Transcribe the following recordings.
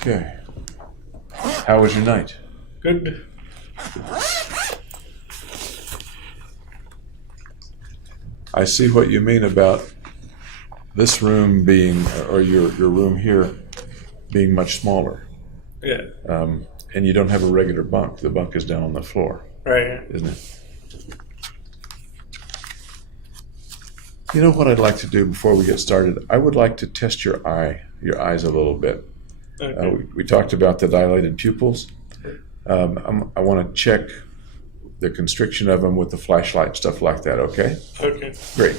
Okay. How was your night? Good. I see what you mean about this room being, or your room here being much smaller. Yeah. And you don't have a regular bunk. The bunk is down on the floor, Right. isn't it? You know what I'd like to do before we get started? I would like to test your eyes a little bit. Okay. We talked about the dilated pupils. I want to check the constriction of them with the flashlight, stuff like that, okay? Okay. Great.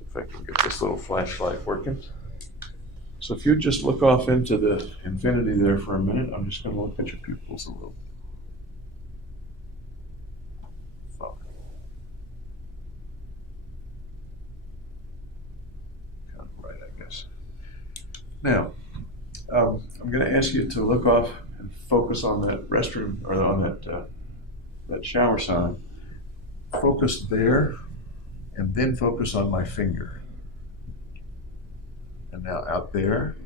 If I can get this little flashlight working. So if you just look off into the infinity there for a minute, I'm just going to look at your pupils a little. Fine. Kind of right, I guess. Now, I'm going to ask you to look off and focus on that restroom, or on that shower sign. Focus there, and then focus on my finger. And now out there.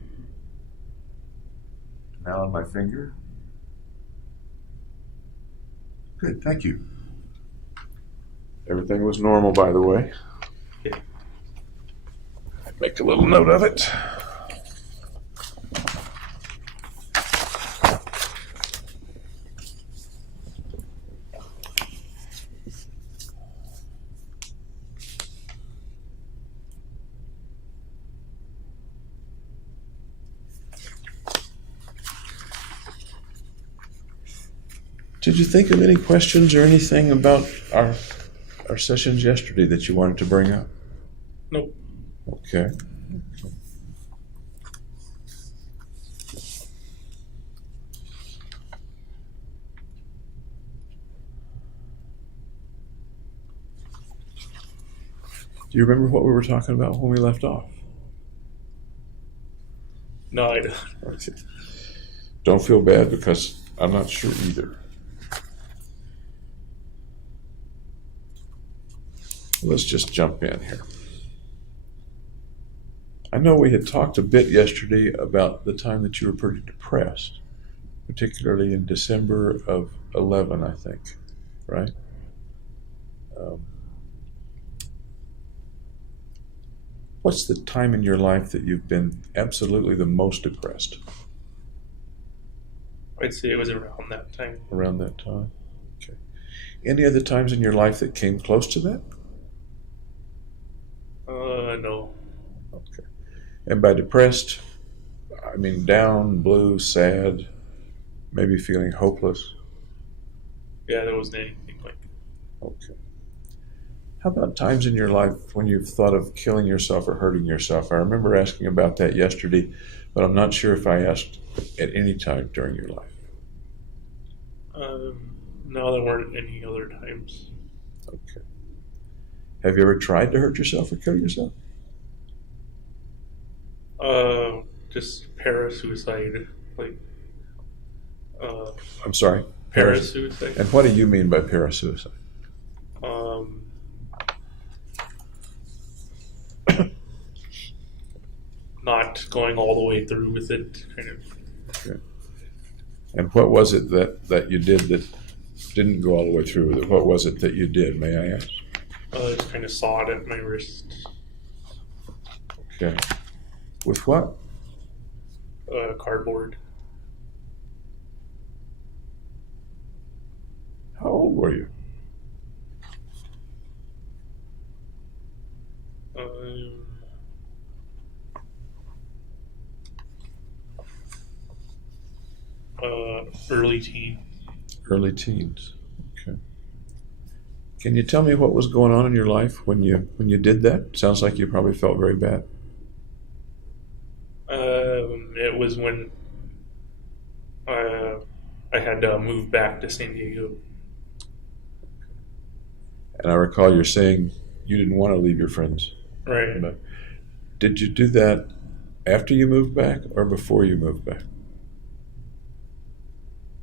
Now on my finger. Good, thank you. Everything was normal, by the way. Yeah. Make a little note of it. Did you think of any questions or anything about our sessions yesterday that you wanted to bring up? Nope. Okay. Do you remember what we were talking about when we left off? No, I don't. Don't feel bad because I'm not sure either. Let's just jump in here. I know we had talked a bit yesterday about the time that you were pretty depressed, particularly in December of 11, I think, right? What's the time in your life that you've been absolutely the most depressed? I'd say it was around that time. Around that time? Okay. Any other times in your life that came close to that? No. Okay. And by depressed, I mean down, blue, sad, maybe feeling hopeless? Yeah, there wasn't anything like that. Okay. How about times in your life when you've thought of killing yourself or hurting yourself? I remember asking about that yesterday, but I'm not sure if I asked at any time during your life. No, there weren't any other times. Okay. Have you ever tried to hurt yourself or kill yourself? Just parasuicide, like. I'm sorry? Parasuicide. And what do you mean by parasuicide? Not going all the way through with it, kind of. Okay. And what was it that you did that didn't go all the way through with it? What was it that you did, may I ask? Just kind of sawed at my wrist. Okay. With what? Cardboard. How old were you? Early teen. Early teens. Okay. Can you tell me what was going on in your life when you did that? Sounds like you probably felt very bad. It was when I had to move back to San Diego. And I recall you're saying you didn't want to leave your friends. Right. But did you do that after you moved back or before you moved back?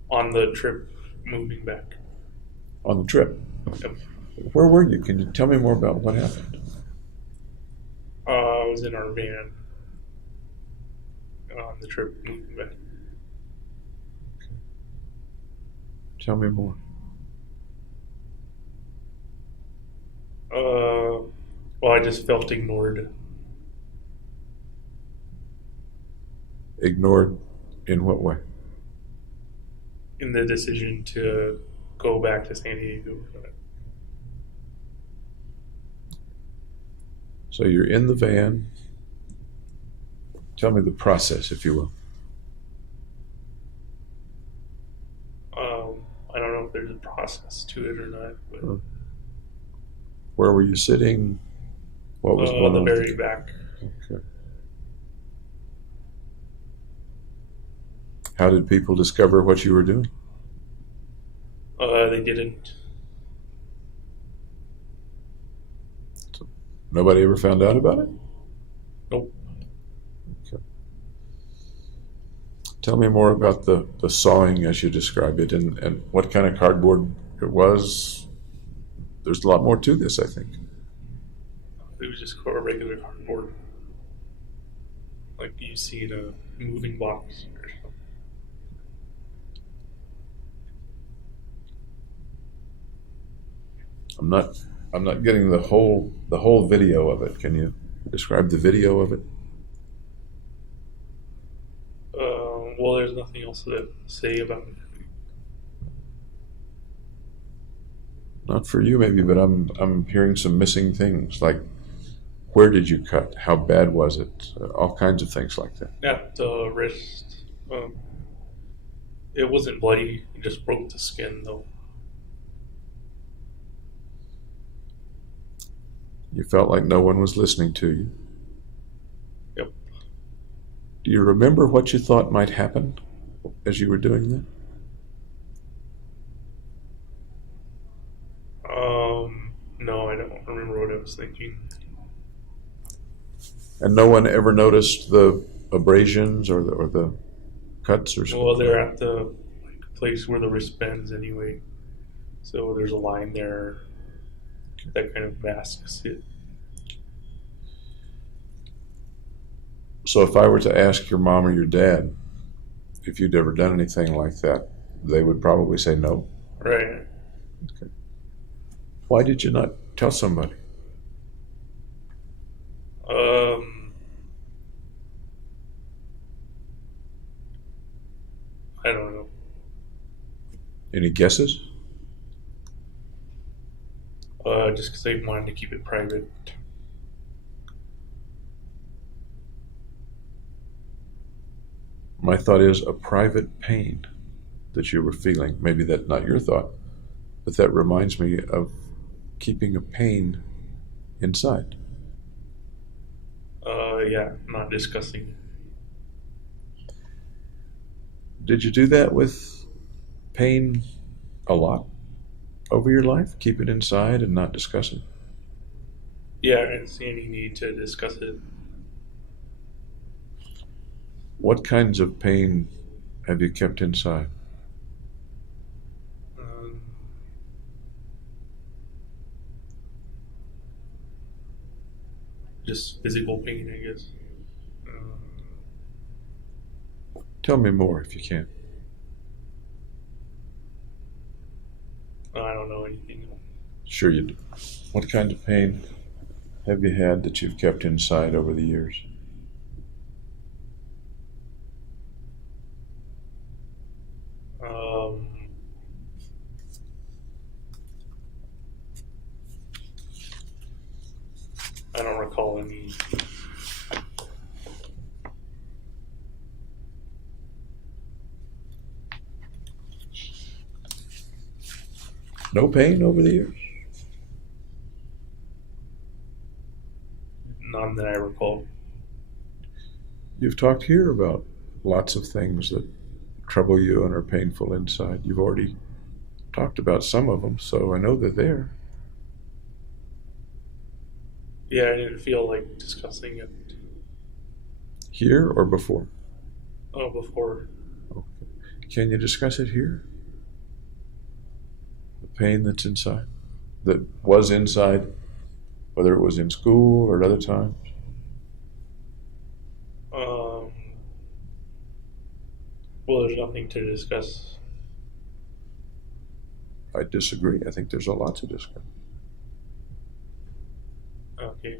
On the trip moving back. On the trip? Yep. Where were you? Can you tell me more about what happened? was in our van on the trip moving back. Tell me more. Well, I just felt ignored. Ignored in what way? In the decision to go back to San Diego. So you're in the van. Tell me the process, if you will. I don't know if there's a process to it or not, but Where were you sitting? What was going the on? very back. Okay. How did people discover what you were doing? They didn't. So nobody ever found out about it? Nope. Okay. Tell me more about the sawing as you describe it, and what kind of cardboard it was. There's a lot more to this, I think. It was just a regular cardboard, like you see in a moving box or something. I'm not getting the whole video of it. Can you describe the video of it? Well, there's nothing else to say about it. Not for you, maybe, but I'm hearing some missing things. Like, where did you cut? How bad was it? All kinds of things like that. At the wrist, it wasn't bloody. It just broke the skin, though. You felt like no one was listening to you. Yep. Do you remember what you thought might happen as you were doing that? No, I don't remember what I was thinking. And no one ever noticed the abrasions or the cuts or something? Well, they're at the place where the wrist bends anyway, so there's a line there that kind of masks it. So if I were to ask your mom or your dad if you'd ever done anything like that, they would probably say no. Right. Okay. Why did you not tell somebody? I don't know. Any guesses? Just because I wanted to keep it private. My thought is a private pain that you were feeling. Maybe that's not your thought, but that reminds me of keeping a pain inside. Yeah, not discussing. Did you do that with pain a lot over your life? Keep it inside and not discuss it? Yeah, I didn't see any need to discuss it. What kinds of pain have you kept inside? Just physical pain, I guess. Tell me more if you can. I don't know anything. Sure you do. What kind of pain have you had that you've kept inside over the years? I don't recall any. No pain over the years? None that I recall. You've talked here about lots of things that trouble you and are painful inside. You've already talked about some of them, so I know they're there. Yeah, I didn't feel like discussing it. Here or before? Oh, before. Okay. Can you discuss it here? The pain that's inside, that was inside, whether it was in school or at other times? Well, there's nothing to discuss. I disagree. I think there's a lot to discuss. Okay.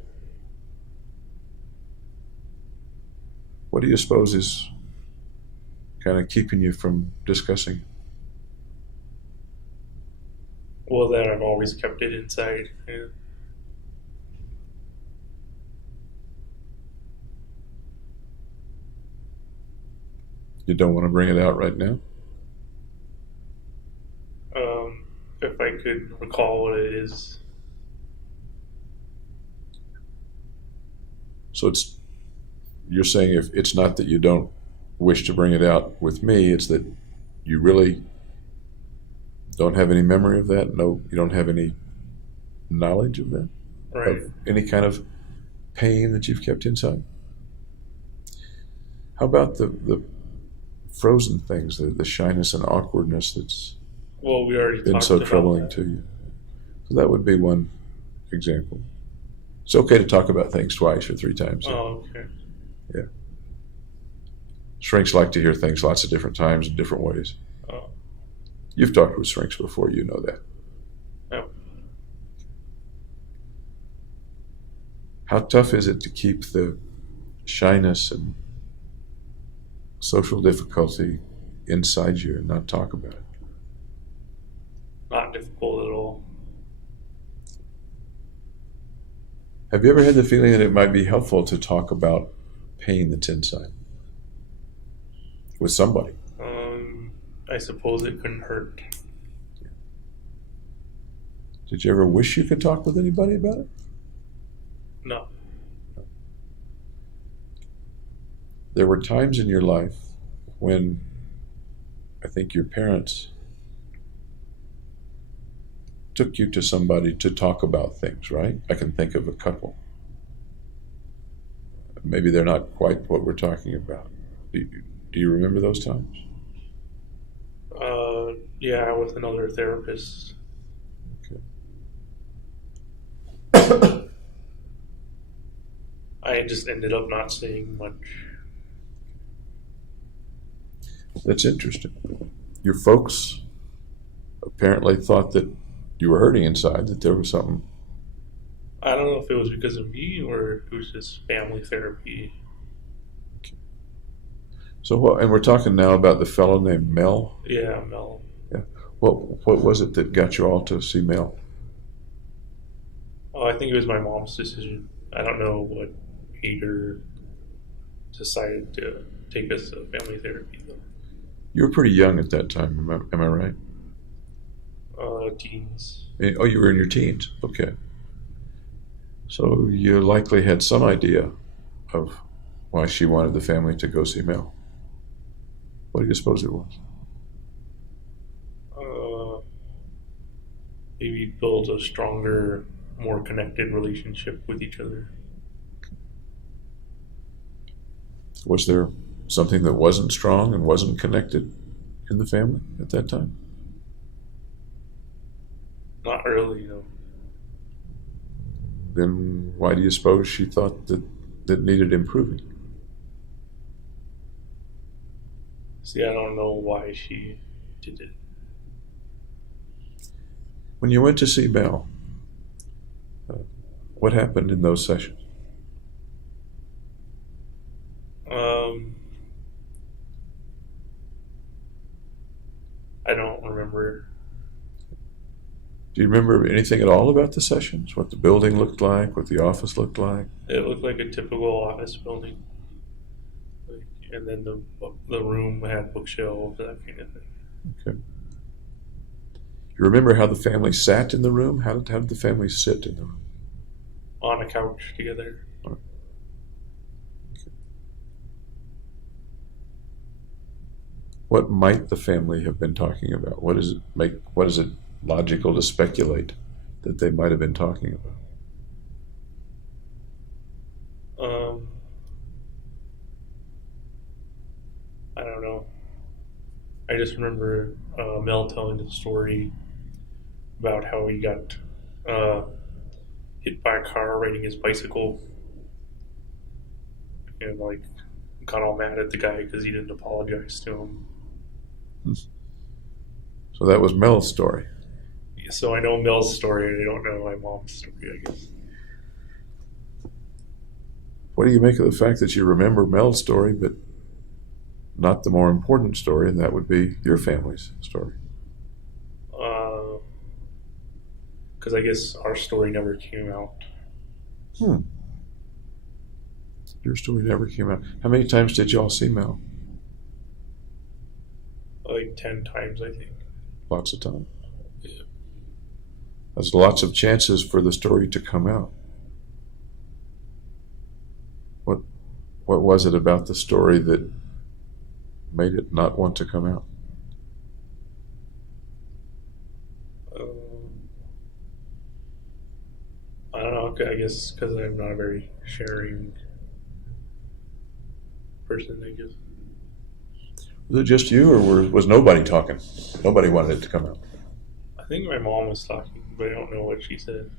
What do you suppose is kind of keeping you from discussing? Well, that I've always kept it inside. Yeah. You don't want to bring it out right now? If I could recall what it is. So you're saying if it's not that you don't wish to bring it out with me, it's that you really don't have any memory of that? No, you don't have any knowledge of that? Right. Of any kind of pain that you've kept inside? How about the frozen things, the shyness and awkwardness that's Well, we already been talked so about troubling that. to you? So that would be one example. It's okay to talk about things twice or three times. Oh, okay. Yeah. Shrinks like to hear things lots of different times in different ways. Oh, You've talked with shrinks before, you know that. yeah. How tough is it to keep the shyness and social difficulty inside you and not talk about it? Not difficult at all. Have you ever had the feeling that it might be helpful to talk about pain that's inside with somebody? I suppose it couldn't hurt. Did you ever wish you could talk with anybody about it? No. There were times in your life when I think your parents took you to somebody to talk about things, right? I can think of a couple. Maybe they're not quite what we're talking about. Do you remember those times? Yeah, with another therapist. Okay. I just ended up not saying much. That's interesting. Your folks apparently thought that you were hurting inside, that there was something. I don't know if it was because of me or it was just family therapy. So, and we're talking now about the fellow named Mel. Yeah, Mel. Yeah. What was it that got you all to see Mel? Oh, I think it was my mom's decision. I don't know what made her decided to take us to family therapy, though. You were pretty young at that time, am I right? Teens. Oh, you were in your teens. Okay. So you likely had some idea of why she wanted the family to go see Mel. What do you suppose it was? Maybe build a stronger, more connected relationship with each other. Was there something that wasn't strong and wasn't connected in the family at that time? Not really, though. Then why do you suppose she thought that needed improving? See, I don't know why she did it. When you went to see Mel, what happened in those sessions? I don't remember. Do you remember anything at all about the sessions? What the building looked like? What the office looked like? It looked like a typical office building. And then the room had bookshelves, that kind of thing. Okay. You remember how the family sat in the room? How did the family sit in the room? On a couch together. Okay. What might the family have been talking about? What is it logical to speculate that they might have been talking about? I don't know. I just remember Mel telling the story about how he got hit by a car riding his bicycle, and like got all mad at the guy because he didn't apologize to him. So that was Mel's story. So I know Mel's story. I don't know my mom's story, I guess. What do you make of the fact that you remember Mel's story, but not the more important story, and that would be your family's story? Because I guess our story never came out. Your story never came out. How many times did y'all see Mel? Like 10 times, I think. Lots of times. Yeah. There's lots of chances for the story to come out. What was it about the story that made it not want to come out? I don't know. I guess because I'm not a very sharing person, I guess. Was it just you, or was nobody talking? Nobody wanted it to come out. I think my mom was talking, but I don't know what she said.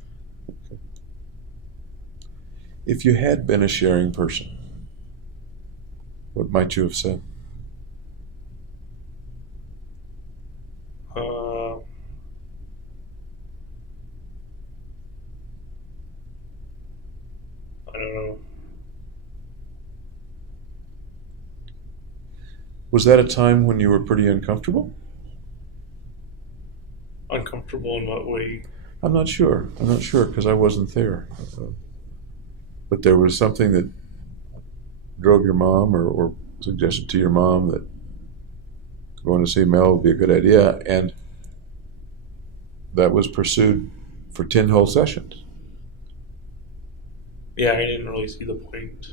If you had been a sharing person, what might you have said? I don't know. Was that a time when you were pretty uncomfortable? Uncomfortable in what way? I'm not sure because I wasn't there. But there was something that drove your mom or suggested to your mom that going to see Mel would be a good idea, and that was pursued for 10 whole sessions. Yeah, I didn't really see the point.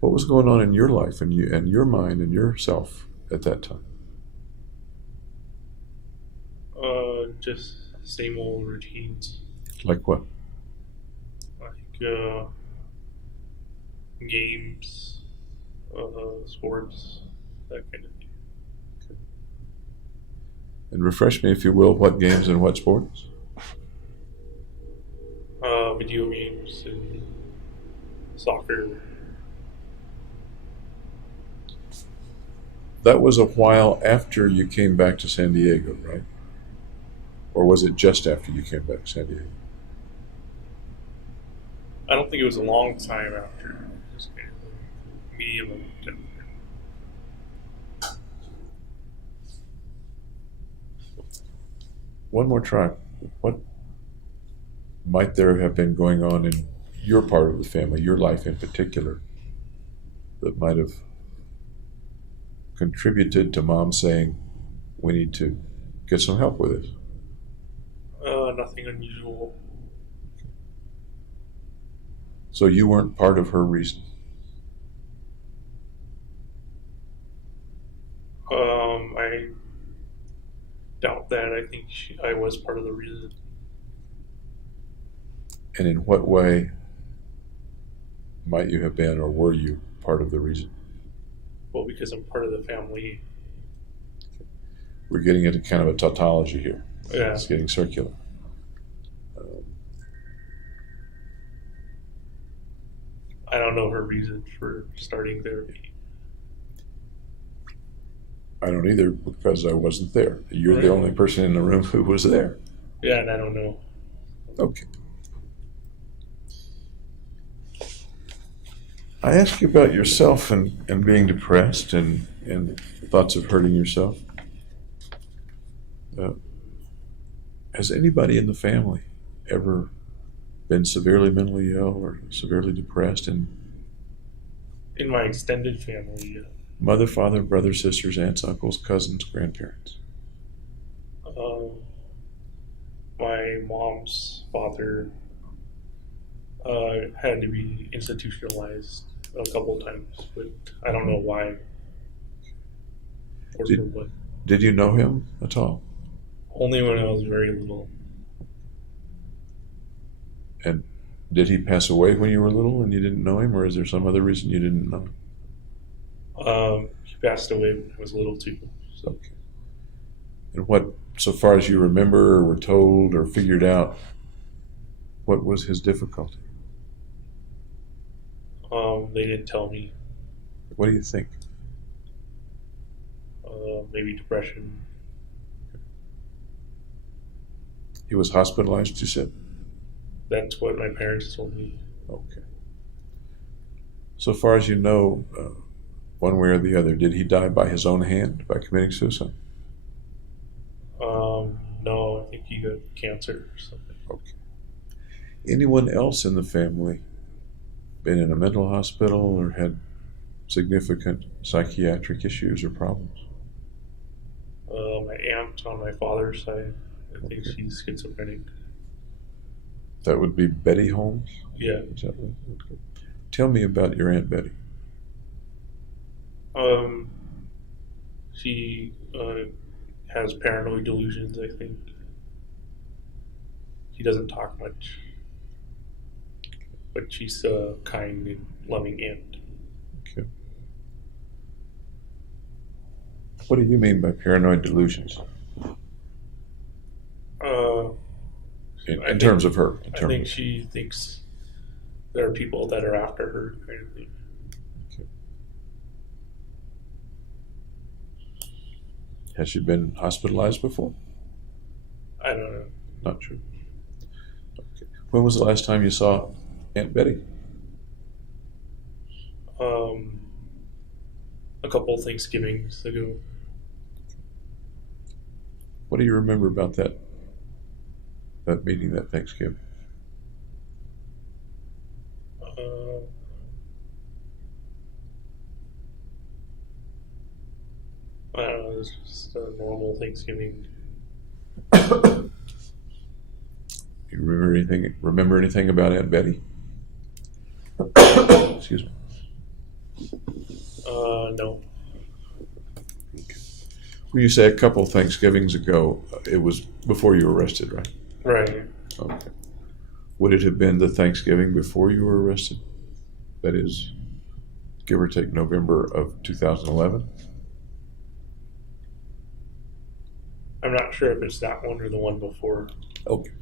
What was going on in your life and you and your mind and yourself at that time? Just same old routines. Like what? Like games, sports, that kind of thing. And refresh me, if you will, what games and what sports? Video games and soccer. That was a while after you came back to San Diego, right? Or was it just after you came back to San Diego? I don't think it was a long time after. Just kind of medium amount of. One more try. What might there have been going on in your part of the family, your life in particular, that might have contributed to Mom saying, we need to get some help with this? Nothing unusual. So you weren't part of her reason? I doubt that. I think I was part of the reason. And in what way might you have been, or were you part of the reason? Well, because I'm part of the family. We're getting into kind of a tautology here. Yeah. It's getting circular. I don't know her reason for starting therapy. I don't either, because I wasn't there. You're Right. the only person in the room who was there. Yeah, and I don't know. Okay. I asked you about yourself and being depressed and thoughts of hurting yourself. Has anybody in the family ever been severely mentally ill or severely depressed? And In my extended family, mother, father, brothers, sisters, aunts, uncles, cousins, grandparents? my mom's father had to be institutionalized a couple times, but I don't know why. Or for what. Did you know him at all? Only when I was very little. And did he pass away when you were little and you didn't know him, or is there some other reason you didn't know him? He passed away when I was little too. So. Okay. And what, so far as you remember or were told or figured out, what was his difficulty? They didn't tell me. What do you think? maybe depression. He was hospitalized, you said? That's what my parents told me. Okay. So far as you know, one way or the other, did he die by his own hand, by committing suicide? No, I think he got cancer or something. Okay. Anyone else in the family been in a mental hospital or had significant psychiatric issues or problems? My aunt on my father's side, I think Okay. she's schizophrenic. That would be Betty Holmes? Yeah. Is that right? Okay. Tell me about your Aunt Betty. She has paranoid delusions, I think. She doesn't talk much, but she's a kind and loving aunt. Okay. What do you mean by paranoid delusions? In terms of her? I think she thinks there are people that are after her, kind of thing. Okay. Has she been hospitalized before? I don't know. Not sure. Okay. When was the last time you saw Aunt Betty? A couple Thanksgivings ago. What do you remember about that meeting, that Thanksgiving? I don't know. It was just a normal Thanksgiving. You remember anything about Aunt Betty? Excuse me. No. When you say a couple Thanksgivings ago, it was before you were arrested, right? Right. Okay. Would it have been the Thanksgiving before you were arrested? That is, give or take November of 2011? I'm not sure if it's that one or the one before. Okay.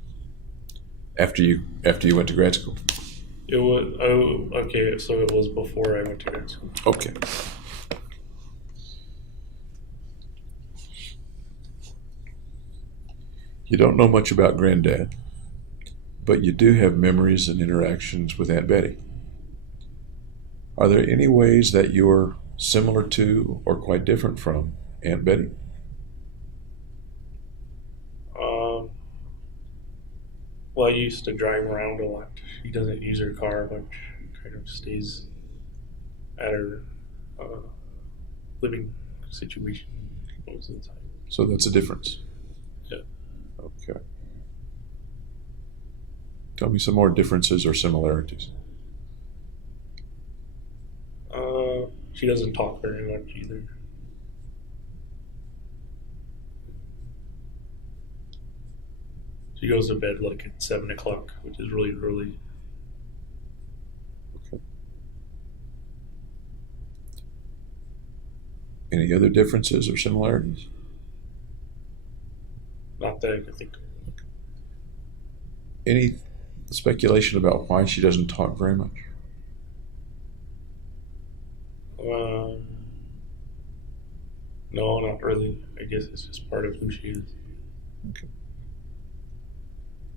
After you went to grad school? It was, oh, okay, so it was before I went to grad school. Okay. You don't know much about Granddad, but you do have memories and interactions with Aunt Betty. Are there any ways that you're similar to or quite different from Aunt Betty? Well, I used to drive around a lot. She doesn't use her car much. Kind of stays at her living situation most of the time. So that's a difference. Yeah. Okay. Tell me some more differences or similarities. She doesn't talk very much either. She goes to bed like at 7 o'clock, which is really early. Okay. Any other differences or similarities? Not that I can think of. Any speculation about why she doesn't talk very much? No, not really. I guess it's just part of who she is. Okay.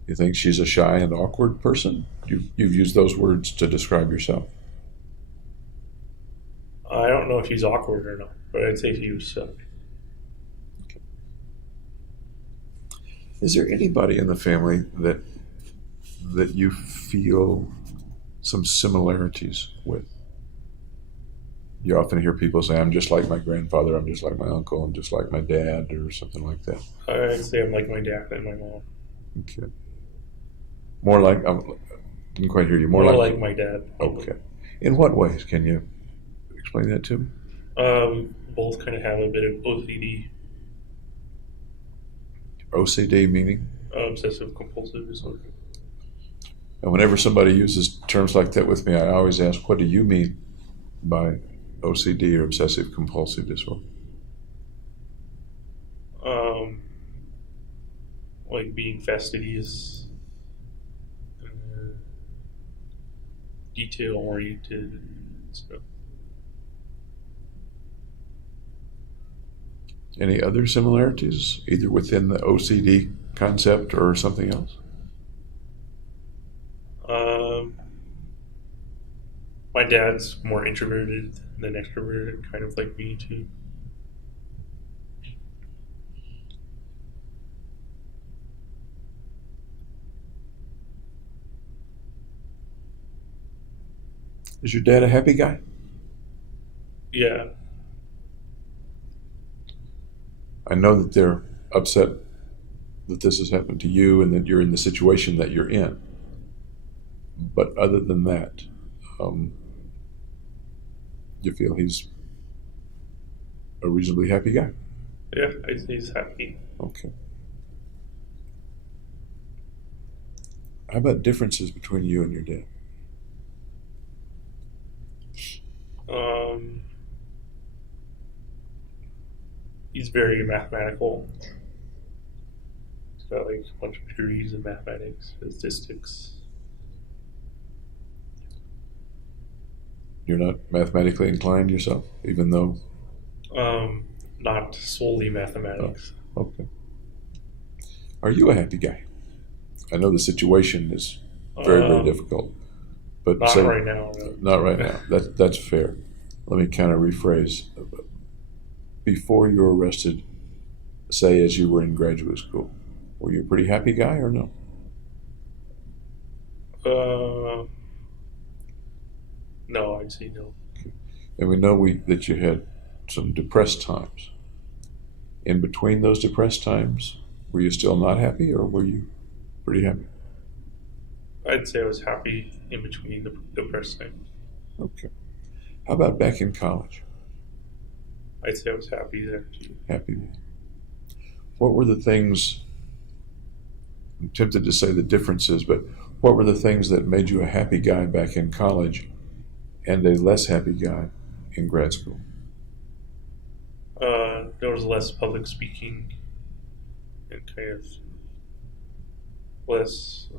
You think she's a shy and awkward person? You've used those words to describe yourself. I don't know if she's awkward or not, but I'd say she was. Okay. Is there anybody in the family that you feel some similarities with? You often hear people say, I'm just like my grandfather, I'm just like my uncle, I'm just like my dad, or something like that. I'd say I'm like my dad and my mom. Okay. More like, I didn't quite hear you. More like my dad. Okay. In what ways? Can you explain that to me? Both kind of have a bit of OCD. OCD meaning? Obsessive compulsive disorder. And whenever somebody uses terms like that with me, I always ask, what do you mean by OCD or obsessive compulsive disorder? Like being fastidious, detail oriented and stuff. Any other similarities, either within the OCD concept or something else? Um, my dad's more introverted than extroverted, kind of like me too. Is your dad a happy guy? Yeah, I know that they're upset that this has happened to you and that you're in the situation that you're in. But other than that, um, you feel he's a reasonably happy guy? yeah, he's happy. Okay. How about differences between you and your dad? Um, he's very mathematical. He's got like a bunch of degrees in mathematics, statistics. You're not mathematically inclined yourself, even though. Not solely mathematics. Okay. Are you a happy guy? I know the situation is very, very difficult, but Not say, right now. No. not right now. That's fair. Let me kind of rephrase. Before you were arrested, say as you were in graduate school, were you a pretty happy guy or no? No, I'd say no. And we know that you had some depressed times. In between those depressed times, were you still not happy, or were you pretty happy? I'd say I was happy in between the depressed times. Okay. How about back in college? I'd say I was happy there too. Happy. What were the things, I'm tempted to say the differences, but what were the things that made you a happy guy back in college and a less happy guy in grad school? There was less public speaking and kind of less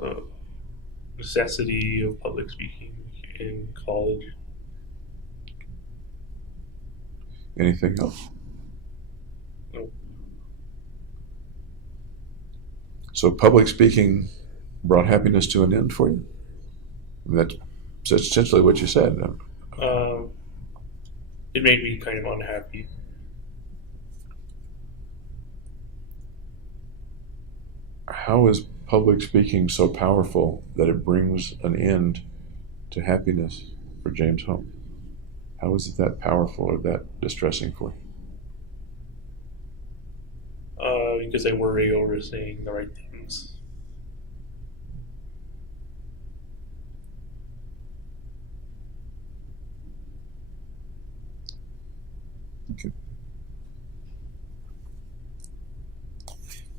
necessity of public speaking in college. Anything else? No. So public speaking brought happiness to an end for you? I mean, that's essentially what you said. It made me kind of unhappy. How is public speaking so powerful that it brings an end to happiness for James Holmes? How is it that powerful or that distressing for you? Because I worry over saying the right things. Okay.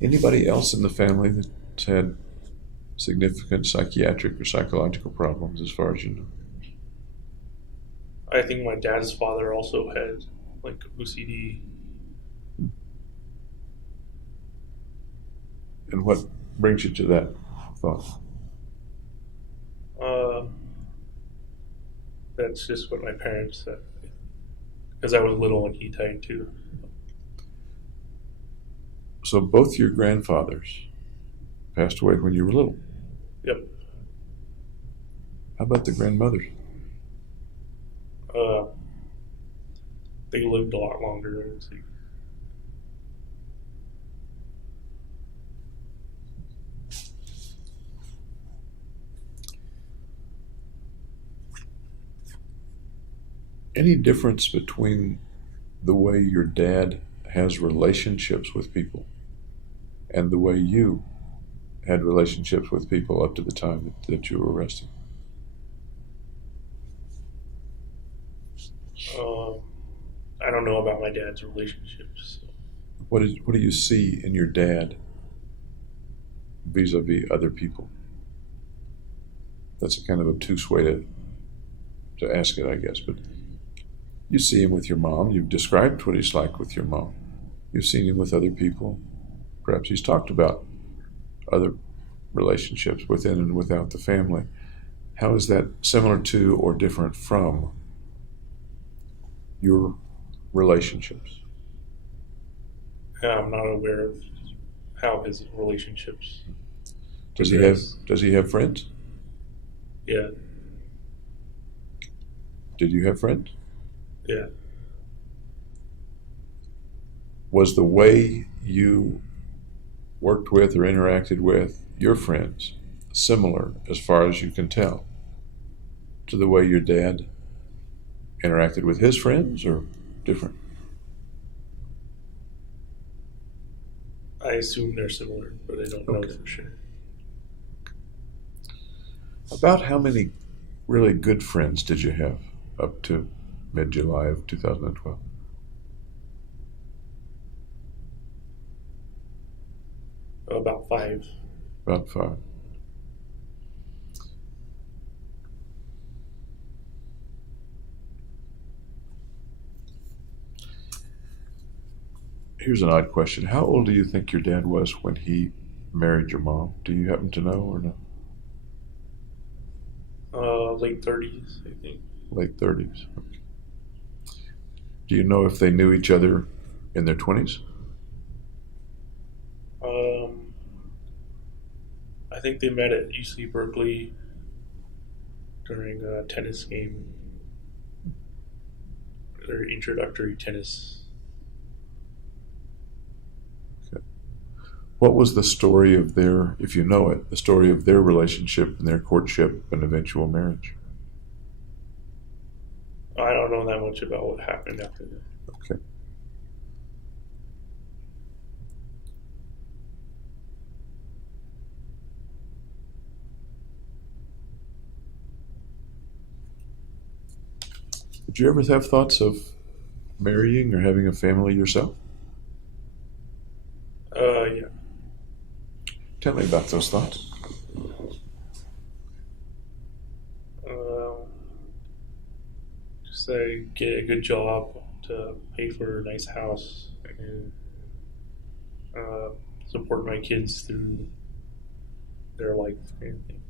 Anybody else in the family that's had significant psychiatric or psychological problems, as far as you know? I think my dad's father also had like OCD. And what brings you to that thought? That's just what my parents said. Because I was little and he died too. So both your grandfathers passed away when you were little. Yep. How about the grandmothers? They lived a lot longer, I would say. Any difference between the way your dad has relationships with people and the way you had relationships with people up to the time that you were arrested? I don't know about my dad's relationships. So. What do you see in your dad vis-a-vis other people? That's a kind of obtuse way to ask it, I guess. But you see him with your mom. You've described what he's like with your mom. You've seen him with other people. Perhaps he's talked about other relationships within and without the family. How is that similar to or different from your relationships? I'm not aware of how his relationships Does progress. he have friends? Yeah, Did you have friends? yeah. Was the way you worked with or interacted with your friends similar, as far as you can tell, to the way your dad interacted with his friends, or different? I assume they're similar, but I don't know Okay. for sure. About how many really good friends did you have up to mid-July of 2012? About 5. About 5. Here's an odd question. How old do you think your dad was when he married your mom? Do you happen to know or no? Late 30s, I think. Late 30s. Okay. Do you know if they knew each other in their 20s? I think they met at UC Berkeley during a tennis game, their introductory tennis. Okay. What was the story of their, if you know it, the story of their relationship and their courtship and eventual marriage? I don't know that much about what happened after that. Okay. Did you ever have thoughts of marrying or having a family yourself? Yeah. Tell me about those thoughts. Just get a good job to pay for a nice house and support my kids through their life kind of thing.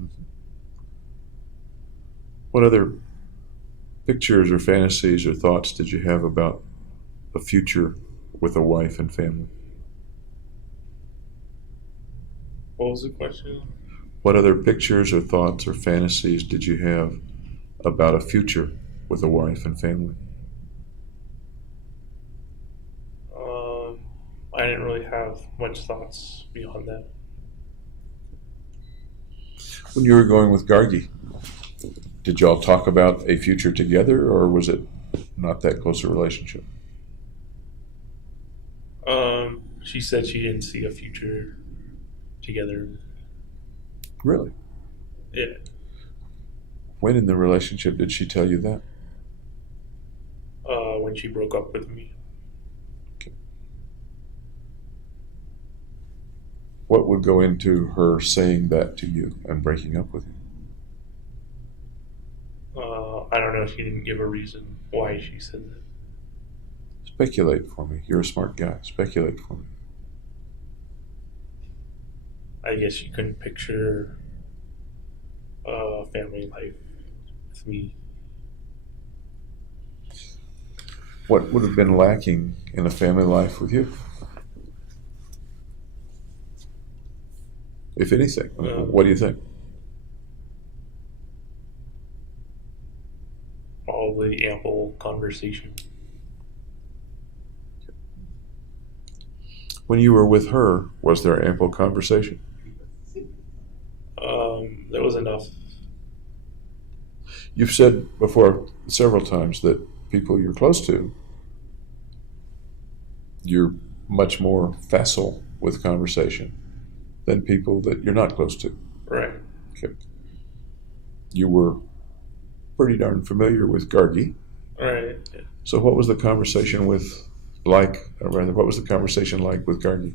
Mhm. What other pictures or fantasies or thoughts did you have about a future with a wife and family? What was the question? What other pictures or thoughts or fantasies did you have about a future with a wife and family? I didn't really have much thoughts beyond that. When you were going with Gargi, did y'all talk about a future together, or was it not that close a relationship? She said she didn't see a future together. Really? Yeah. When in the relationship did she tell you that? When she broke up with me. Okay. What would go into her saying that to you and breaking up with you? I don't know. She didn't give a reason why she said that. Speculate for me. You're a smart guy. Speculate for me. I guess she couldn't picture a family life with me. What would have been lacking in a family life with you? If anything. What do you think? Probably ample conversation. When you were with her, was there ample conversation? There was enough. You've said before several times that people you're close to, you're much more facile with conversation than people that you're not close to. Right. Okay. You were pretty darn familiar with Gargi. Right. So what was the conversation like with Gargi?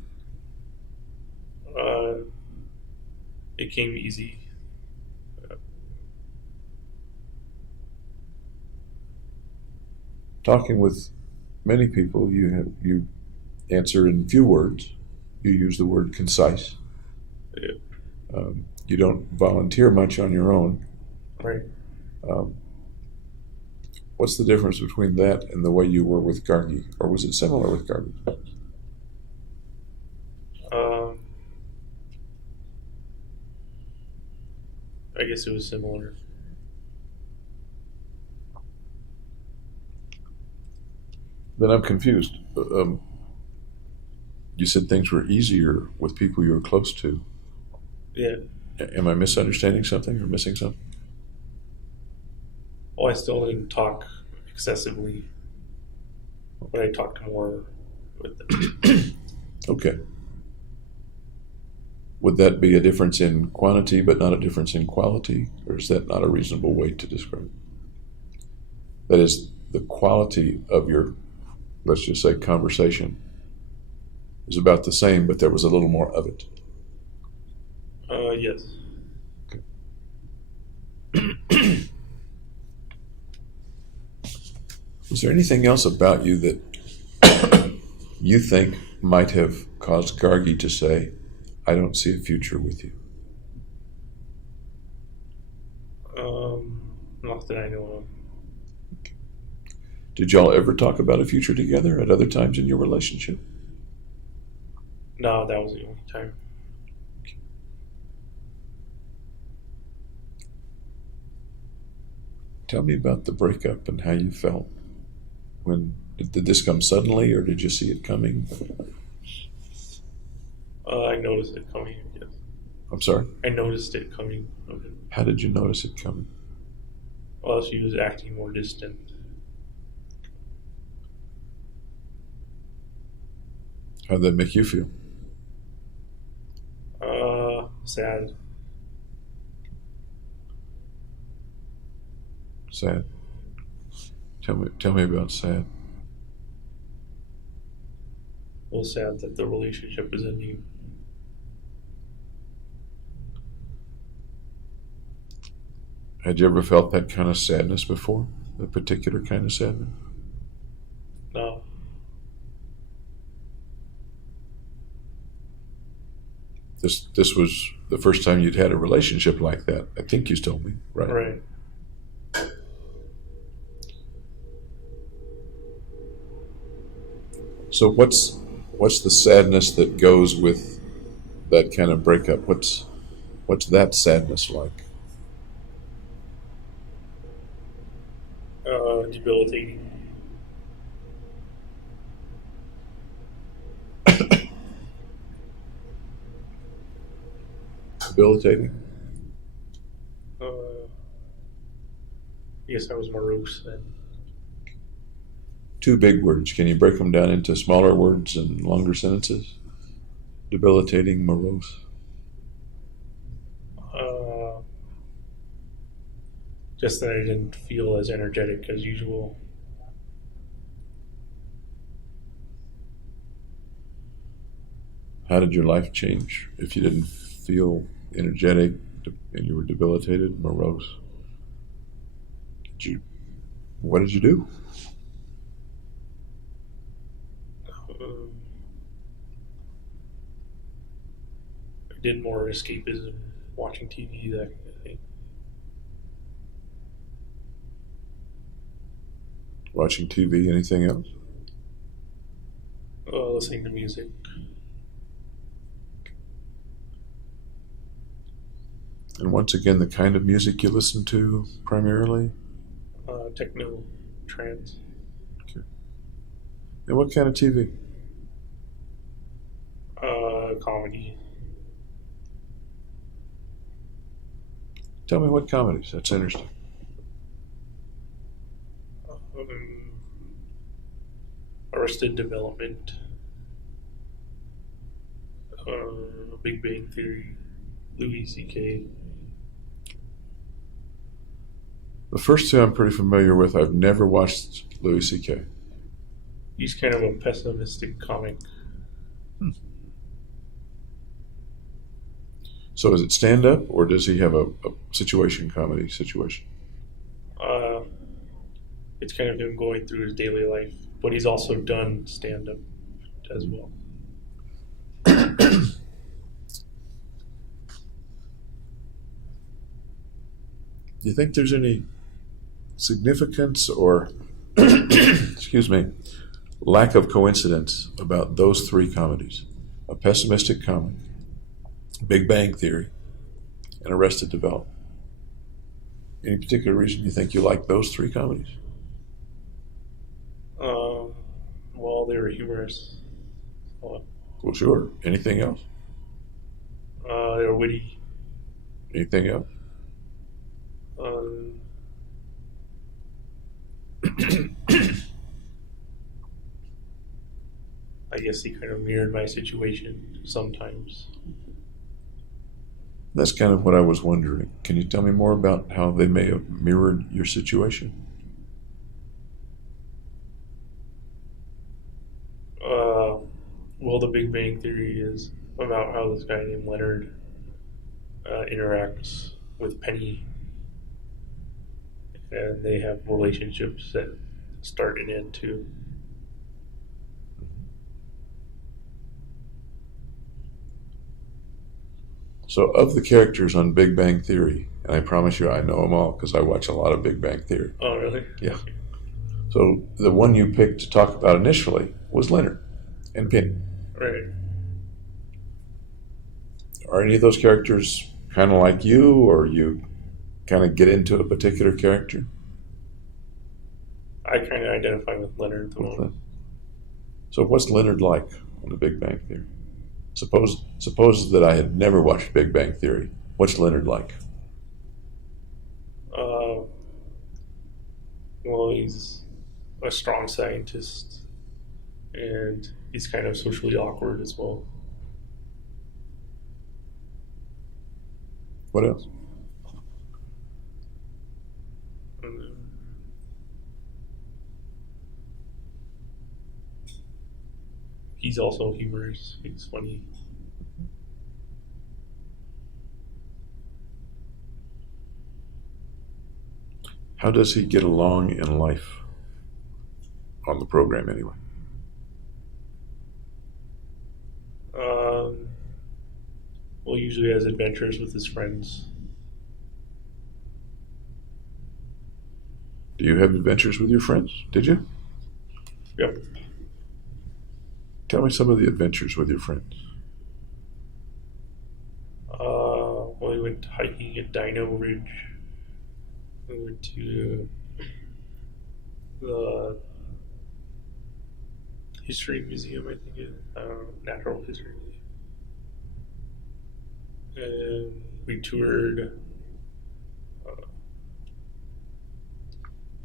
It came easy. Talking with many people, you answer in few words. You use the word concise. Yeah. You don't volunteer much on your own. Right. What's the difference between that and the way you were with Gargi? Or was it similar with Gargi? I guess it was similar. Then I'm confused. You said things were easier with people you were close to. Yeah. Am I misunderstanding something or missing something? Well, I still didn't talk excessively, but I talked more with them. Okay. Would that be a difference in quantity but not a difference in quality? Or is that not a reasonable way to describe it? That is, the quality of your, let's just say, conversation is about the same, but there was a little more of it. Yes. Okay. Is there anything else about you that you think might have caused Gargi to say, I don't see a future with you? Not that I know of. Did y'all ever talk about a future together at other times in your relationship? No, that was the only time. Tell me about the breakup and how you felt. Did this come suddenly, or did you see it coming? I noticed it coming, I guess. I'm sorry? I noticed it coming. Okay. How did you notice it coming? Well, she was acting more distant. How did that make you feel? Sad. Sad. Tell me about sad. Well, sad that the relationship is ending. Had you ever felt that kind of sadness before? That particular kind of sadness? No. This was the first time you'd had a relationship like that. I think you told me, right? Right. So what's the sadness that goes with that kind of breakup? What's that sadness like? Debilitating. Debilitating? I guess I was morose then. Two big words. Can you break them down into smaller words and longer sentences? Debilitating, morose. Just that I didn't feel as energetic as usual. How did your life change if you didn't feel energetic and you were debilitated, morose? What did you do? I did more escapism, watching TV, that kind of thing. Watching TV, anything else? Listening to music. And once again, the kind of music you listen to primarily? Techno, trance. Okay. And what kind of TV? Comedy. Tell me what comedies. That's interesting. Arrested Development. Big Bang Theory. Louis C.K. The first two I'm pretty familiar with. I've never watched Louis C.K. He's kind of a pessimistic comic. So is it stand-up, or does he have a situation comedy situation? It's kind of him going through his daily life, but he's also done stand-up as well. Do you think there's any significance or, excuse me, lack of coincidence about those three comedies? A Pessimistic Comic, Big Bang Theory, and Arrested Development. Any particular reason you think you like those three comedies? Well, they were humorous. Well, sure. Anything else? They were witty. Anything else? I guess he kind of mirrored my situation sometimes. That's kind of what I was wondering. Can you tell me more about how they may have mirrored your situation? Well, the Big Bang Theory is about how this guy named Leonard interacts with Penny, and they have relationships that start and end too. So, of the characters on Big Bang Theory, and I promise you I know them all because I watch a lot of Big Bang Theory. Oh, really? Yeah. So, the one you picked to talk about initially was Leonard and Penny. Right. Are any of those characters kind of like you, or you kind of get into a particular character? I kind of identify with Leonard the most. So what's Leonard like on the Big Bang Theory? Suppose that I had never watched Big Bang Theory. What's Leonard like? Well, he's a strong scientist, and he's kind of socially awkward as well. What else? He's also humorous. He's funny. How does he get along in life? On the program, anyway. Well, usually has adventures with his friends. Do you have adventures with your friends? Did you? Yep. Tell me some of the adventures with your friends. Well, we went hiking at Dino Ridge. We went to the History Museum, I think it is. Natural History Museum. And we toured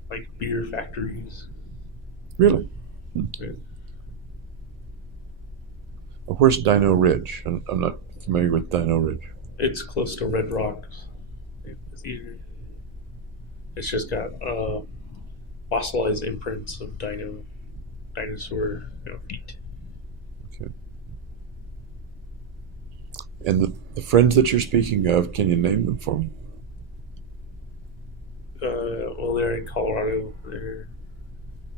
like beer factories. Really? Yeah. Where's Dino Ridge? I'm not familiar with Dino Ridge. It's close to Red Rocks. It's just got fossilized imprints of dinosaur feet. Okay. And the friends that you're speaking of, can you name them for me? Well, they're in Colorado. They're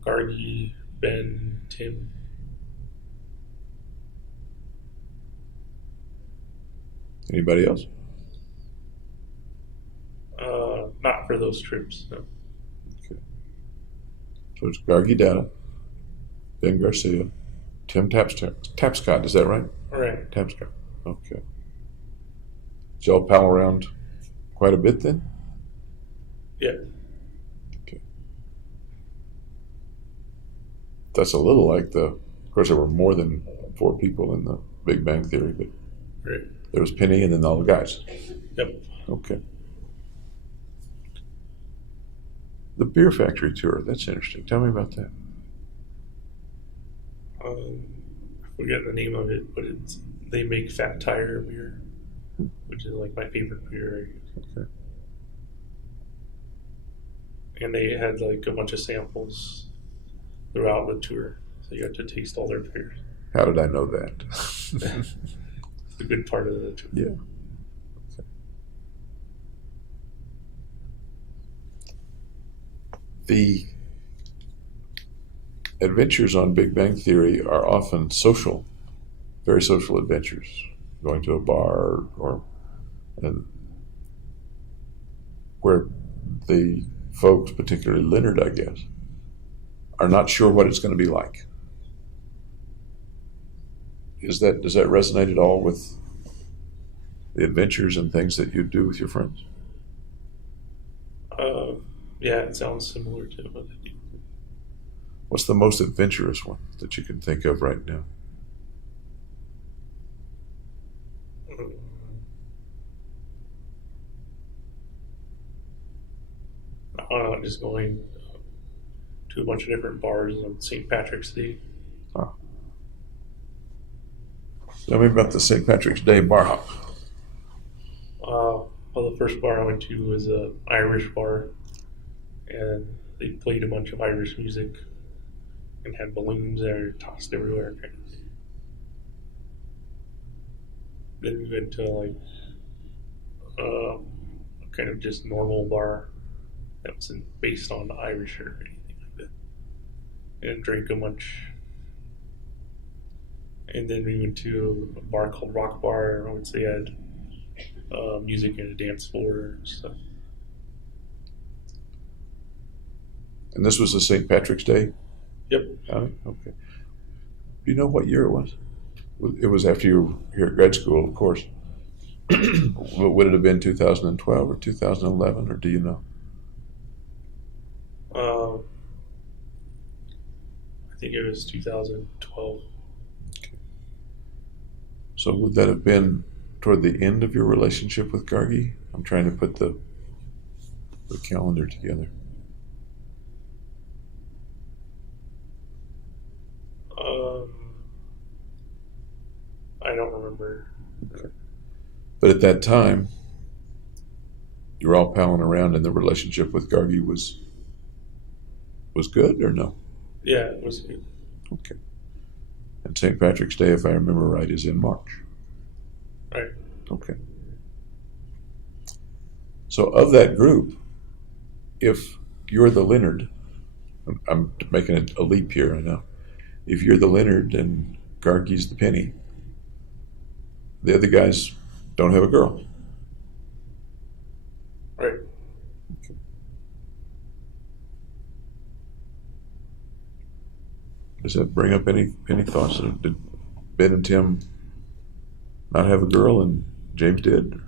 Gargi, Ben, Tim. Anybody else? Not for those trips, no. Okay. So it's Gargi Data, Ben Garcia, Tim Tapscott, is that right? Right. Tapscott. Okay. Did y'all pal around quite a bit then? Yeah. Okay. That's a little like of course there were more than 4 people in the Big Bang Theory, but Right. there was Penny and then all the guys. Yep. Okay. The beer factory tour, that's interesting. Tell me about that. I forget the name of it, but they make Fat Tire beer, which is like my favorite beer. Okay. And they had like a bunch of samples throughout the tour, so you got to taste all their beers. How did I know that? It's the good part of the tour. Yeah. Okay. The adventures on Big Bang Theory are often social, very social adventures, going to a bar or where the folks, particularly Leonard, I guess, are not sure what it's going to be like. Does that resonate at all with the adventures and things that you do with your friends? Yeah, it sounds similar to what I do. What's the most adventurous one that you can think of right now? Just going to a bunch of different bars on St. Patrick's Day. Oh. Tell me about the St. Patrick's Day bar hop. Well, the first bar I went to was an Irish bar, and they played a bunch of Irish music and had balloons that are tossed everywhere. Then we went to like a kind of just normal bar that wasn't based on Irish or anything like that, and drank a bunch. And then we went to a bar called Rock Bar, which they had music and a dance floor and stuff. And this was a St. Patrick's Day? Yep. Okay. Do you know what year it was? It was after you were here at grad school, of course. Would it have been 2012 or 2011, or do you know? I think it was 2012. Okay. So would that have been toward the end of your relationship with Gargi? I'm trying to put the calendar together. I don't remember. Okay. But at that time, you were all palling around, and the relationship with Gargi was good, or no? Yeah, it was good. Okay. And St. Patrick's Day, if I remember right, is in March. Right. Okay. So of that group, if you're the Leonard, I'm making a leap here, I know. If you're the Leonard and Gargi's the Penny, the other guys don't have a girl. Right. Okay. Does that bring up any thoughts? Did Ben and Tim not have a girl and James did?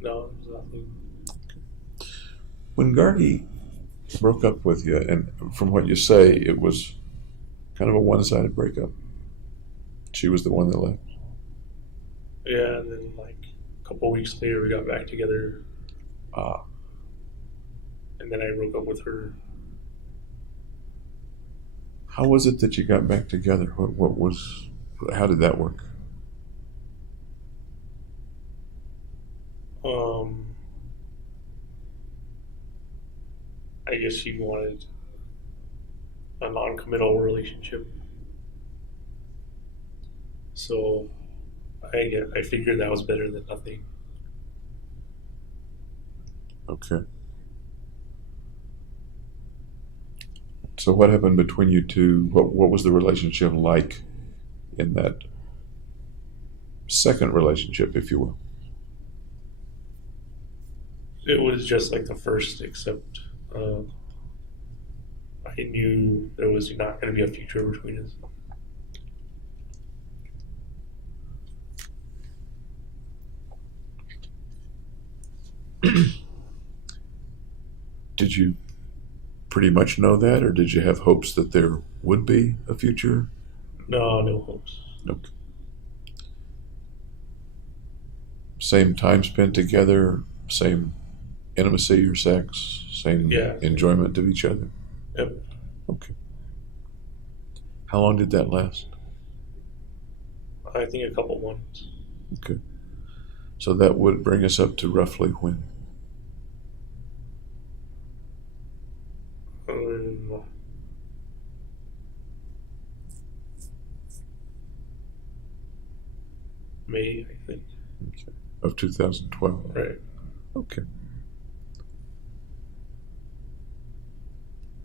No, there's nothing. When Gargi broke up with you, and from what you say, it was kind of a one-sided breakup. She was the one that left. Yeah, and then like a couple weeks later we got back together. And then I broke up with her. How was it that you got back together? How did that work? I guess she wanted a non-committal relationship. So I figured that was better than nothing. Okay. So what happened between you two? What was the relationship like in that second relationship, if you will? It was just like the first, except I knew there was not going to be a future between us. Did you pretty much know that, or did you have hopes that there would be a future? No hopes. Okay. Same time spent together, same intimacy or sex, same enjoyment of each other? Yep. Okay. How long did that last? I think a couple months. Okay. So that would bring us up to roughly when? May, I think. Okay. Of 2012? Right. Okay.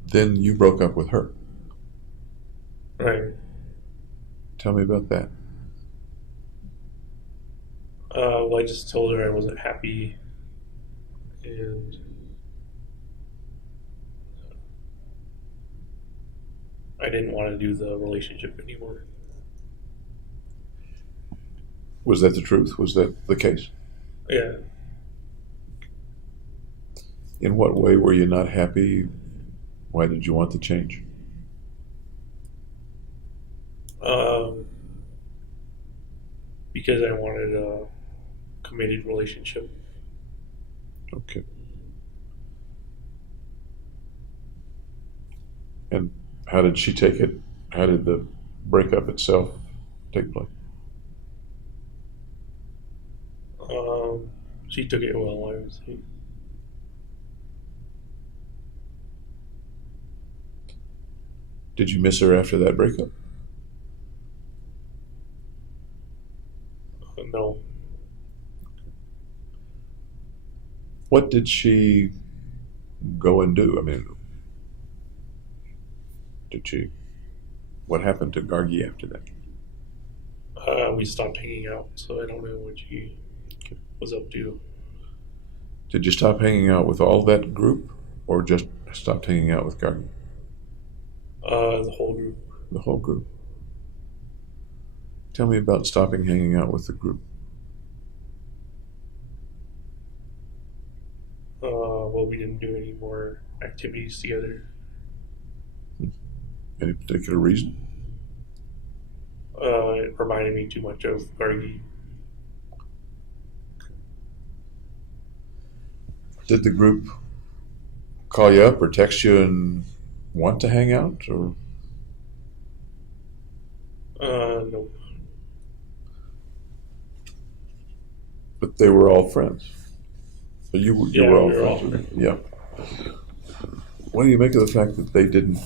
Then you broke up with her. Right. Tell me about that. Well, I just told her I wasn't happy, and I didn't want to do the relationship anymore. Was that the truth? Was that the case? Yeah. In what way were you not happy? Why did you want the change? Um, because I wanted a committed relationship. Okay. And how did she take it? How did the breakup itself take place? She took it well, I would say. Did you miss her after that breakup? No. What did she go and do? I mean, did she? What happened to Gargi after that? We stopped hanging out, so I don't know what she was up to. Did you stop hanging out with all that group, or just stopped hanging out with Gargi? The whole group. The whole group. Tell me about stopping hanging out with the group. Well, we didn't do any more activities together. Any particular reason? It reminded me too much of Gargi. Did the group call you up or text you and want to hang out, or? Nope. But they were all friends. You were all we were all friends with them. Yeah. What do you make of the fact that they didn't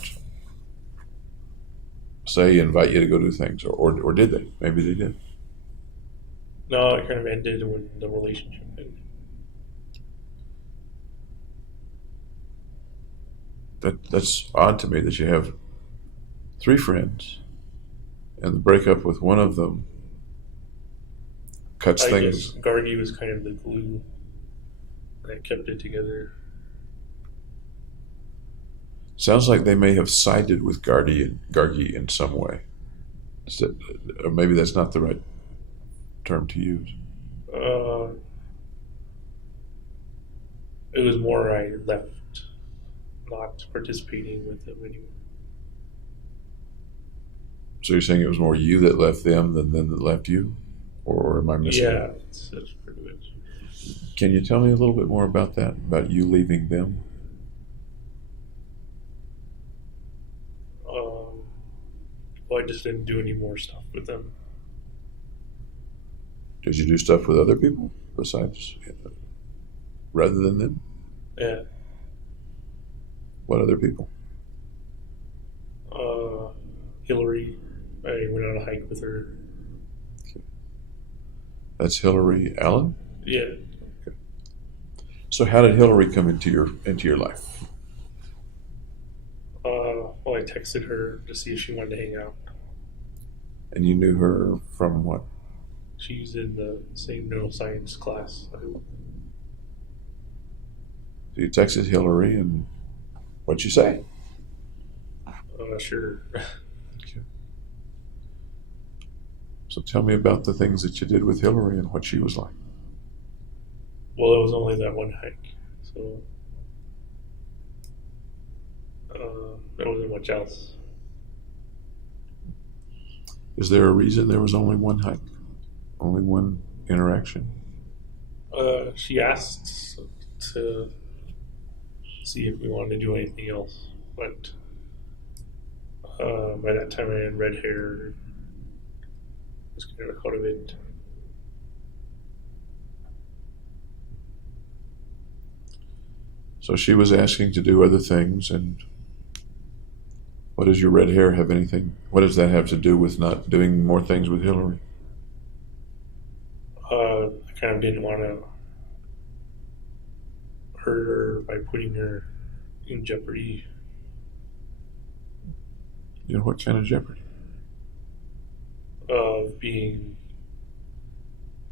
say invite you to go do things, or did they? Maybe they did. No, it kind of ended when the relationship ended. That's odd to me that you have three friends, and the breakup with one of them cuts I things. guess Gargi was kind of the glue that kept it together. Sounds like they may have sided with Gargi in some way. Or maybe that's not the right term to use. Uh, it was more I left, not participating with them anymore. So you're saying it was more you that left them than them that left you? Or am I missing? Yeah, that's pretty much. Can you tell me a little bit more about that? About you leaving them? Well, I just didn't do any more stuff with them. Did you do stuff with other people besides, rather than them? Yeah. What other people? Hillary, I went on a hike with her. That's Hillary Allen? Yeah. So how did Hillary come into your life? Well, I texted her to see if she wanted to hang out. And you knew her from what? She's in the same neuroscience class. So you texted Hillary, and what'd she say? Sure. Okay. So tell me about the things that you did with Hillary and what she was like. Well, it was only that one hike, so there wasn't much else. Is there a reason there was only one hike? Only one interaction? She asked to see if we wanted to do anything else, but by that time I had red hair. I was kind of out of it. So she was asking to do other things, and what does your red hair have anything? What does that have to do with not doing more things with Hillary? I kind of didn't want to hurt her by putting her in jeopardy. You know, what kind of jeopardy? Of being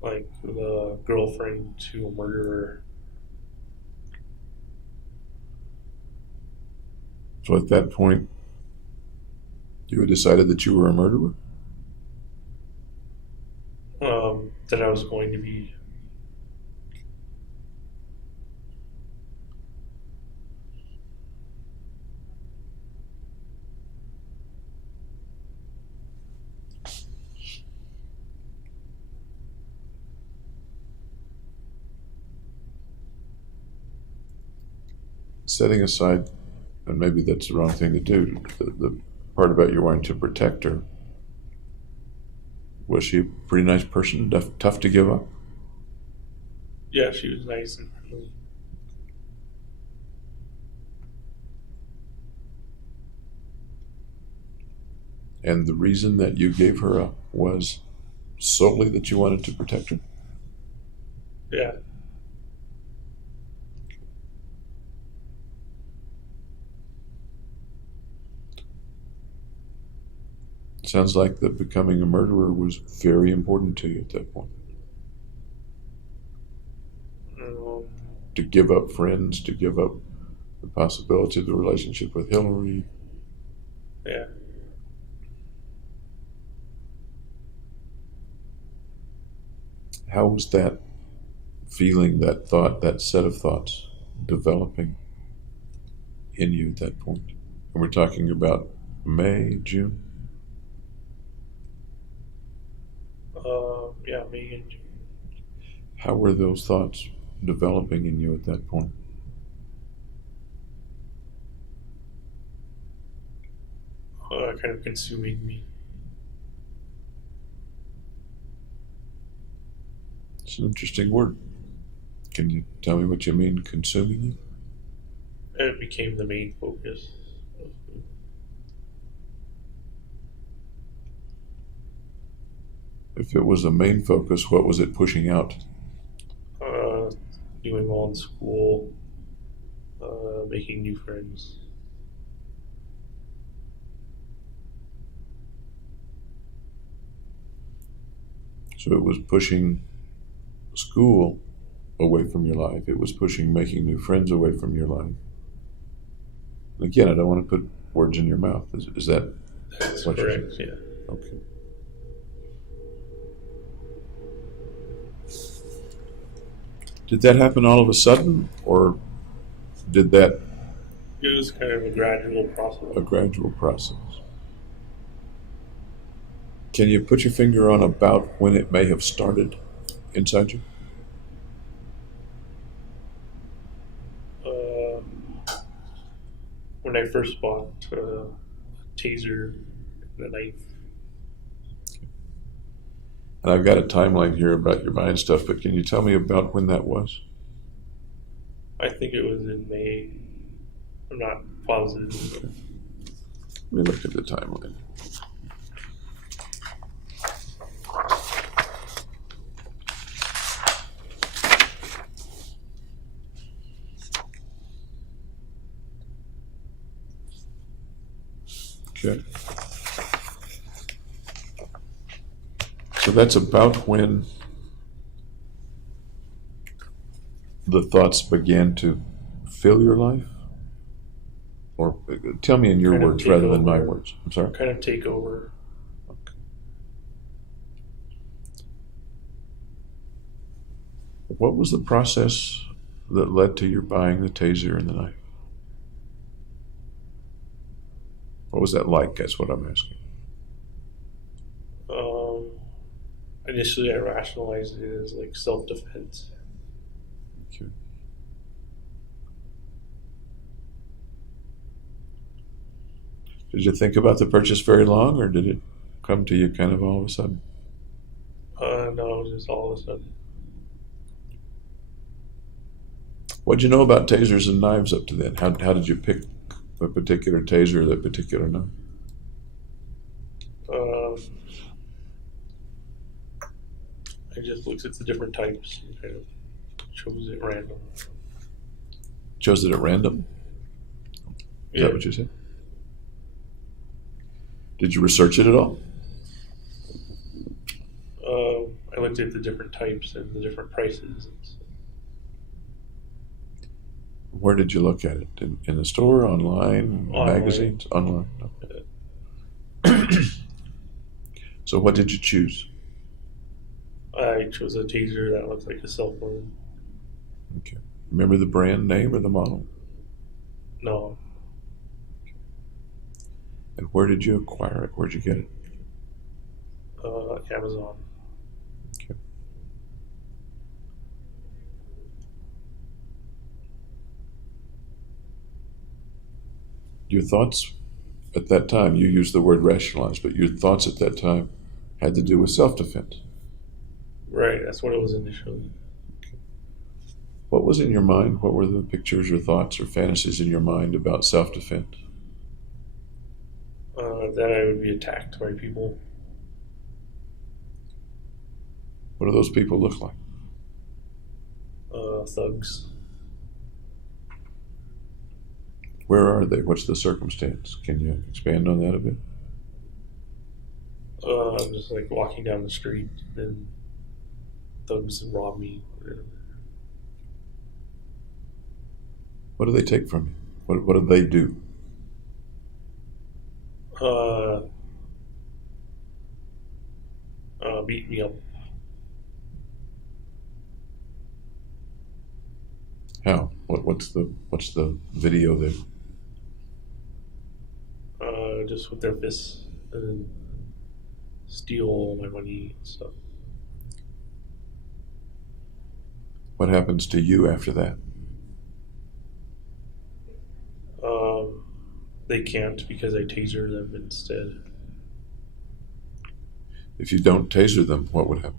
like the girlfriend to a murderer. So at that point, you had decided that you were a murderer? That I was going to be. Setting aside, and maybe that's the wrong thing to do, the part about you wanting to protect her, was she a pretty nice person, tough to give up? Yeah, she was nice and friendly. And the reason that you gave her up was solely that you wanted to protect her? Yeah. Sounds like that becoming a murderer was very important to you at that point. Um, To give up friends, to give up the possibility of the relationship with Hillary. yeah. How was that feeling, that thought, that set of thoughts developing in you at that point? And we're talking about May, June? Yeah, me and How were those thoughts developing in you at that point? kind of consuming me. It's an interesting word. Can you tell me what you mean, consuming you? It became the main focus. If it was the main focus, what was it pushing out? Uh, Doing well in school, making new friends. So it was pushing school away from your life. It was pushing making new friends away from your life. And again, I don't want to put words in your mouth. Is that That's what you're correct, saying? yeah. Okay. Did that happen all of a sudden, or did that It was kind of a gradual process. a gradual process? Can you put your finger on about when it may have started inside you? Uh, when I first bought a taser and a knife, And I've got a timeline here about your buying stuff, but can you tell me about when that was? I think it was in May. I'm not positive. Okay. Let me look at the timeline. Okay. So that's about when the thoughts began to fill your life? Or tell me in your Kind of words take rather than my over. words. I'm sorry? Kind of take over. Okay. What was the process that led to your buying the taser and the knife? What was that like? That's what I'm asking. Initially, I rationalized it as like self-defense. Okay. Did you think about the purchase very long, or did it come to you kind of all of a sudden? No, it was just all of a sudden. What did you know about tasers and knives up to then? How did you pick a particular taser or that particular knife? Um, I just looked at the different types and kind of chose it random. Chose it at random? Is Yeah. that what you said? Did you research it at all? I looked at the different types and the different prices. Where did you look at it? In the store, online, Online. magazines? Online. No. So what did you choose? I chose a taser that looks like a cell phone. Okay. Remember the brand name or the model? No, And where did you acquire it? Where'd you get it? Amazon. Okay. Your thoughts at that time, you used the word rationalize, but your thoughts at that time had to do with self-defense. Right, that's what it was initially. What was in your mind? What were the pictures or thoughts or fantasies in your mind about self-defense? That I would be attacked by people. What do those people look like? Thugs. Where are they? What's the circumstance? Can you expand on that a bit? Just like walking down the street and thugs rob me. What do they take from you? What do they do? Beat me up. How? What's the video there? Just with their fists and steal all my money and stuff. What happens to you after that? They can't because I taser them instead. If you don't taser them, what would happen?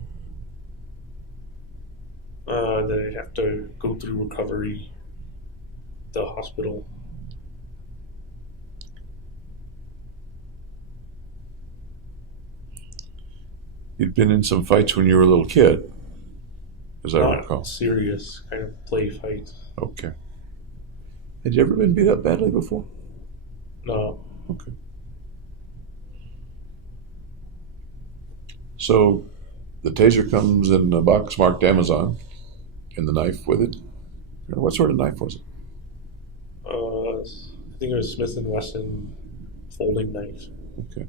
Then I'd have to go through recovery, the hospital. You'd been in some fights when you were a little kid, as I Not recall. serious kind of play fight. Okay. Had you ever been beat up badly before? No. Okay. So the taser comes in a box marked Amazon, and the knife with it. What sort of knife was it? I think it was Smith & Wesson folding knife. Okay.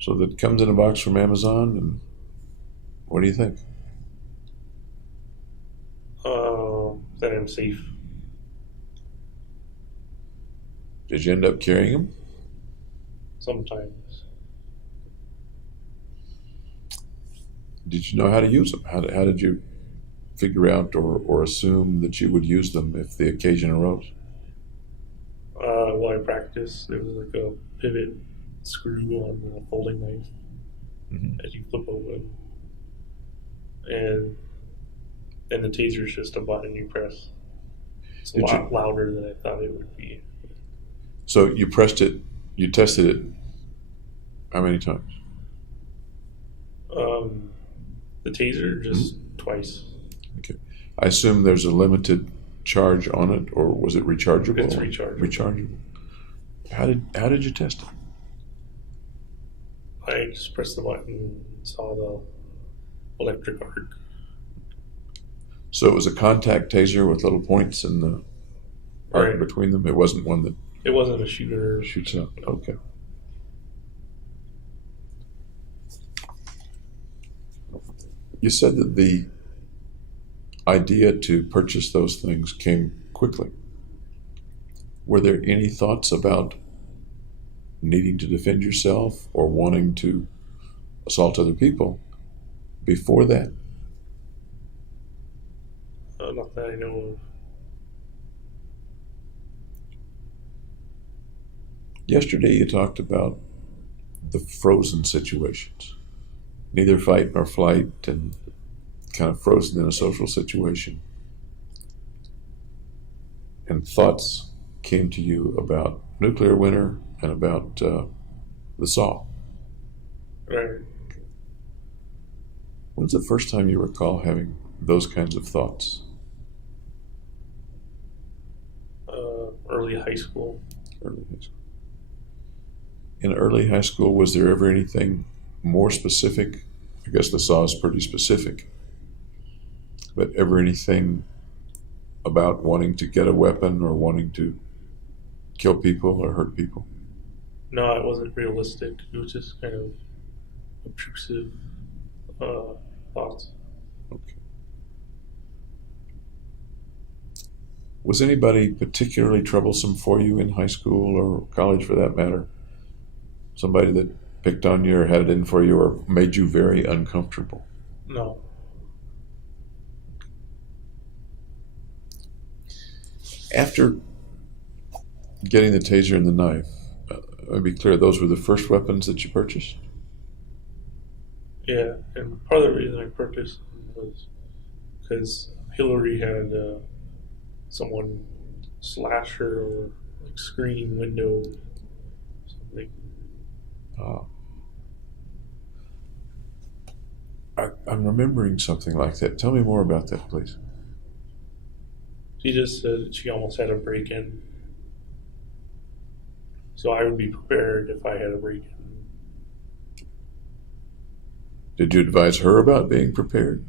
So that comes in a box from Amazon, and what do you think? That I'm safe. Did you end up carrying them? Sometimes. Did you know how to use them? How did you figure out or assume that you would use them if the occasion arose? While I practiced, there was like a pivot screw on the folding knife as you flip open. And the taser is just a button you press. It's a lot louder than I thought it would be. So you pressed it, you tested it how many times? The taser just twice. Okay. I assume there's a limited charge on it, or was it rechargeable? It's rechargeable. Rechargeable. How did you test it? I just pressed the button and saw the electric arc. So it was a contact taser with little points in the arc Right. between them. It wasn't one that It wasn't a shooter. shoots up. Okay. You said that the idea to purchase those things came quickly. Were there any thoughts about needing to defend yourself or wanting to assault other people before that? Not that I know of. Yesterday you talked about the frozen situations, neither fight nor flight, and kind of frozen in a social situation. And thoughts came to you about nuclear winter and about the saw. Right. When's the first time you recall having those kinds of thoughts? Early high school. Early high school. In early high school, was there ever anything more specific? I guess the saw is pretty specific. But ever anything about wanting to get a weapon or wanting to kill people or hurt people? No, it wasn't realistic. It was just kind of obtrusive thoughts. Okay. Was anybody particularly troublesome for you in high school or college for that matter? Somebody that picked on you or had it in for you or made you very uncomfortable? No. After getting the taser and the knife, let me be clear, those were the first weapons that you purchased? Yeah, and part of the reason I purchased them was because Hillary had someone slash her or like screen window something. I'm remembering something like that. Tell me more about that, please. She just said she almost had a break-in. So I would be prepared if I had a break-in. Did you advise her about being prepared?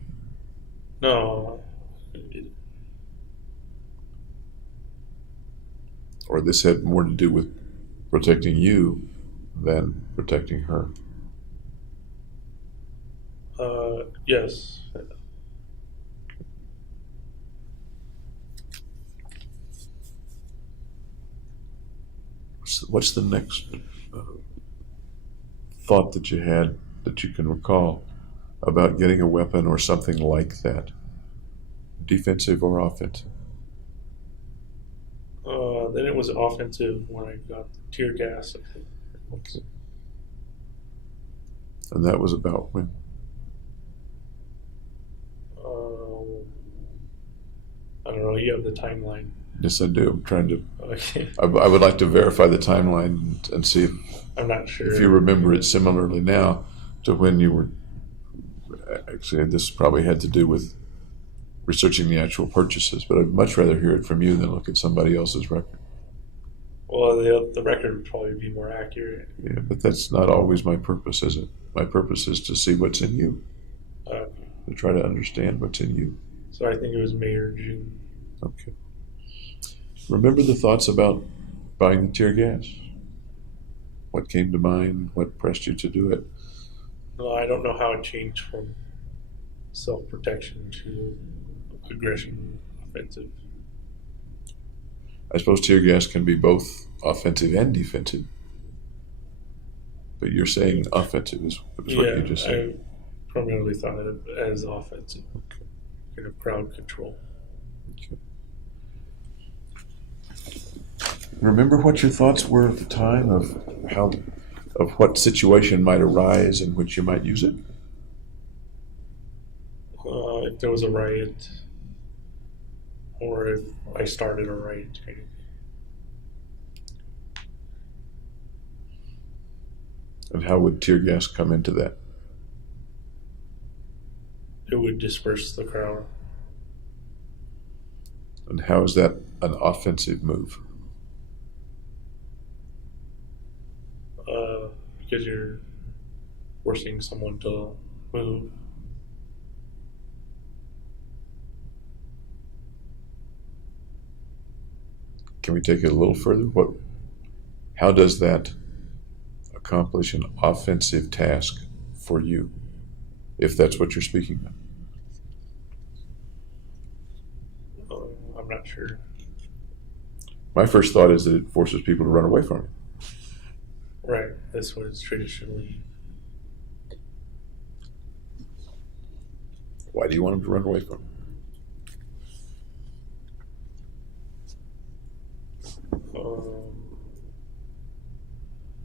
No. Or this had more to do with protecting you than protecting her? Yes. What's the next thought that you had that you can recall about getting a weapon or something like that? Defensive or offensive? Then it was offensive when I got tear gas. I think. And that was about when? I don't know. You have the timeline. Yes, I do. I'm trying to. Okay. I would like to verify the timeline and see if, I'm not sure if you remember it similarly now to when you were. Actually, this probably had to do with researching the actual purchases, but I'd much rather hear it from you than look at somebody else's record. Well, the record would probably be more accurate. Yeah, but that's not always my purpose, is it? My purpose is to see what's in you, to try to understand what's in you. So I think it was May or June. Okay. Remember the thoughts about buying the tear gas? What came to mind? What pressed you to do it? No, I don't know how it changed from self-protection to aggression, offensive. I suppose tear gas can be both offensive and defensive. But you're saying offensive is what you just said. I primarily thought of it as offensive. Okay. Kind of crowd control. Okay. Remember what your thoughts were at the time of what situation might arise in which you might use it? If there was a riot, or if I started a riot, kind of. And how would tear gas come into that? It would disperse the crowd. And how is that an offensive move? Because you're forcing someone to move. Can we take it a little further? How does that accomplish an offensive task for you, if that's what you're speaking of? I'm not sure. My first thought is that it forces people to run away from it. Right, that's what it's traditionally. Why do you want them to run away from it?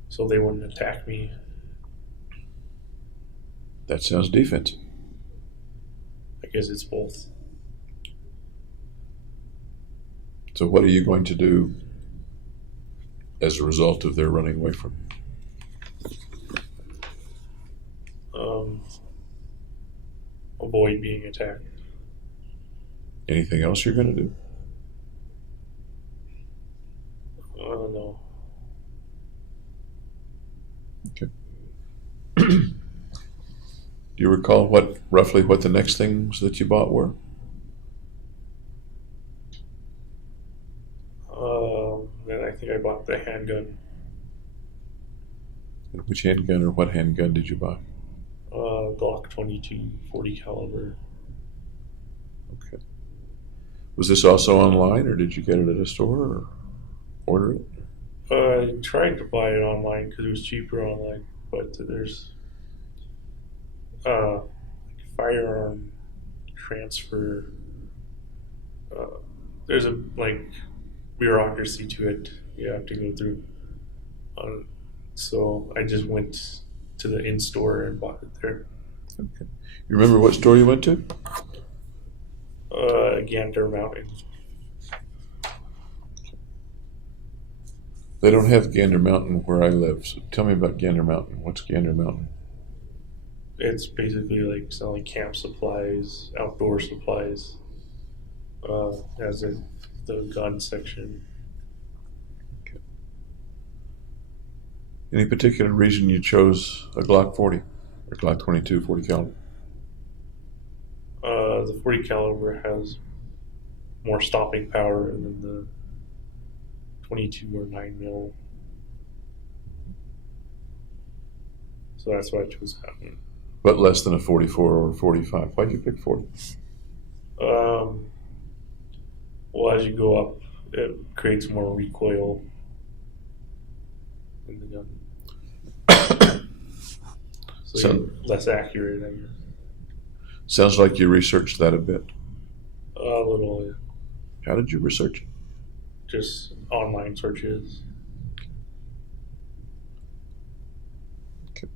So they wouldn't attack me. That sounds defensive. I guess it's both. So what are you going to do as a result of their running away from you? Avoid being attacked. Anything else you're going to do? I don't know. Okay. Do you recall roughly what the next things that you bought were? Then I think I bought the handgun. And which handgun or what handgun did you buy? Glock 22, 40 caliber. Okay. Was this also online, or did you get it at a store or order it? I tried to buy it online because it was cheaper online, but there's firearm transfer. There's a bureaucracy to it. You have to go through. So I just went to the in-store and bought it there. Okay. You remember what store you went to? Gander Mountain. They don't have Gander Mountain where I live, so tell me about Gander Mountain. What's Gander Mountain? It's basically like selling camp supplies, outdoor supplies. Has the gun section. Okay. Any particular reason you chose a Glock 40 or Glock 22 40 caliber? The 40 caliber has more stopping power than the 22 or 9 mil. So that's why I chose that one. But less than a 44 or 45. Why'd you pick 40? Well, as you go up, it creates more recoil in the gun. So you're less accurate, I guess. Sounds like you researched that a bit. A little, yeah. How did you research it? Just online searches. Okay.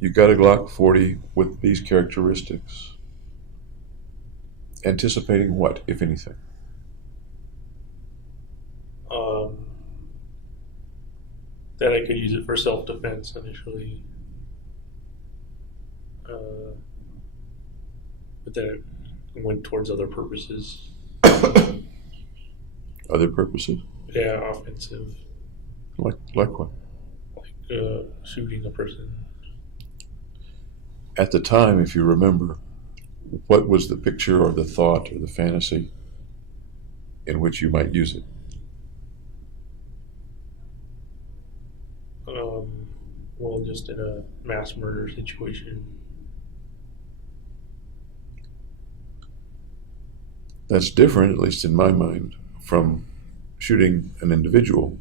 You got a Glock 40 with these characteristics. Anticipating what, if anything? That I could use it for self-defense initially. But then it went towards other purposes. Other purposes? Yeah, offensive. Like what? Like shooting a person. At the time, if you remember, what was the picture or the thought or the fantasy in which you might use it? Well, just in a mass murder situation. That's different, at least in my mind, from shooting an individual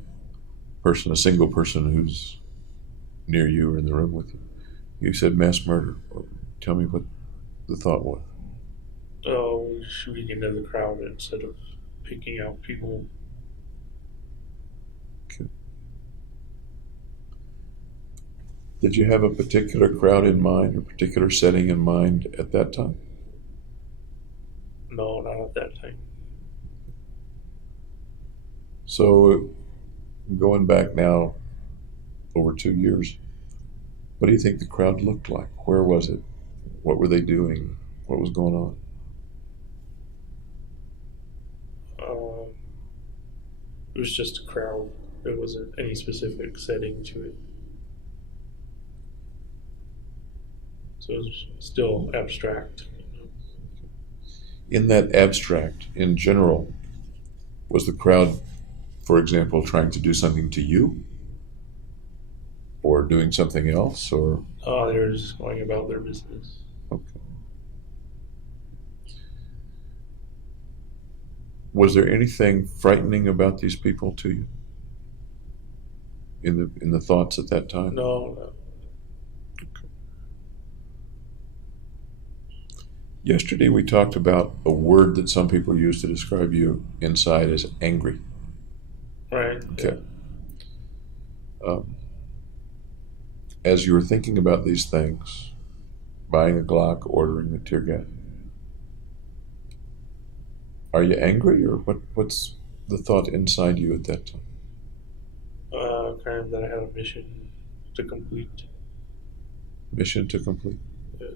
person, a single person who's near you or in the room with you. You said mass murder. Tell me what the thought was. Oh, shooting into the crowd instead of picking out people. Okay. Did you have a particular crowd in mind or particular setting in mind at that time? No, not at that time. So, going back now over 2 years, what do you think the crowd looked like? Where was it? What were they doing? What was going on? It was just a crowd. There wasn't any specific setting to it. So it was still abstract. In that abstract, in general, was the crowd, for example, trying to do something to you? Or doing something else? Or They were just going about their business. okay. Was there anything frightening about these people to you? In the thoughts at that time? No. Okay. Yesterday we talked about a word that some people use to describe you inside as angry. Right. Okay. As you were thinking about these things, buying a Glock, ordering the tear gas, are you angry, or what's the thought inside you at that time? Kind of that I had a mission to complete. Mission to complete? Yeah.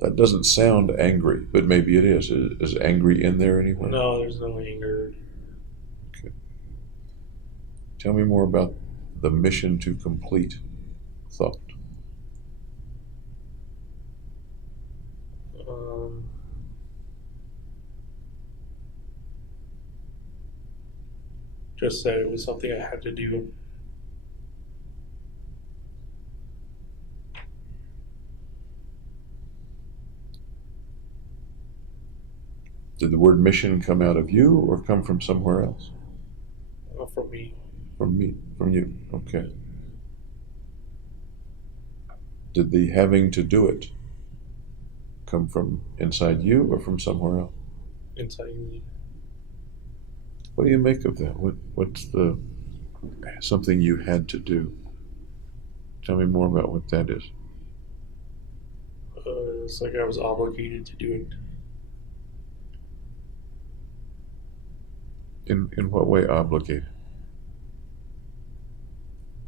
That doesn't sound angry, but maybe it is. Is angry in there anywhere? No, there's no anger. Okay. Tell me more about the mission to complete. thought? Just that it was something I had to do. Did the word mission come out of you or come from somewhere else? From me. From me, from you, okay. Did the having to do it come from inside you or from somewhere else? Inside me. What do you make of that? What's the something you had to do? Tell me more about what that is. It's like I was obligated to do it. In what way obligated?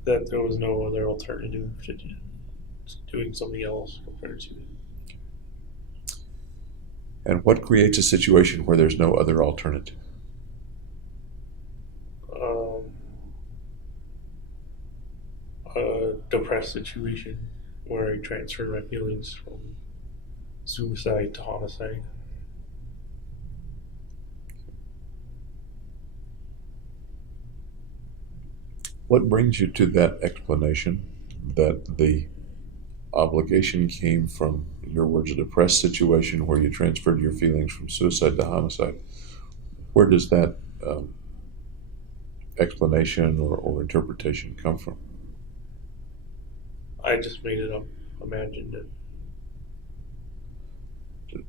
That there was no other alternative to doing something else compared to it. And what creates a situation where there's no other alternative? A depressed situation where I transferred my feelings from suicide to homicide. What brings you to that explanation that the obligation came from, in your words, a depressed situation where you transferred your feelings from suicide to homicide? Where does that explanation or interpretation come from? I just made it up, imagined it.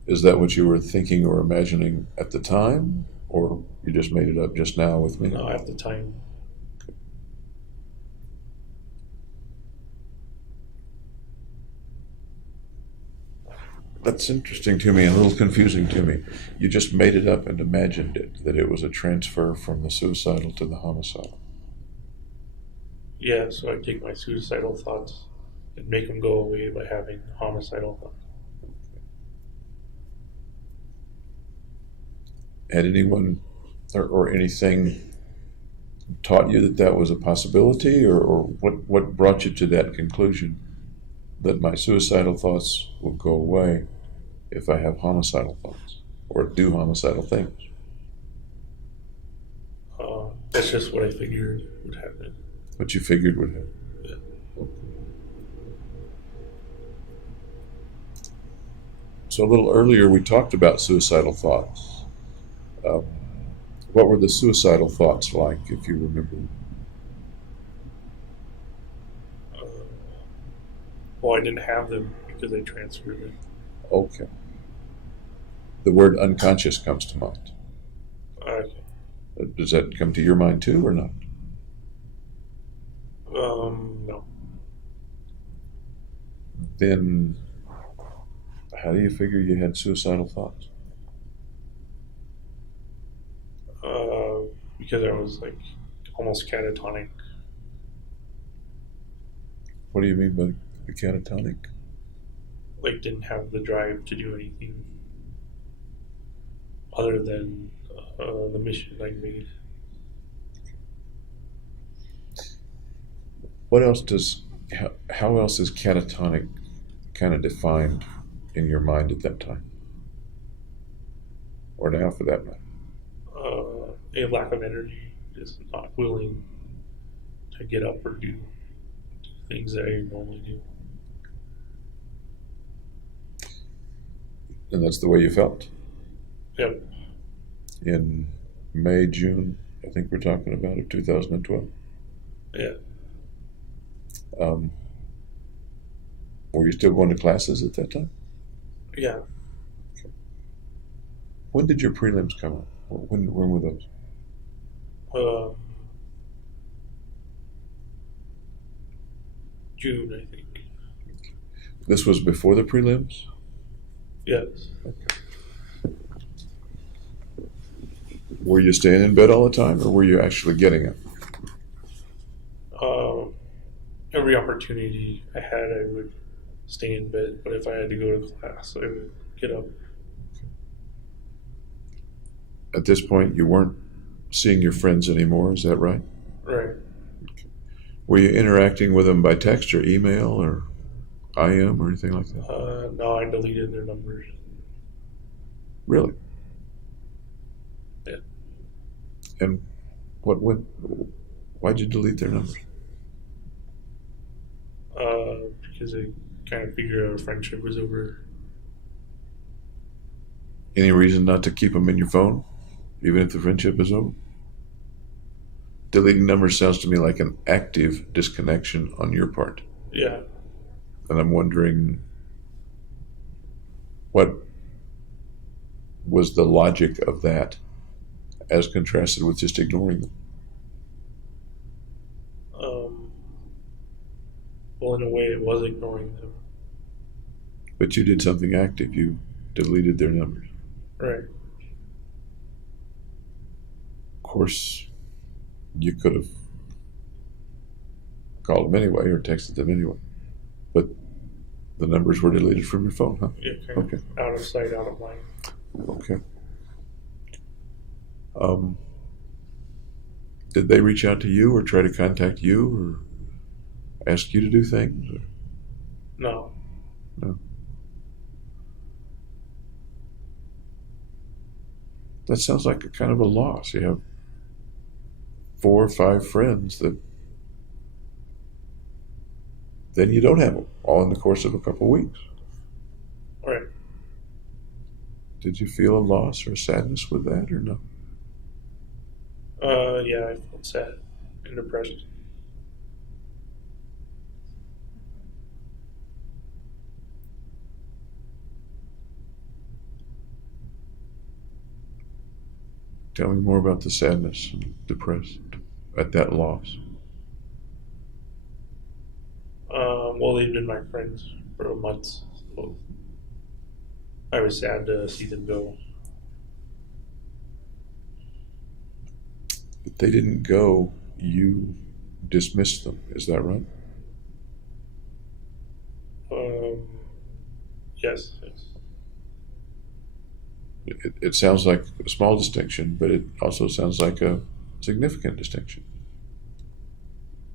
Is that what you were thinking or imagining at the time, or you just made it up just now with me? No, at the time. That's interesting to me and a little confusing to me. You just made it up and imagined it, that it was a transfer from the suicidal to the homicidal. Yeah, so I take my suicidal thoughts and make them go away by having homicidal thoughts. Had anyone or anything taught you that that was a possibility, or what brought you to that conclusion that my suicidal thoughts will go away if I have homicidal thoughts or do homicidal things? That's just what I figured would happen. What you figured would happen? Yeah. So a little earlier we talked about suicidal thoughts. What were the suicidal thoughts like, if you remember? Well, I didn't have them because I transferred them. Okay. The word unconscious comes to mind. Okay. Does that come to your mind too, or not? No. Then how do you figure you had suicidal thoughts? Because I was like almost catatonic. What do you mean by the catatonic? Like didn't have the drive to do anything other than the mission I made. What else how else is catatonic kind of defined in your mind at that time? Or now, for that matter? A lack of energy, just not willing to get up or do things that I normally do. And that's the way you felt? Yep. In May, June, I think we're talking about, of 2012? Yeah. Were you still going to classes at that time? Yeah. Okay. When did your prelims come out? When were those? June, I think. This was before the prelims? Yes. Okay. Were you staying in bed all the time, or were you actually getting up? Every opportunity I had, I would stay in bed. But if I had to go to class, I would get up. At this point, you weren't seeing your friends anymore, is that right? Right. Okay. Were you interacting with them by text or email or IM or anything like that? No, I deleted their numbers. Really? Yeah. And why'd you delete their numbers? Because I kind of figured our friendship was over. Any reason not to keep them in your phone, even if the friendship is over? Deleting numbers sounds to me like an active disconnection on your part. Yeah. And I'm wondering what was the logic of that as contrasted with just ignoring them? Well, in a way, it was ignoring them. But you did something active. You deleted their numbers. Right. Of course, you could have called them anyway or texted them anyway. But the numbers were deleted from your phone, huh? Yeah, kind of Okay. out of sight, out of mind. Okay. Did they reach out to you or try to contact you or ask you to do things? Or? No. No. That sounds like a kind of a loss. You have 4 or 5 friends that then you don't have them all in the course of a couple of weeks. Right. Did you feel a loss or a sadness with that or no? Yeah, I felt sad and depressed. Tell me more about the sadness and depressed at that loss. Well, they've been my friends for months, so I was sad to see them go. If they didn't go, you dismissed them. Is that right? Yes. It sounds like a small distinction, but it also sounds like a significant distinction.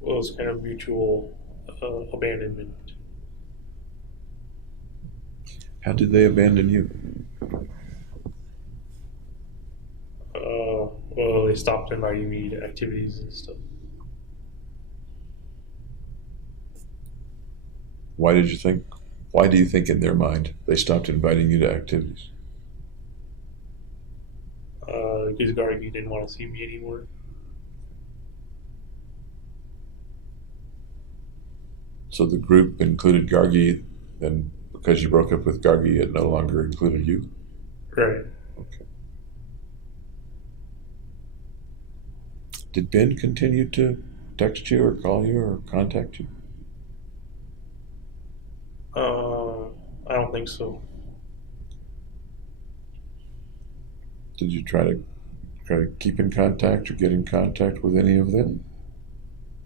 Well, it's kind of mutual abandonment. How did they abandon you? Well, they stopped inviting me to activities and stuff. Why do you think in their mind they stopped inviting you to activities? Because Gargi didn't want to see me anymore. So the group included Gargi, and because you broke up with Gargi, it no longer included you? Right. Okay. Did Ben continue to text you or call you or contact you? I don't think so. Did you try to keep in contact or get in contact with any of them?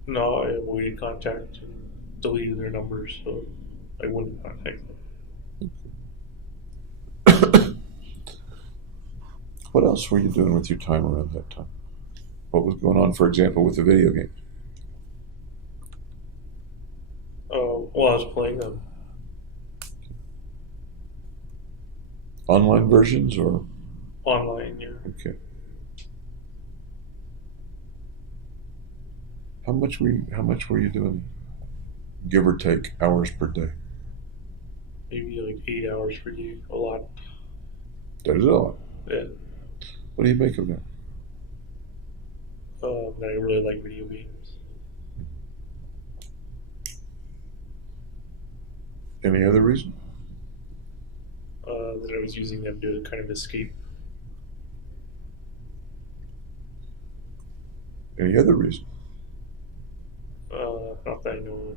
No, I avoided contact and deleted their numbers, so I wouldn't contact them. What else were you doing with your time around that time? What was going on, for example, with the video games? Well, I was playing them. Online versions or? Online, yeah. Okay. How much were you doing, give or take, hours per day? Maybe like 8 hours per day. A lot. That is a lot. Yeah. What do you make of that? I really like video games. Any other reason? That I was using them to kind of escape. Any other reason? Not that I know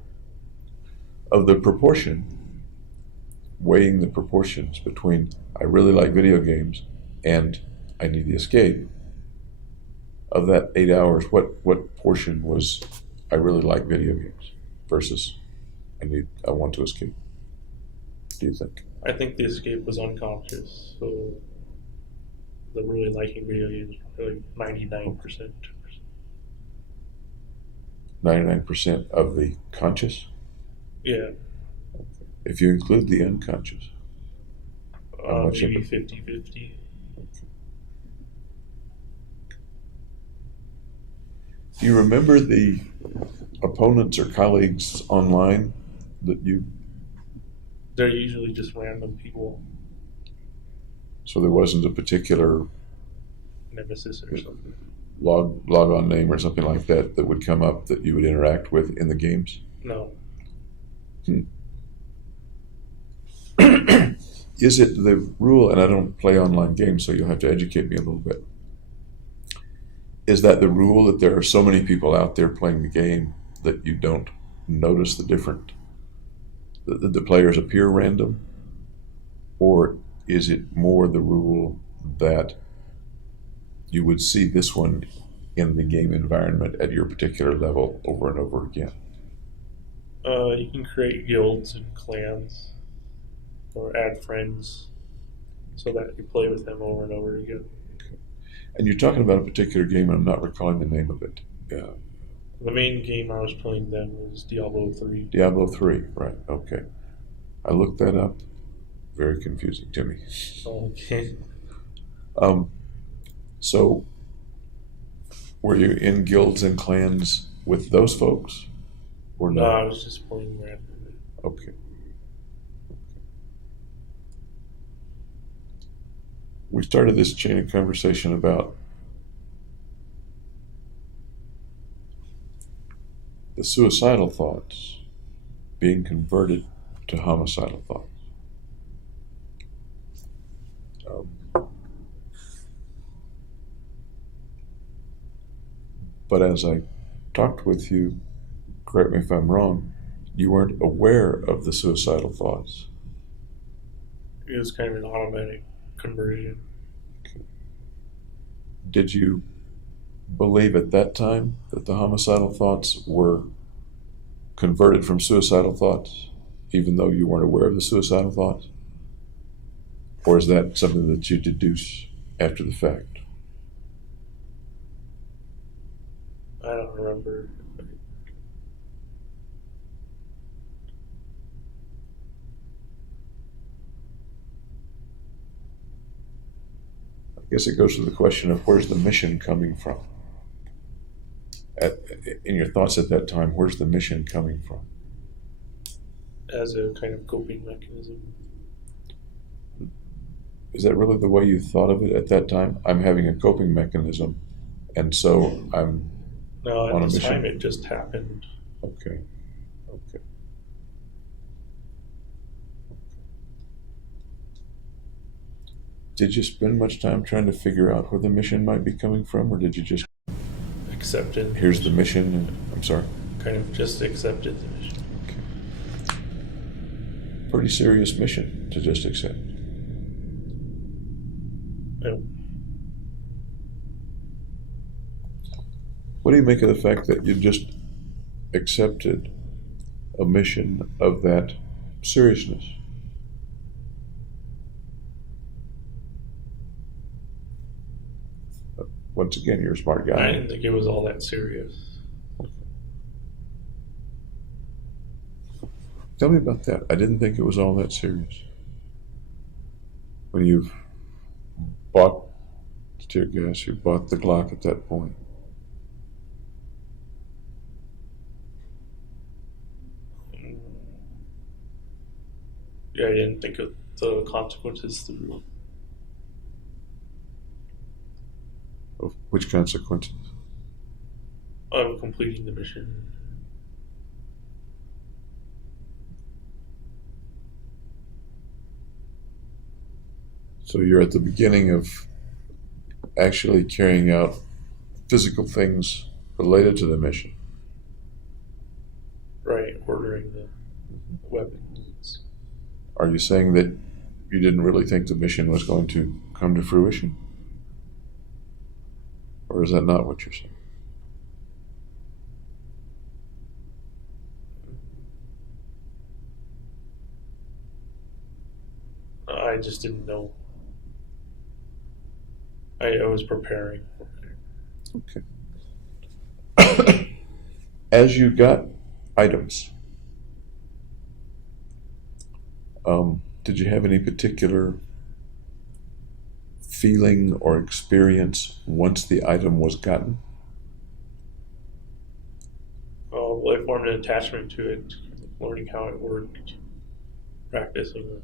Of the proportion, weighing the proportions between I really like video games and I need the escape. Of that 8 hours, what portion was I really like video games versus I want to escape? Do you think? I think the escape was unconscious, so the really liking video games were like 99%. 99% of the conscious? Yeah. If you include the unconscious, how much of Maybe it? 50-50. Do you remember the opponents or colleagues online that you? They're usually just random people, So there wasn't a particular nemesis or something. log on name or something like that that would come up that you would interact with in the games? No. Is it the rule, and I don't play online games, so you'll have to educate me a little bit. Is that the rule that there are so many people out there playing the game that you don't notice the players appear random? Or is it more the rule that you would see this one in the game environment at your particular level over and over again? You can create guilds and clans or add friends so that you play with them over and over again. And you're talking about a particular game, and I'm not recalling the name of it. Yeah. The main game I was playing then was Diablo 3. Diablo 3, right, okay. I looked that up. Very confusing to me. Okay. So, were you in guilds and clans with those folks? Or No, no? I was just playing randomly. Okay. We started this chain of conversation about the suicidal thoughts being converted to homicidal thoughts. But as I talked with you, correct me if I'm wrong, you weren't aware of the suicidal thoughts. It was kind of an automatic conversion. Did you believe at that time that the homicidal thoughts were converted from suicidal thoughts, even though you weren't aware of the suicidal thoughts? Or is that something that you deduce after the fact? I don't remember. I guess it goes to the question of where's the mission coming from? In your thoughts at that time, where's the mission coming from? As a kind of coping mechanism. Is that really the way you thought of it at that time? I'm having a coping mechanism, and so I'm No, on a at this mission. time it just happened. Okay. Did you spend much time trying to figure out where the mission might be coming from, or did you just Accepted. here's the mission? And, I'm sorry. Kind of just accepted the mission. Pretty serious mission to just accept. Yeah. What do you make of the fact that you just accepted a mission of that seriousness? Once again, you're a smart guy. I didn't think it was all that serious. Tell me about that. I didn't think it was all that serious. When you've bought the tear gas, you bought the Glock at that point. Yeah, I didn't think of the consequences through. Of which consequences? Of completing the mission. So you're at the beginning of actually carrying out physical things related to the mission. Right, ordering the weapons. Are you saying that you didn't really think the mission was going to come to fruition? Or is that not what you're saying? I just didn't know. I was preparing for it. Okay. As you got items, did you have any particular feeling or experience once the item was gotten? Well, I formed an attachment to it, learning how it worked, practicing it.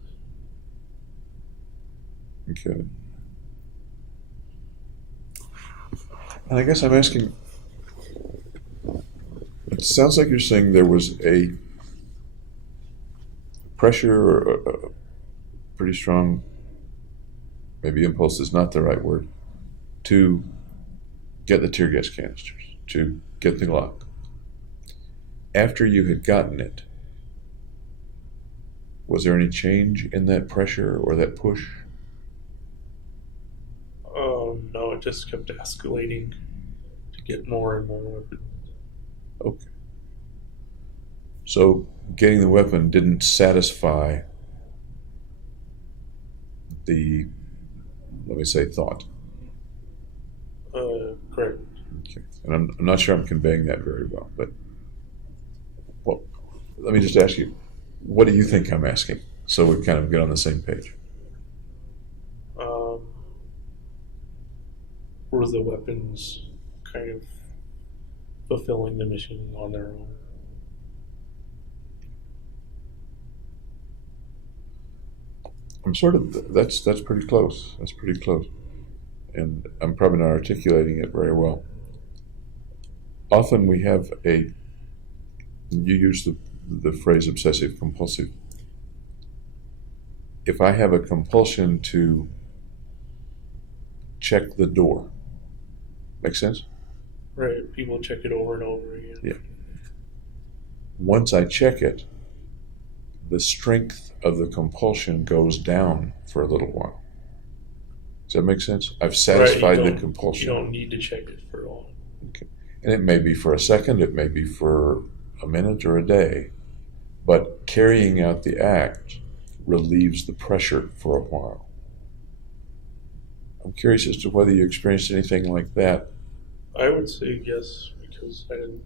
Okay. And I guess I'm asking, it sounds like you're saying there was a pressure or a pretty strong, maybe impulse is not the right word, to get the tear gas canisters, to get the Glock. After you had gotten it, was there any change in that pressure or that push? No, it just kept escalating to get more and more weapons. Okay. So getting the weapon didn't satisfy the, let me say, thought. Correct. Okay. And I'm not sure I'm conveying that very well, but well, let me just ask you, what do you think I'm asking? So we kind of get on the same page. Were the weapons kind of fulfilling the mission on their own? I'm sort of, that's pretty close. That's pretty close. And I'm probably not articulating it very well. Often we have you use the phrase obsessive compulsive. If I have a compulsion to check the door, make sense? Right, people check it over and over again. Yeah. Once I check it, the strength of the compulsion goes down for a little while. Does that make sense? I've satisfied the compulsion. You don't need to check it for long. Okay. And it may be for a second, it may be for a minute or a day, but carrying out the act relieves the pressure for a while. I'm curious as to whether you experienced anything like that. I would say yes, because I didn't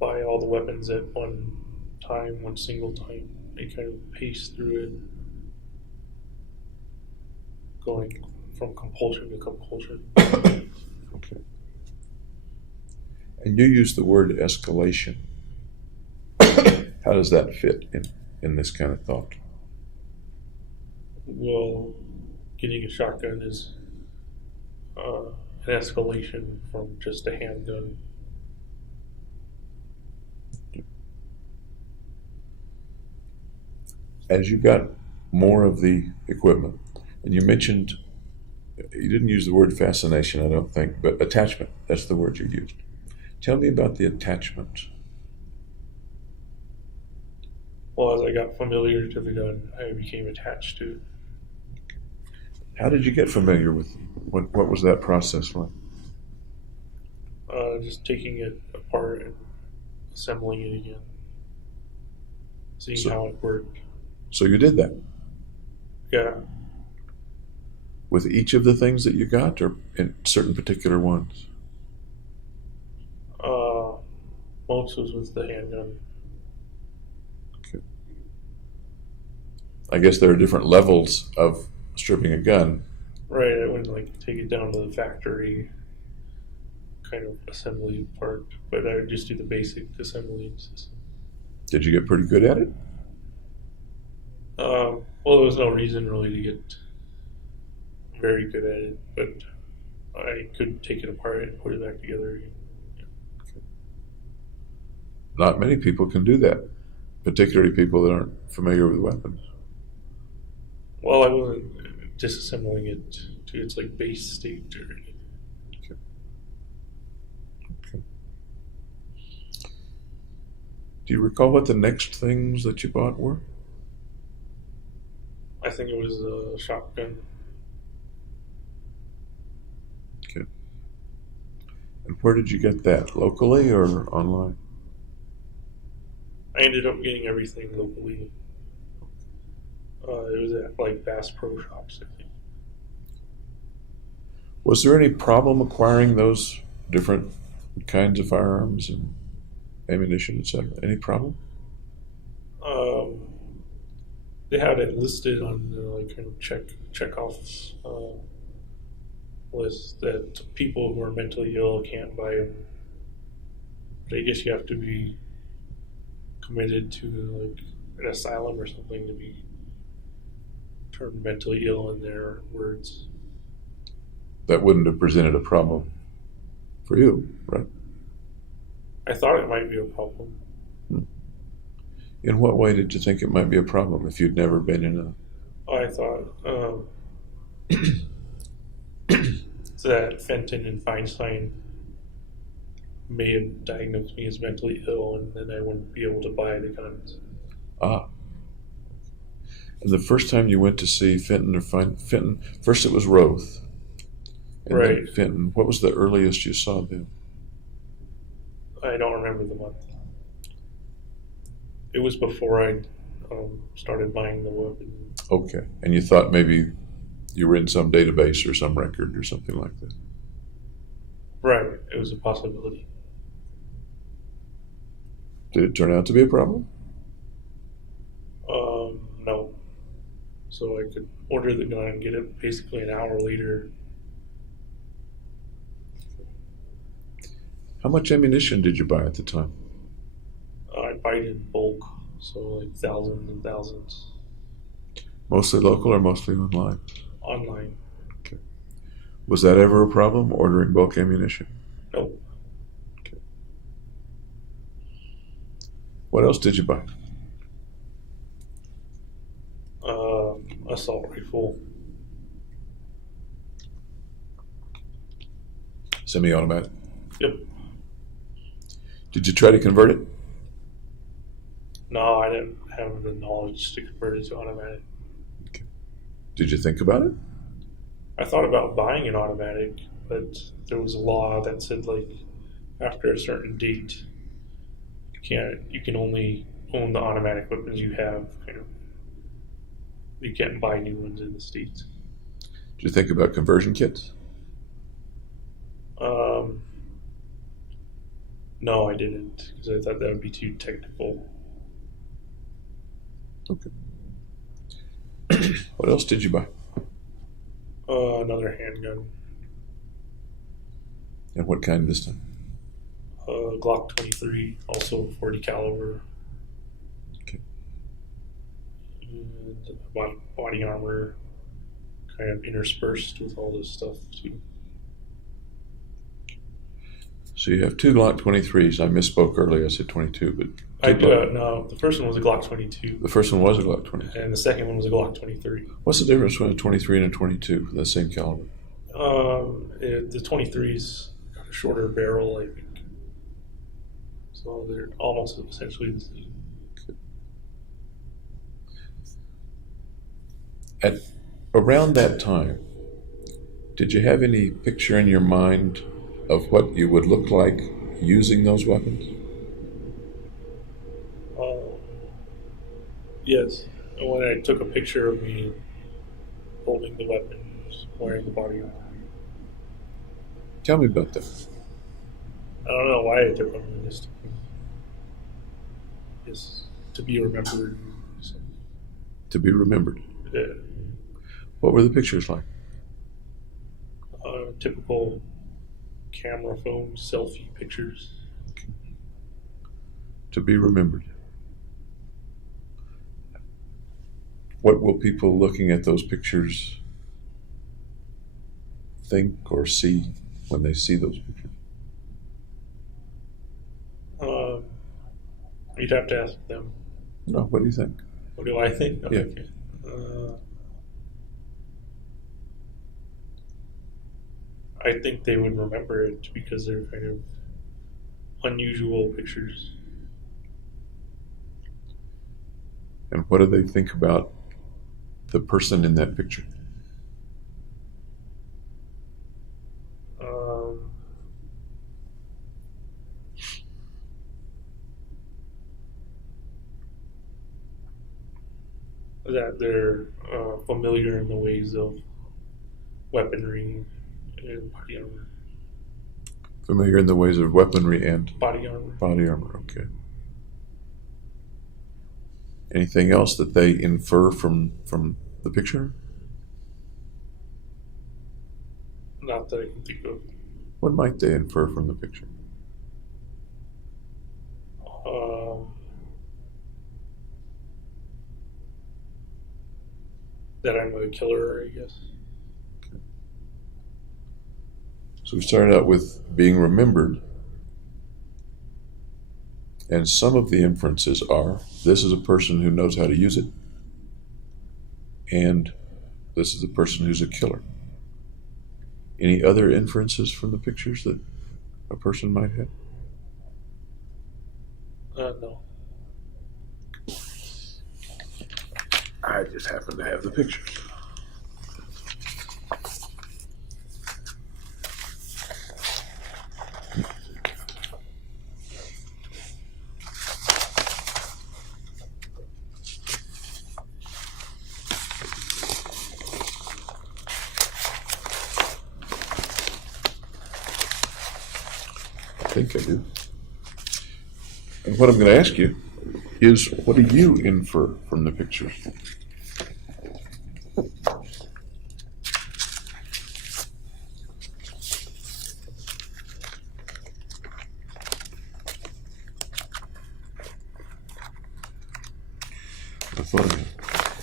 buy all the weapons at one single time. I kind of paced through it, going from compulsion to compulsion. Okay. And you use the word escalation. How does that fit in this kind of thought? Well, getting a shotgun is an escalation from just a handgun. As you got more of the equipment, and you mentioned, you didn't use the word fascination, I don't think, but attachment, that's the word you used. Tell me about the attachment. Well, as I got familiar to the gun, I became attached to it. How did you get familiar with what was that process like? Just taking it apart and assembling it again, seeing how it worked. So you did that? Yeah. With each of the things that you got, or in certain particular ones? Most was with the handgun. Okay. I guess there are different levels of stripping a gun. Right, I wouldn't take it down to the factory kind of assembly part, but I would just do the basic assembly system. Did you get pretty good at it? Well, there was no reason really to get very good at it, but I could take it apart and put it back together again. Not many people can do that, particularly people that aren't familiar with weapons. Well, I wasn't disassembling it to its base state or anything. Okay. Do you recall what the next things that you bought were? I think it was a shotgun. Okay. And where did you get that? Locally or online? I ended up getting everything locally. It was at Bass Pro Shops, I think. Was there any problem acquiring those different kinds of firearms? And ammunition, etc. Any problem? They had it listed on the like kind of checkoffs list that people who are mentally ill can't buy them. But I guess you have to be committed to like an asylum or something to be termed mentally ill in their words. That wouldn't have presented a problem for you, right? I thought it might be a problem. In what way did you think it might be a problem if you'd never been in a... I thought that Fenton and Feinstein may have diagnosed me as mentally ill, and then I wouldn't be able to buy the guns. Ah. And the first time you went to see Fenton or Fenton, first it was Roth. And Right. then Fenton. What was the earliest you saw them? I don't remember the month. It was before I started buying the weapon. Okay. And you thought maybe you were in some database or some record or something like that? Right. It was a possibility. Did it turn out to be a problem? No. So I could order the gun and get it basically an hour later. How much ammunition did you buy at the time? I buy it in bulk, so like thousands and thousands Mostly local or mostly online? online. Was that ever a problem, ordering bulk ammunition? Nope. What else did you buy? Assault rifle. Semi-automatic? Yep. Did you try to convert it? No, I didn't have the knowledge to convert it to automatic. Did you think about it? I thought about buying an automatic, but there was a law that said like after a certain date, you can only own the automatic weapons you have. Kind of, you can't buy new ones in the States. Did you think about conversion kits? No, I didn't, because I thought that would be too technical. Okay. What else did you buy? Another handgun, And what kind this time? Glock 23, also 40 caliber. Okay. And body armor, kind of interspersed with all this stuff too. So you have two Glock 23s. I misspoke earlier. I said 22, but No, the first one was a Glock 22, the first one was a Glock 22. and the second one was a Glock 23. What's the difference between a 23 and a 22 for the same caliber? The 23's got a shorter barrel, I think. So they're almost essentially the same. At around that time, did you have any picture in your mind of what you would look like using those weapons? Yes. And when I took a picture of me holding the weapons, wearing the body armor. Tell me about that. I don't know why I took them. Just to be remembered. So, To be remembered. yeah. What were the pictures like? Typical camera phone selfie pictures. To be remembered. What will people looking at those pictures think or see when they see those pictures? You'd have to ask them. No, what do you think? What do I think? Yeah. Okay. I think they would remember it because they're kind of unusual pictures. And what do they think about the person in that picture? That they're familiar in the ways of weaponry and body armor. Familiar in the ways of weaponry and body armor. body armor. Okay. Anything else that they infer from the picture? Not that I can think of. What might they infer from the picture? That I'm a killer, I guess. So we started out with being remembered, and some of the inferences are, this is a person who knows how to use it, and this is a person who's a killer. Any other inferences from the pictures that a person might have? No. I just happen to have the pictures. I think I do. And what I'm going to ask you is, what do you infer from the pictures?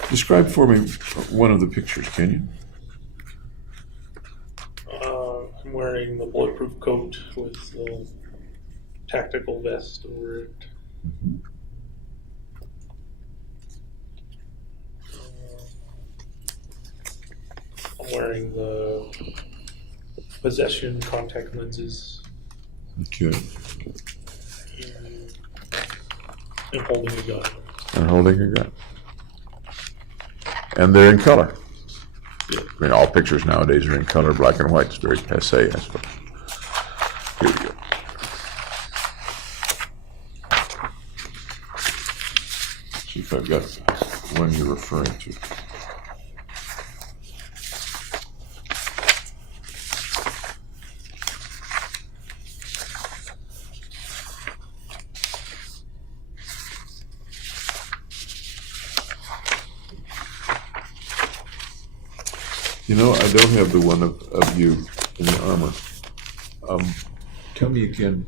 Describe for me one of the pictures, can you? I'm wearing the bulletproof coat with the tactical vest over it. I'm wearing the possession contact lenses. Okay. And holding a gun. And holding a gun. And they're in color. Yeah. I mean, all pictures nowadays are in color. Black and white is very passé, I suppose. Here we go. See if I've got one you're referring to. You know, I don't have the one of you in the armor. Tell me again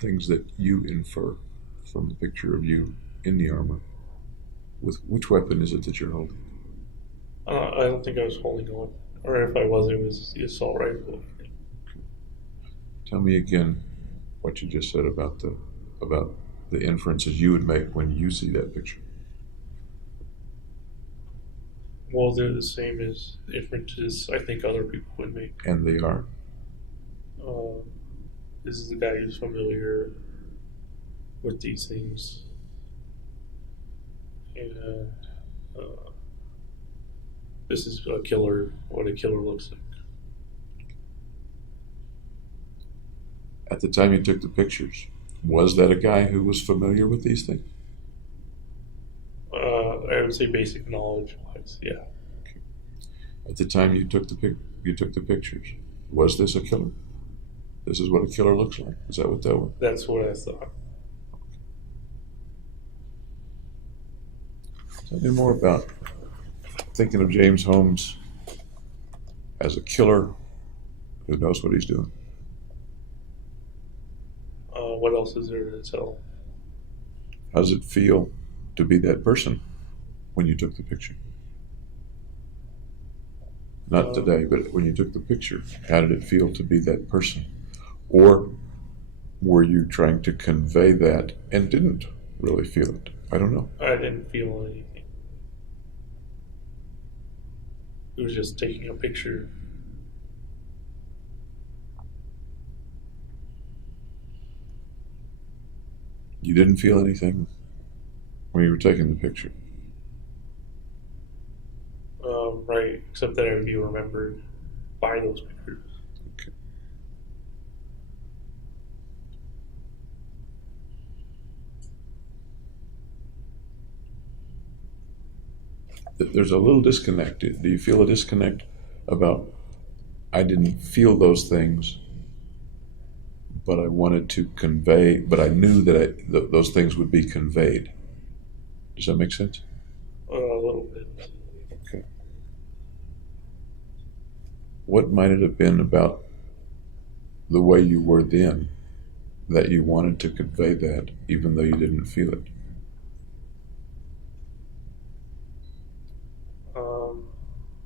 things that you infer from the picture of you in the armor. With which weapon is it that you're holding? I don't think I was holding one. Or if I was, it was the assault rifle. Tell me again what you just said about the inferences you would make when you see that picture. Well, they're the same as inferences I think other people would make. And they are? This is the guy who's familiar with these things. And this is a killer, what a killer looks like. At the time you took the pictures, was that a guy who was familiar with these things? I would say basic knowledge-wise, yeah. Okay. At the time you took the pictures, was this a killer? This is what a killer looks like. Is that what that was? That's what I thought. Tell me more about thinking of James Holmes as a killer who knows what he's doing. What else is there to tell? How does it feel to be that person when you took the picture? Not today, but when you took the picture, how did it feel to be that person? Or were you trying to convey that and didn't really feel it? I don't know. I didn't feel anything. It was just taking a picture. You didn't feel anything when you were taking the picture? Right, except that I would be remembered by those pictures. Okay. There's a little disconnect. Do you feel a disconnect about, I didn't feel those things but I wanted to convey, but I knew that those things would be conveyed. Does that make sense? A little bit. Okay. What might it have been about the way you were then that you wanted to convey that even though you didn't feel it?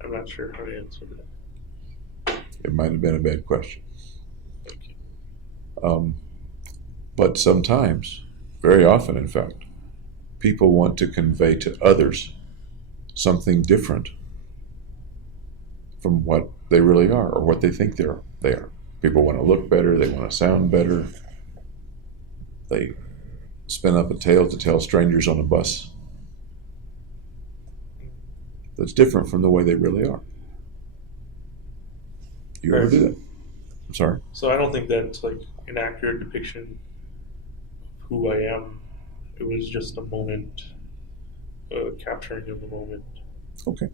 I'm not sure how to answer that. It might have been a bad question. Okay. But sometimes, very often in fact, people want to convey to others something different from what they really are or what they think they are. People want to look better, they want to sound better. They spin up a tale to tell strangers on a bus that's different from the way they really are. You ever do that? I'm sorry? So I don't think that's like an accurate depiction of who I am. It was just a moment, capturing of the moment. Okay.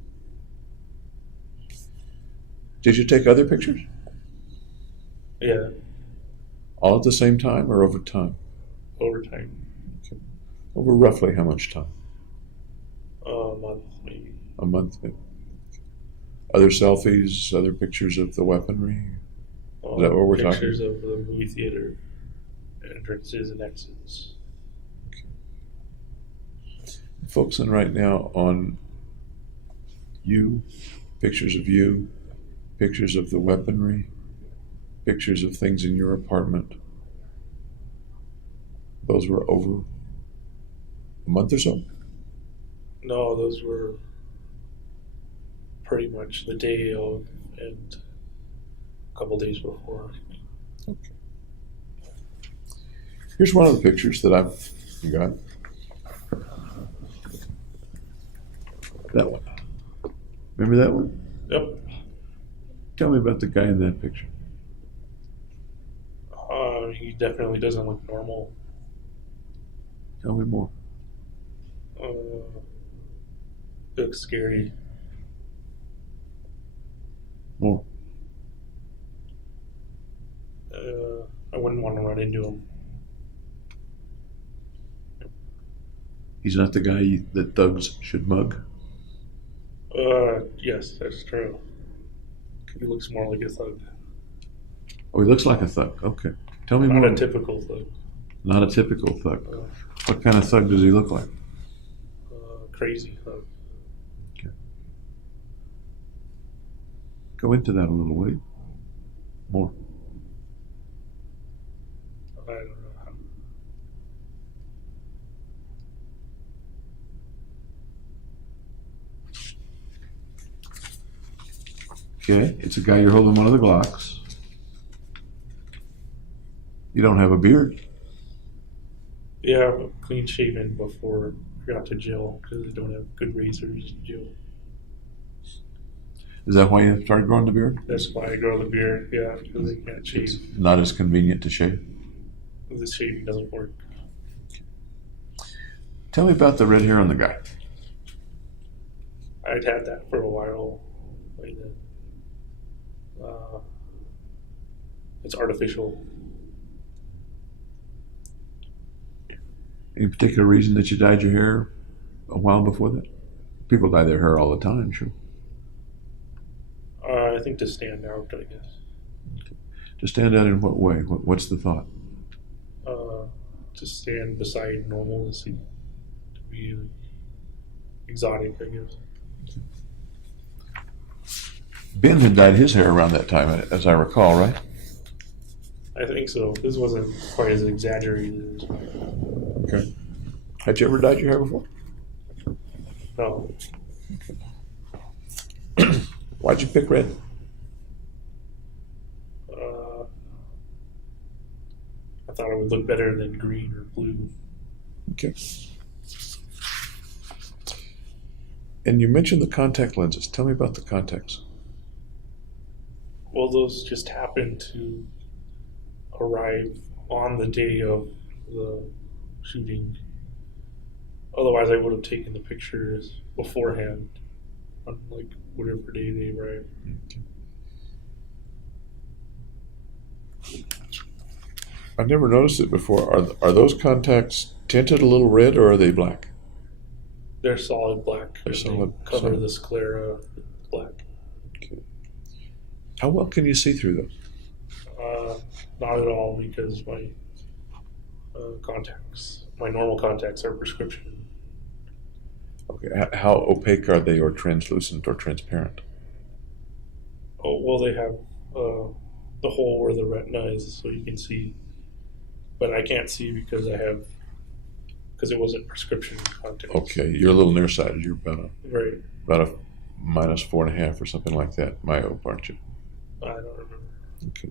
Did you take other pictures? Yeah, All at the same time or over time? over time. Okay. Over roughly how much time? A month, maybe. A month, maybe. Other selfies, other pictures of the weaponry? Is that what we're talking? Pictures of the movie theater, entrances and exits. Focusing right now on you, pictures of you, pictures of the weaponry, pictures of things in your apartment. Those were over a month or so? No, those were pretty much the day of and a couple days before. Okay. Here's one of the pictures that I've got. That one. Remember that one? Yep. Tell me about the guy in that picture. He definitely doesn't look normal. Tell me more. Looks scary. More. I wouldn't want to run into him. He's not the guy that thugs should mug. Yes, that's true. He looks more like a thug. Oh, he looks like a thug. Okay. Tell me Not more. a typical thug. Not a typical thug. What kind of thug does he look like? Crazy thug. Okay. Go into that a little, will you? More. I don't know how. Okay. It's a guy you're holding one of the Glocks. You don't have a beard. Yeah, clean shaven before I got to jail because they don't have good razors in jail. Is that why you started growing the beard? That's why I grow the beard. Yeah, because they can't shave. It's not as convenient to shave. The shaving doesn't work. Tell me about the red hair on the guy. I'd had that for a while. Like that. It's artificial. Any particular reason that you dyed your hair a while before that? People dye their hair all the time, sure. I think to stand out, I guess. To stand out in what way? What's the thought? To stand beside normalcy. To be exotic, I guess. Ben had dyed his hair around that time, as I recall, right? I think so. This wasn't quite as exaggerated as Okay. Had you ever dyed your hair before? no. Why'd you pick red? I thought it would look better than green or blue. Okay. And you mentioned the contact lenses. Tell me about the contacts. Well, those just happened to arrive on the day of the shooting. Otherwise, I would have taken the pictures beforehand on like whatever day they arrived. I've never noticed it before. Are those contacts tinted a little red, or are they black? They're solid black. They're solid. They cover solid. the sclera black. Okay. How well can you see through those? Not at all, because my my normal contacts are prescription. Okay. How opaque are they, or translucent, or transparent? Oh, well, they have the hole where the retina is, so you can see. But I can't see because it wasn't prescription contacts. Okay, you're a little nearsighted. You're Right. about a -4.5 or something like that, myope, aren't you? I don't remember. Okay.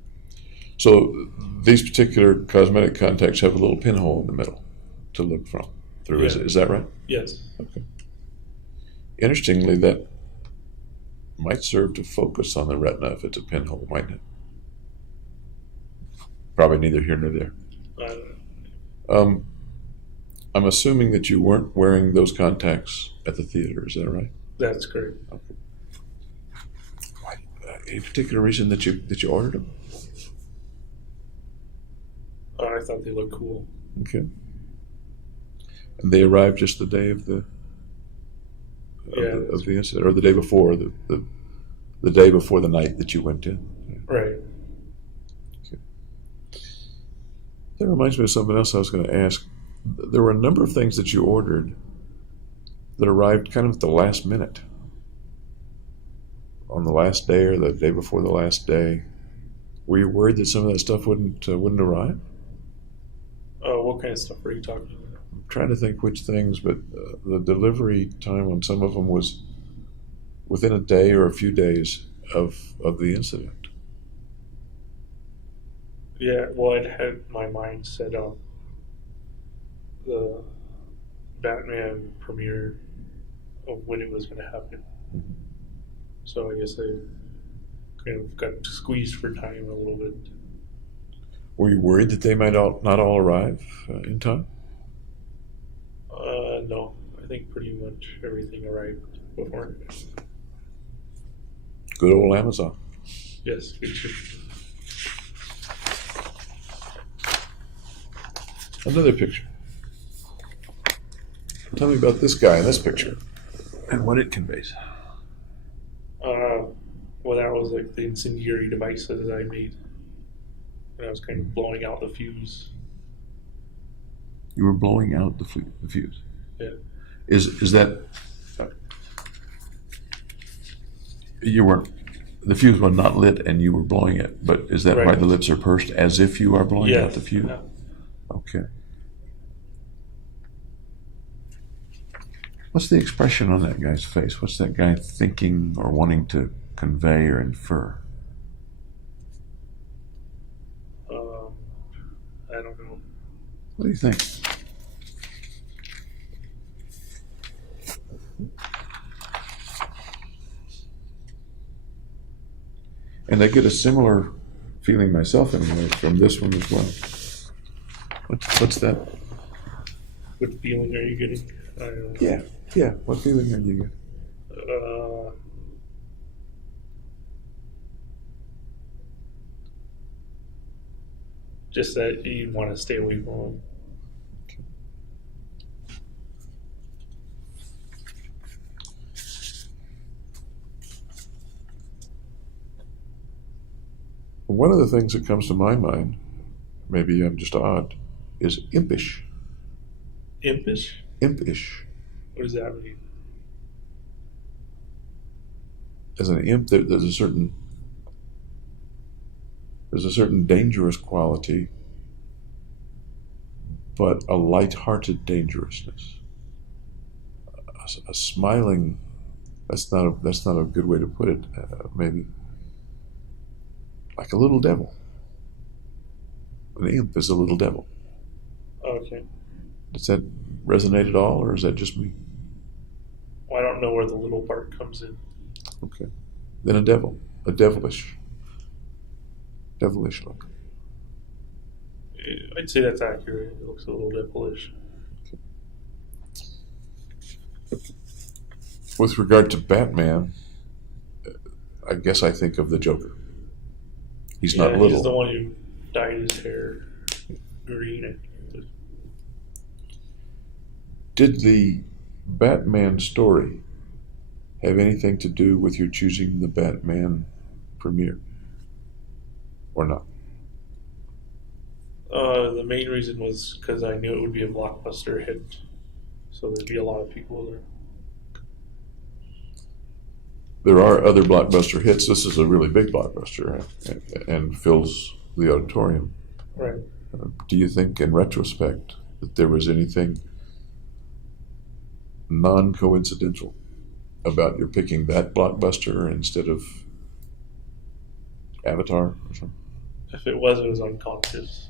So these particular cosmetic contacts have a little pinhole in the middle to look through. Yeah. Is that right? Yes. Okay. Interestingly, that might serve to focus on the retina if it's a pinhole, mightn't it? Probably neither here nor there. I don't know. I'm assuming that you weren't wearing those contacts at the theater. Is that right? That's correct. Okay. Any particular reason that you ordered them? I thought they looked cool. Okay. And they arrived just the day of the incident, or the day before the day before the night that you went in. Right. Okay. That reminds me of something else I was going to ask. There were a number of things that you ordered that arrived kind of at the last minute, on the last day or the day before the last day. Were you worried that some of that stuff wouldn't arrive? What kind of stuff are you talking about? I'm trying to think which things, but the delivery time on some of them was within a day or a few days of the incident. Yeah, well, I'd had my mind set on the Batman premiere of when it was going to happen. Mm-hmm. So I guess I kind of got squeezed for time a little bit. Were you worried that they might not all arrive in time? No, I think pretty much everything arrived before. Good old Amazon. Yes, good shit. Another picture. Tell me about this guy in this picture and what it conveys. Well, that was like the incendiary device that I made. And I was kind of blowing out the fuse. You were blowing out the fuse. Yeah. Is that you weren't? The fuse was not lit, and you were blowing it. But is that Right. why the lips are pursed, as if you are blowing out the fuse? Yeah. Okay. What's the expression on that guy's face? What's that guy thinking or wanting to convey or infer? I don't know. What do you think? And I get a similar feeling myself anyway from this one as well. What's that? What feeling are you getting? I don't know. Yeah. What feeling are you getting? Just that you want to stay away from them. One of the things that comes to my mind, maybe I'm just odd, is impish. Impish? Impish. What does that mean? As an imp, there's a certain dangerous quality, but a light-hearted dangerousness. A smiling. That's not a good way to put it. Maybe like a little devil. An imp is a little devil. Okay. Does that resonate at all, or is that just me? Well, I don't know where the little part comes in. Okay. Then a devil. A devilish look. I'd say that's accurate. It looks a little devilish. With regard to Batman, I guess I think of the Joker. He's not little. He's the one who dyed his hair. green, I think it was. Did the Batman story have anything to do with your choosing the Batman premiere? Or not? The main reason was because I knew it would be a blockbuster hit, so there'd be a lot of people there. There are other blockbuster hits. This is a really big blockbuster and fills the auditorium. Right. Do you think, in retrospect, that there was anything non-coincidental about your picking that blockbuster instead of Avatar or something? If it was unconscious.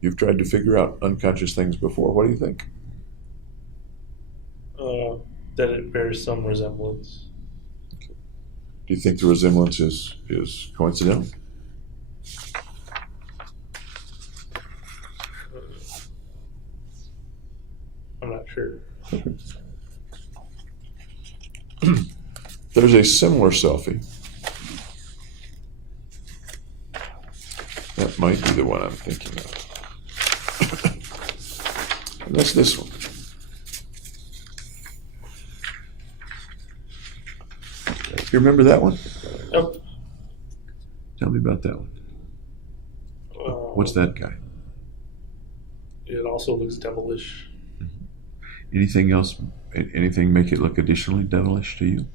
You've tried to figure out unconscious things before. What do you think? That it bears some resemblance. Do you think the resemblance is coincidental? I'm not sure. There's a similar selfie. That might be the one I'm thinking of. And that's this one. You remember that one? Yep. Tell me about that one. What's that guy? It also looks devilish. Anything else? Anything make it look additionally devilish to you?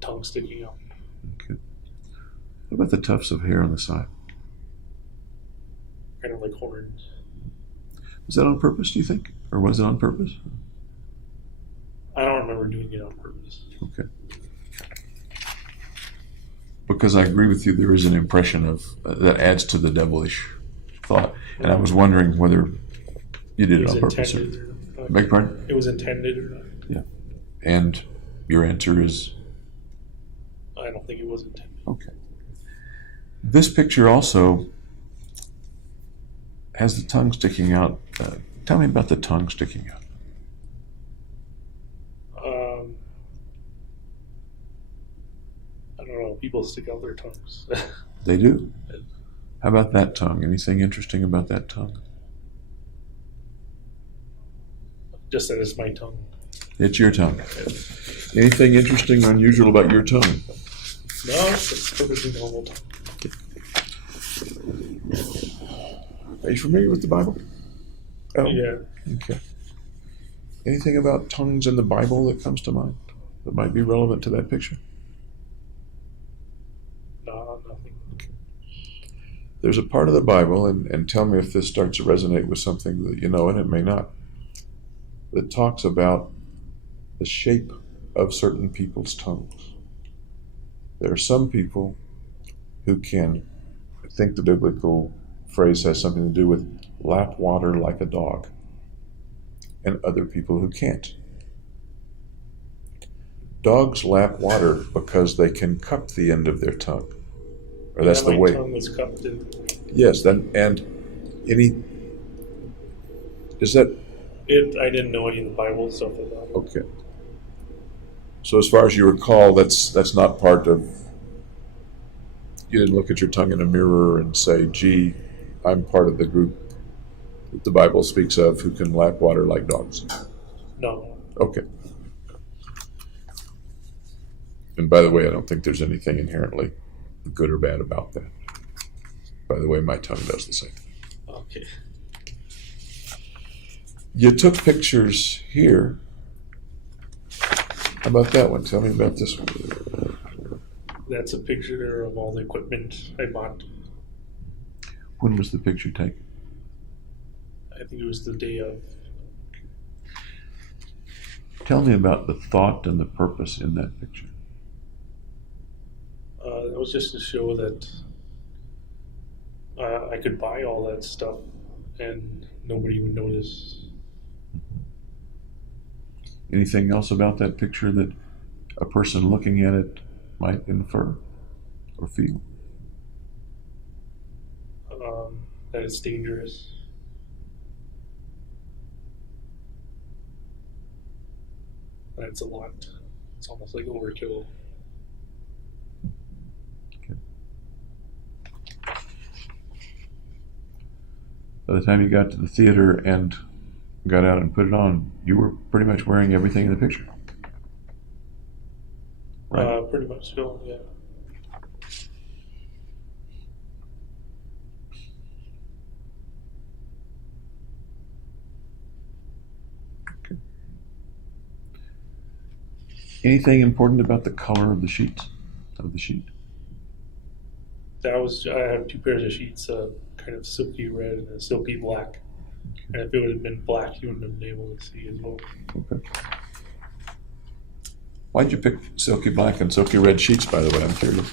Tongue sticking out. Okay. What about the tufts of hair on the side? Kind of like horns. Was that on purpose, do you think? Or was it on purpose? I don't remember doing it on purpose. Okay. Because I agree with you, there is an impression of that adds to the devilish thought. And I was wondering whether you did it on purpose. Intended or not. Beg pardon? It was intended or not. Yeah. And your answer is? I don't think it was intended. Okay. This picture also has the tongue sticking out. Tell me about the tongue sticking out. I don't know. People stick out their tongues. They do. How about that tongue? Anything interesting about that tongue? Just that it's my tongue. It's your tongue. Anything interesting, unusual about your tongue? No, it's perfectly normal tongue. Are you familiar with the Bible? Oh, Yeah. okay. Anything about tongues in the Bible that comes to mind that might be relevant to that picture? No, nothing. There's a part of the Bible, and tell me if this starts to resonate with something that you know, and it may not, that talks about the shape of certain people's tongues. There are some people who can, I think the biblical phrase has something to do with lap water like a dog, and other people who can't. Dogs lap water because they can cup the end of their tongue, or that's the way. My tongue was cupped in. Yes, then, and any is that I didn't know any of the Bible stuff about it. okay? So as far as you recall, that's not part of. You didn't look at your tongue in a mirror and say, "Gee, I'm part of the group that the Bible speaks of who can lap water like dogs." No. Okay. And by the way, I don't think there's anything inherently good or bad about that. By the way, my tongue does the same thing. Okay. You took pictures here. How about that one? Tell me about this one. That's a picture of all the equipment I bought. When was the picture taken? I think it was the day of. Tell me about the thought and the purpose in that picture. It was just to show that I could buy all that stuff and nobody would notice. Anything else about that picture that a person looking at it might infer or feel? That it's dangerous. That it's a lot. It's almost like overkill. Okay. by the time you got to the theater and got out and put it on, you were pretty much wearing everything in the picture. Right. Pretty much so, yeah. Okay. Anything important about the color of the sheets? Of the sheet? I have two pairs of sheets, kind of silky red and a silky black. And if it would have been black, you wouldn't have been able to see as well. Okay. Why'd you pick silky black and silky red sheets, by the way? I'm curious.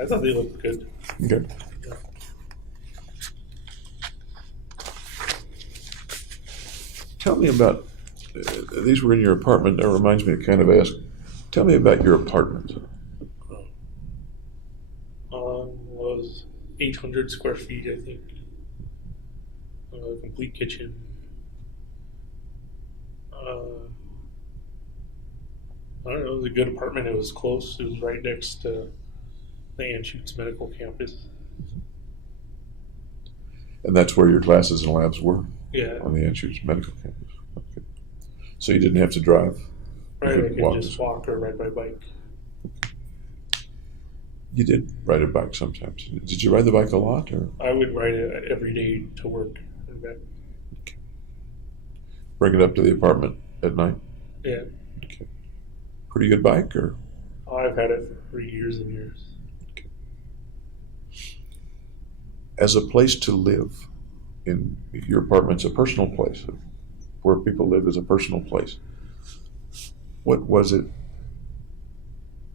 I thought they looked good. Okay. Yeah. Tell me about, these were in your apartment. That reminds me to kind of ask, tell me about your apartment. Was 800 square feet, I think. Complete kitchen. I don't know, it was a good apartment. It was close. It was right next to the Anschutz Medical Campus. And that's where your classes and labs were? Yeah. On the Anschutz Medical Campus. Okay. So you didn't have to drive? Right, I could just walk or ride my bike. You did ride a bike sometimes. Did you ride the bike a lot? Or I would ride it every day to work and back. okay. Bring it up to the apartment at night? Yeah. Okay. Pretty good bike, or? I've had it for years and years. Okay. As a place to live, in your apartment's a personal place, where people live is a personal place. What was it?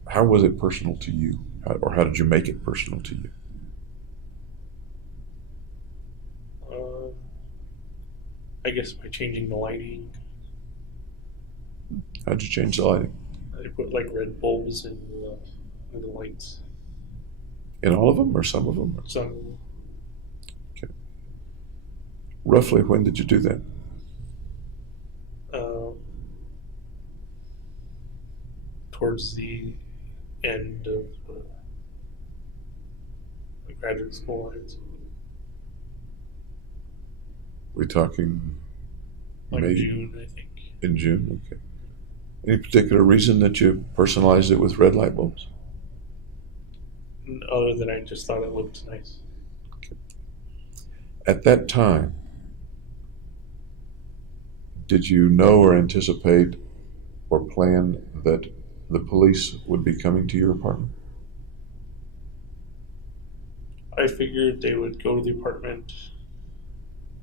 How was it personal to you? Or how did you make it personal to you? I guess by changing the lighting. How'd you change the lighting? I put like red bulbs in the lights. In all of them, or some of them? Some Okay. Roughly when did you do that? towards the end of the graduate school. We're talking Like May? June, I think. In June, okay. Any particular reason that you personalized it with red light bulbs? Other than I just thought it looked nice. Okay. At that time, did you know or anticipate or plan that the police would be coming to your apartment? I figured they would go to the apartment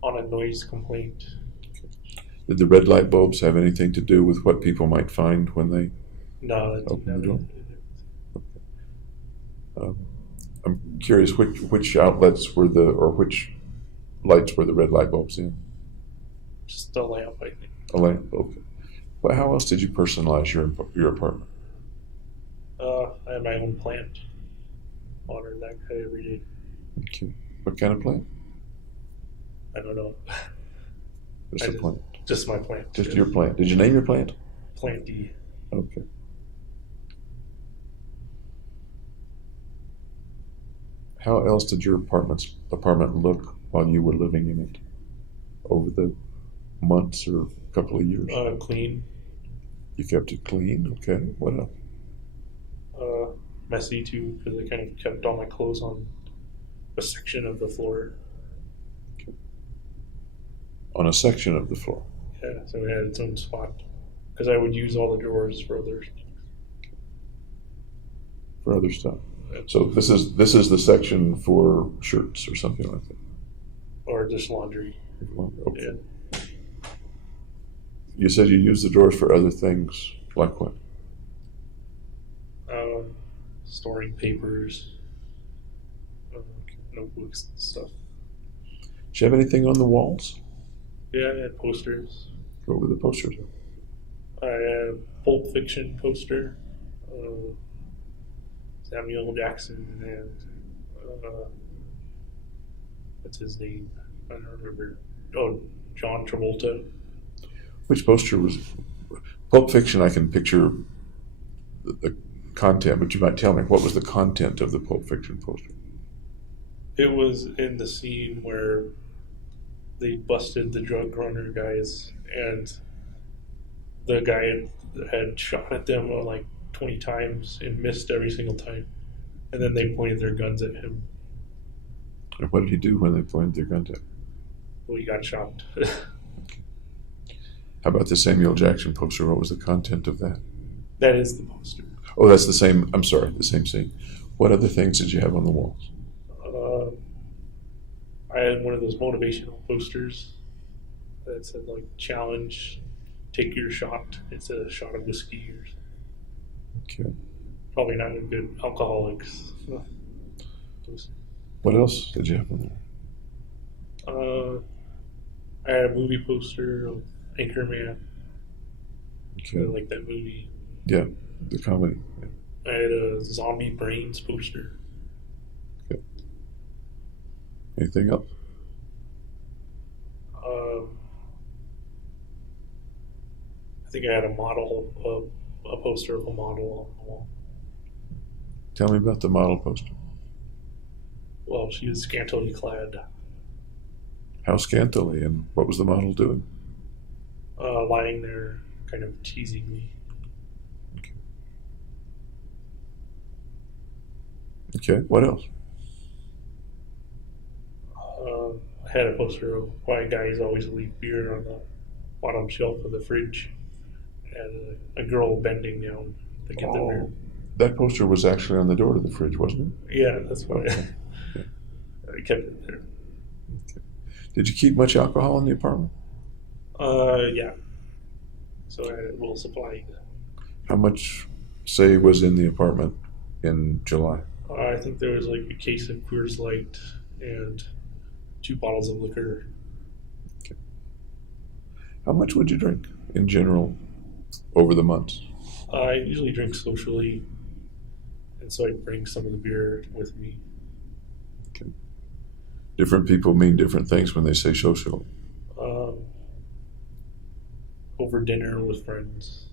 on a noise complaint. Did the red light bulbs have anything to do with what people might find when they No, that open the didn't door? have it. I'm curious which outlets were which lights were the red light bulbs in? Just a lamp, I think. A lamp, okay. Well, how else did you personalize your apartment? I have my own plant. Water that guy every day. Okay. What kind of plant? I don't know. Just a plant. Just my plant. Just your plant. Did you name your plant? Plant D. Okay. How else did your apartment look while you were living in it over the months or couple of years? Clean. You kept it clean? Okay. What else? Messy too, because I kind of kept all my clothes on a section of the floor. Okay. On a section of the floor? Yeah, so it had its own spot. Because I would use all the drawers for others. For other stuff. So this is the section for shirts or something like that. Or just laundry. Okay. Yeah. You said you use the drawers for other things, like what? Storing papers, notebooks and stuff. Did you have anything on the walls? Yeah, I had posters. What were the posters? I had a Pulp Fiction poster, Samuel Jackson, and what's his name? I don't remember. Oh, John Travolta. Which poster was Pulp Fiction? I can picture the content, but you might tell me what was the content of the Pulp Fiction poster? It was in the scene where they busted the drug runner guys, and the guy had shot at them like 20 times and missed every single time. And then they pointed their guns at him. And what did he do when they pointed their guns at him? Well, he got shot. How about the Samuel Jackson poster? What was the content of that? That is the poster. Oh, that's the same. I'm sorry, the same scene. What other things did you have on the walls? I had one of those motivational posters that said like challenge, take your shot. It's a shot of whiskey or something. Okay. Probably not a good alcoholics. What else did you have on there? I had a movie poster of Anchorman. Okay. I like that movie. Yeah, the comedy. Yeah. I had a Zombie Brains poster. Okay. Anything else? I think I had a model, a poster of a model on the wall. Tell me about the model poster. Well, she was scantily clad, How scantily, and what was the model doing? lying there, kind of teasing me. Okay, what else? I had a poster of why guys always leave beer on the bottom shelf of the fridge, and a girl bending down to get the beer. That poster was actually on the door to the fridge, wasn't it? Yeah, that's why Okay. I kept it there. Did you keep much alcohol in the apartment? Yeah. So I had a little supply. How much, say, was in the apartment in July? I think there was like a case of Coors Light and 2 bottles of liquor. Okay. How much would you drink in general over the months? I usually drink socially, and so I bring some of the beer with me. Okay. Different people mean different things when they say social. Over dinner with friends.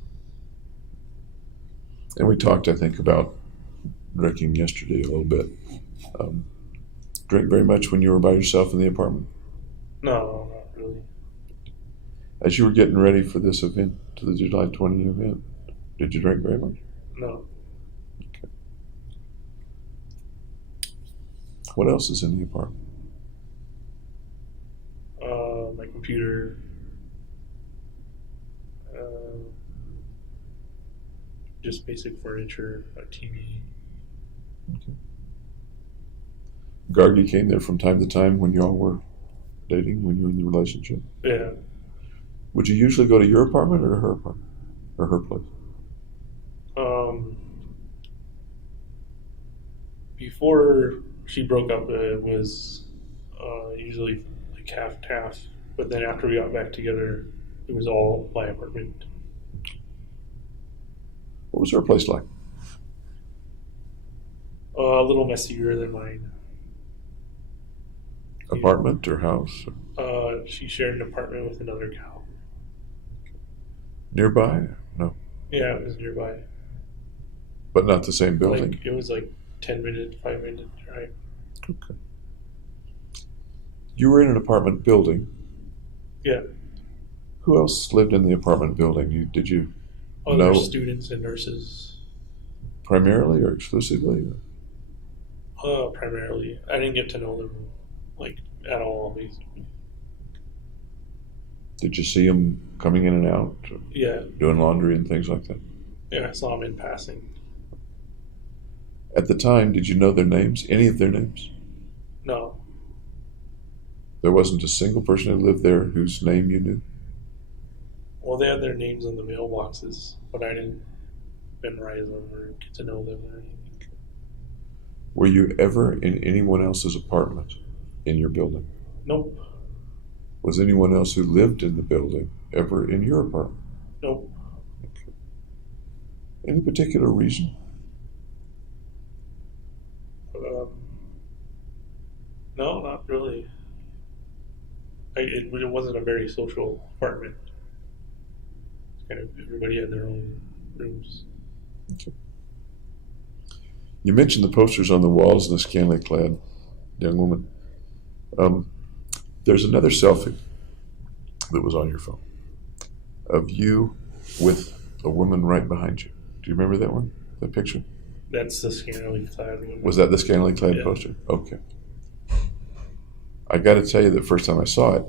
And we talked, I think, about drinking yesterday a little bit. Drink very much when you were by yourself in the apartment? No, not really. As you were getting ready for this event, to the July 20 event, did you drink very much? No. Okay. What else is in the apartment? My computer. Just basic furniture, a TV. Okay. Gargi came there from time to time when y'all were dating, when you were in the relationship? Yeah. Would you usually go to your apartment or her apartment? Or her place? Before she broke up, it was usually like half and half. But then after we got back together, it was all my apartment. What was her place like? A little messier than mine. Apartment or house? She shared an apartment with another gal. Nearby? No. Yeah, it was nearby. But not the same building? Like, it was like 10-minute, 5-minute drive. Okay. You were in an apartment building. Yeah. Who else lived in the apartment building? Did you Other know students and nurses. primarily or exclusively? Primarily. I didn't get to know them like at all, basically. Did you see them coming in and out, Yeah. doing laundry and things like that? Yeah, I saw them in passing. At the time, did you know their names? Any of their names? No. There wasn't a single person who lived there whose name you knew? Well, they had their names on the mailboxes, but I didn't memorize them or get to know them or anything. Were you ever in anyone else's apartment in your building? Nope. Was anyone else who lived in the building ever in your apartment? Nope. Okay. Any particular reason? No, not really. It wasn't a very social apartment. Kind of everybody had their own rooms. Okay. You mentioned the posters on the walls and the scantily clad. young woman. There's another selfie that was on your phone of you with a woman right behind you. Do you remember that one? That picture? That's the scantily clad woman. Was that the scantily clad Yeah. poster? Okay. I got to tell you, the first time I saw it,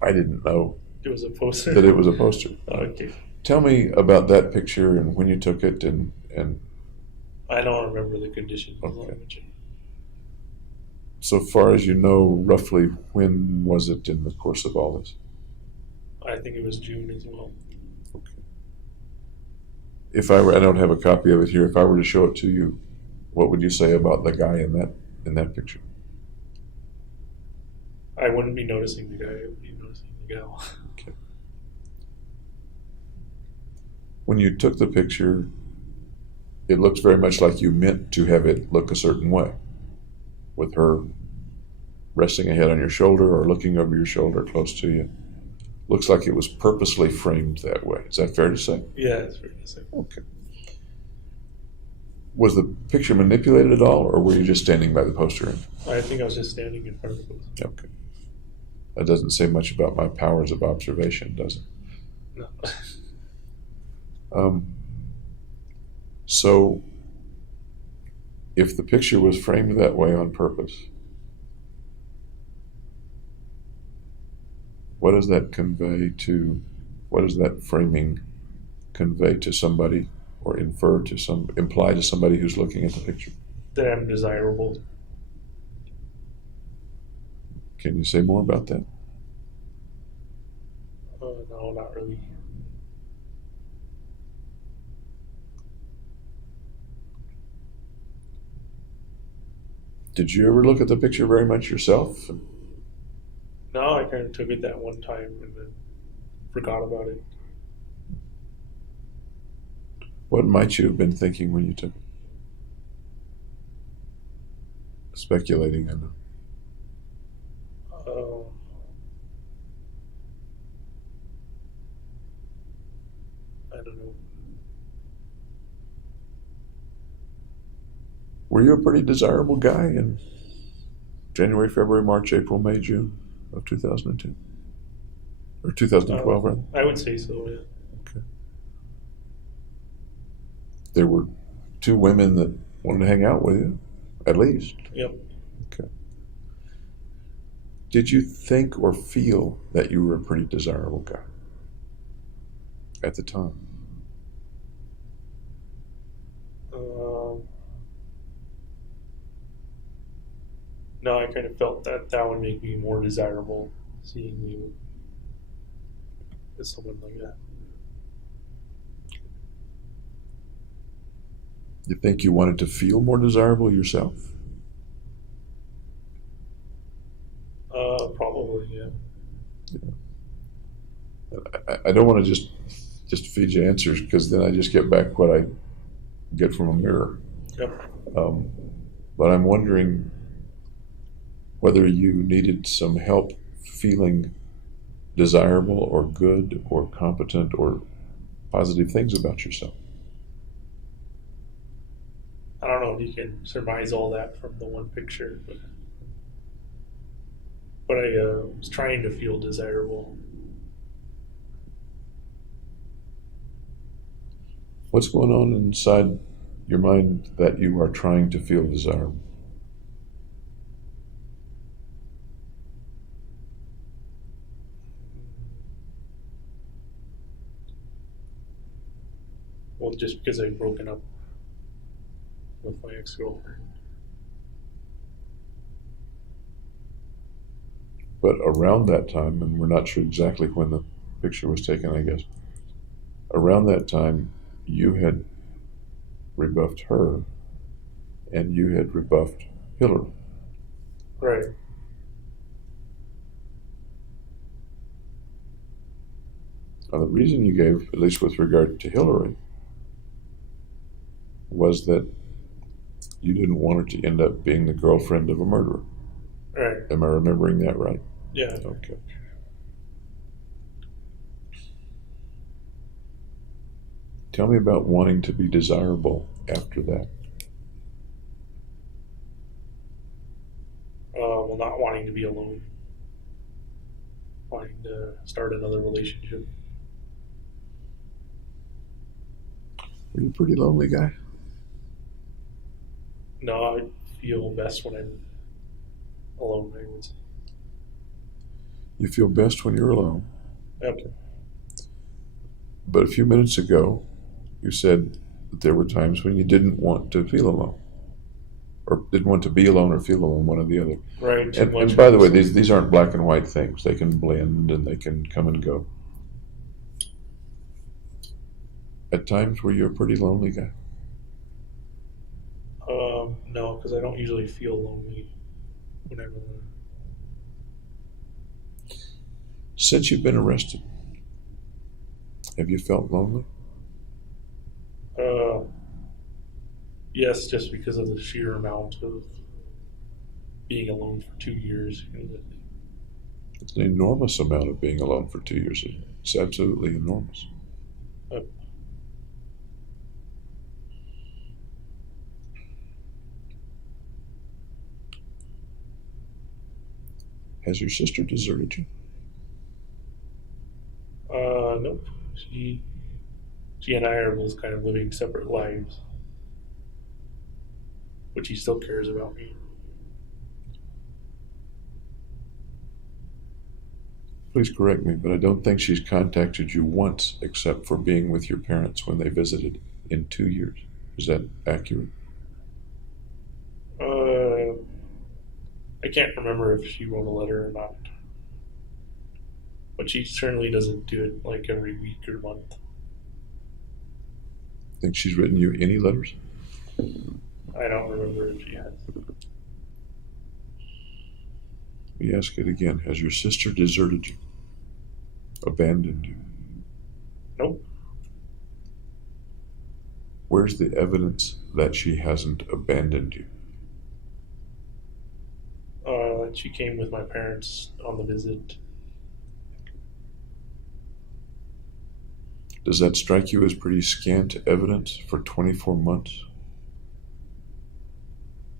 I didn't know It was a poster. that it was a poster. Okay. Tell me about that picture and when you took it, and I don't remember the conditions. Okay. So far as you know, roughly when was it in the course of all this? I think it was June as well. Okay. If I were, I don't have a copy of it here. If I were to show it to you, what would you say about the guy in that picture? I wouldn't be noticing the guy. I would be noticing the gal. Okay. When you took the picture, it looks very much like you meant to have it look a certain way, with her resting a head on your shoulder or looking over your shoulder close to you. Looks like it was purposely framed that way. Is that fair to say? Yeah, it's fair to say. Okay. Was the picture manipulated at all, or were you just standing by the poster? I think I was just standing in front of the poster. Okay. That doesn't say much about my powers of observation, does it? No. So, if the picture was framed that way on purpose, what does that framing convey to somebody, or imply to somebody who's looking at the picture? That I'm desirable. Can you say more about that? No, not really. Did you ever look at the picture very much yourself? No, I kind of took it that one time and then forgot about it. What might you have been thinking when you took it? Speculating, I know. I don't know. Were you a pretty desirable guy in January, February, March, April, May, June of 2002? Or 2012, rather? I would say so, yeah. Okay. There were 2 women that wanted to hang out with you, at least. Yep. Okay. Did you think or feel that you were a pretty desirable guy at the time? No, I kind of felt that would make me more desirable, seeing you as someone like that. You think you wanted to feel more desirable yourself? Probably, yeah. I don't want to just feed you answers, because then I just get back what I get from a mirror. Yep. But I'm wondering whether you needed some help feeling desirable or good or competent or positive things about yourself. I don't know if you can surmise all that from the one picture, but I was trying to feel desirable. What's going on inside your mind that you are trying to feel desirable? Well, just because I've broken up with my ex-girlfriend. But around that time, and we're not sure exactly when the picture was taken, I guess, around that time, you had rebuffed her, and you had rebuffed Hillary. Right. Now, the reason you gave, at least with regard to Hillary, was that you didn't want her to end up being the girlfriend of a murderer. Right. Am I remembering that right? Yeah. Okay. Tell me about wanting to be desirable after that. Well, not wanting to be alone, wanting to start another relationship. Are you a pretty lonely guy? No, I feel best when I'm alone, I would say. You feel best when you're alone. Yep. But a few minutes ago, you said that there were times when you didn't want to feel alone, or didn't want to be alone or feel alone, one or the other. Right. And by the way, these aren't black and white things. They can blend and they can come and go. At times, were you a pretty lonely guy? No, because I don't usually feel lonely when I'm alone. Since you've been arrested, have you felt lonely? Yes, just because of the sheer amount of being alone for 2 years. It's an enormous amount of being alone for 2 years. It's absolutely enormous. Has your sister deserted you? Nope. She and I are both kind of living separate lives, but she still cares about me. Please correct me, but I don't think she's contacted you once except for being with your parents when they visited in 2 years. Is that accurate? I can't remember if she wrote a letter or not, but she certainly doesn't do it like every week or month. Think she's written you any letters? I don't remember if she has. Let me ask it again. Has your sister deserted you? Abandoned you? Nope. Where's the evidence that she hasn't abandoned you? She came with my parents on the visit. Does that strike you as pretty scant evidence for 24 months?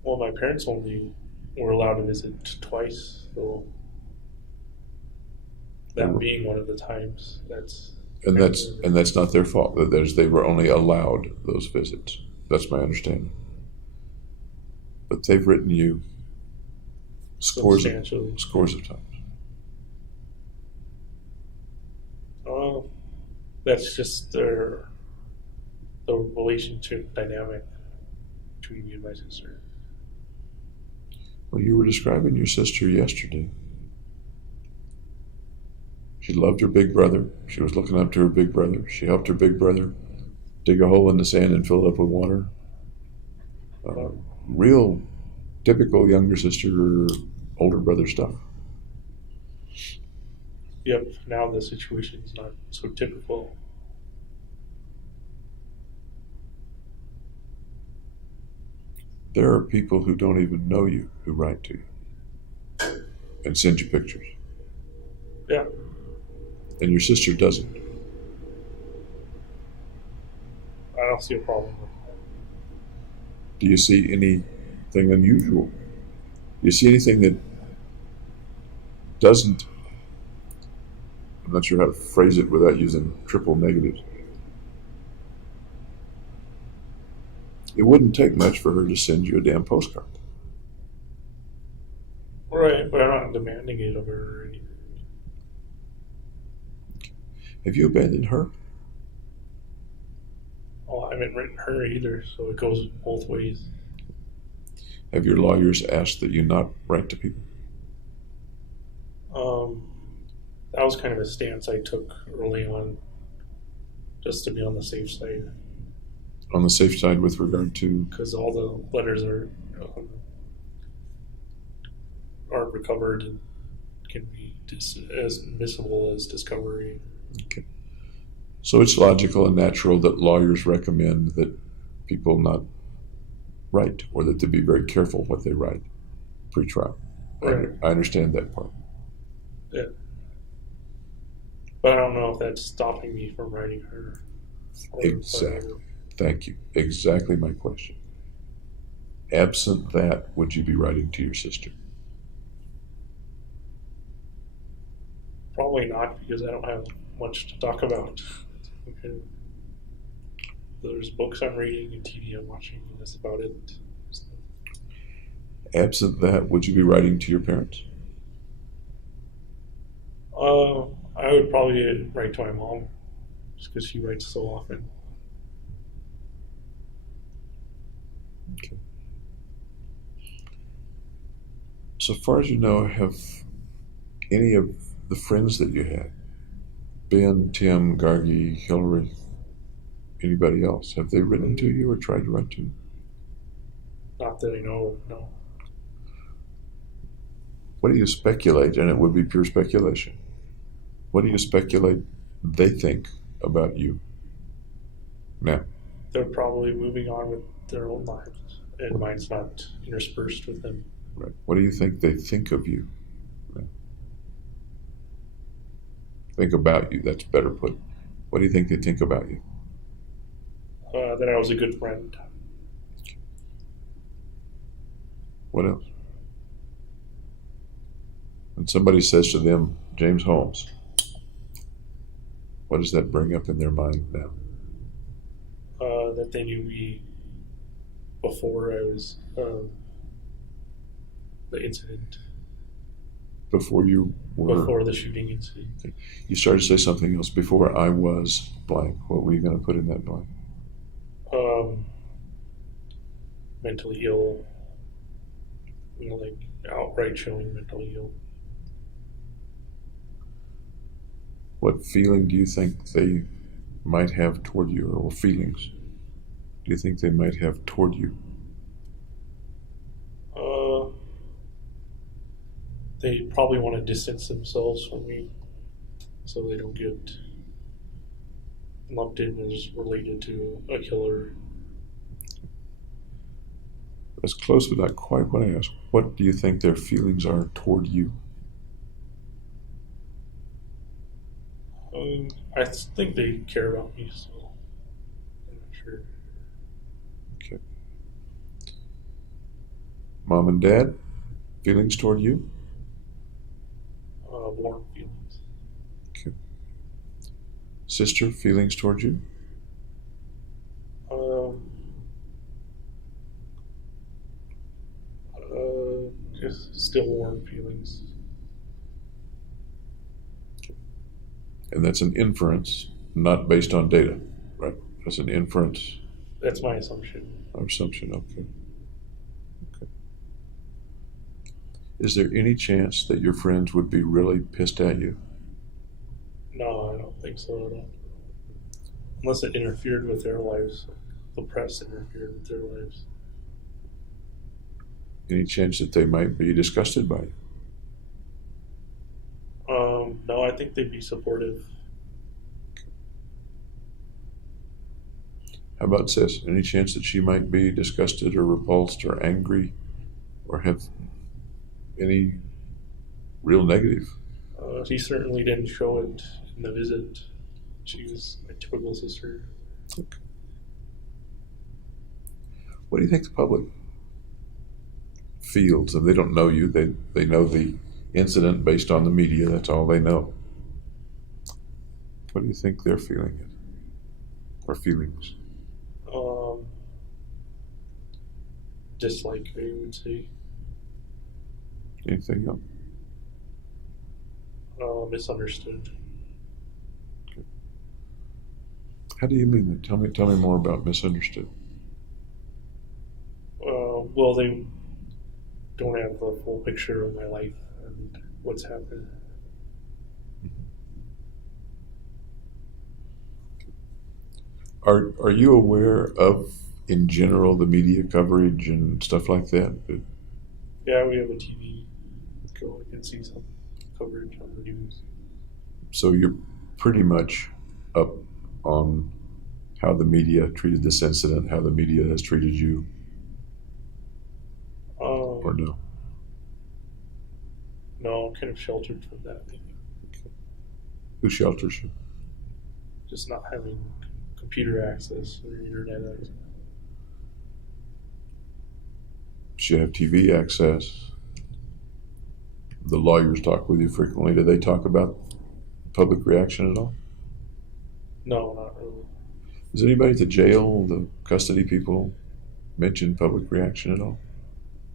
Well, my parents only were allowed to visit twice, so that being one of the times, And that's not their fault. They were only allowed those visits. That's my understanding. But they've written you scores of times. That's just the relationship dynamic between me and my sister. Well, you were describing your sister yesterday. She loved her big brother. She was looking up to her big brother. She helped her big brother dig a hole in the sand and fill it up with water. Real typical younger sister, older brother stuff. Yep, now the situation is not so typical. There are people who don't even know you who write to you and send you pictures. Yeah. And your sister doesn't. I don't see a problem with that. Do you see anything unusual? Do you see anything that doesn't, I'm not sure how to phrase it without using triple negatives. It wouldn't take much for her to send you a damn postcard. Right, but I'm not demanding it of her or anything. Have you abandoned her? Well, I haven't written her either, so it goes both ways. Have your lawyers asked that you not write to people? That was kind of a stance I took early on, just to be on the safe side. On the safe side with regard to? Because all the letters are recovered and can be as admissible as discovery. Okay. So it's logical and natural that lawyers recommend that people not write, or that they be very careful what they write pre-trial. Right. I understand that part. Yeah. But I don't know if that's stopping me from writing her. Exactly. Thank you. Exactly my question. Absent that, would you be writing to your sister? Probably not, because I don't have much to talk about. Okay. There's books I'm reading and TV I'm watching, and that's about it. So, Absent that, would you be writing to your parents? I would probably write to my mom, just because she writes so often. Okay. So far as you know, have any of the friends that you had, Ben, Tim, Gargi, Hillary, anybody else, have they written to you or tried to write to you? Not that I know of, no. What do you speculate, and it would be pure speculation, what do you speculate they think about you now? They're probably moving on with their own lives, and mine's not interspersed with them. Right. What do you think they think of you now? Think about you, that's better put. What do you think they think about you? That I was a good friend. What else? When somebody says to them, James Holmes, what does that bring up in their mind now? That they knew me before I was the incident, Before you were... before the shooting incident. You started to say something else. Before I was blank. What were you going to put in that blank? Mentally ill, like outright showing mentally ill. What feeling do you think they might have toward you, or feelings do you think they might have toward you? They probably want to distance themselves from me, so they don't get lumped in as related to a killer. That's close, but not quite what I asked. What do you think their feelings are toward you? I think they care about me, so I'm not sure. Okay. Mom and Dad, feelings toward you? Warm feelings. Okay. Sister, feelings toward you? Just still warm feelings. And that's an inference, not based on data, right? That's an inference That's my assumption. or assumption, okay. Okay. Is there any chance that your friends would be really pissed at you? No, I don't think so at all. Unless it interfered with their lives. The press interfered with their lives. Any chance that they might be disgusted by you? No, I think they'd be supportive. How about Sis? Any chance that she might be disgusted or repulsed or angry or have any real negative? She certainly didn't show it in the visit. She was my typical sister. Okay. What do you think the public feels? And they don't know you. They know the incident based on the media. That's all they know. What do you think their feeling is? Or feelings? Dislike, I would say. Anything else? Misunderstood. Okay. How do you mean that? Tell me more about misunderstood. Well, they don't have the full picture of my life and what's happened. Are you aware of, in general, the media coverage and stuff like that? Yeah, we have a TV, so I can see some coverage on the news. So you're pretty much up on how the media treated this incident, how the media has treated you, or no? No, I'm kind of sheltered from that. Maybe. Okay. Who shelters you? Just not having computer access or internet access. You have TV access. The lawyers talk with you frequently. Do they talk about public reaction at all? No, not really. Does anybody at the jail, the custody people, mention public reaction at all?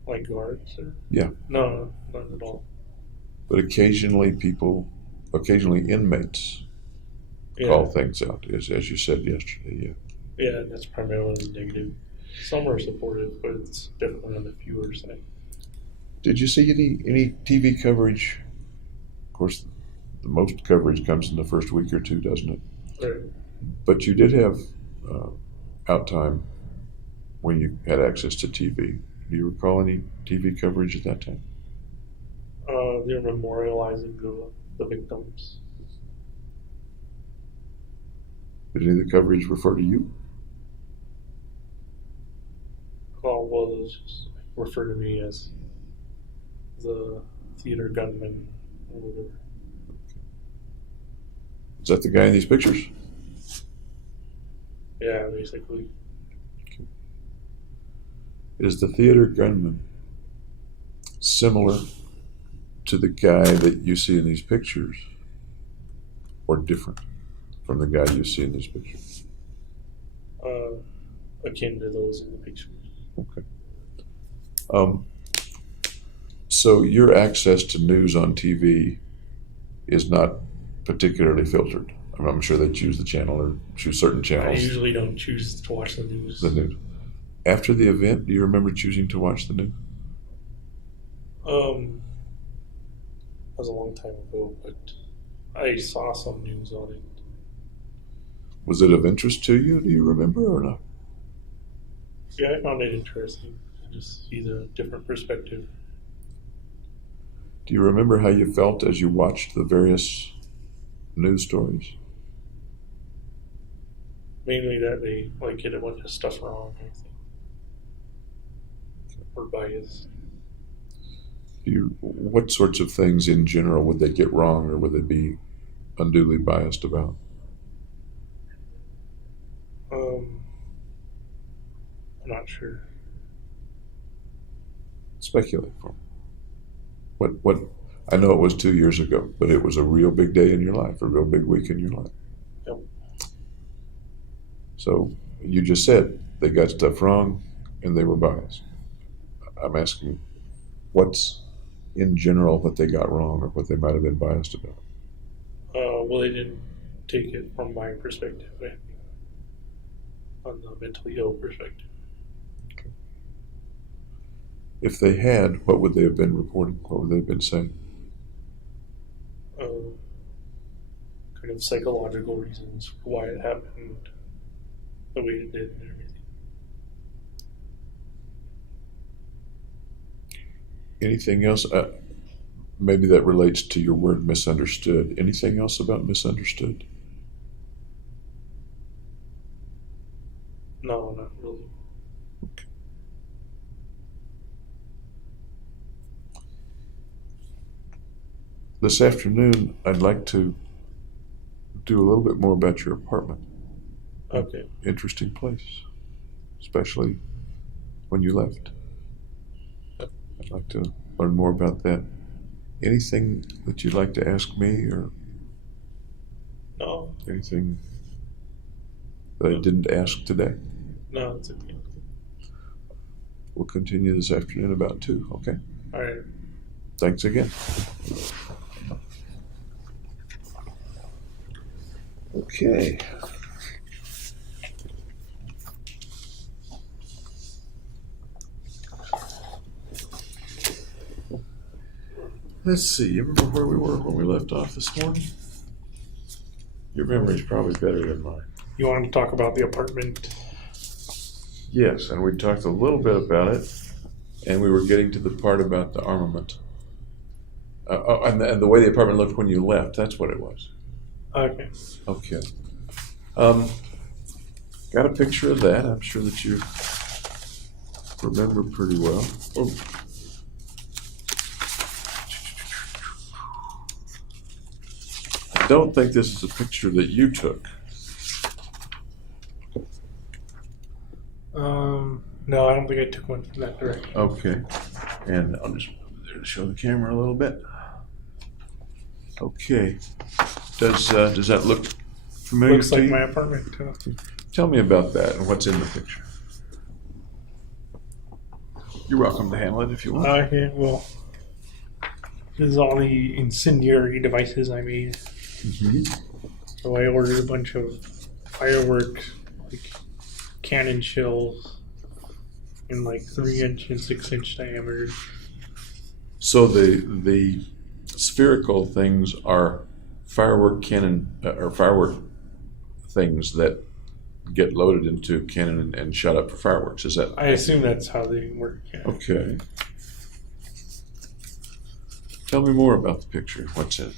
Like guards? Or? Yeah. No, not at all. But occasionally inmates call things out, as you said yesterday. Yeah, that's primarily negative. Some are supportive, but it's definitely on the fewer side. Did you see any TV coverage? Of course, the most coverage comes in the first week or two, doesn't it? Right. But you did have out time when you had access to TV. Do you recall any TV coverage at that time? They're memorializing the victims. Did any of the coverage refer to you? Well, it was just refer to me as the theater gunman or whatever. Is that the guy in these pictures? Yeah, basically. Okay. Is the theater gunman similar to the guy that you see in these pictures, or different from the guy you see in these pictures? Akin to those in the pictures. Okay. So your access to news on TV is not particularly filtered. I'm sure they choose the channel or choose certain I channels. usually don't choose to watch the news. The news. After the event, do you remember choosing to watch the news? That was a long time ago, but I saw some news on it. Was it of interest to you? Do you remember or not? Yeah, I found it interesting. Just see the different perspective. Do you remember how you felt as you watched the various news stories? Mainly that they get a bunch of stuff wrong, I think. Or biased. What sorts of things in general would they get wrong, or would they be unduly biased about? I'm not sure. Speculate for me. What? I know it was 2 years ago, but it was a real big day in your life, a real big week in your life. Yep. So you just said they got stuff wrong and they were biased. I'm asking, what's in general that they got wrong or what they might have been biased about? Well, they didn't take it from my perspective, I think, on the mentally ill perspective. Okay. If they had, what would they have been reporting? What would they have been saying? Kind of psychological reasons for why it happened the way it did and everything. Anything else? Maybe that relates to your word misunderstood. Anything else about misunderstood? No, not really. Okay. This afternoon, I'd like to do a little bit more about your apartment. Okay. Interesting place, especially when you left. I'd like to learn more about that. Anything that you'd like to ask me, or No. anything that I didn't ask today? No, it's okay. We'll continue this afternoon about 2, okay? All right. Thanks again. Okay. Let's see, you remember where we were when we left off this morning? Your memory's probably better than mine. You wanted to talk about the apartment? Yes, and we talked a little bit about it, and we were getting to the part about the armament. And the way the apartment looked when you left, that's what it was. Okay. Okay. Got a picture of that. I'm sure that you remember pretty well. Oh. I don't think this is a picture that you took. No, I don't think I took one from that direction. Okay. And I'll just move there to show the camera a little bit. Okay. Does that look familiar Looks to like you? my apartment. Tell me about that and what's in the picture. You're welcome to handle it if you want. Okay, well, this is all the incendiary devices I made. Mhm. So I ordered a bunch of fireworks, like cannon shells, in like 3-inch and 6-inch diameter. So the spherical things are firework cannon or firework things that get loaded into cannon and shot up for fireworks. Is that? I assume that's how they work. Yeah. Okay. Tell me more about the picture. What's it?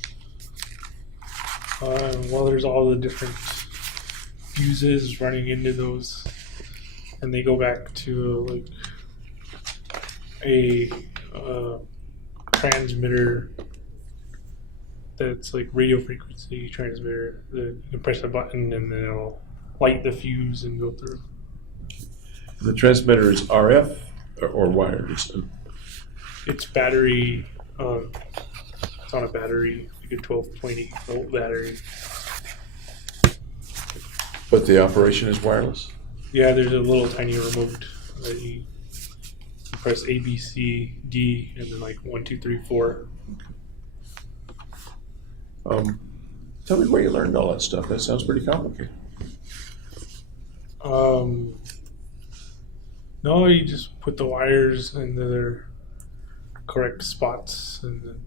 Well, there's all the different fuses running into those, and they go back to like a transmitter that's like radio frequency transmitter that you can press a button and then it'll light the fuse and go through. The transmitter is RF or wired? It's battery. It's on a battery, like a 12.8 volt battery. But the operation is wireless? Yeah, there's a little tiny remote that you press A, B, C, D, and then like 1, 2, 3, 4. Tell me where you learned all that stuff. That sounds pretty complicated. No, you just put the wires in their correct spots and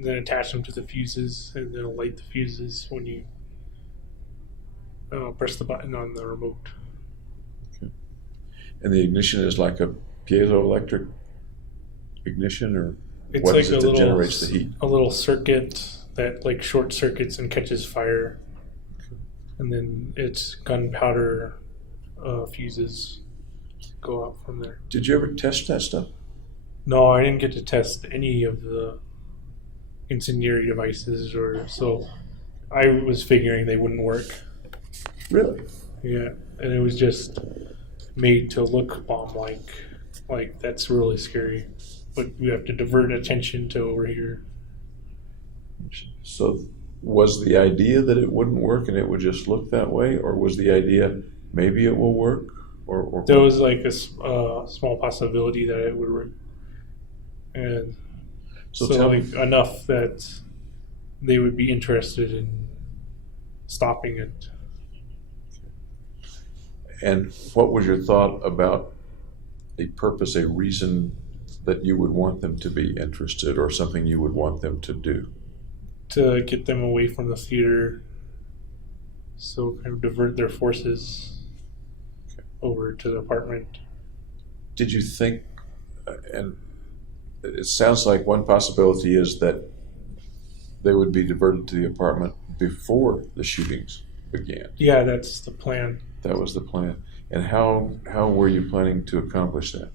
then attach them to the fuses, and then it'll light the fuses when you press the button on the remote. Okay. And the ignition is like a piezoelectric ignition, or It's what like is it that generates the heat? a little circuit that like short circuits and catches fire, and then it's gunpowder fuses go out from there. Did you ever test that stuff? No, I didn't get to test any of the incendiary devices, or so I was figuring they wouldn't work. Really? Yeah, and it was just made to look bomb-like. Like, that's really scary. But you have to divert attention to over here. So was the idea that it wouldn't work and it would just look that way, or was the idea maybe it will work? Or There was like a small possibility that it would work. And So so tell like me- enough that they would be interested in stopping it. And what was your thought about a purpose, a reason that you would want them to be interested, or something you would want them to do? To get them away from the theater, so kind of divert their forces over to the apartment. Did you think, and it sounds like one possibility is that they would be diverted to the apartment before the shootings began. Yeah, that's the plan. That was the plan. And how were you planning to accomplish that?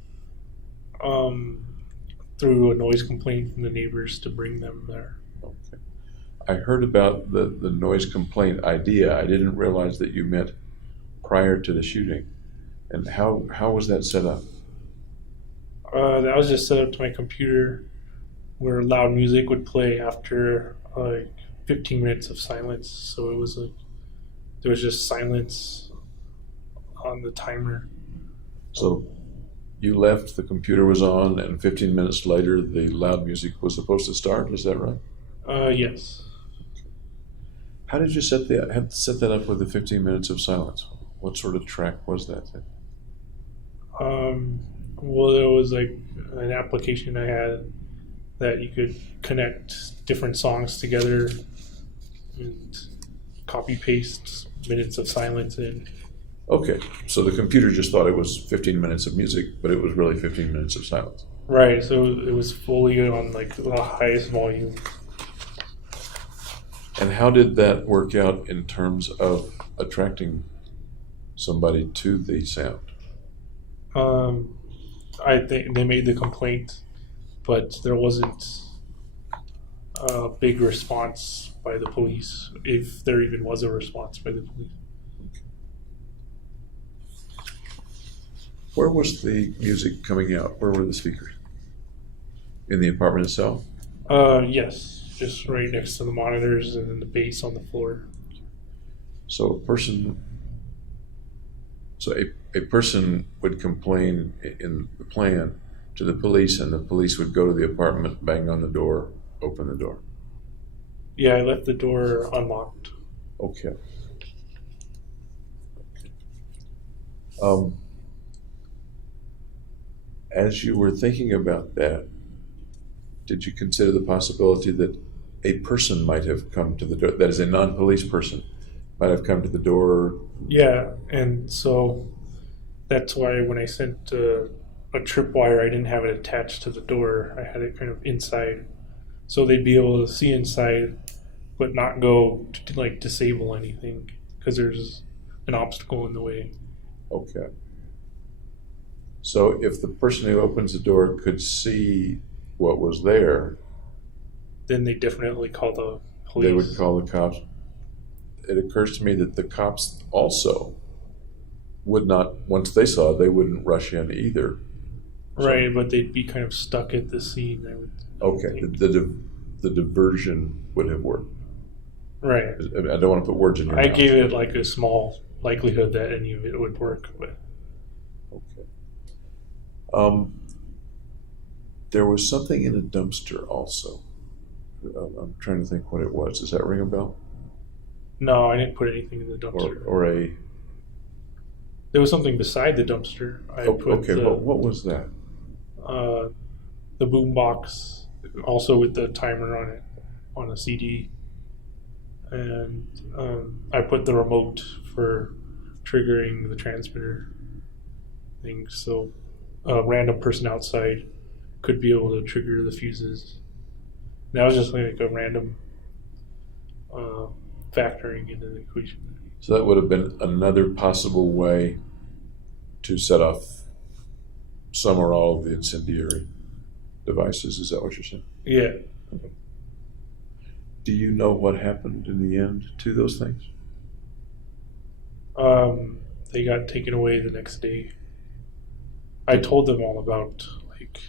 Through a noise complaint from the neighbors to bring them there. Okay. I heard about the noise complaint idea. I didn't realize that you meant prior to the shooting. And how was that set up? That was just set up to my computer, where loud music would play after like 15 minutes of silence. So it was like there was just silence on the timer. So you left, the computer was on, and 15 minutes later the loud music was supposed to start. Is that right? Yes. How did you set that up with the 15 minutes of silence? What sort of track was that? Well, there was like an application I had that you could connect different songs together and copy paste minutes of silence in. Okay, so the computer just thought it was 15 minutes of music, but it was really 15 minutes of silence. Right, so it was fully on like the highest volume. And how did that work out in terms of attracting somebody to the sound? I think they made the complaint, but there wasn't a big response by the police, if there even was a response by the police. Where was the music coming out? Where were the speakers? In the apartment itself? Yes, just right next to the monitors and then the base on the floor. So a person would complain in the plan to the police, and the police would go to the apartment, bang on the door, open the door. Yeah, I left the door unlocked. Okay. Um, as you were thinking about that, did you consider the possibility that a person might have come to the door, that is a non-police person, might have come to the door? Yeah, and so that's why when I sent a tripwire, I didn't have it attached to the door. I had it kind of inside, so they'd be able to see inside, but not go to like disable anything because there's an obstacle in the way. Okay. So if the person who opens the door could see what was there, Then they definitely call the police. they would call the cops. It occurs to me that the cops also would not, once they saw it, they wouldn't rush in either. Right, but they'd be kind of stuck at the scene. Okay, the diversion would have worked. Right. I don't want to put words in your I mouth. gave it like a small likelihood that any of it would work, but Okay. There was something in a dumpster also. I'm trying to think what it was. Does that ring a bell? no, I didn't put anything in the dumpster. Or a... There was something beside the dumpster. I put Okay, what was that? the boom box, also with the timer on it, on a CD, and I put the remote for triggering the transmitter thing, so a random person outside could be able to trigger the fuses. That was just like a random factoring into the equation. So that would have been another possible way to set off some or all of the incendiary devices. Is that what you're saying? Yeah. Do you know what happened in the end to those things? They got taken away the next day. I told them all about like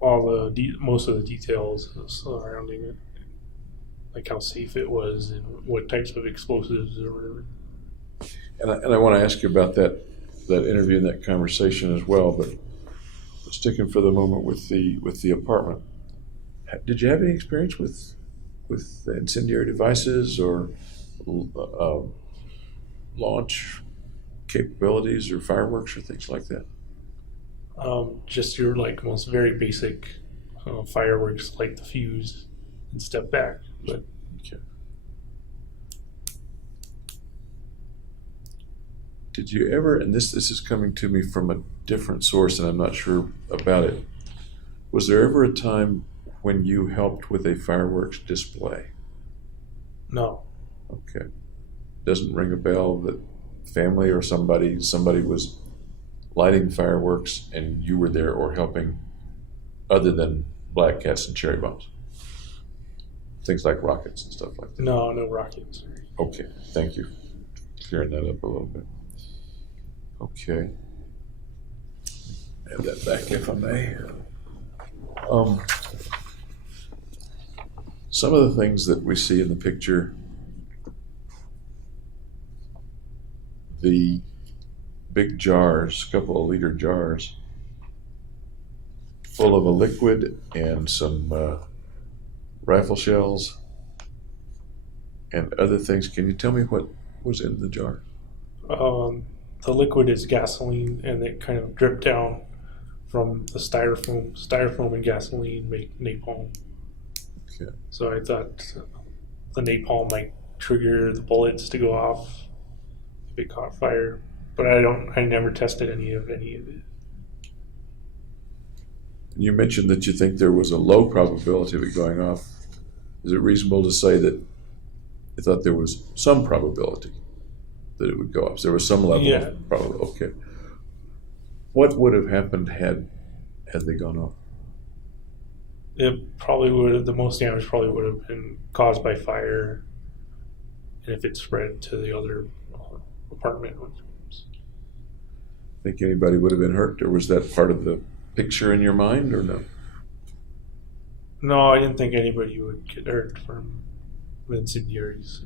all the most of the details surrounding it, like how safe it was and what types of explosives or whatever. And I want to ask you about that interview and that conversation as well. But sticking for the moment with the apartment, did you have any experience with incendiary devices or launch capabilities or fireworks or things like that? Just your like most very basic fireworks, like the fuse and step back. But Okay. Did you ever, and this is coming to me from a different source and I'm not sure about it, was there ever a time when you helped with a fireworks display? no, Okay. Doesn't ring a bell that family or somebody was lighting fireworks and you were there or helping, other than black cats and cherry bombs? Things like rockets and stuff like that. no rockets. Okay, thank you for clearing that up a little bit. Okay. Add that back if I may. Some of the things that we see in the picture, the big jars, a couple of liter jars, full of a liquid and some rifle shells and other things. Can you tell me what was in the jar? The liquid is gasoline, and it kind of dripped down from the styrofoam. Styrofoam and gasoline make napalm. Okay. So I thought the napalm might trigger the bullets to go off if it caught fire, but I never tested any of it. You mentioned that you think there was a low probability of it going off. Is it reasonable to say that you thought there was some probability that it would go off? So there was some level of probability. Okay. What would have happened had they gone off? It probably would have, the most damage probably would have been caused by fire, and if it spread to the other apartment. Think anybody would have been hurt, or was that part of the picture in your mind, or no? No, I didn't think anybody would get hurt from the incendiaries.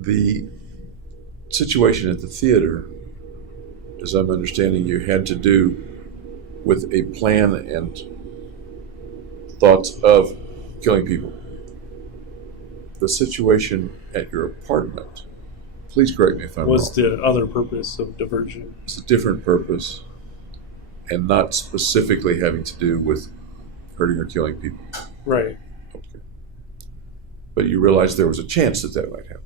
The situation at the theater, as I'm understanding, you had to do with a plan and thoughts of killing people. The situation at your apartment, please correct me if I'm Was wrong, the other purpose of diversion. it's a different purpose and not specifically having to do with hurting or killing people. Right. Okay. But you realized there was a chance that that might happen.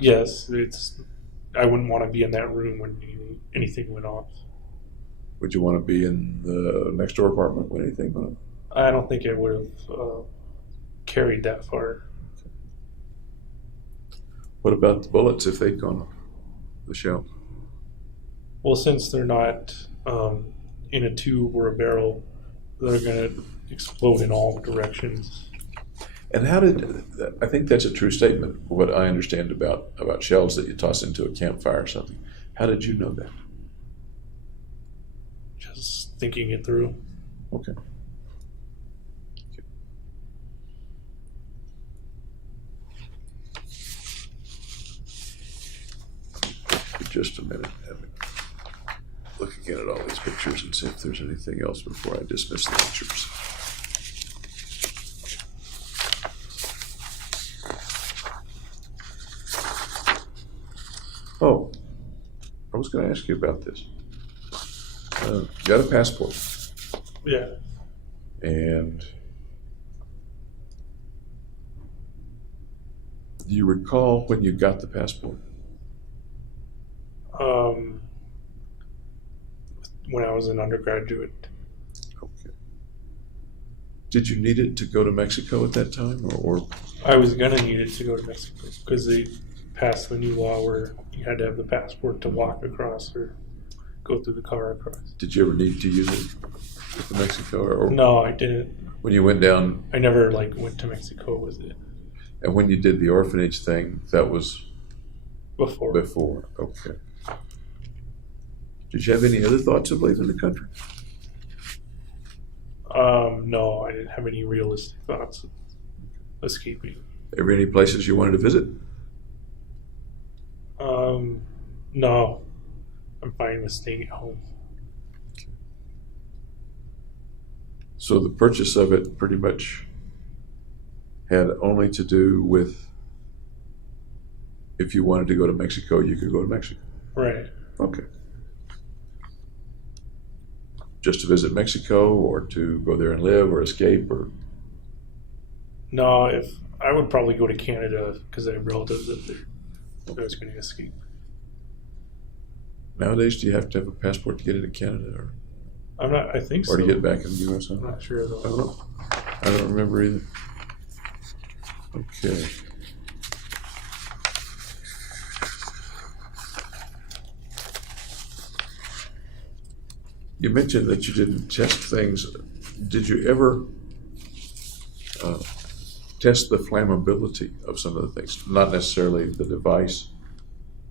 Yes, I wouldn't want to be in that room when anything went off. Would you want to be in the next door apartment when anything went on? I don't think it would have carried that far. What about the bullets if they'd gone off the shells? Well, since they're not in a tube or a barrel, they're going to explode in all directions. And how did, I think that's a true statement, what I understand about shells that you toss into a campfire or something. How did you know that? Just thinking it through. Okay. For just a minute, looking at all these pictures and see if there's anything else before I dismiss the pictures. Oh, I was going to ask you about this. You got a passport, Yeah. and do you recall when you got the passport? When I was an undergraduate. Okay. Did you need it to go to Mexico at that time, or I was going to need it to go to Mexico because they passed the new law where you had to have the passport to walk across or go through the car across. did you ever need to use it with Mexico? Or No, I didn't. when you went down, I never went to Mexico with it and when you did the orphanage thing, that was before. before. Okay. Did you have any other thoughts of leaving the country? No, I didn't have any realistic thoughts of escaping. Ever any places you wanted to visit? No, I'm fine with staying at home. So the purchase of it pretty much had only to do with if you wanted to go to Mexico, you could go to Mexico. Right. Okay. Just to visit Mexico or to go there and live or escape or... No, if I would probably go to Canada because I have relatives up there. If I was going to escape. Nowadays, do you have to have a passport to get into Canada or I'm not. I think so. to get back in the U.S.? I'm not sure I don't though. know. I don't remember either. Okay. You mentioned that you didn't test things. Did you ever test the flammability of some of the things? Not necessarily the device,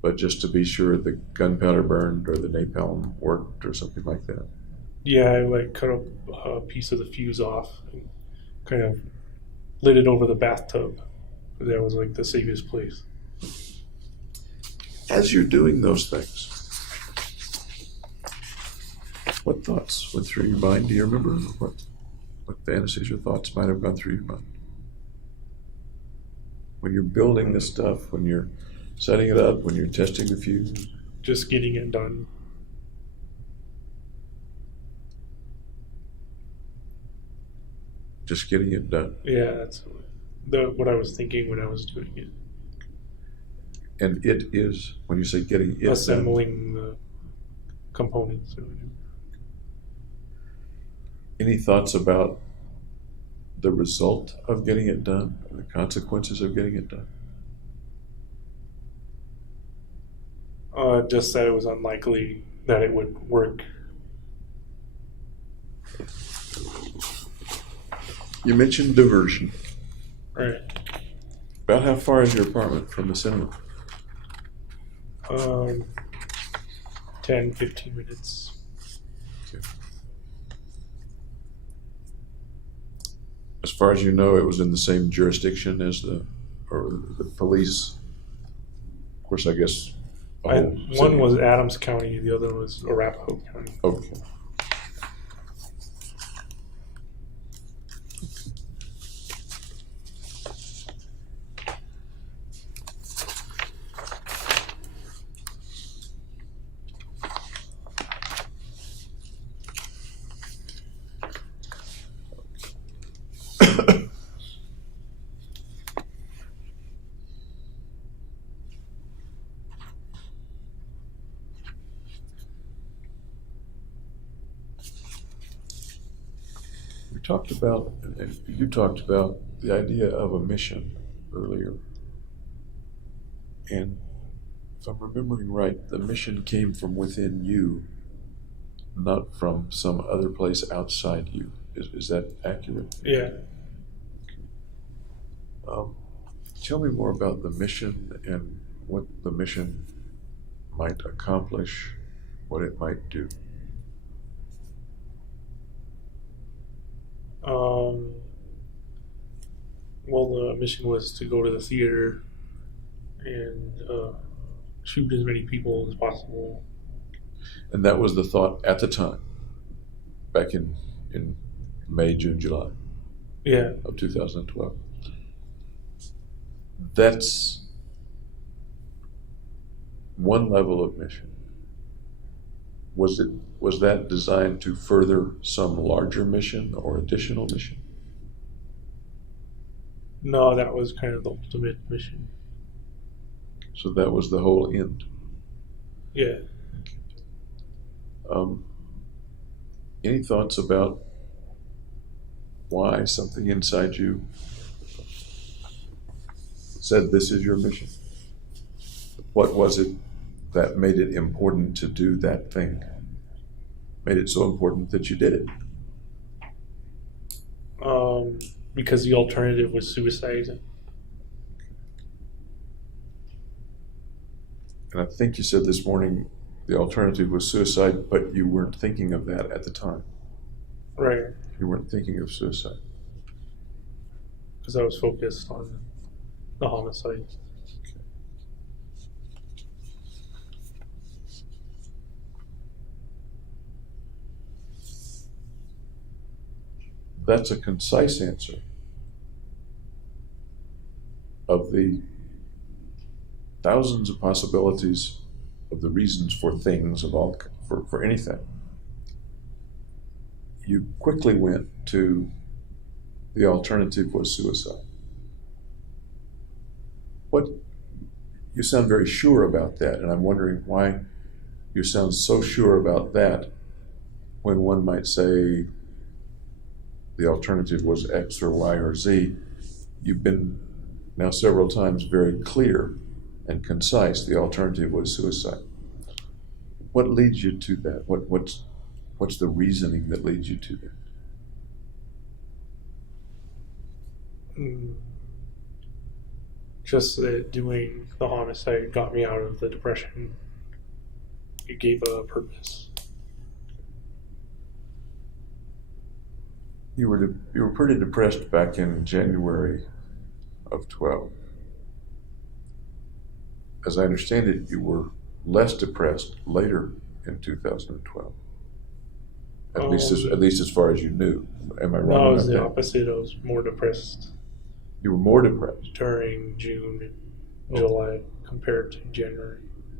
but just to be sure the gunpowder burned or the napalm worked or something like that. Yeah, I cut a piece of the fuse off and kind of lit it over the bathtub. That was the safest place. As you're doing those things, what thoughts went through your mind? Do you remember what fantasies or thoughts might have gone through your mind? When you're building this stuff, when you're setting it up, when you're testing the fuse? Just getting it done. Just getting it done. Yeah, that's what I was thinking when I was doing it. And it is, when you say getting it done, Assembling the components. any thoughts about the result of getting it done, or the consequences of getting it done? Just that it was unlikely that it would work. You mentioned diversion. Right. About how far is your apartment from the cinema? 10, 15 minutes. Okay. As far as you know, it was in the same jurisdiction as the police. Of course, I guess. One was Adams County, the other was Arapahoe County. Okay. You talked about the idea of a mission earlier. And if I'm remembering right, the mission came from within you, not from some other place outside you. Is that accurate? Yeah. Tell me more about the mission and what the mission might accomplish, what it might do. Well, the mission was to go to the theater and shoot as many people as possible. And that was the thought at the time, back in May, June, July of 2012. That's one level of mission. Was that designed to further some larger mission or additional mission? No, that was kind of the ultimate mission. So that was the whole end. Yeah. Any thoughts about why something inside you said this is your mission? What was it that made it important to do that thing? Made it so important that you did it? Because the alternative was suicide. And I think you said this morning the alternative was suicide, but you weren't thinking of that at the time. Right. You weren't thinking of suicide. Because I was focused on the homicide. That's a concise answer of the thousands of possibilities of the reasons for things for anything. You quickly went to the alternative was suicide. You sound very sure about that, and I'm wondering why you sound so sure about that when one might say the alternative was X or Y or Z. You've been now several times very clear and concise. The alternative was suicide. What leads you to that? What's the reasoning that leads you to that? Just that doing the homicide got me out of the depression. It gave a purpose. You were pretty depressed back in January of 12. As I understand it, you were less depressed later in 2012. At least as far as you knew. Am I wrong? No, it was the opposite. I was more depressed. You were more depressed during June and July compared to January.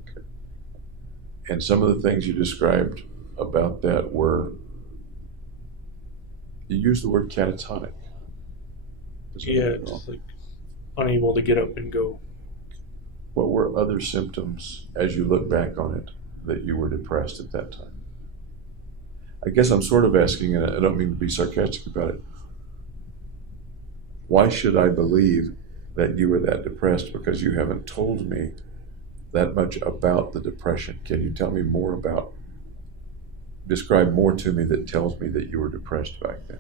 Okay. And some of the things you described about that were, you used the word catatonic. Yeah, just like unable to get up and go. What were other symptoms, as you look back on it, that you were depressed at that time? I guess I'm sort of asking, and I don't mean to be sarcastic about it, why should I believe that you were that depressed? Because you haven't told me that much about the depression. Can you tell me more about, describe more to me that tells me that you were depressed back then?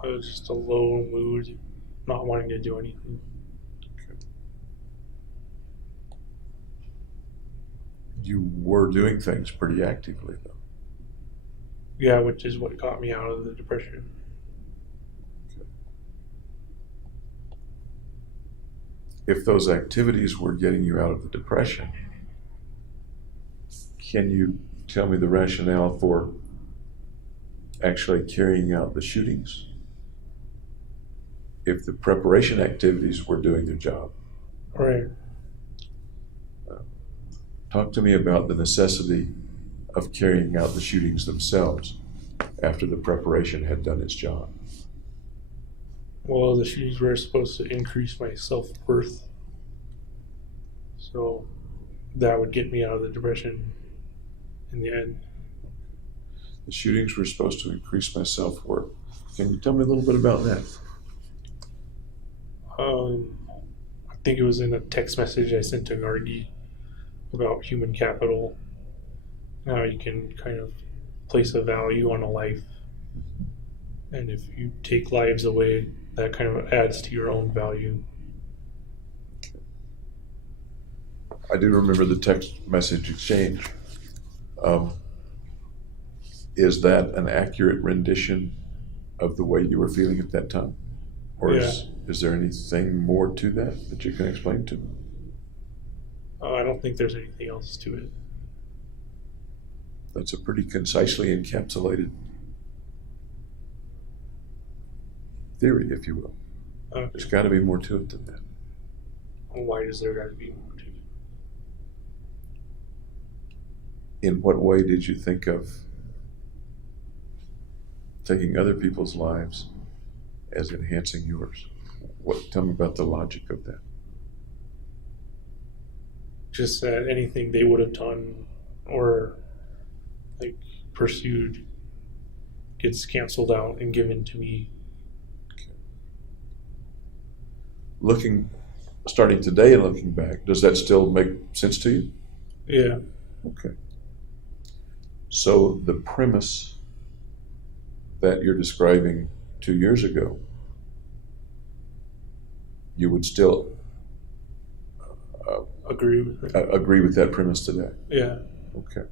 I was just a low mood, not wanting to do anything. Okay. You were doing things pretty actively, though. Yeah, which is what got me out of the depression. if those activities were getting you out of the depression, can you tell me the rationale for actually carrying out the shootings if the preparation activities were doing their job? Right. Talk to me about the necessity of carrying out the shootings themselves after the preparation had done its job. Well, the shootings were supposed to increase my self-worth. So that would get me out of the depression in the end. The shootings were supposed to increase my self-worth. Can you tell me a little bit about that? I think it was in a text message I sent to Gargi about human capital, how you can kind of place a value on a life, and if you take lives away, that kind of adds to your own value. I do remember the text message exchange. Is that an accurate rendition of the way you were feeling at that time? Or is there anything more to that you can explain to me? I don't think there's anything else to it. That's a pretty concisely encapsulated theory, if you will. There's got to be more to it than that. Why does there got to be more to it? In what way did you think of taking other people's lives as enhancing yours? Tell me about the logic of that. Just that anything they would have done or like pursued gets canceled out and given to me. Okay. Starting today and looking back, does that still make sense to you? Yeah. Okay. So the premise that you're describing 2 years ago, you would still Agree with it. agree with that premise today? Yeah. Okay.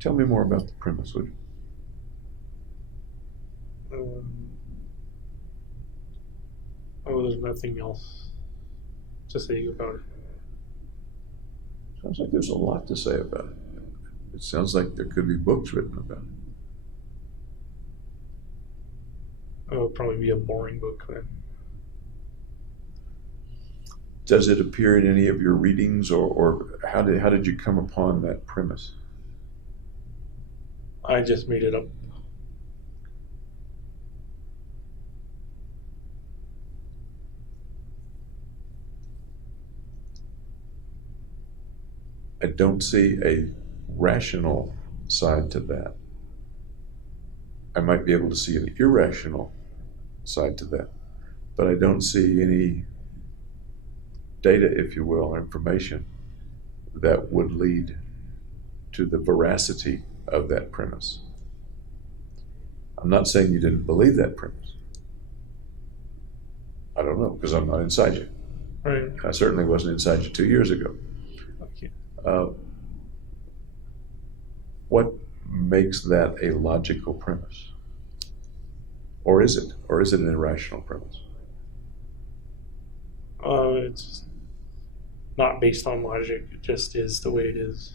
Tell me more about the premise, would you? There's nothing else to say about it. Sounds like there's a lot to say about it. It sounds like there could be books written about it. It would probably be a boring book then. Does it appear in any of your readings, or how did you come upon that premise? I just made it up. I don't see a rational side to that. I might be able to see an irrational side to that, but I don't see any data, if you will, or information that would lead to the veracity of that premise. I'm not saying you didn't believe that premise. I don't know, because I'm not inside you. Right. I certainly wasn't inside you 2 years ago. Okay. What makes that a logical premise? Or is it? Or is it an irrational premise? It's not based on logic. It just is the way it is.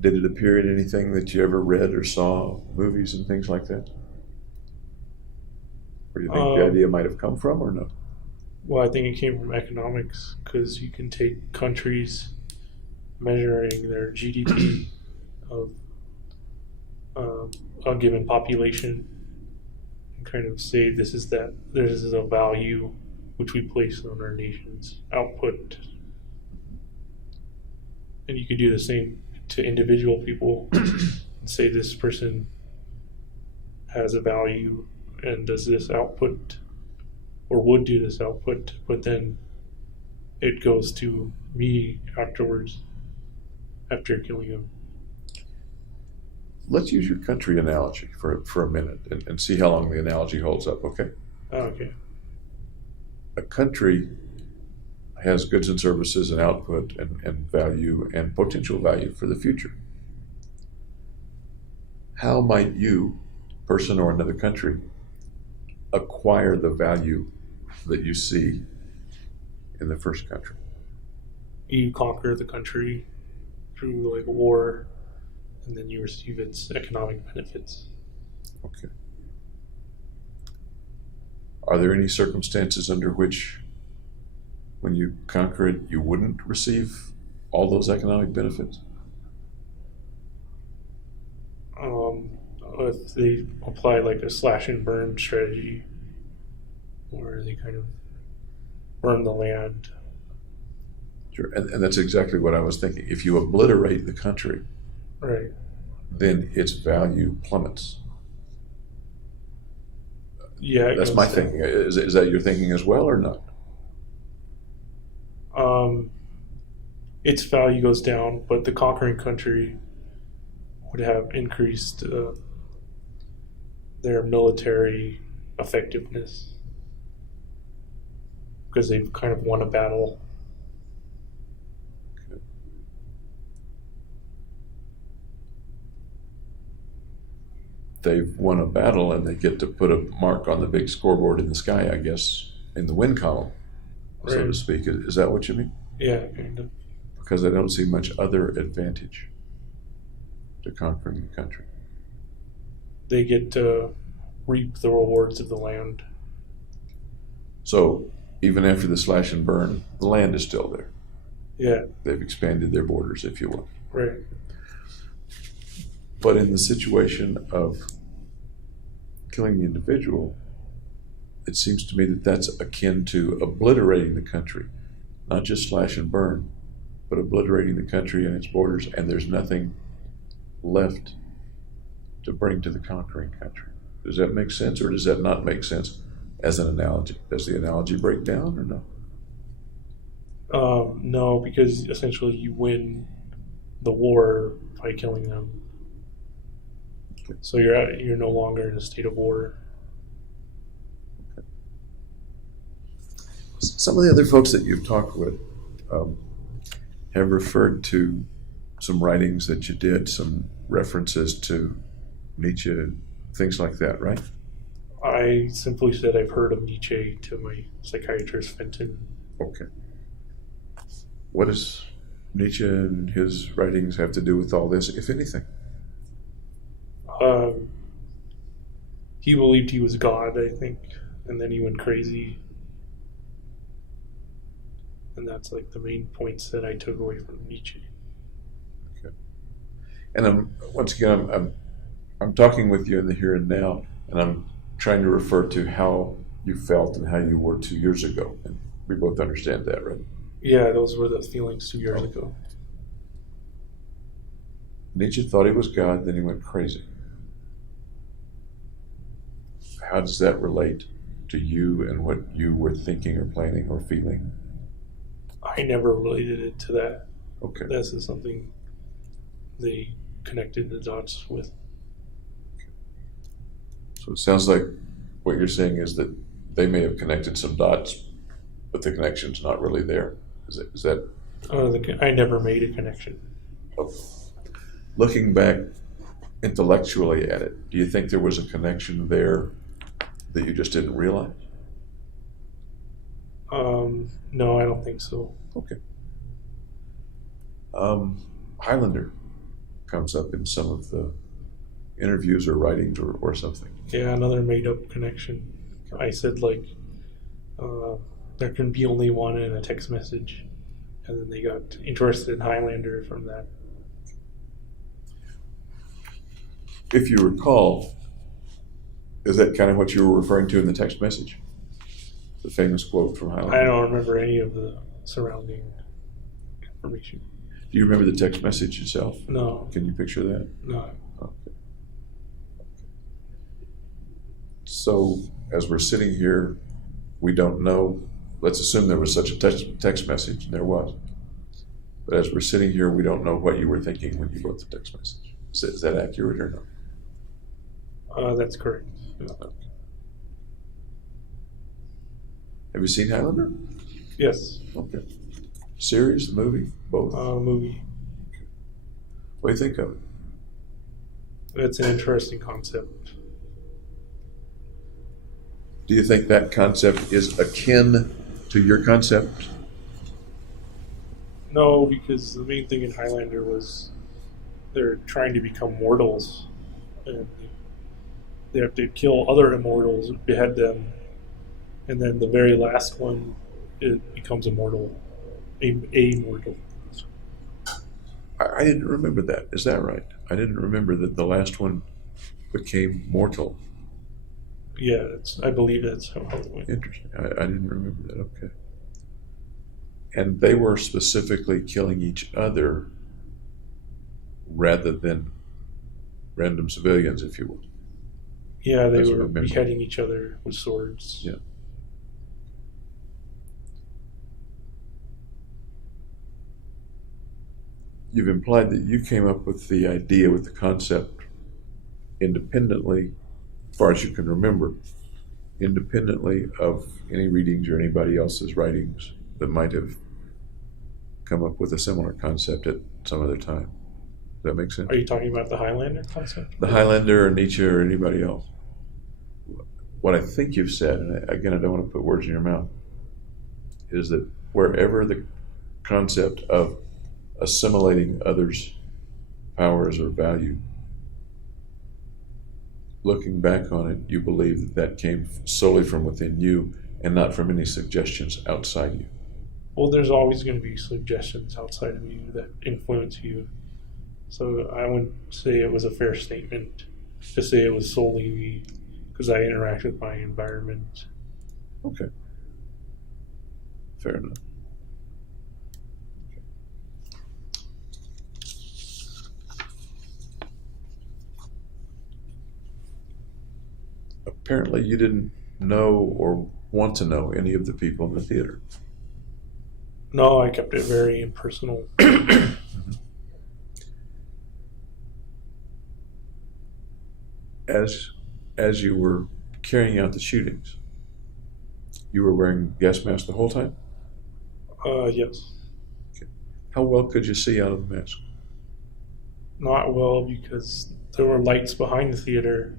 Did it appear in anything that you ever read or saw, movies and things like that? Where you think the idea might have come from, or no? Well, I think it came from economics, because you can take countries measuring their GDP of a given population and kind of say this is a value which we place on our nation's output. And you could do the same to individual people and say this person has a value and does this output or would do this output, but then it goes to me afterwards, after killing him. Let's use your country analogy for a minute and see how long the analogy holds up, okay? Okay. A country has goods and services and output and value and potential value for the future. How might you person or another country acquire the value that you see in the first country? You conquer the country through like war, and then you receive its economic benefits. Okay. Are there any circumstances under which, when you conquer it, you wouldn't receive all those economic benefits? If they apply like a slash and burn strategy, where they kind of burn the land. Sure. And that's exactly what I was thinking. If you obliterate the country, Right. then its value plummets. Yeah. it That's goes my down. thinking. Is that your thinking as well, or not? Its value goes down, but the conquering country would have increased their military effectiveness because they've kind of won a battle. They've won a battle and they get to put a mark on the big scoreboard in the sky, I guess, in the win column, so to Right. speak. Is that what you mean? Yeah, kind of. Because I don't see much other advantage to conquering the country. They get to reap the rewards of the land. So even after the slash and burn, the land is still there. Yeah, They've expanded their borders, if you will. right. But in the situation of killing the individual, it seems to me that that's akin to obliterating the country, not just slash and burn, but obliterating the country and its borders, and there's nothing left to bring to the conquering country. Does that make sense, or does that not make sense as an analogy? Does the analogy break down, or no? No, because essentially you win the war by killing them. So you're no longer in a state of war. Some of the other folks that you've talked with have referred to some writings that you did, some references to Nietzsche, things like that, right? I simply said I've heard of Nietzsche to my psychiatrist, Fenton. Okay. What does Nietzsche and his writings have to do with all this, if anything? He believed he was God, I think, and then he went crazy. And that's like the main points that I took away from Nietzsche. Okay. And once again, I'm talking with you in the here and now, and I'm trying to refer to how you felt and how you were 2 years ago. And we both understand that, right? Yeah, those were the feelings 2 years ago. Nietzsche thought he was God, then he went crazy. How does that relate to you and what you were thinking or planning or feeling? I never related it to that. Okay. This is something they connected the dots with. So it sounds like what you're saying is that they may have connected some dots, but the connection's not really there. Is that I never made a connection. looking back intellectually at it, do you think there was a connection there that you just didn't realize? No, I don't think so. Okay. Highlander comes up in some of the interviews or writings or something. Yeah, another made-up connection. I said like there can be only one in a text message, and then they got interested in Highlander from that. If you recall, is that kind of what you were referring to in the text message? The famous quote from Highlander? I don't remember any of the surrounding information. Do you remember the text message itself? No, Can you picture that? no. Okay. So, as we're sitting here, we don't know. Let's assume there was such a text message, and there was. But as we're sitting here, we don't know what you were thinking when you wrote the text message. Is that accurate or no? That's correct. Yeah. Okay. Have you seen Highlander? Yes, Okay. Series, the movie, both? movie. What do you think of it? It's an interesting concept. Do you think that concept is akin to your concept? No, because the main thing in Highlander was they're trying to become mortals, and they have to kill other immortals, behead them, and then the very last one, it becomes immortal, a mortal. I didn't remember that. Is that right? I didn't remember that the last one became mortal. Yeah, I believe that's how it went. Interesting. I didn't remember that. Okay. And they were specifically killing each other rather than random civilians, if you will. Yeah, they That's what I were remember. beheading each other with swords. Yeah. You've implied that you came up with the idea, with the concept, independently, as far as you can remember, independently of any readings or anybody else's writings that might have come up with a similar concept at some other time. Does that make sense? Are you talking about the Highlander concept? The Highlander or Nietzsche or anybody else. What I think you've said, and again, I don't want to put words in your mouth, is that wherever the concept of assimilating others' powers or value, looking back on it, you believe that that came solely from within you and not from any suggestions outside you. Well, there's always going to be suggestions outside of you that influence you. So I wouldn't say it was a fair statement to say it was solely me, because I interact with my environment. Okay. Fair enough. Apparently you didn't know or want to know any of the people in the theater. No, I kept it very impersonal. As you were carrying out the shootings, you were wearing gas mask the whole time? Yes. Okay. How well could you see out of the mask? Not well, because there were lights behind the theater,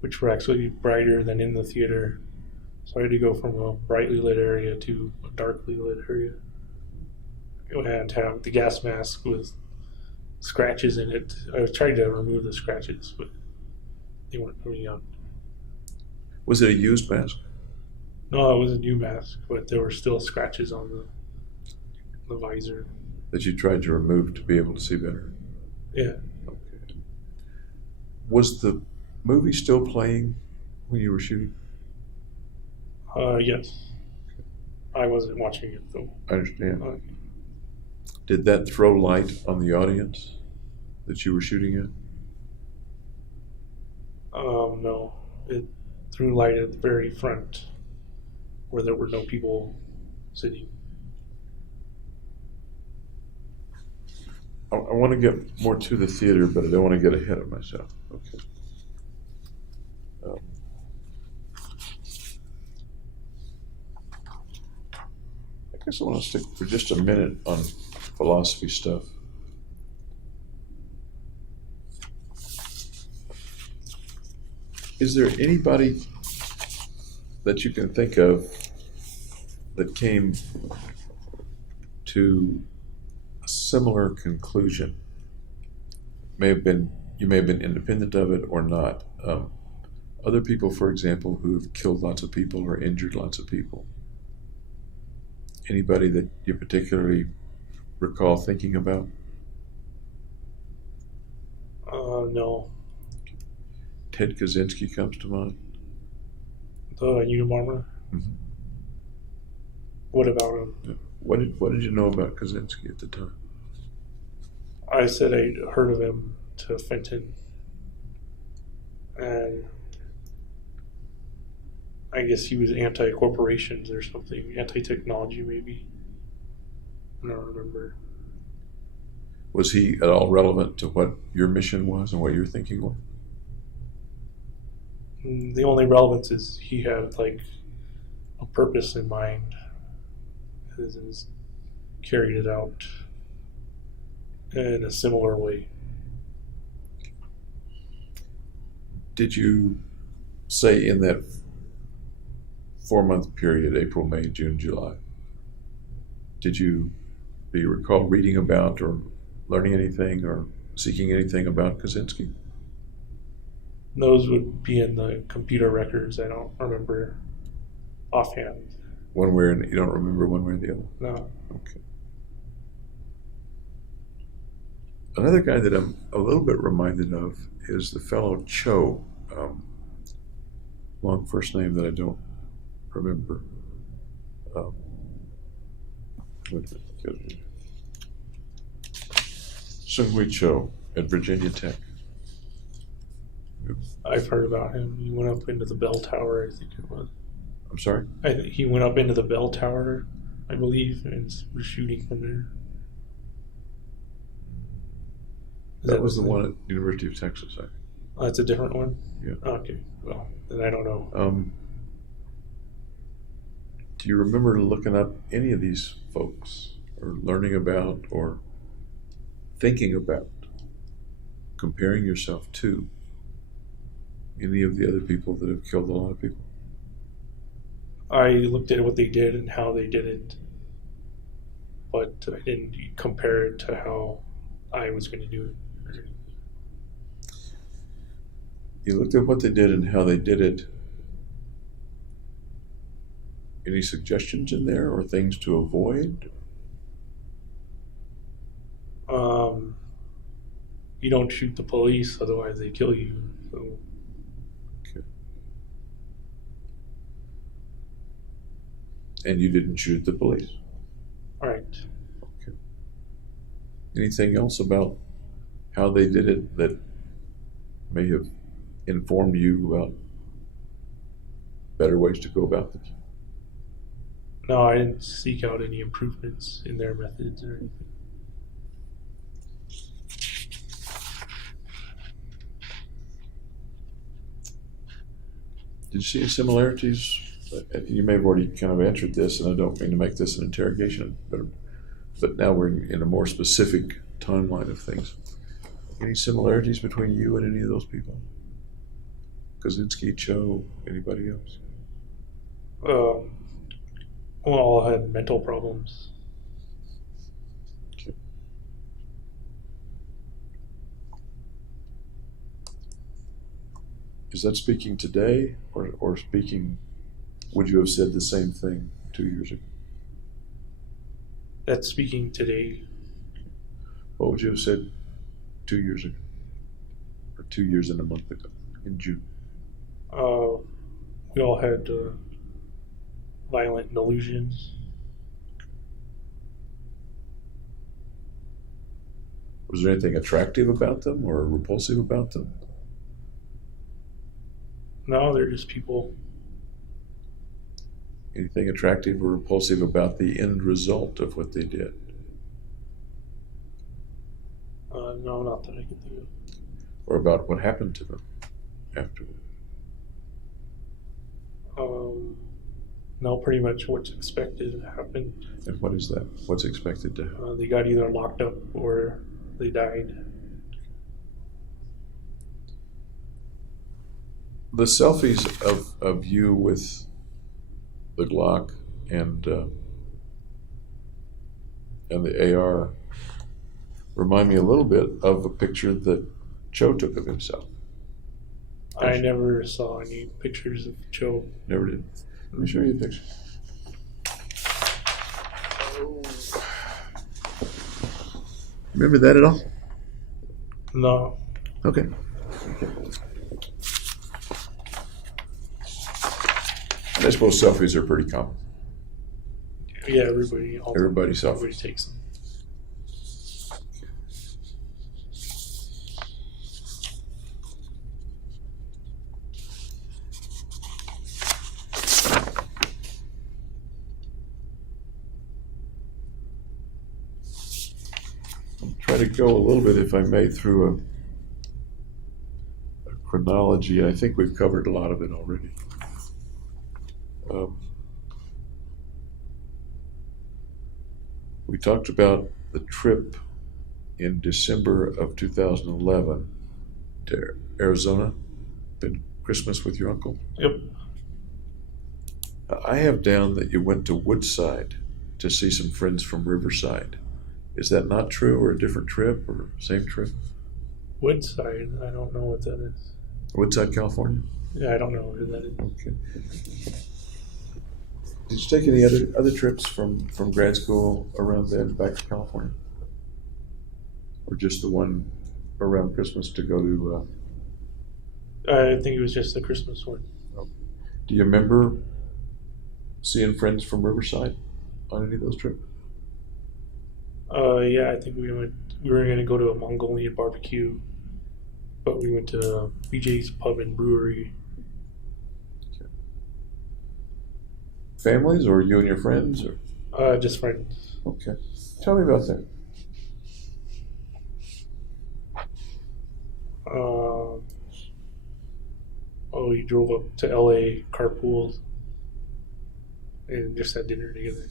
which were actually brighter than in the theater. So I had to go from a brightly lit area to a darkly lit area. I had to have the gas mask with scratches in it. I was trying to remove the scratches, but they weren't coming out. Was it a used mask? No, it was a new mask, but there were still scratches on the visor. That you tried to remove to be able to see better? Yeah. Okay. Was the movie still playing when you were shooting? Yes. I wasn't watching it though. I understand. Did that throw light on the audience that you were shooting at? No. It threw light at the very front where there were no people sitting. I want to get more to the theater, but I don't want to get ahead of myself. Okay. I guess I want to stick for just a minute on philosophy stuff. Is there anybody that you can think of that came to a similar conclusion? You may have been independent of it or not. Other people, for example, who have killed lots of people or injured lots of people. Anybody that you particularly recall thinking about? No. Ted Kaczynski comes to mind. The Unabomber? Mm-hmm. What about him? Yeah. What did you know about Kaczynski at the time? I said I'd heard of him to Fenton. And I guess he was anti-corporations or something. Anti-technology, maybe. I don't remember. Was he at all relevant to what your mission was and what your thinking was? The only relevance is he had like a purpose in mind. His carried it out in a similar way. Did you say in that 4-month period, April, May, June, July, do you recall reading about or learning anything or seeking anything about Kaczynski? Those would be in the computer records. I don't remember offhand. One way, and you don't remember one way or the other? No. Okay. Another guy that I'm a little bit reminded of is the fellow Cho. Long first name that I don't remember. Sung-Hui Cho at Virginia Tech. I've heard about him. He went up into the bell tower, I think it was. I'm sorry? He went up into the bell tower, I believe, and was shooting from there. That was the one at University of Texas, I think. Oh, that's a different one? Yeah. Okay. Well, then I don't know. Do you remember looking up any of these folks or learning about or thinking about comparing yourself to any of the other people that have killed a lot of people? I looked at what they did and how they did it, but I didn't compare it to how I was going to do it. You looked at what they did and how they did it. Any suggestions in there or things to avoid? You don't shoot the police, otherwise they kill you. So. Okay. And you didn't shoot the police? All right. Okay. Anything else about how they did it that may have informed you about better ways to go about this? No, I didn't seek out any improvements in their methods or anything. Did you see any similarities? You may have already kind of answered this, and I don't mean to make this an interrogation, but now we're in a more specific timeline of things. Any similarities between you and any of those people? Kaczynski, Cho, anybody else? All had mental problems. Okay. Is that speaking today, or speaking, would you have said the same thing 2 years ago? That's speaking today. What would you have said 2 years ago? Or 2 years and a month ago, in June? We all had violent delusions. Was there anything attractive about them or repulsive about them? No, they're just people. Anything attractive or repulsive about the end result of what they did? No, not that I can think of. Or about what happened to them afterward? No, pretty much what's expected happened. And what is that? What's expected to happen? They got either locked up or they died. The selfies of you with the Glock and the AR remind me a little bit of a picture that Cho took of himself. I never saw any pictures of Cho. Never did. Let me show you a picture. Remember that at all? No. Okay. And I suppose selfies are pretty common. Yeah, everybody selfies. takes them. Try to go a little bit, if I may, through a chronology. I think we've covered a lot of it already. We talked about the trip in December of 2011 to Arizona, spent Christmas with your uncle. Yep. I have down that you went to Woodside to see some friends from Riverside. Is that not true, or a different trip, or same trip? Woodside, I don't know what that is. Woodside, California? Yeah, I don't know who that is. Okay. Did you take any other trips from grad school around then back to California? Or just the one around Christmas to go to? I think it was just the Christmas one. Do you remember seeing friends from Riverside on any of those trips? Yeah, I think we were going to go to a Mongolian barbecue, but we went to BJ's Pub and Brewery. Okay. Families, or you and your friends, or? Just friends. Okay. Tell me about that. We drove up to LA, carpooled, and just had dinner together.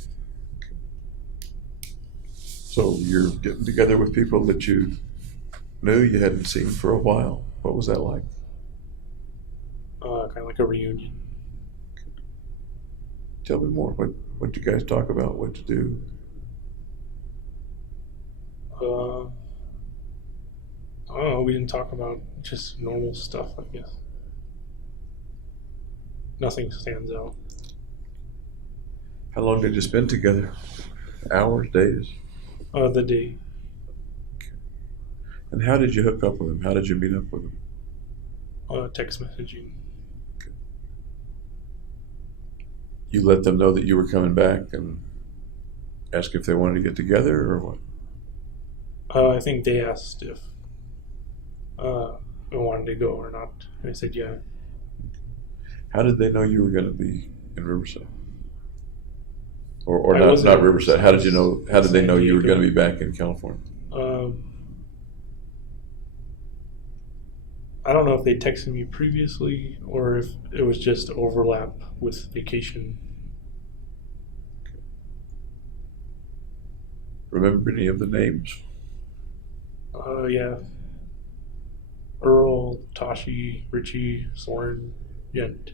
So you're getting together with people that you knew you hadn't seen for a while. What was that like? Kind of like a reunion. Tell me more. What you guys talk about? What to do? I don't know. We didn't talk about just normal stuff, I guess. Nothing stands out. How long did you spend together? Hours, days? The day. And how did you hook up with them? How did you meet up with them? Text messaging. You let them know that you were coming back and ask if they wanted to get together, or what? I think they asked if I wanted to go or not. And I said yeah. How did they know you were going to be in Riverside? Or I not wasn't in Riverside. How did you know? How did they San know you were Diego. going to be back in California? I don't know if they texted me previously or if it was just overlap with vacation. Remember any of the names? Yeah. Earl, Tashi, Richie, Soren, Yent.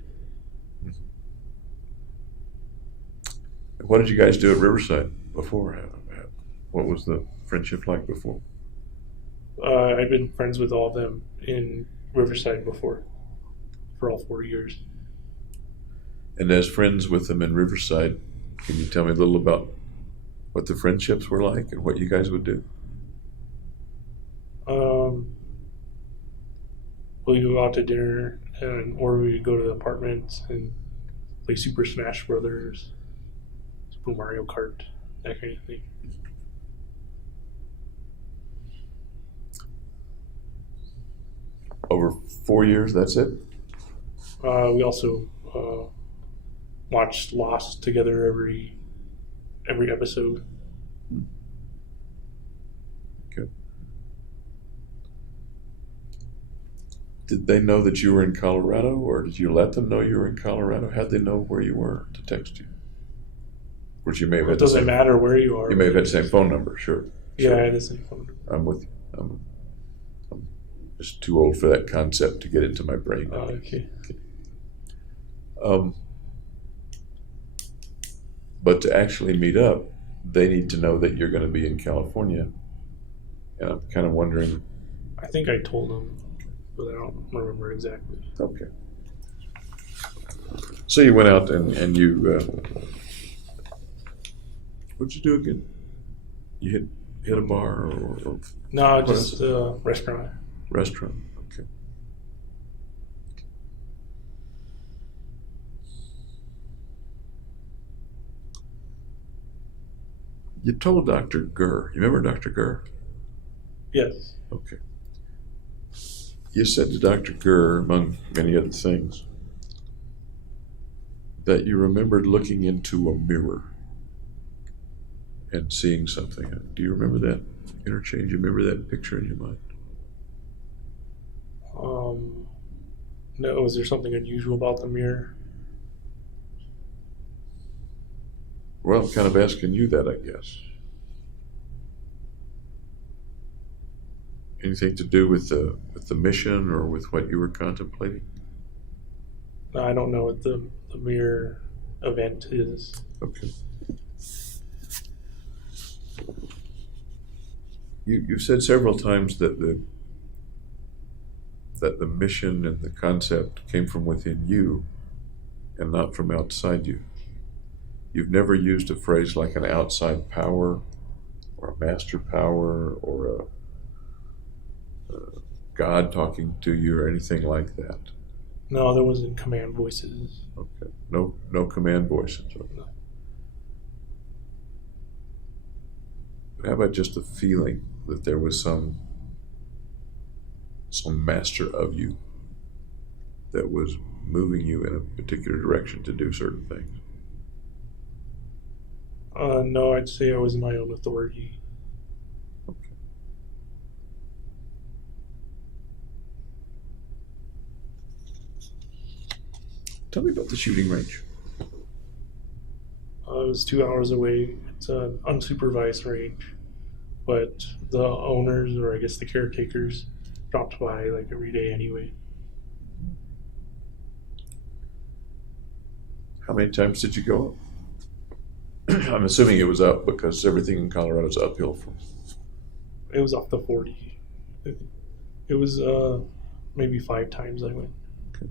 What did you guys do at Riverside before? What was the friendship like before? I'd been friends with all of them in Riverside before, for all 4 years. And as friends with them in Riverside, can you tell me a little about what the friendships were like and what you guys would do? We'd go out to dinner, or we'd go to the apartments and play Super Smash Brothers, Super Mario Kart, that kind of thing. Over 4 years, that's it? We also watched Lost together every episode. Okay. Did they know that you were in Colorado, or did you let them know you were in Colorado? How'd they know where you were to text you? Which you may have had It doesn't the same, matter where you are. you may have had the same phone number, sure. Yeah, Sure. I had the same phone number. I'm with you. I'm just too old for that concept to get into my brain. Okay. But to actually meet up, they need to know that you're going to be in California. And I'm kind of wondering. I think I told them, but I don't remember exactly. Okay. So you went out and you, what'd you do again? You hit a bar or No, just a restaurant. restaurant? Okay. You told Dr. Gurr. You remember Dr. Gurr? Yes. Okay. You said to Dr. Gurr, among many other things, that you remembered looking into a mirror and seeing something. Do you remember that interchange? You remember that picture in your mind? No, was there something unusual about the mirror? Well, I'm kind of asking you that, I guess. Anything to do with the mission or with what you were contemplating? No, I don't know what the mirror event is. Okay. You've said several times that the mission and the concept came from within you and not from outside you. You've never used a phrase like an outside power or a master power or a God talking to you or anything like that. No, there wasn't command voices. Okay. No command voices. Okay. No. But how about just the feeling that there was some master of you that was moving you in a particular direction to do certain things? No, I'd say I was my own authority. Okay. Tell me about the shooting range. It was 2 hours away. It's an unsupervised range, but the owners, or I guess the caretakers, dropped by like every day anyway. How many times did you go up? I'm assuming it was up because everything in Colorado is uphill from. It was off the 40. It was maybe 5 times I went Okay.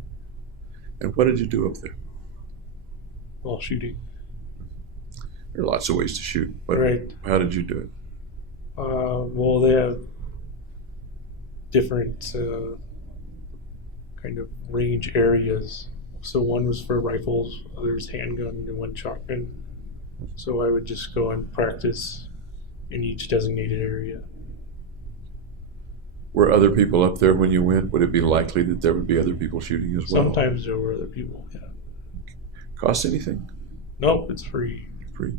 And what did you do up there? while shooting. There are lots of ways to shoot, but Right. how did you do it? Well, they have different kind of range areas. So one was for rifles, others handgun, and one shotgun. So I would just go and practice in each designated area. Were other people up there when you went? Would it be likely that there would be other people shooting as well? Sometimes there were other people, yeah. Cost anything? Nope, it's free. Free.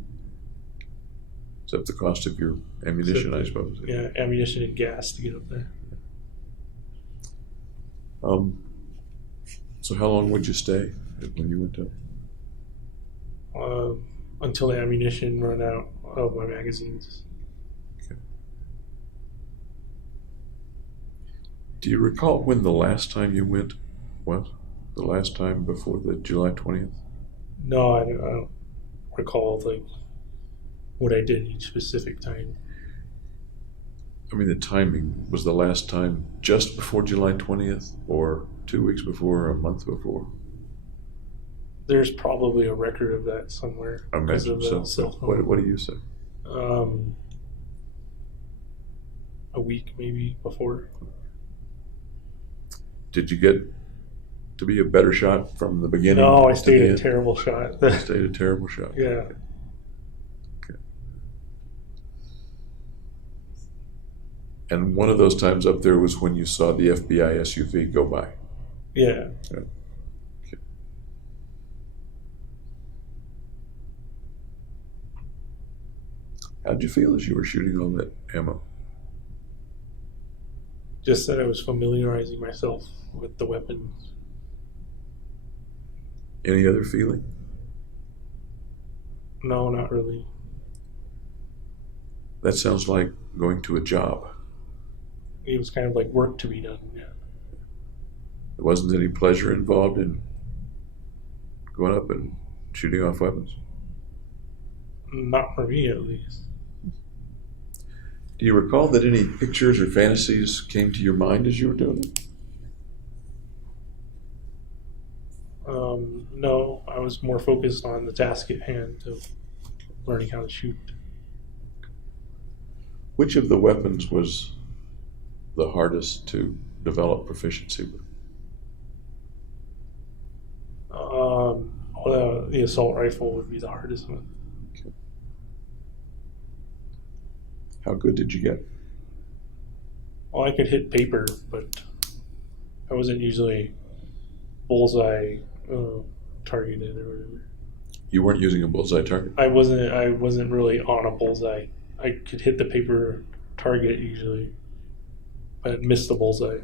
Except the cost of your ammunition, I suppose. Yeah, ammunition and gas to get up there. So how long would you stay when you went up? Until the ammunition run out of my magazines. Okay. Do you recall when the last time you went was? The last time before the July 20th? No, I don't recall like what I did each specific time. I mean, the timing was the last time just before July 20th or 2 weeks before or a month before? There's probably a record of that somewhere. I because imagine of the so. cell phone. What do you say? A week maybe before. Did you get to be a better shot from the beginning? No, I to stayed the a end? terrible shot. You stayed a terrible shot. Yeah. Okay. And one of those times up there was when you saw the FBI SUV go by. Yeah. Yeah. Okay. How'd you feel as you were shooting all that ammo? Just that I was familiarizing myself with the weapons. Any other feeling? No, not really. That sounds like going to a job. It was kind of like work to be done. Yeah. There wasn't any pleasure involved in going up and shooting off weapons? Not for me, at least. Do you recall that any pictures or fantasies came to your mind as you were doing it? No, I was more focused on the task at hand of learning how to shoot. Which of the weapons was the hardest to develop proficiency with? Well, the assault rifle would be the hardest one. Okay. How good did you get? Well, I could hit paper, but I wasn't usually bullseye targeted or whatever. You weren't using a bullseye target? I wasn't really on a bullseye. I could hit the paper target usually, but missed the bullseye.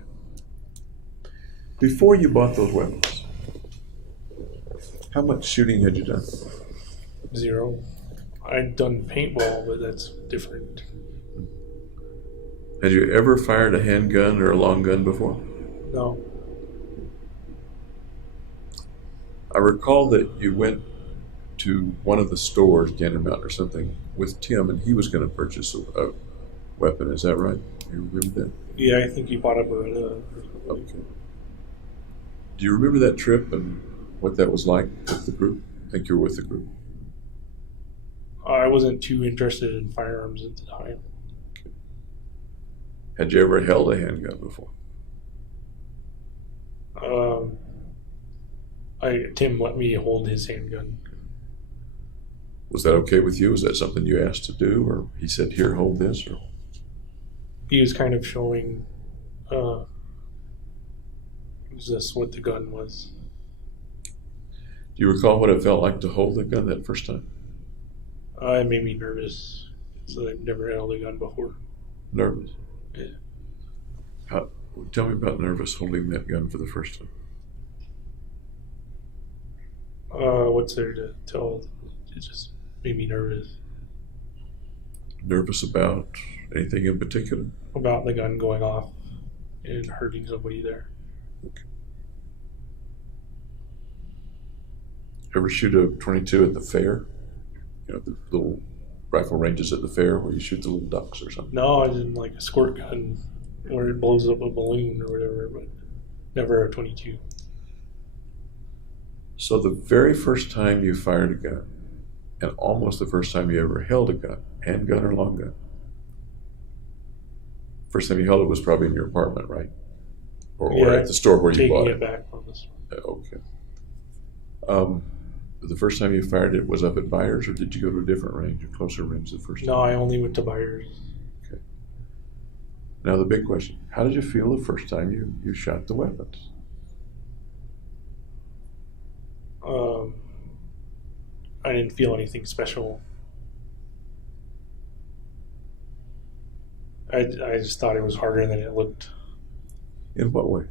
Before you bought those weapons, how much shooting had you done? 0. I'd done paintball, but that's different. Had you ever fired a handgun or a long gun before? No. I recall that you went to one of the stores, Gander Mountain or something, with Tim, and he was going to purchase a weapon. Is that right? You remember that? Yeah, I think he bought a Beretta. Okay. Do you remember that trip and what that was like with the group? I think you were with the group. I wasn't too interested in firearms at the time. Okay. Had you ever held a handgun before? Tim let me hold his handgun. Was that okay with you? Was that something you asked to do, or he said, "Here, hold this"? Or He was kind of showing just what the gun was. do you recall what it felt like to hold the gun that first time? It made me nervous because I've never held a gun before. Nervous. Yeah. Tell me about nervous holding that gun for the first time. What's there to tell? It just made me nervous Nervous about anything in particular? about the gun going off and hurting somebody there. Okay. Ever shoot a 22 at the fair? You know, the little rifle ranges at the fair where you shoot the little ducks or something? No, I didn't like a squirt gun where it blows up a balloon or whatever, but never a 22. So the very first time you fired a gun, and almost the first time you ever held a gun, handgun or long gun, first time you held it was probably in your apartment, right? Or at the store where you bought Taking it. it back from the store. Okay. The first time you fired it was up at Byers, or did you go to a different range, a closer range the first time? No, I only went to Byers. Okay. Now the big question, how did you feel the first time you shot the weapons? I didn't feel anything special. I just thought it was harder than it looked. In what way?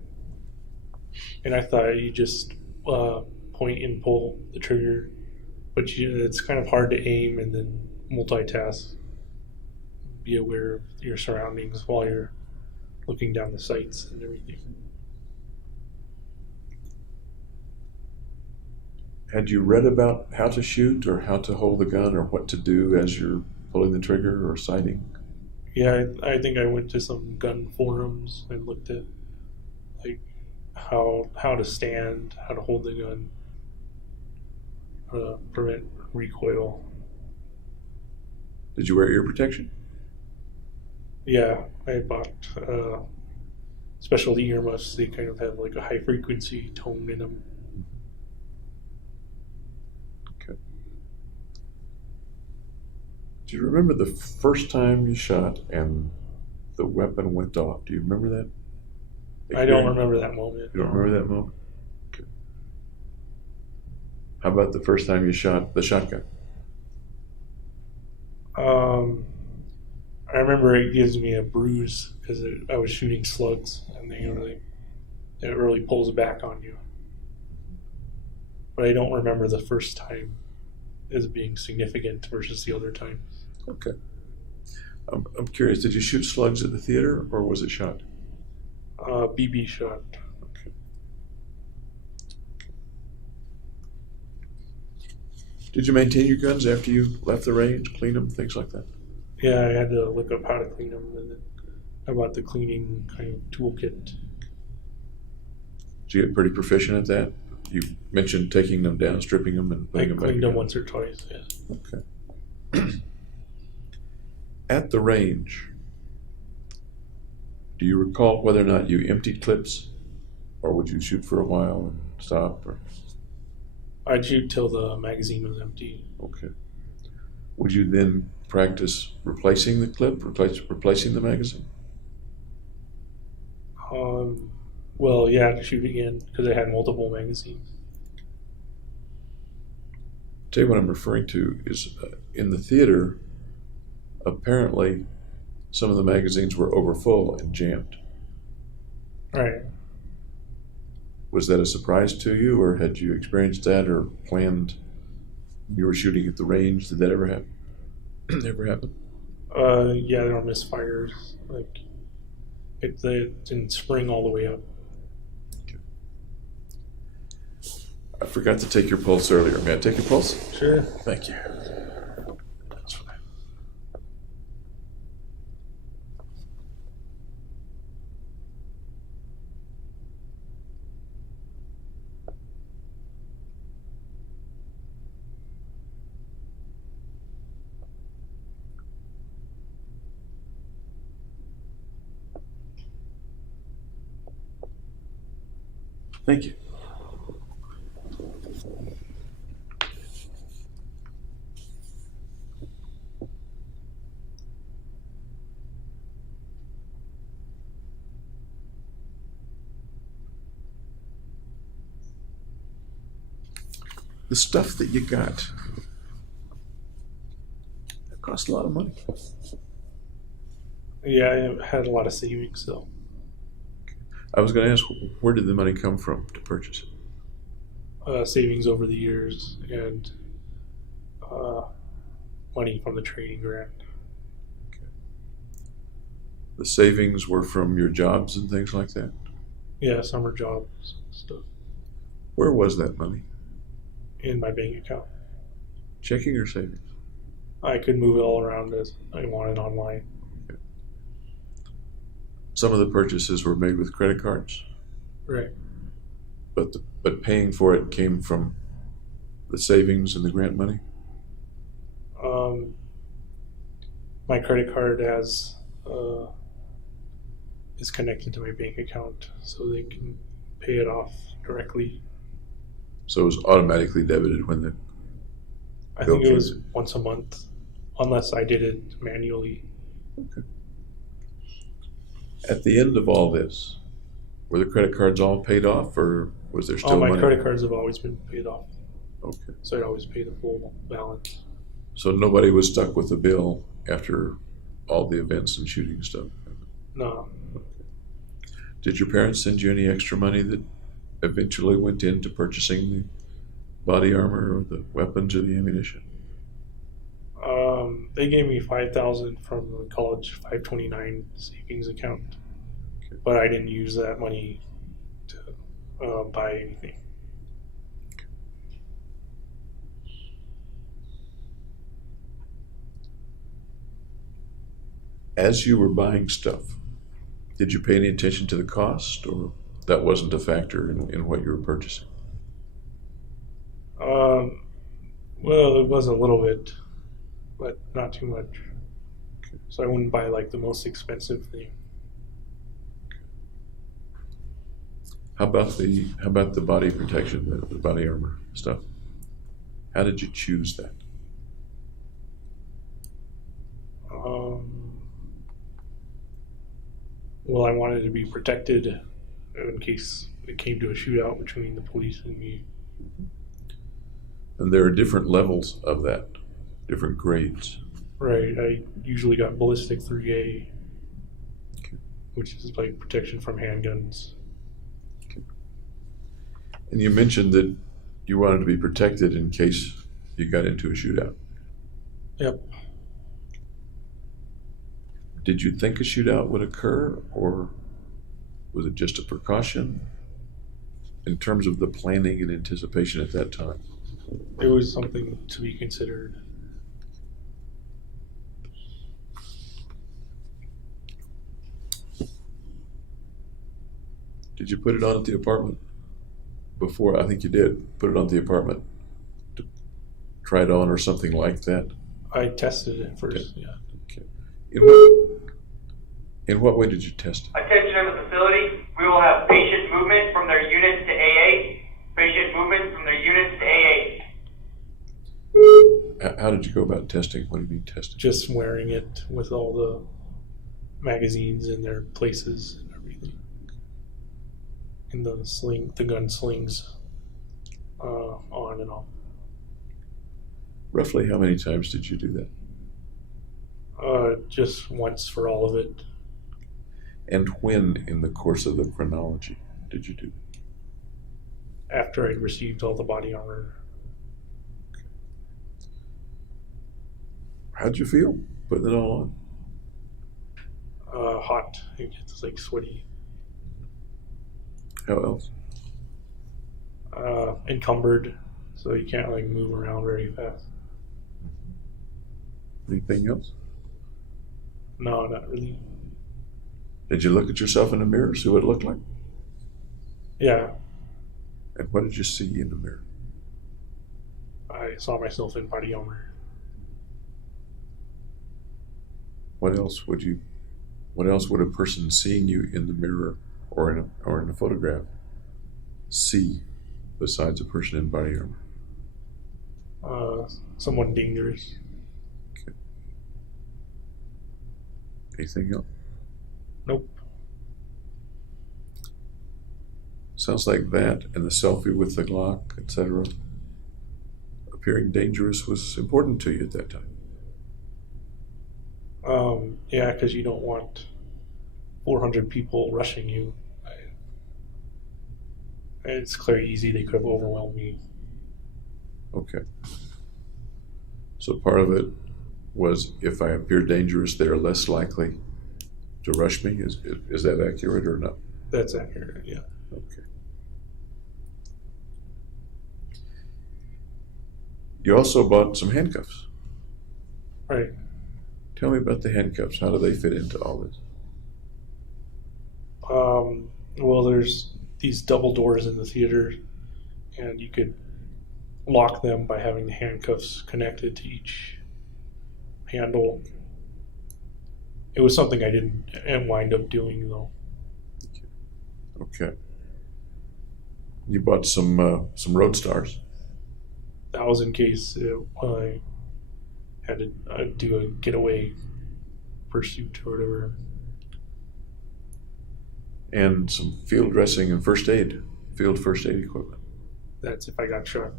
And I thought you just point and pull the trigger, but it's kind of hard to aim and then multitask. Be aware of your surroundings while you're looking down the sights and everything. Had you read about how to shoot or how to hold the gun or what to do as you're pulling the trigger or sighting? Yeah, I think I went to some gun forums and looked at like how to stand, how to hold the gun, prevent recoil. Did you wear ear protection? Yeah, I bought specialty earmuffs. They kind of have like a high frequency tone in them. Okay. Do you remember the first time you shot and the weapon went off? Do you remember that? I don't remember that moment. You don't remember that moment? Okay. How about the first time you shot the shotgun? I remember it gives me a bruise because I was shooting slugs, and it really pulls back on you. But I don't remember the first time as being significant versus the other times. Okay. I'm curious, did you shoot slugs at the theater or was it shot? BB shot. Okay. Did you maintain your guns after you left the range, clean them, things like that? Yeah, I had to look up how to clean them, and then I bought the cleaning kind of toolkit. Did you get pretty proficient at that? You mentioned taking them down, stripping them, and I putting them back cleaned them together. once or twice, yeah. Okay. At the range, do you recall whether or not you emptied clips, or would you shoot for a while and stop? Or I'd shoot till the magazine was empty. okay, would you then practice replacing the clip, replacing the magazine? Well, yeah, to shoot again because I had multiple magazines. Tell you what I'm referring to is in the theater. Apparently, some of the magazines were overfull and jammed. Right. Was that a surprise to you, or had you experienced that, or planned when you were shooting at the range? Did that ever happen? Ever happen? Yeah, there were misfires. Like it didn't spring all the way up. Okay. I forgot to take your pulse earlier. May I take your pulse? Sure. Thank you. That's fine. Thank you. The stuff that you got, it cost a lot of money. Yeah, I had a lot of savings, so I was going to ask, where did the money come from to purchase it? savings over the years and money from the training grant. The savings were from your jobs and things like that? Yeah, summer jobs stuff Where was that money? in my bank account. Checking or savings? I could move it all around as I wanted online. Some of the purchases were made with credit cards, Right. but paying for it came from the savings and the grant money? My credit card has is connected to my bank account, so they can pay it off directly. So it was automatically debited when the I bill think it came was in. once a month, unless I did it manually. Okay. At the end of all this, were the credit cards all paid off, or was there still All my money? credit cards have always been paid off, Okay. so I'd always pay the full balance. So nobody was stuck with a bill after all the events and shooting stuff? No, Did your parents send you any extra money that eventually went into purchasing the body armor or the weapons or the ammunition? they gave me $5,000 from the college 529 savings account, Okay. but I didn't use that money to buy anything. As you were buying stuff, did you pay any attention to the cost, or that wasn't a factor in what you were purchasing? Well, it was a little bit, but not too much. Okay. So I wouldn't buy like the most expensive thing. How about the body protection, the body armor stuff? How did you choose that? Well, I wanted to be protected in case it came to a shootout between the police and me. And there are different levels of that, different grades. Right. I usually got ballistic 3A, Okay. which is like protection from handguns. And you mentioned that you wanted to be protected in case you got into a shootout. Yep. Did you think a shootout would occur, or was it just a precaution in terms of the planning and anticipation at that time? It was something to be considered. Did you put it on at the apartment before? I think you did. Put it on at the apartment to try it on or something like that? I tested it first, Okay. yeah. Okay. In what way did you test it? Attention of the facility, we will have patient movement from their units to AA. Patient movement from their units to AA. How did you go about testing? What do you mean testing? Just wearing it with all the magazines in their places and everything. And the gun slings on and off. Roughly how many times did you do that? Just once for all of it. And when in the course of the chronology did you do that? After I'd received all the body armor. How'd you feel putting it all on? Hot. It gets like sweaty. How else? encumbered, so you can't like move around very fast. Anything else? No, not really. Did you look at yourself in the mirror, see what it looked like? Yeah, And what did you see in the mirror? I saw myself in body armor. What else would a person seeing you in the mirror or in a photograph see besides a person in body armor? Someone dangerous. Okay. Anything else? Nope. Sounds like that and the selfie with the Glock, etc. Appearing dangerous was important to you at that time. Yeah, because you don't want 400 people rushing you. It's clear easy they could have overwhelmed me. Okay. So part of it was if I appear dangerous, they're less likely to rush me. Is that accurate or not? That's accurate, yeah. Okay. You also bought some handcuffs. Right. Tell me about the handcuffs. How do they fit into all this? Well, there's these double doors in the theater, and you could lock them by having the handcuffs connected to each handle. It was something I didn't wind up doing, though. Okay. You bought some road stars. That was in case I had to do a getaway pursuit or whatever. And some field dressing and field first aid equipment. That's if I got shot.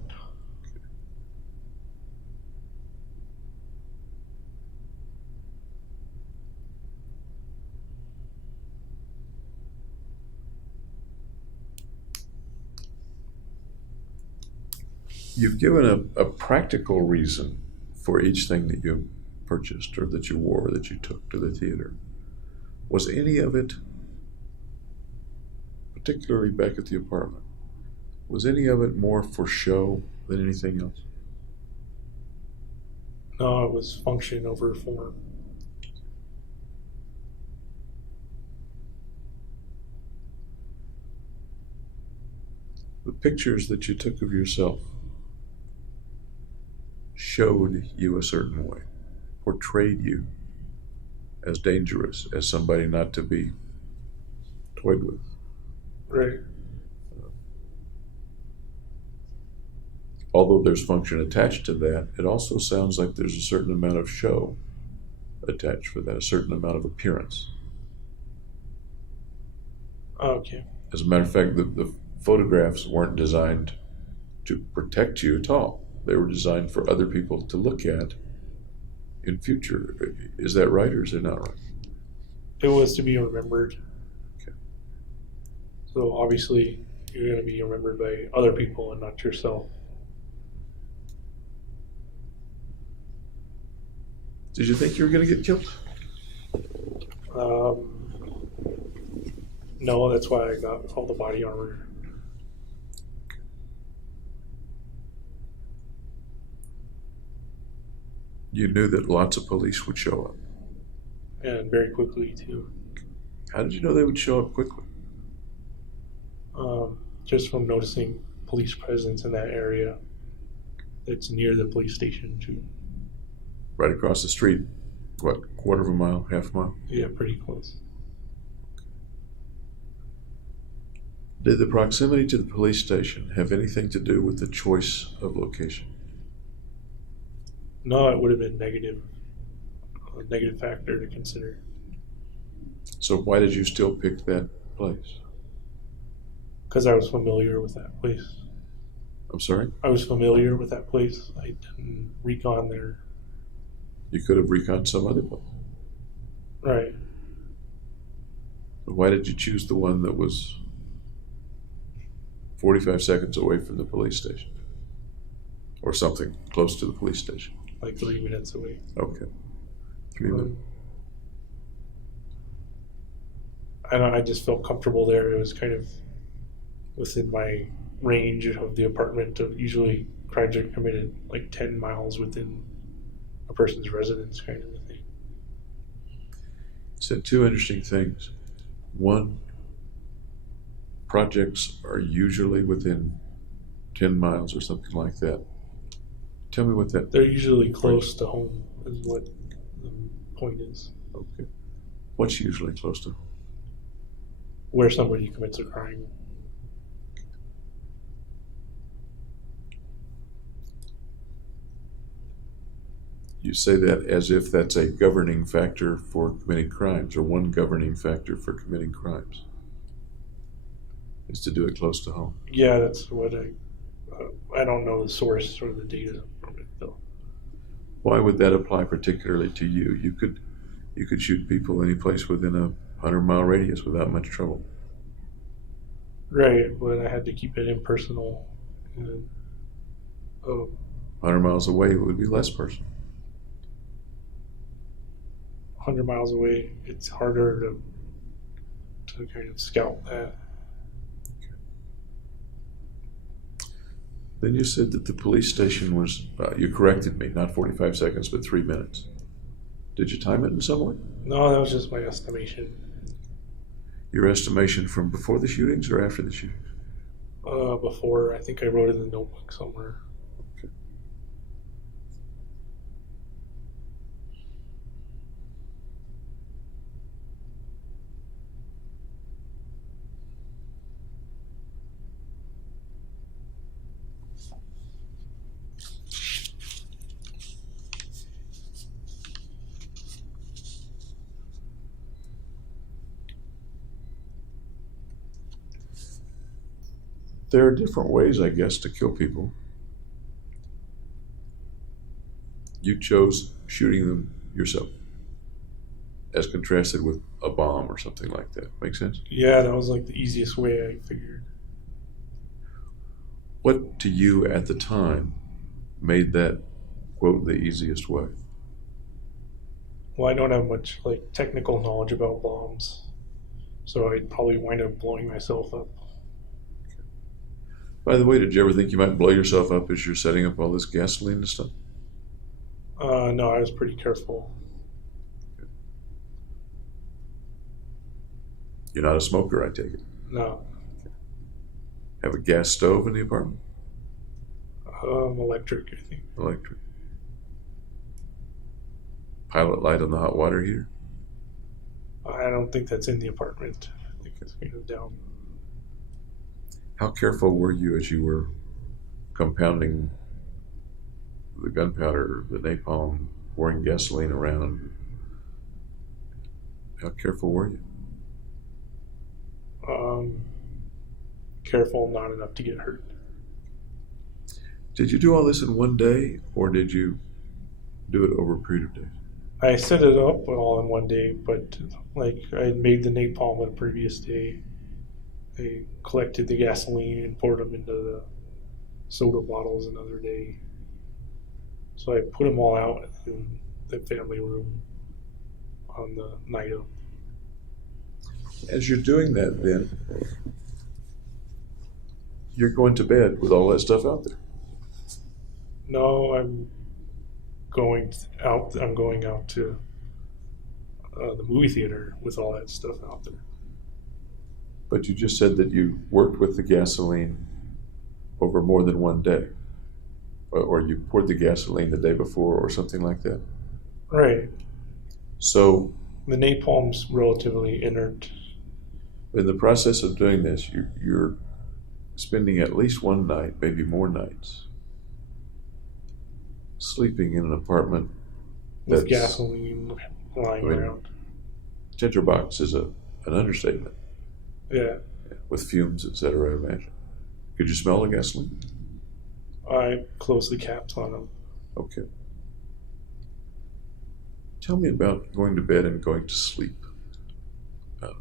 You've given a practical reason for each thing that you purchased or that you wore or that you took to the theater. Was any of it, particularly back at the apartment, was any of it more for show than anything else? No, it was function over form. The pictures that you took of yourself showed you a certain way, portrayed you as dangerous, as somebody not to be toyed with. Right. Although there's function attached to that, it also sounds like there's a certain amount of show attached for that, a certain amount of appearance. Okay. As a matter of fact, the photographs weren't designed to protect you at all. They were designed for other people to look at in future. Is that right or is it not right? It was to be remembered. Okay. So obviously you're going to be remembered by other people and not yourself. Did you think you were going to get killed? No, that's why I got all the body armor. You knew that lots of police would show up. And very quickly, too. How did you know they would show up quickly? Just from noticing police presence in that area. It's near the police station, too. Right across the street, what, quarter of a mile, half a mile? Yeah, pretty close. Did the proximity to the police station have anything to do with the choice of location? No, it would have been a negative factor to consider. So why did you still pick that place? Because I was familiar with that place. I'm sorry? I was familiar with that place. I didn't recon there. You could have reconned some other place. Right. But why did you choose the one that was 45 seconds away from the police station? Or something close to the police station? Like 3 minutes away. Okay. 3 minutes. I just felt comfortable there. It was kind of within my range of the apartment. Of usually crimes are committed like 10 miles within a person's residence, kind of a thing. Said two interesting things. One, projects are usually within 10 miles or something like that. Tell me what that. They're usually close to home, is what the point is. Okay. What's usually close to home? Where somebody commits a crime. You say that as if that's a governing factor for committing crimes, or one governing factor for committing crimes, is to do it close to home. Yeah, that's what I don't know the source or the data from it though. Why would that apply particularly to you? You could shoot people any place within a 100-mile radius without much trouble. Right, but I had to keep it impersonal. And, 100 miles away, it would be less personal. 100 miles away, it's harder to kind of scout that. Then you said that the police station was, you corrected me, not 45 seconds, but 3 minutes. Did you time it in some way? No, that was just my estimation. Your estimation from before the shootings or after the shootings? Before, I think I wrote it in the notebook somewhere. Okay. There are different ways, I guess, to kill people. You chose shooting them yourself, as contrasted with a bomb or something like that. Make sense? Yeah, that was like the easiest way I figured. What to you at the time made that, quote, the easiest way? Well, I don't have much like technical knowledge about bombs, so I'd probably wind up blowing myself up. By the way, did you ever think you might blow yourself up as you're setting up all this gasoline and stuff? No, I was pretty careful. You're not a smoker, I take it. No. Have a gas stove in the apartment? Electric, I think. Electric. Pilot light on the hot water heater? I don't think that's in the apartment. I think it's kind of down. How careful were you as you were compounding the gunpowder, the napalm, pouring gasoline around? How careful were you? Careful, not enough to get hurt. Did you do all this in one day, or did you do it over a period of days? I set it up all in one day, but like I had made the napalm the previous day. I collected the gasoline and poured them into the soda bottles another day. So I put them all out in the family room on the night of. As you're doing that, then, you're going to bed with all that stuff out there. No, I'm going out. I'm going out to the movie theater with all that stuff out there. But you just said that you worked with the gasoline over more than one day. Or you poured the gasoline the day before or something like that. Right. So the napalm's relatively inert. in the process of doing this, you're spending at least one night, maybe more nights, sleeping in an apartment With that's, gasoline lying around. Tinderbox is an understatement, Yeah. with fumes, etc., I imagine. Could you smell the gasoline? I closed the caps on them. Okay. Tell me about going to bed and going to sleep.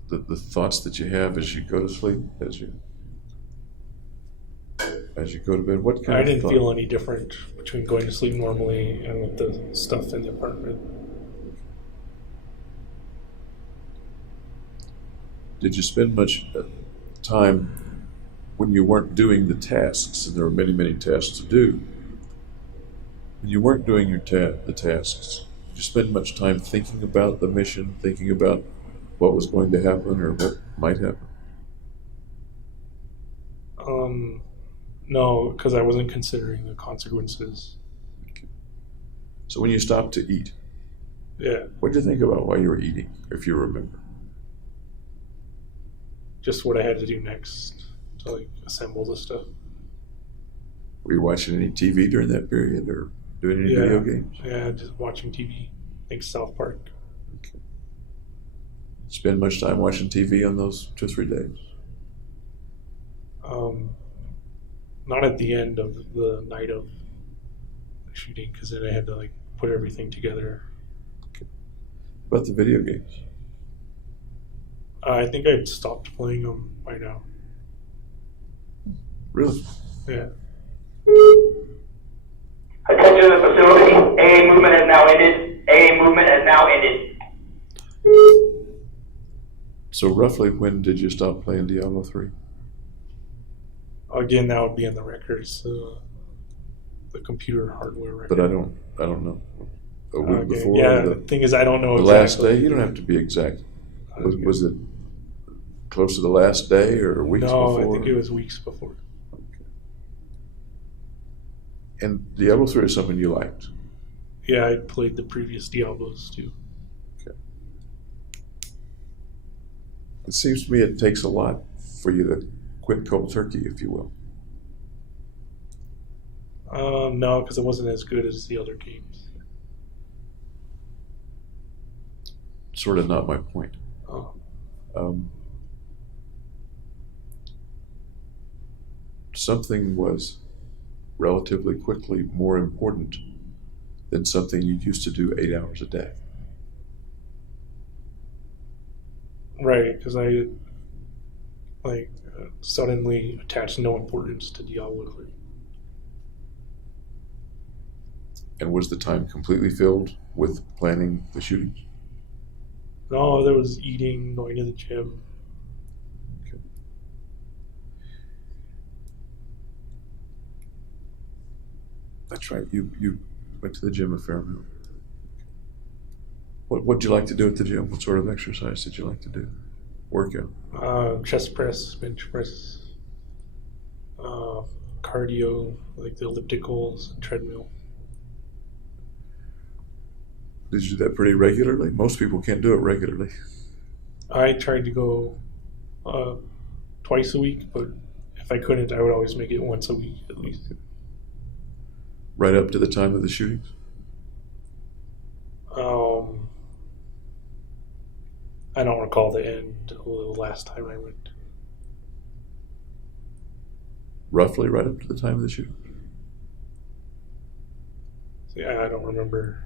The thoughts that you have as you go to sleep, as you go to bed. What kind I of didn't thought? feel any different between going to sleep normally and with the stuff in the apartment. Did you spend much time when you weren't doing the tasks, and there were many, many tasks to do, when you weren't doing the tasks, did you spend much time thinking about the mission, thinking about what was going to happen or what might happen? No, because I wasn't considering the consequences. So when you stopped to eat, Yeah, what did you think about while you were eating, if you remember? just what I had to do next to like assemble the stuff. Were you watching any TV during that period or doing any video games? Yeah, just watching TV. I think South Park. Okay. Spend much time watching TV on those 2 or 3 days? Not at the end of the night of shooting, because then I had to like put everything together. About the video games? I think I'd stopped playing them by now. Really? Yeah. Attention to the facility. AA movement has now ended. AA movement has now ended. So roughly when did you stop playing Diablo 3? Again, that would be in the records, the computer hardware record. But I don't know. A week before? Yeah, The the thing is, I don't know the exactly. last day? You don't have to be exact. Was it close to the last day or weeks before? No, I think it was weeks before. Okay. And Diablo 3 is something you liked? Yeah, I played the previous Diablos too. Okay. It seems to me it takes a lot for you to quit cold turkey, if you will. No, because it wasn't as good as the other games. Sort of not my point. Oh. Something was relatively quickly more important than something you used to do 8 hours a day. Right, because I suddenly attached no importance to Diablo 3. And was the time completely filled with planning the shootings? No, there was eating, going to the gym. Okay. That's right. You went to the gym a fair amount. What'd you like to do at the gym? What sort of exercise did you like to do? Workout? Chest press, bench press, cardio, like the ellipticals, and treadmill. Did you do that pretty regularly? Most people can't do it regularly. I tried to go twice a week, but if I couldn't, I would always make it once a week at least. Right up to the time of the shootings? I don't recall the end of the last time I went. Roughly right up to the time of the shooting? So, yeah, I don't remember.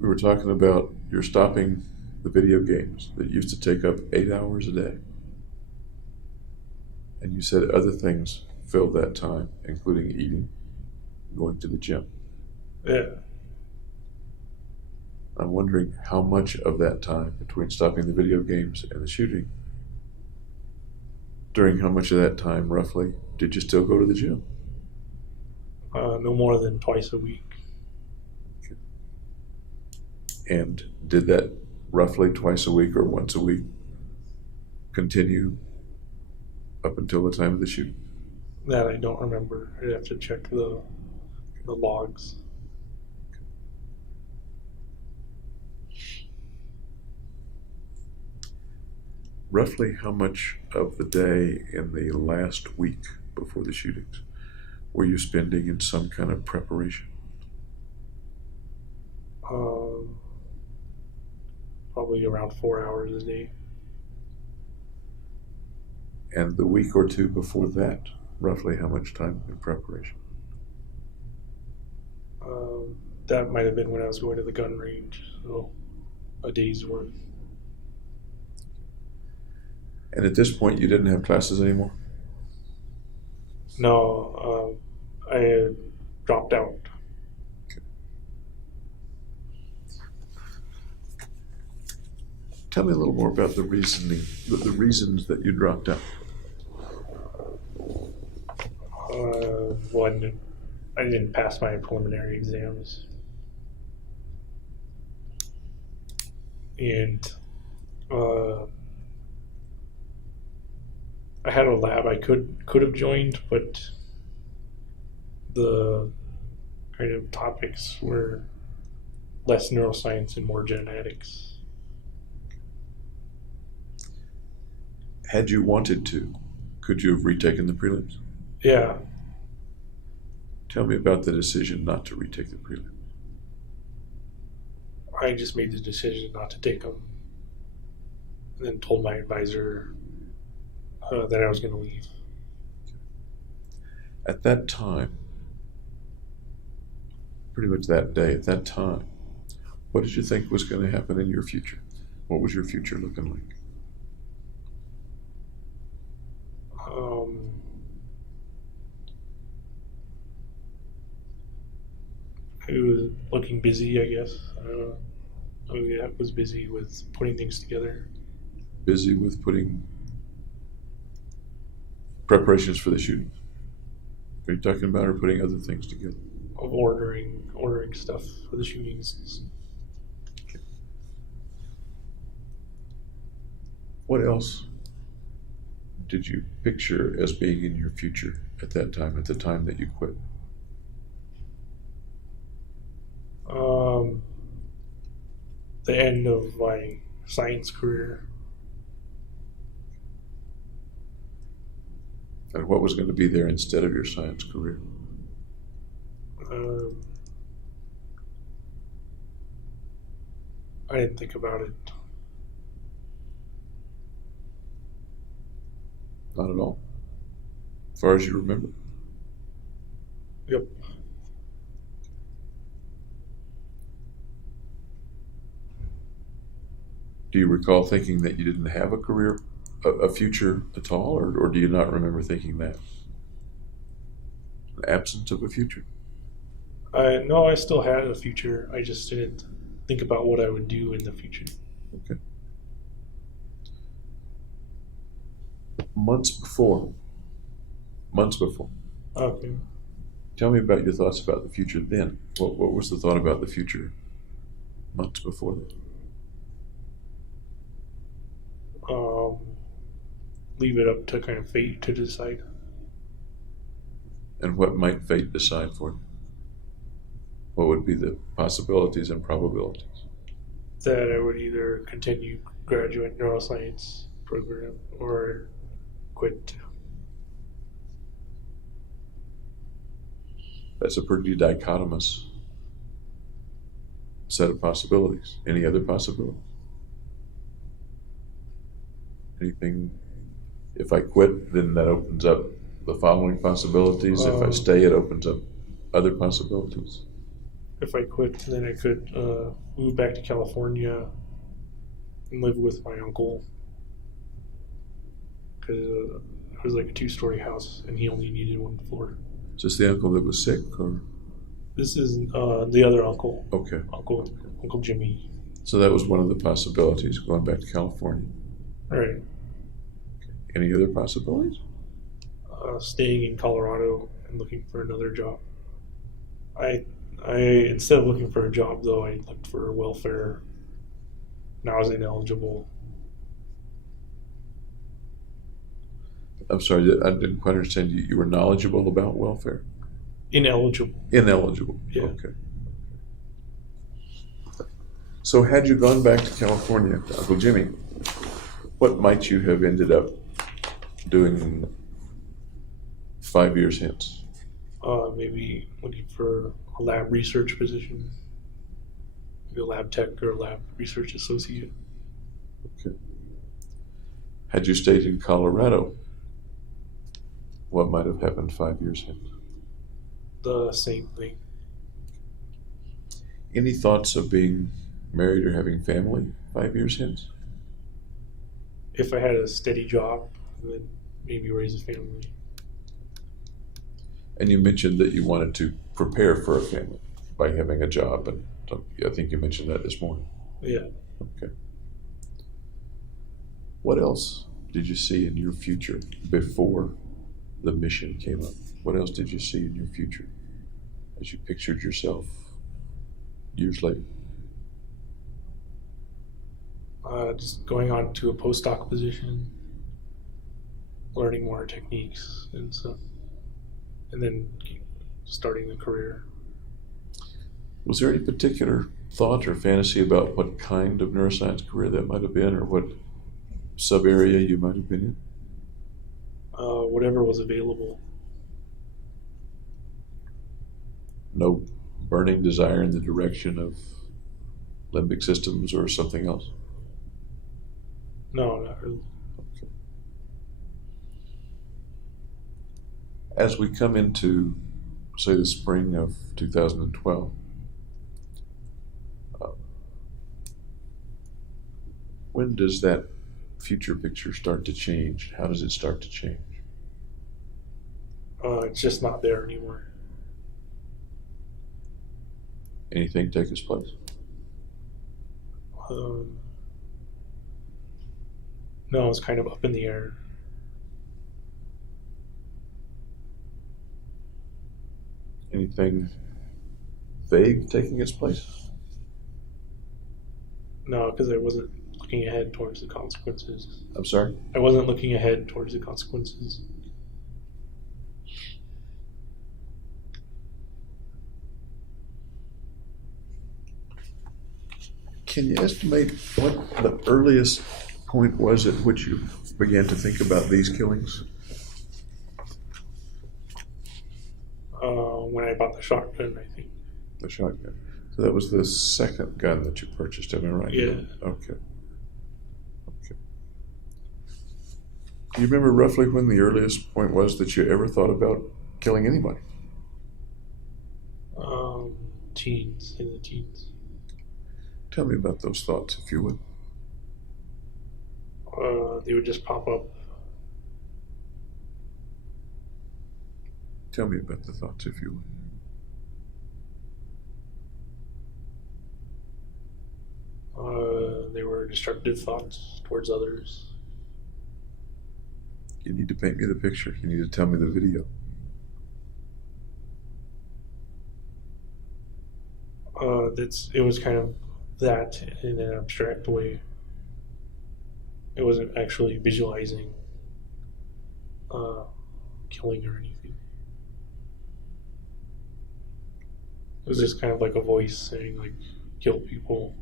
We were talking about you're stopping the video games that used to take up 8 hours a day. And you said other things filled that time, including eating, going to the gym. Yeah. I'm wondering how much of that time between stopping the video games and the shooting, during how much of that time, roughly, did you still go to the gym? No more than twice a week. Okay. And did that roughly twice a week or once a week continue up until the time of the shooting? That I don't remember. I'd have to check the logs. Roughly how much of the day in the last week before the shootings were you spending in some kind of preparation? Probably around 4 hours a day. And the week or two before that, roughly how much time in preparation? That might have been when I was going to the gun range, so a day's worth. And at this point, you didn't have classes anymore? No, I had dropped out. Okay. Tell me a little more about the reasoning, the reasons that you dropped out. One, I didn't pass my preliminary exams, and I had a lab I could have joined, but the kind of topics were less neuroscience and more genetics. Had you wanted to, could you have retaken the prelims? Yeah, Tell me about the decision not to retake the prelims. I just made the decision not to take them, and then told my advisor that I was going to leave. At that time, pretty much that day, at that time, what did you think was going to happen in your future? What was your future looking like? I was looking busy, I guess. I was busy with putting things together. Busy with putting preparations for the shooting? Are you talking about or putting other things together? Of ordering stuff for the shootings. Okay. What else did you picture as being in your future at that time, at the time that you quit? The end of my science career. And what was going to be there instead of your science career? I didn't think about it. Not at all, as far as you remember. Yep. Do you recall thinking that you didn't have a career, a future at all, or do you not remember thinking that? An absence of a future? No, I still had a future. I just didn't think about what I would do in the future. Okay. Months before. Okay. Tell me about your thoughts about the future then. What was the thought about the future months before that? Leave it up to kind of fate to decide. And what might fate decide for you? What would be the possibilities and probabilities? That I would either continue graduate neuroscience program or quit. That's a pretty dichotomous set of possibilities. Any other possibilities? Anything? If I quit, then that opens up the following possibilities. If I stay, it opens up other possibilities. If I quit, then I could move back to California and live with my uncle. Because it was like a 2-story house, and he only needed 1 floor. Is this the uncle that was sick, or? This is the other uncle. Okay. Uncle Jimmy. So that was one of the possibilities, going back to California. All right. Any other possibilities? Staying in Colorado and looking for another job. I instead of looking for a job though, I looked for welfare. And I was ineligible. I'm sorry, I didn't quite understand you. You were knowledgeable about welfare? Ineligible. Ineligible. Yeah. Okay. So had you gone back to California, Uncle Jimmy, what might you have ended up doing 5 years hence? Maybe looking for a lab research position. Maybe a lab tech or a lab research associate. Okay. Had you stayed in Colorado, what might have happened 5 years hence? The same thing. Any thoughts of being married or having family 5 years hence? If I had a steady job, then maybe raise a family. And you mentioned that you wanted to prepare for a family by having a job, and I think you mentioned that this morning. Yeah. Okay. What else did you see in your future before the mission came up? What else did you see in your future as you pictured yourself years later? Just going on to a postdoc position, learning more techniques and stuff, and then starting the career. Was there any particular thought or fantasy about what kind of neuroscience career that might have been, or what sub-area you might have been in? Whatever was available. No burning desire in the direction of limbic systems or something else? No, not really. Okay. As we come into, say, the spring of 2012, when does that future picture start to change? How does it start to change? It's just not there anymore. Anything take its place? No, it's kind of up in the air. Anything vague taking its place? No, because I wasn't looking ahead towards the consequences. I'm sorry? I wasn't looking ahead towards the consequences. Can you estimate what the earliest point was at which you began to think about these killings? When I bought the shotgun, I think. The shotgun. So that was the second gun that you purchased, am I right? Yeah. Okay. Okay. Do you remember roughly when the earliest point was that you ever thought about killing anybody? Teens, in the teens. Tell me about those thoughts, if you would. They would just pop up. Tell me about the thoughts, if you would. They were destructive thoughts towards others. You need to paint me the picture. You need to tell me the video. It was kind of that in an abstract way. It wasn't actually visualizing killing or anything. It was just kind of like a voice saying, like, kill people.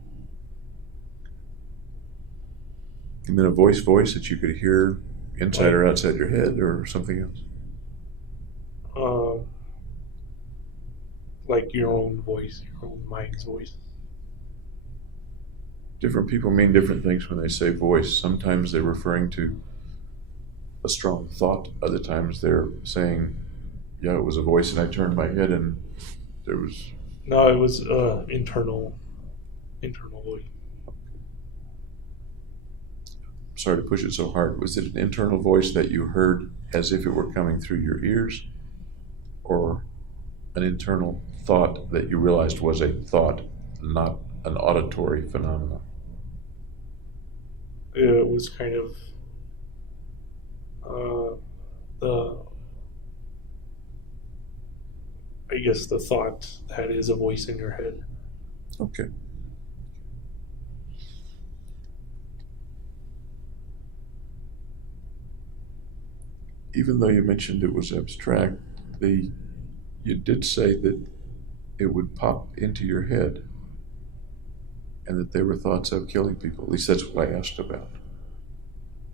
You mean a voice that you could hear inside or outside your head, or something else? Like your own voice, your own mind's voice. Different people mean different things when they say voice. Sometimes they're referring to a strong thought. Other times they're saying, yeah, it was a voice and I turned my head and there was... No, it was internal voice. Sorry to push it so hard. Was it an internal voice that you heard as if it were coming through your ears, or an internal thought that you realized was a thought, not an auditory phenomenon? It was kind of the thought that is a voice in your head. Okay. Even though you mentioned it was abstract, you did say that it would pop into your head and that they were thoughts of killing people. At least that's what I asked about.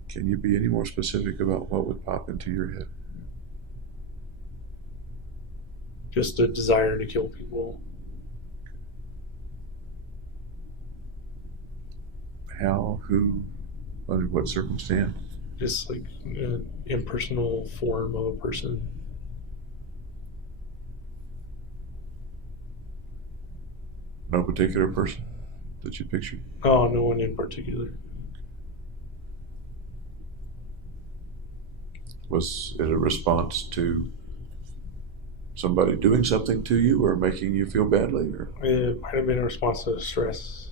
Can you be any more specific about what would pop into your head? Just a desire to kill people. How, who, under what circumstance? Just like an impersonal form of a person. No particular person that you pictured? Oh, no one in particular. Was it a response to somebody doing something to you or making you feel badly? Or It might have been a response to stress.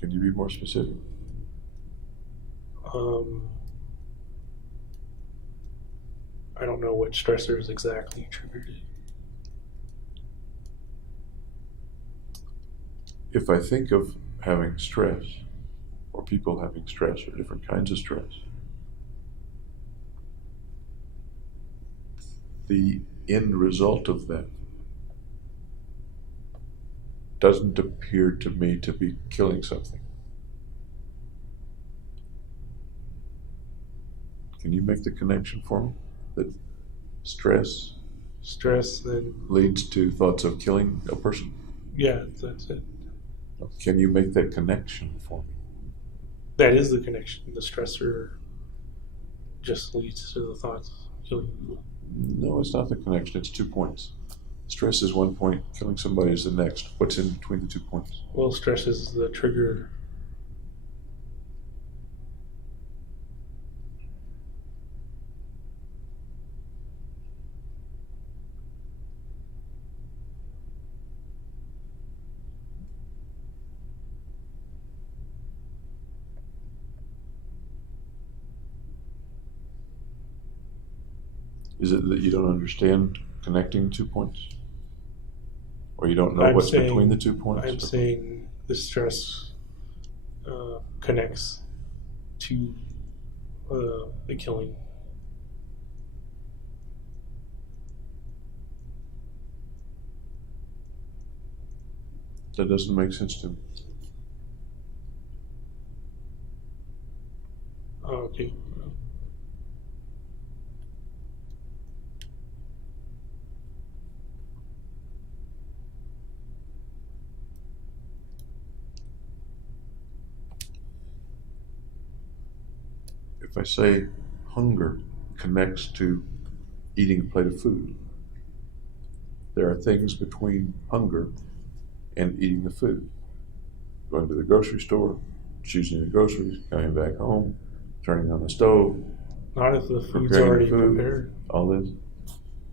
can you be more specific? I don't know what stressors exactly triggered it. If I think of having stress, or people having stress, or different kinds of stress, the end result of that doesn't appear to me to be killing something. Can you make the connection for me? That stress Then leads to thoughts of killing a person? yeah, that's it. Can you make that connection for me? That is the connection. The stressor just leads to the thoughts of killing people. No, it's not the connection. It's 2 points. Stress is 1 point, killing somebody is the next. What's in between the 2 points? Well, stress is the trigger. Is it that you don't understand connecting 2 points? Or you don't know what's between the 2 points? I'm saying the stress connects to the killing. That doesn't make sense to me. Okay. If I say hunger connects to eating a plate of food, there are things between hunger and eating the food. Going to the grocery store, choosing the groceries, coming back home, turning on the stove. Not if the food's preparing already food, prepared. all this.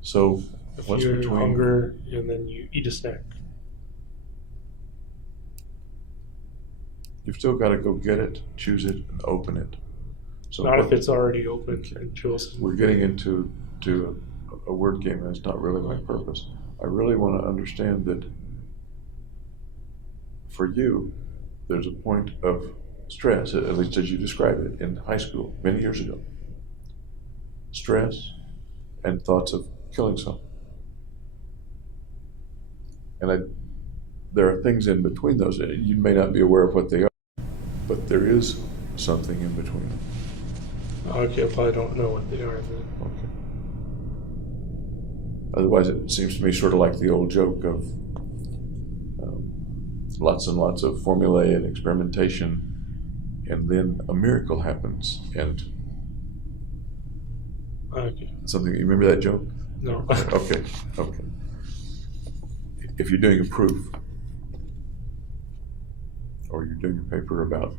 So If what's you're between hunger and then you eat a snack. You've still got to go get it, choose it, and open it. So Not if it's already open and chosen. we're getting into a word game, and it's not really my purpose. I really want to understand that for you, there's a point of stress, at least as you described it in high school many years ago. Stress and thoughts of killing someone. And there are things in between those. You may not be aware of what they are, but there is something in between. Okay, if I don't know what they are, then. Okay. Otherwise, it seems to me sort of like the old joke of lots and lots of formulae and experimentation, and then a miracle happens, and Okay. something. You remember that joke? No. Okay. If you're doing a proof, or you're doing a paper about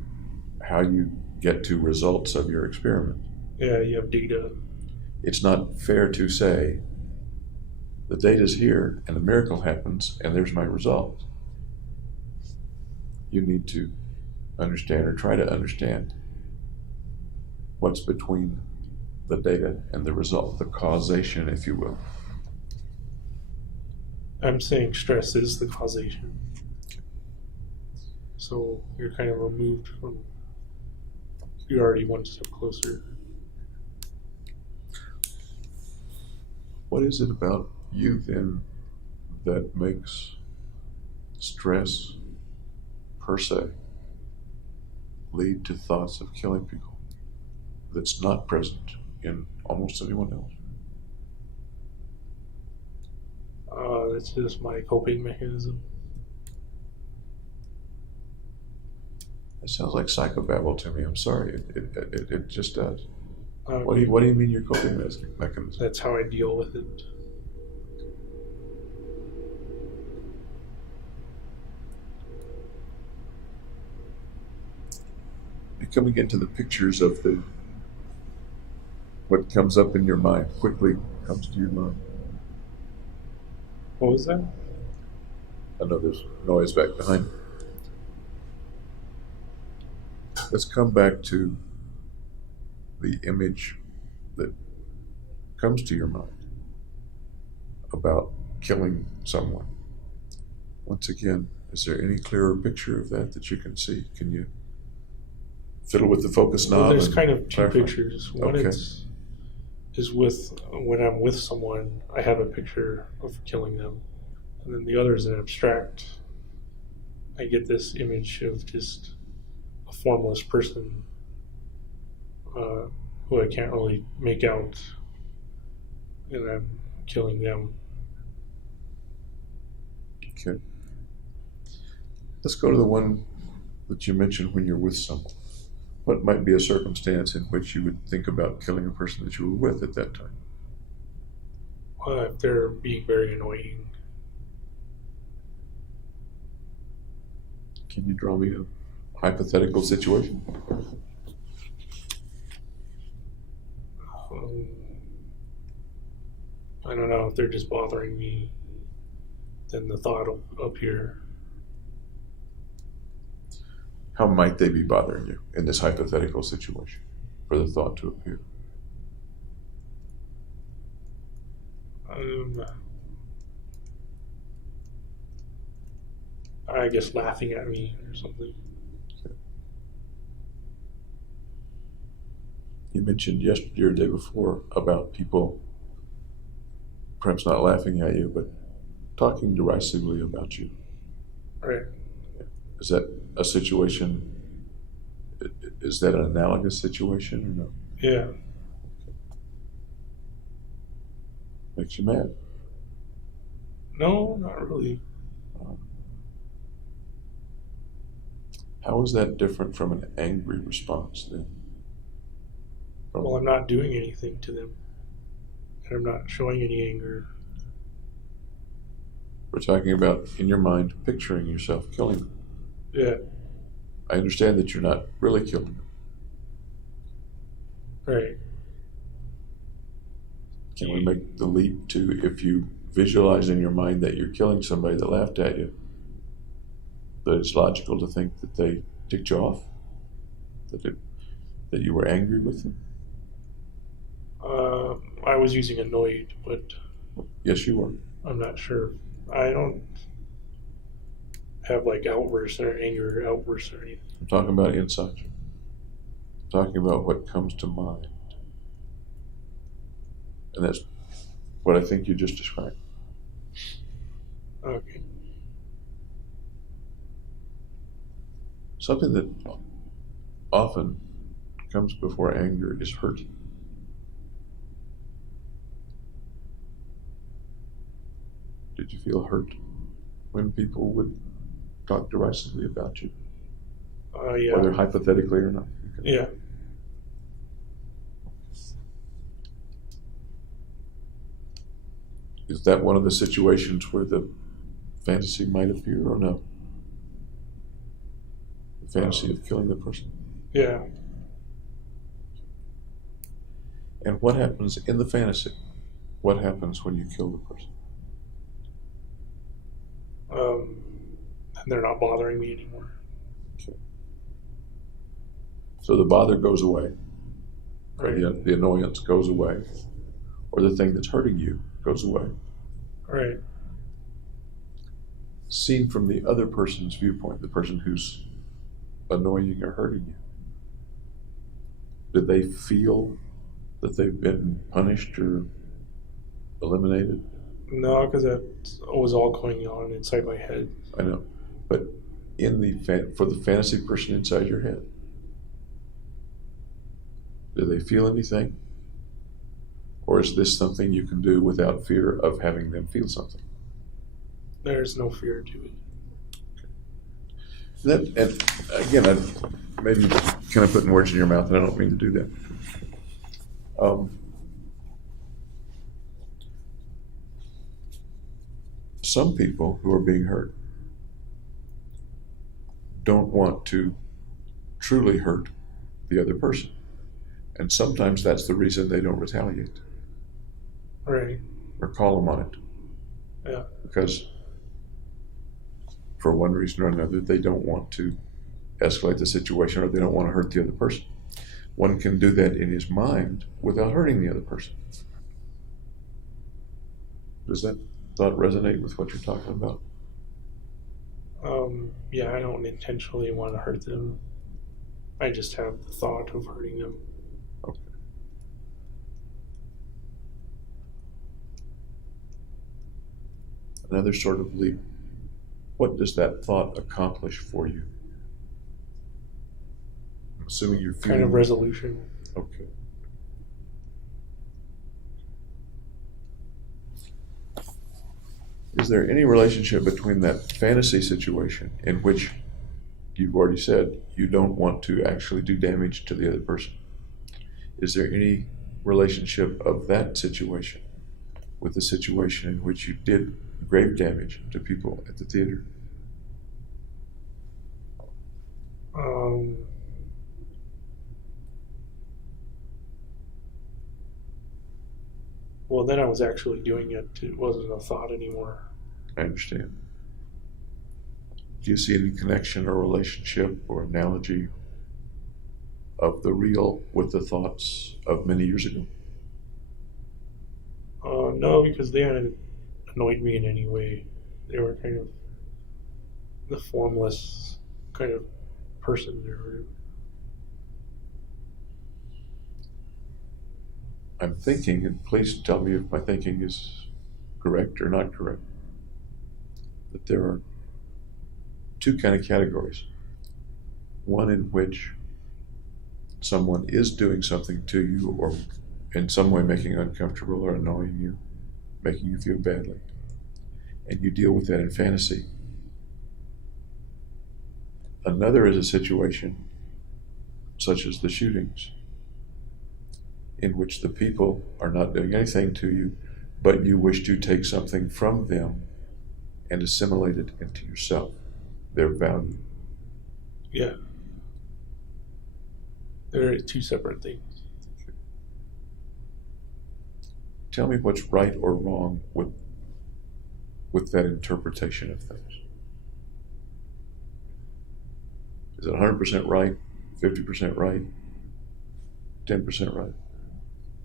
how you get to results of your experiment, Yeah, you have data. it's not fair to say the data's here and a miracle happens and there's my result. You need to understand, or try to understand, what's between the data and the result, the causation, if you will. I'm saying stress is the causation. So you're kind of removed from. You're already one step closer. What is it about you then that makes stress per se lead to thoughts of killing people that's not present in almost anyone else? That's just my coping mechanism. It sounds like psychobabble to me. I'm sorry. It just does. Uh, What do you mean your coping mechanism? That's how I deal with it. You're coming into the pictures of what comes up in your mind, quickly comes to your mind. What was that? I know there's noise back behind me. Let's come back to the image that comes to your mind about killing someone. Once again, is there any clearer picture of that you can see? Can you fiddle with the focus knob? Well, there's and kind of two clarify? pictures. One Okay. is with when I'm with someone, I have a picture of killing them, and then the other is an abstract. I get this image of just a formless person who I can't really make out, and I'm killing them. Okay. Let's go to the one that you mentioned when you're with someone. What might be a circumstance in which you would think about killing a person that you were with at that time? If they're being very annoying. Can you draw me a hypothetical situation? I don't know if they're just bothering me, then the thought will appear. How might they be bothering you in this hypothetical situation for the thought to appear? I guess laughing at me or something. Okay. You mentioned yesterday or the day before about people perhaps not laughing at you, but talking derisively about you. Right. Is that a situation, is that an analogous situation or no? Yeah. Makes you mad? No, not really. How is that different from an angry response then? Well, I'm not doing anything to them, and I'm not showing any anger. We're talking about, in your mind, picturing yourself killing them. Yeah. I understand that you're not really killing them. Right. Can we make the leap to, if you visualize in your mind that you're killing somebody that laughed at you, that it's logical to think that they ticked you off? That you were angry with them? I was using annoyed, but Yes, you were. I'm not sure. I don't have like outbursts or anger outbursts or anything. I'm talking about inside you. I'm talking about what comes to mind. And that's what I think you just described. Okay. Something that often comes before anger is hurt. Did you feel hurt when people would talk derisively about you? Yeah. Whether hypothetically or not? Okay. Yeah. Is that one of the situations where the fantasy might appear or no? The fantasy of killing the person? Yeah. And what happens in the fantasy? What happens when you kill the person? And they're not bothering me anymore. Okay. So the bother goes away, Right. the annoyance goes away, or the thing that's hurting you goes away. Right. Seen from the other person's viewpoint, the person who's annoying or hurting you, do they feel that they've been punished or eliminated? No, because that was all going on inside my head. I know, but in the for the fantasy person inside your head, do they feel anything? Or is this something you can do without fear of having them feel something? There's no fear to it. That, and again, I maybe kind of putting words in your mouth, and I don't mean to do that. Some people who are being hurt don't want to truly hurt the other person. And sometimes that's the reason they don't retaliate Right. or call them on it. Yeah. Because for one reason or another, they don't want to escalate the situation or they don't want to hurt the other person. one can do that in his mind without hurting the other person. Does that thought resonate with what you're talking about? Yeah, I don't intentionally want to hurt them. I just have the thought of hurting them. Okay. Another sort of leap. What does that thought accomplish for you? I'm assuming you're feeling... Kind of resolution. Okay. Is there any relationship between that fantasy situation in which you've already said you don't want to actually do damage to the other person? Is there any relationship of that situation with the situation in which you did grave damage to people at the theater? Well, then I was actually doing it. It wasn't a thought anymore. I understand. Do you see any connection or relationship or analogy of the real with the thoughts of many years ago? No, because they hadn't annoyed me in any way. They were kind of the formless kind of person they were. I'm thinking, and please tell me if my thinking is correct or not correct, that there are two kind of categories. One in which someone is doing something to you or in some way making you uncomfortable or annoying you, making you feel badly, and you deal with that in fantasy. Another is a situation such as the shootings, in which the people are not doing anything to you, but you wish to take something from them and assimilate it into yourself, their value. Yeah. They're two separate things. Tell me what's right or wrong with that interpretation of things. Is it 100% right, 50% right, 10% right?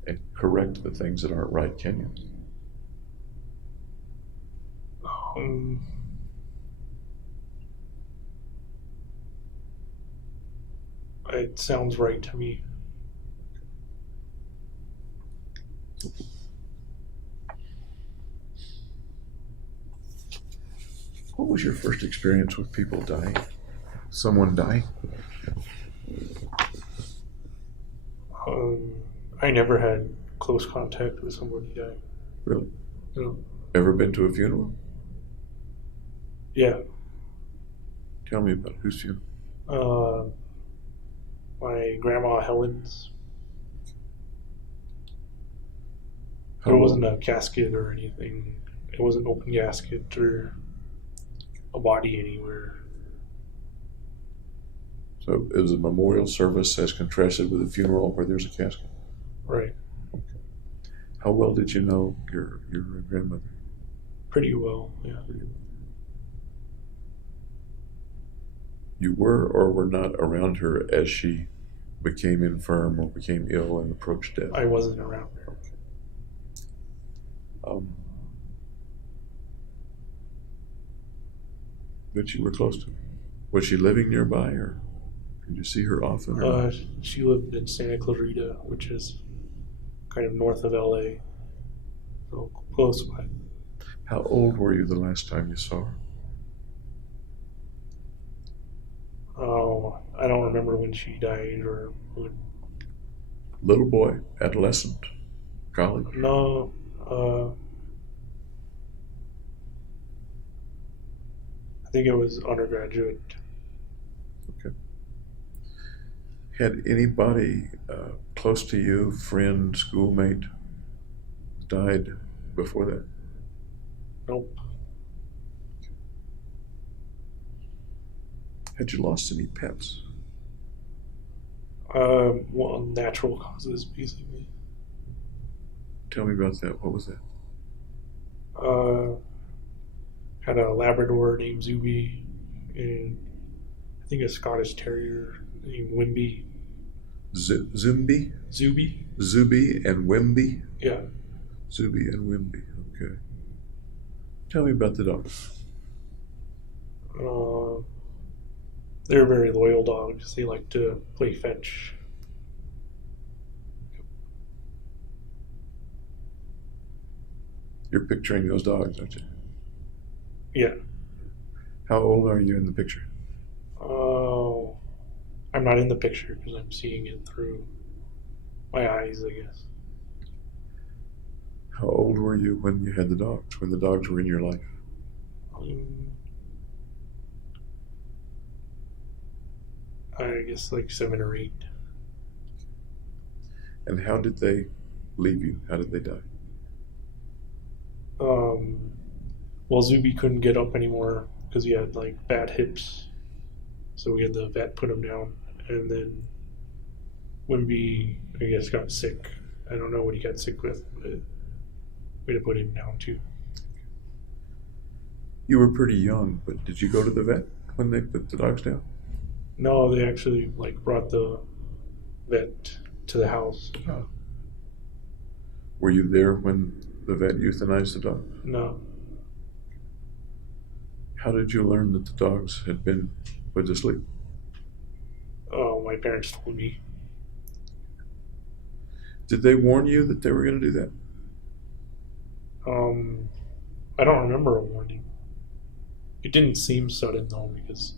And correct the things that aren't right, can you? It sounds right to me. What was your first experience with people dying? Someone dying? I never had close contact with somebody dying. Really? No. Ever been to a funeral? Yeah. Tell me about whose funeral? My grandma Helen's. How There old? wasn't a casket or anything. It wasn't an open casket or a body anywhere. So it was a memorial service as contrasted with a funeral where there's a casket. Right. How well did you know your grandmother? Pretty well, yeah. You were or were not around her as she became infirm or became ill and approached death? I wasn't around her. But you were close to her. Was she living nearby, or did you see her often? Or She lived in Santa Clarita, which is kind of north of LA, so close by. how old were you the last time you saw her? Oh, I don't remember when she died or when. Little boy, adolescent, college? No, I think it was undergraduate. Okay. Had anybody close to you, friend, schoolmate, died before that? Nope. Had you lost any pets? Well, natural causes, basically. Tell me about that. What was that? Had a Labrador named Zuby, and I think a Scottish Terrier named Wimby. Zumbi? Zuby. Zuby and Wimby? Yeah. Zuby and Wimby, okay. Tell me about the dogs. They're very loyal dogs. They like to play fetch. You're picturing those dogs, aren't you? Yeah. How old are you in the picture? Oh, I'm not in the picture because I'm seeing it through my eyes, I guess. How old were you when you had the dogs, when the dogs were in your life? I guess like 7 or 8. And how did they leave you? How did they die? Well, Zuby couldn't get up anymore because he had like bad hips, so we had the vet put him down. And then Wimby, I guess, got sick. I don't know what he got sick with, but we had to put him down too. You were pretty young, but did you go to the vet when they put the dogs down? No, they actually like brought the vet to the house. Oh. Were you there when the vet euthanized the dog? No. How did you learn that the dogs had been put to sleep? Oh, my parents told me. Did they warn you that they were going to do that? I don't remember a warning. It didn't seem sudden though because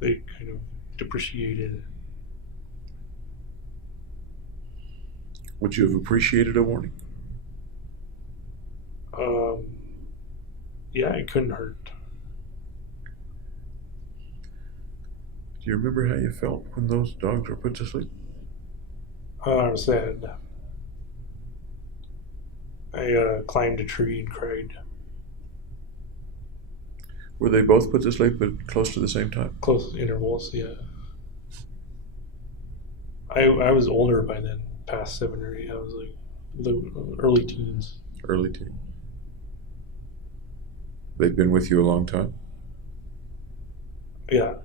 they kind of depreciated. Would you have appreciated a warning? Yeah, it couldn't hurt. Do you remember how you felt when those dogs were put to sleep? I was sad. I climbed a tree and cried. Were they both put to sleep but close to the same time? Close intervals, yeah. I was older by then, past 7 or 8. I was like early teens. Early teen. They've been with you a long time? Yeah,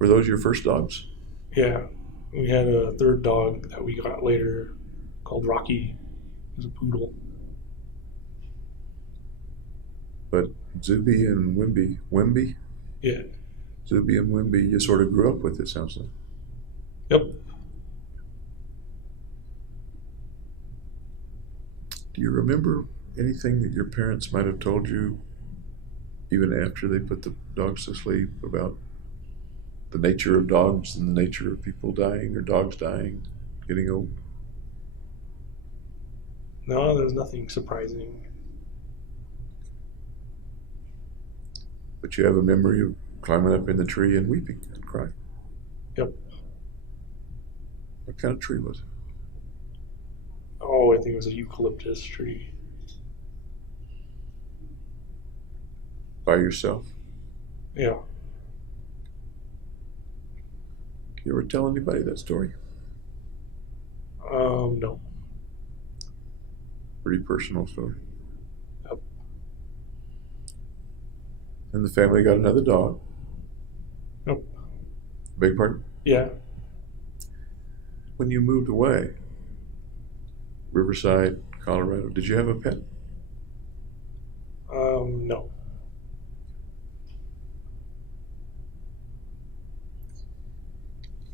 Were those your first dogs? yeah. We had a third dog that we got later called Rocky. He was a poodle. But Zuby and Wimby? Yeah. Zuby and Wimby, you sort of grew up with, it sounds like. Yep. Do you remember anything that your parents might have told you even after they put the dogs to sleep about the nature of dogs and the nature of people dying or dogs dying, getting old? No, there's nothing surprising. But you have a memory of climbing up in the tree and weeping and crying. Yep. What kind of tree was it? Oh, I think it was a eucalyptus tree. By yourself? Yeah. You ever tell anybody that story? No. Pretty personal story. Yep. And the family got another dog. Nope. Beg pardon? Yeah. When you moved away, Riverside, Colorado, did you have a pet? No.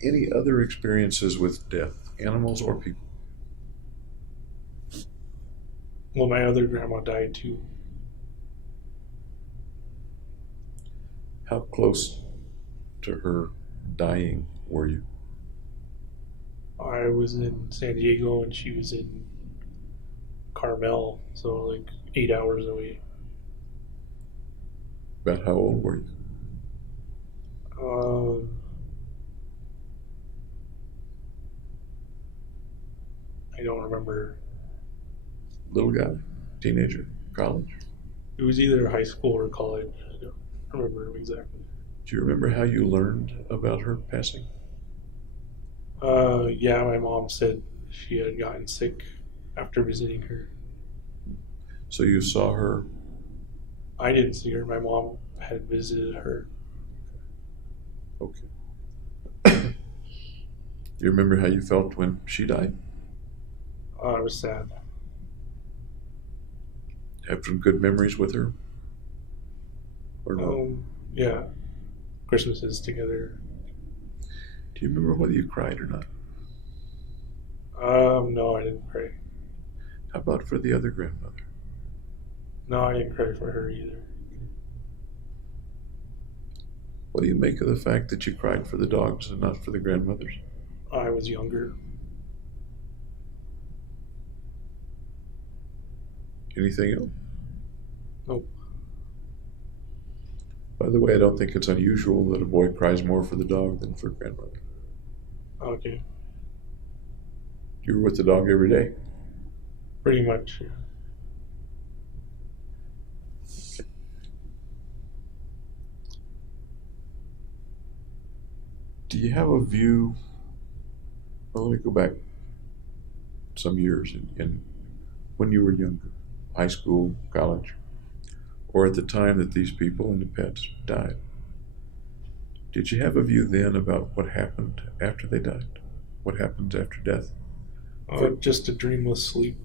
Any other experiences with death, animals or people? Well, my other grandma died too. How close to her dying were you? I was in San Diego and she was in Carmel, so like 8 hours away. About how old were you? I don't remember. Little guy, teenager, college? It was either high school or college. I don't remember exactly. Do you remember how you learned about her passing? Yeah, my mom said she had gotten sick after visiting her. So you saw her? I didn't see her. My mom had visited her. Okay. You remember how you felt when she died? I was sad. Have some good memories with her? Or no? Yeah, Christmases together. Do you remember whether you cried or not? No, I didn't cry. How about for the other grandmother? No, I didn't cry for her either. What do you make of the fact that you cried for the dogs and not for the grandmothers? I was younger. Anything else? Nope. By the way, I don't think it's unusual that a boy cries more for the dog than for grandmother. Okay. You were with the dog every day? Pretty much, yeah. Do you have a view? Well, let me go back some years in when you were younger, high school, college, or at the time that these people and the pets died. Did you have a view then about what happened after they died? What happens after death? Just a dreamless sleep.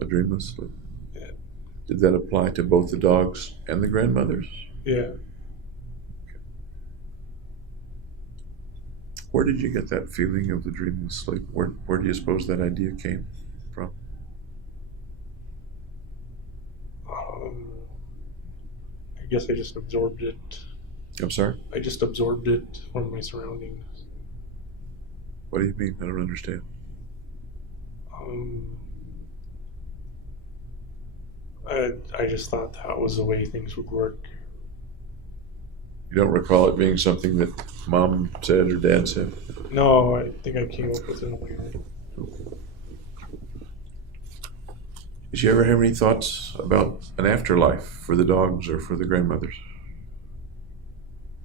A dreamless sleep. Yeah. Did that apply to both the dogs and the grandmothers? Yeah. Where did you get that feeling of the dreamless sleep? Where do you suppose that idea came from? I guess I just absorbed it. I'm sorry? I just absorbed it from my surroundings. What do you mean? I don't understand. I just thought that was the way things would work. You don't recall it being something that mom said or dad said? No, I think I came up with it on my own. Did you ever have any thoughts about an afterlife for the dogs or for the grandmothers?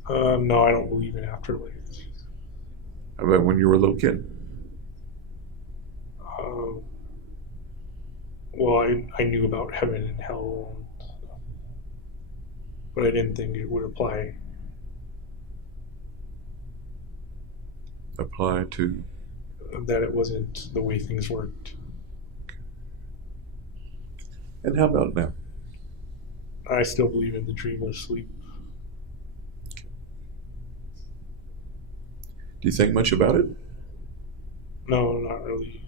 No, I don't believe in afterlife. How about when you were a little kid? Well, I knew about heaven and hell, but I didn't think it would apply. Apply to? That it wasn't the way things worked. And how about now? I still believe in the dreamless sleep. Do you think much about it? No, not really.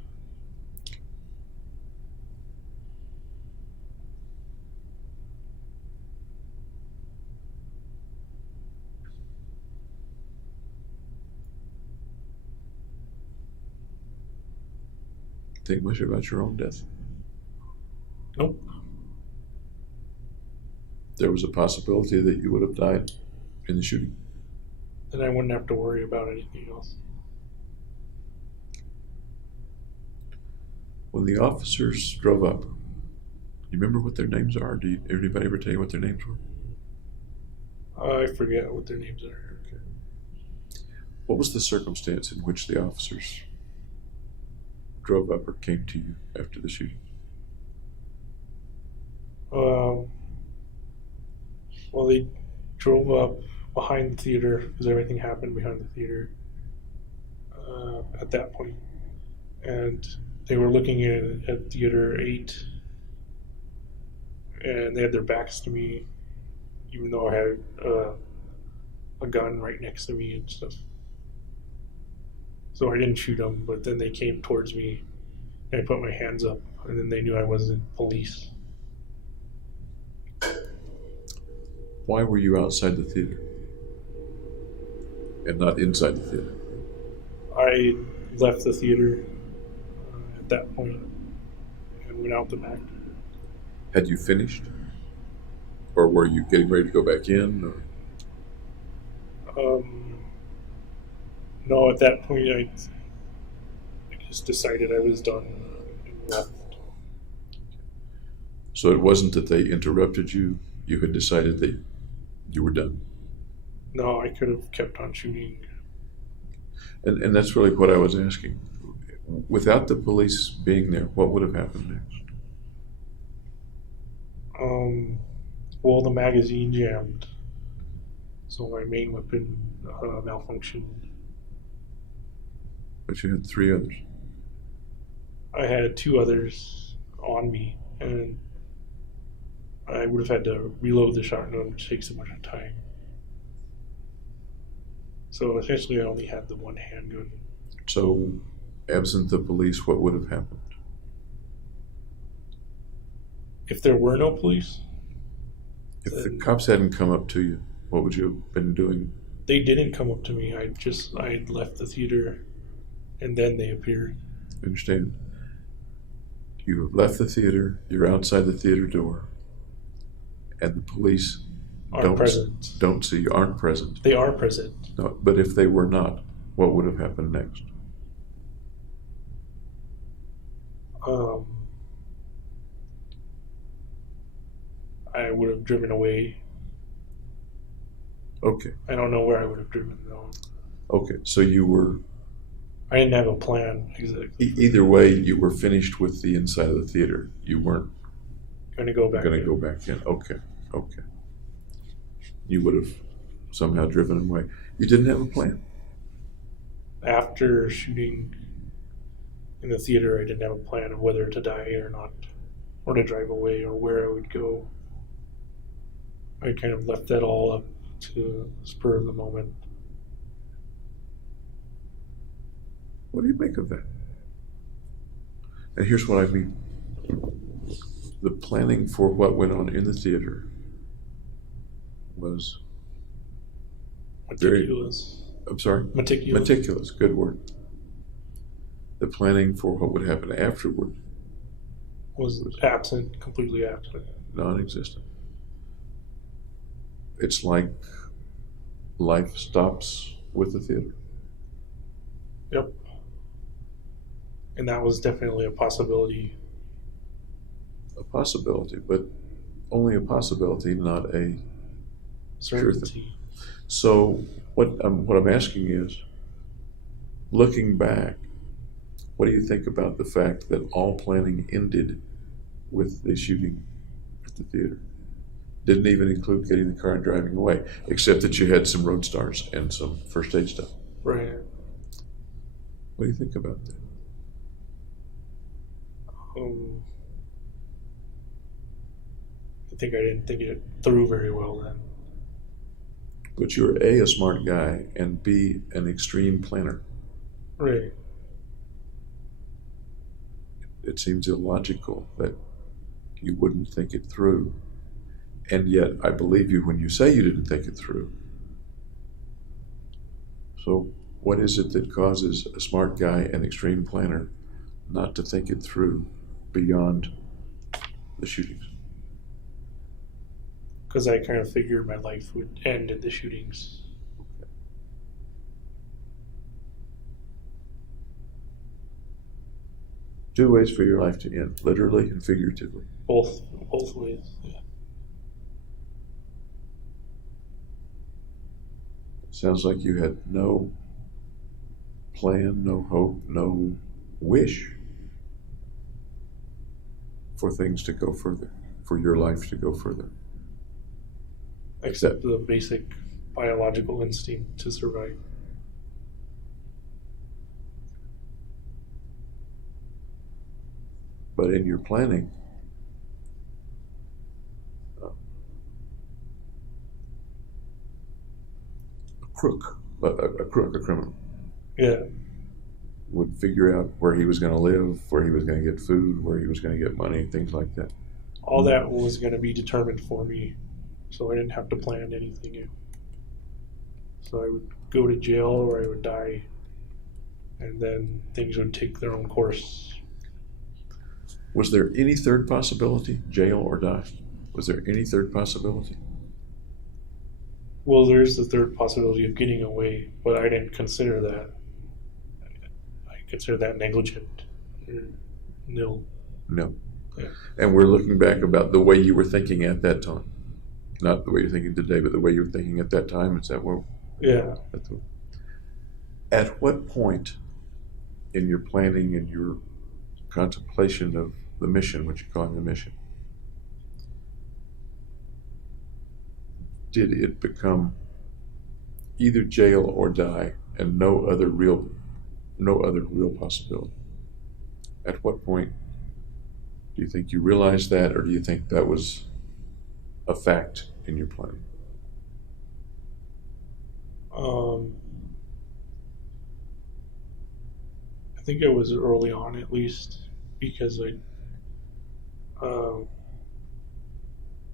Think much about your own death? Nope. There was a possibility that you would have died in the shooting. Then I wouldn't have to worry about anything else. When the officers drove up, you remember what their names are? Did anybody ever tell you what their names were? I forget what their names are. Okay. What was the circumstance in which the officers drove up or came to you after the shooting? Well, they drove up behind the theater because everything happened behind the theater at that point. And they were looking at theater 8, and they had their backs to me, even though I had a gun right next to me and stuff. So I didn't shoot them, but then they came towards me, and I put my hands up, and then they knew I wasn't police. Why were you outside the theater and not inside the theater? I left the theater at that point and went out the back. Had you finished? Or were you getting ready to go back in? Or? No, at that point I just decided I was done and left. So it wasn't that they interrupted you, you had decided that you were done. No, I could have kept on shooting. And that's really what I was asking. Without the police being there, what would have happened next? Well, the magazine jammed, so my main weapon malfunctioned. But you had 3 others. I had 2 others on me, and I would have had to reload the shotgun, which takes a bunch of time. So essentially, I only had the 1 handgun. So, absent the police, what would have happened? If there were no police, If the cops hadn't come up to you, what would you have been doing? they didn't come up to me. I left the theater, and then they appeared. Understand? You have left the theater, you're outside the theater door, and the police Aren't present. don't see you, aren't present. They are present. No, but if they were not, what would have happened next? I would have driven away. Okay, I don't know where I would have driven though. okay. So you were, I didn't have a plan exactly. either way, you were finished with the inside of the theater. You weren't Going to go back. going to in. go back in. Okay, okay. You would have somehow driven away. You didn't have a plan. After shooting in the theater, I didn't have a plan of whether to die or not, or to drive away, or where I would go. I kind of left that all up to the spur of the moment. What do you make of that? And here's what I mean. The planning for what went on in the theater was Meticulous. I'm sorry? Meticulous. Meticulous, good word. The planning for what would happen afterward Was absent, completely absent. non-existent. It's like life stops with the theater. Yep. And that was definitely a possibility. A possibility, but only a possibility, not a sure thing. Certainty. So what I'm asking is, looking back, what do you think about the fact that all planning ended with the shooting at the theater? Didn't even include getting the car and driving away, except that you had some road stars and some first aid stuff. Right. What do you think about that? I think I didn't think it through very well then. But you're A, smart guy, and B, an extreme planner. Right. It seems illogical that you wouldn't think it through. And yet, I believe you when you say you didn't think it through. So, what is it that causes a smart guy, an extreme planner, not to think it through beyond the shootings? Because I kind of figured my life would end at the shootings. Two ways for your life to end, literally and figuratively. Both ways. Yeah. Sounds like you had no plan, no hope, no wish for things to go further, for your life to go further. Except the basic biological instinct to survive. But in your planning, a criminal, Yeah. would figure out where he was going to live, where he was going to get food, where he was going to get money, things like that. All that was going to be determined for me, so I didn't have to plan anything out. So I would go to jail or I would die, and then things would take their own course. Was there any third possibility, jail or die? Was there any third possibility? Well, there's the third possibility of getting away, but I didn't consider that. I consider that negligent. Or nil. No. Yeah. And we're looking back about the way you were thinking at that time. Not the way you're thinking today, but the way you were thinking at that time. Is that where? Yeah. At what point in your planning and your contemplation of the mission, what you're calling the mission, did it become either jail or die and no other real No other real possibility. At what point do you think you realized that, or do you think that was a fact in your plan? I think it was early on, at least, because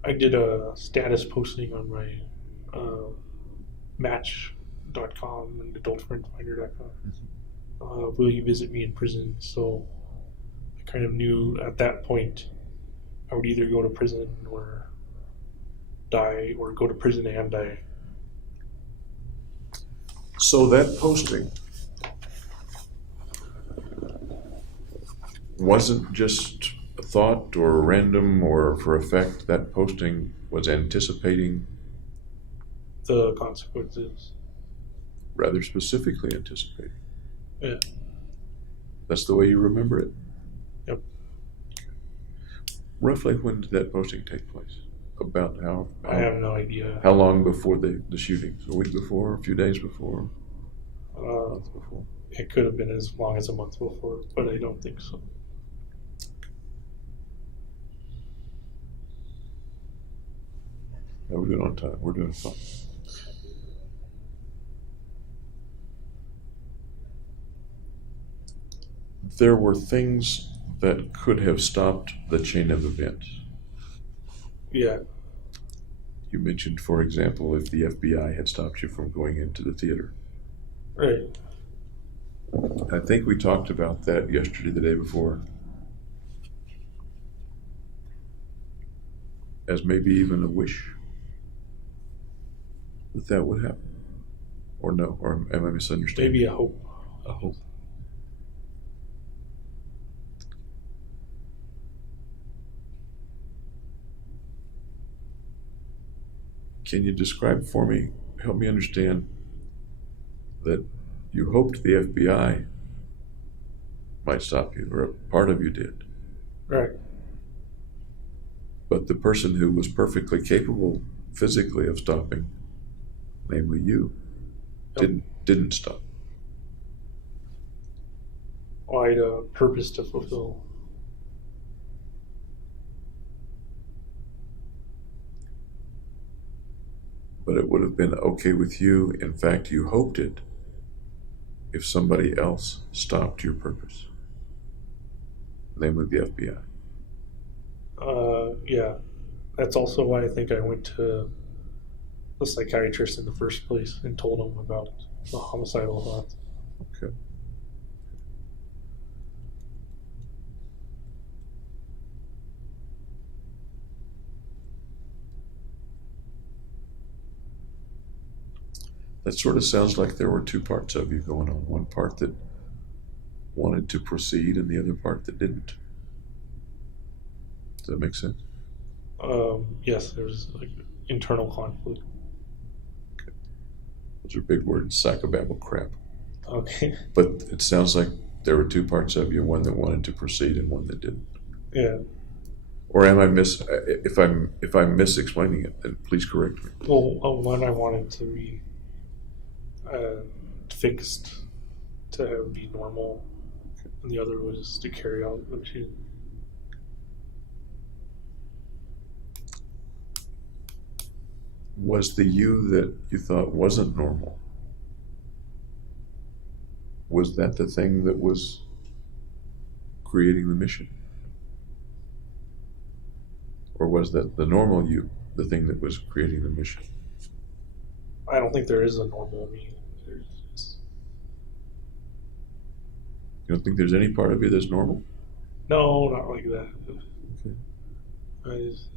I did a status posting on my match.com and adultfriendfinder.com. Will you visit me in prison? So I kind of knew at that point I would either go to prison or die, or go to prison and die. So that posting wasn't just a thought or random or for effect. That posting was anticipating, The consequences. rather specifically anticipating. Yeah. That's the way you remember it. Yep. Roughly when did that posting take place? About how I have no idea. how long before the shootings? A week before? A few days before? A Uh, month before? it could have been as long as a month before, but I don't think so. How are we doing on time? We're doing fine. There were things that could have stopped the chain of events. Yeah. You mentioned, for example, if the FBI had stopped you from going into the theater. Right. I think we talked about that yesterday, the day before, as maybe even a wish that would happen. Or no, or am I misunderstanding? Maybe a hope. A hope. Can you describe for me, help me understand, that you hoped the FBI might stop you, or a part of you did, Right. but the person who was perfectly capable physically of stopping, namely you, Yep. didn't stop. I had a purpose to fulfill. But it would have been okay with you, in fact you hoped it, if somebody else stopped your purpose, namely the FBI. Yeah. That's also why I think I went to the psychiatrist in the first place and told him about the homicidal thoughts. Okay. That sort of sounds like there were two parts of you going on. One part that wanted to proceed and the other part that didn't. Does that make sense? Yes, there's like internal conflict. Those are big words, psychobabble crap. Okay. But it sounds like there were two parts of you, one that wanted to proceed and one that didn't. Yeah. Or am I if I'm misexplaining it, then please correct me. Well, one I wanted to be fixed to be normal, and the other was to carry out the mission. Was the you that you thought wasn't normal, was that the thing that was creating the mission? Or was that the normal you, the thing that was creating the mission? I don't think there is a normal me. You don't think there's any part of you that's normal? No, not like that. Okay. I just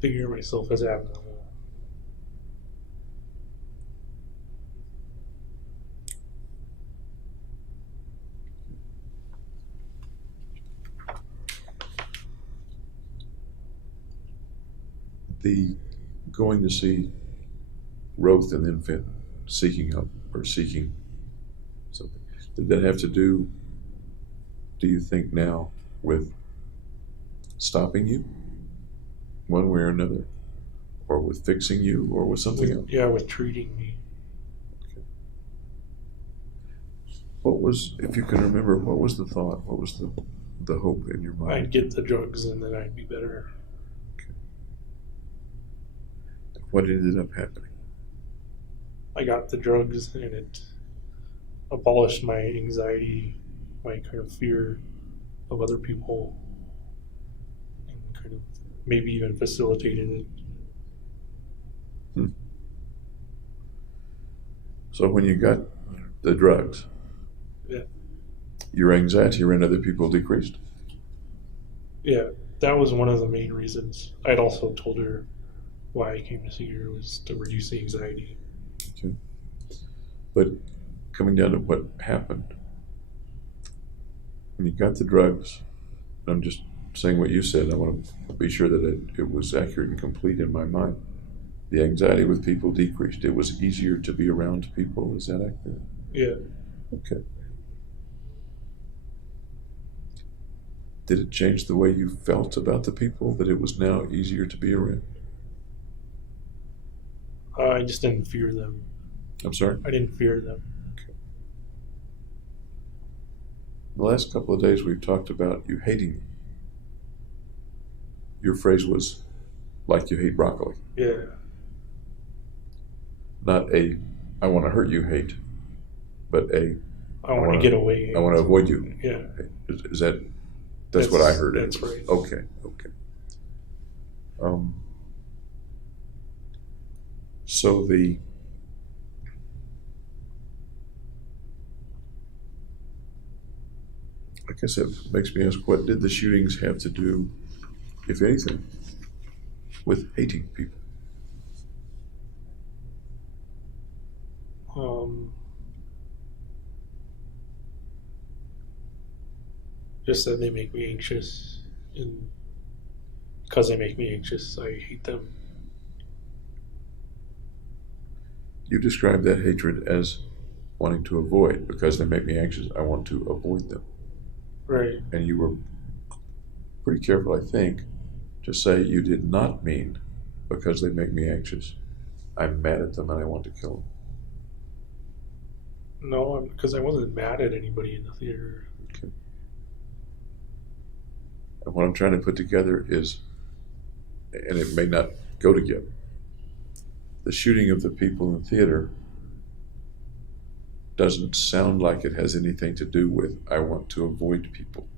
figure myself as abnormal. The going to see Roth and then fit seeking help or seeking something, did that have to do you think now, with stopping you one way or another, or with fixing you, or with something else? Yeah, with treating me. Okay. What was, if you can remember, what was the thought? What was the hope in your mind? I'd get the drugs and then I'd be better. Okay. What ended up happening? I got the drugs and it abolished my anxiety, my kind of fear of other people, and kind of maybe even facilitated it. So when you got the drugs, Yeah. your anxiety around other people decreased? Yeah, that was one of the main reasons. I'd also told her why I came to see her was to reduce the anxiety. Okay. But coming down to what happened, when you got the drugs, I'm just saying what you said, I want to be sure that it was accurate and complete in my mind. The anxiety with people decreased. It was easier to be around people. Is that accurate? Yeah. Okay. Did it change the way you felt about the people, that it was now easier to be around? I just didn't fear them. I'm sorry? I didn't fear them. Okay. The last couple of days we've talked about you hating them. Your phrase was, like you hate broccoli. Yeah. Not a, I want to hurt you hate, but a, I want to get away. I want to avoid you. Yeah. Is that, that's what I heard. That's right. Okay. So I guess that makes me ask, what did the shootings have to do, if anything, with hating people? Just that they make me anxious, and because they make me anxious, I hate them. You describe that hatred as wanting to avoid. Because they make me anxious, I want to avoid them. Right. And you were pretty careful, I think, to say you did not mean because they make me anxious, I'm mad at them and I want to kill them. No, because I wasn't mad at anybody in the theater. Okay. And what I'm trying to put together is, and it may not go together, the shooting of the people in the theater doesn't sound like it has anything to do with, I want to avoid people.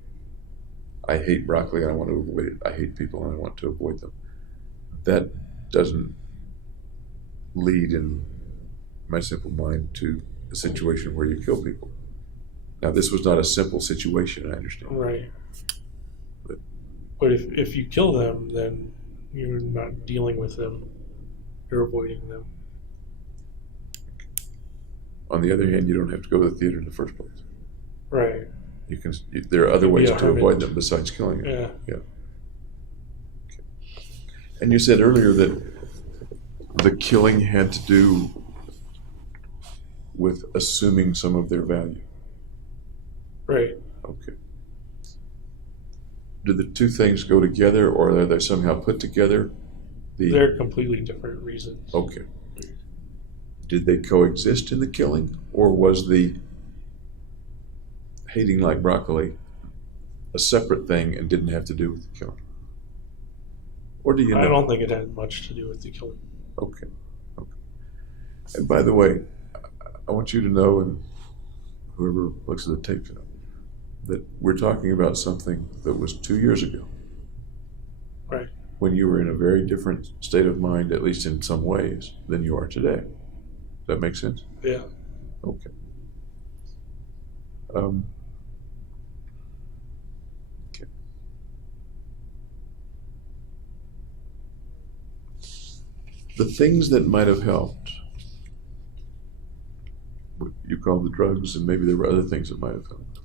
I hate broccoli and I want to avoid it. I hate people and I want to avoid them. That doesn't lead in my simple mind to a situation where you kill people. Now, this was not a simple situation, I understand. Right. But if you kill them, then you're not dealing with them. You're avoiding them. On the other hand, you don't have to go to the theater in the first place. Right. You can. There are other ways Yeah, to avoid them besides killing them. Yeah. Yeah. Okay. And you said earlier that the killing had to do with assuming some of their value. Right. Okay. Do the two things go together, or are they somehow put together? They're completely different reasons. Okay. Did they coexist in the killing, or was the hating like broccoli a separate thing and didn't have to do with the killing? Or do you know? I don't think it had much to do with the killing. Okay. And by the way, I want you to know, and whoever looks at the tape, that we're talking about something that was 2 years ago. Right. When you were in a very different state of mind, at least in some ways, than you are today. Does that make sense? Yeah. Okay. Okay. The things that might have helped, what you call the drugs, and maybe there were other things that might have helped.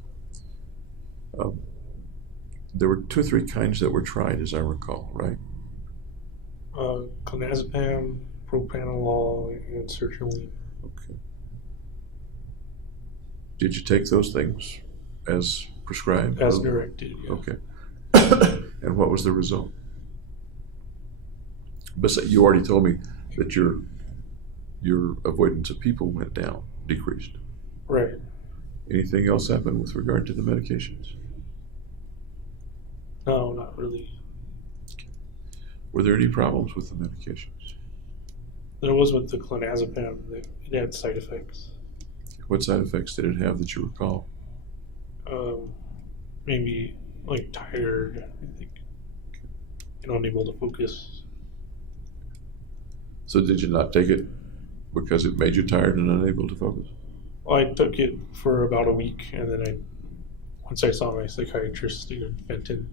There were 2 or 3 kinds that were tried, as I recall, right? Clonazepam, propranolol, and sertraline. Okay. Did you take those things as prescribed? As directed. Yeah. Okay. And what was the result? But you already told me that your avoidance of people went down, decreased. Right. Anything else happen with regard to the medications? No, not really. Were there any problems with the medications? There was with the clonazepam. It had side effects. What side effects did it have that you recall? Maybe like tired, I think, and unable to focus. So did you not take it because it made you tired and unable to focus? Well, I took it for about a week, and then once I saw my psychiatrist in Fenton,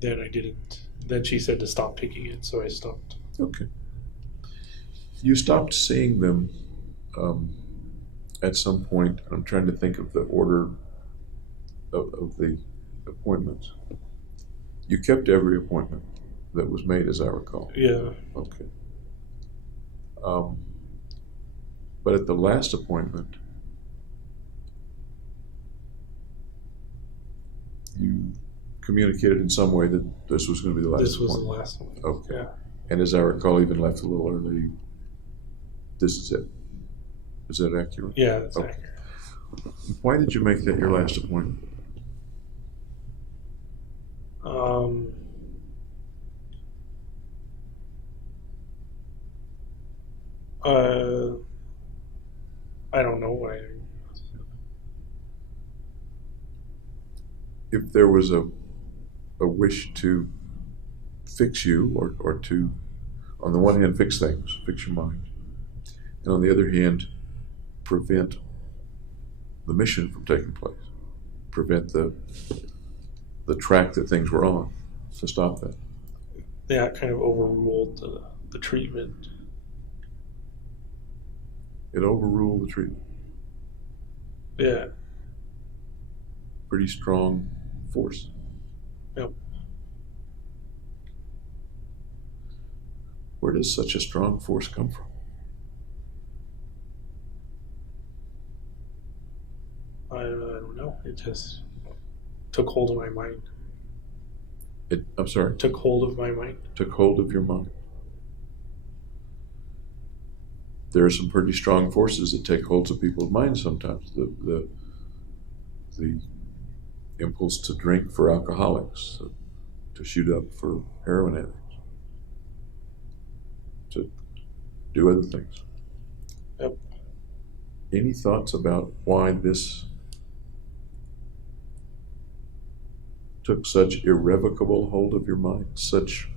then I didn't. Then she said to stop taking it, so I stopped. Okay. You stopped seeing them at some point. I'm trying to think of the order of the appointments. You kept every appointment that was made, as I recall. Yeah. Okay. But at the last appointment, you communicated in some way that this was going to be the last This was the appointment. last one. Okay. Yeah. And as I recall, even left a little early. This is it. Is that accurate? Yeah, that's Okay. accurate. Why did you make that your last appointment? I don't know why. If there was a wish to fix you or to, on the one hand, fix things, fix your mind, and on the other hand, prevent the mission from taking place, prevent the track that things were on, to stop that. That kind of overruled the treatment. It overruled the treatment. Yeah. Pretty strong force. Yep. Where does such a strong force come from? I don't know. It just took hold of my mind. I'm sorry? Took hold of my mind. Took hold of your mind. There are some pretty strong forces that take hold of people's minds sometimes. The impulse to drink for alcoholics, to shoot up for heroin addicts, to do other things. Yep. Any thoughts about why this took such irrevocable hold of your mind, such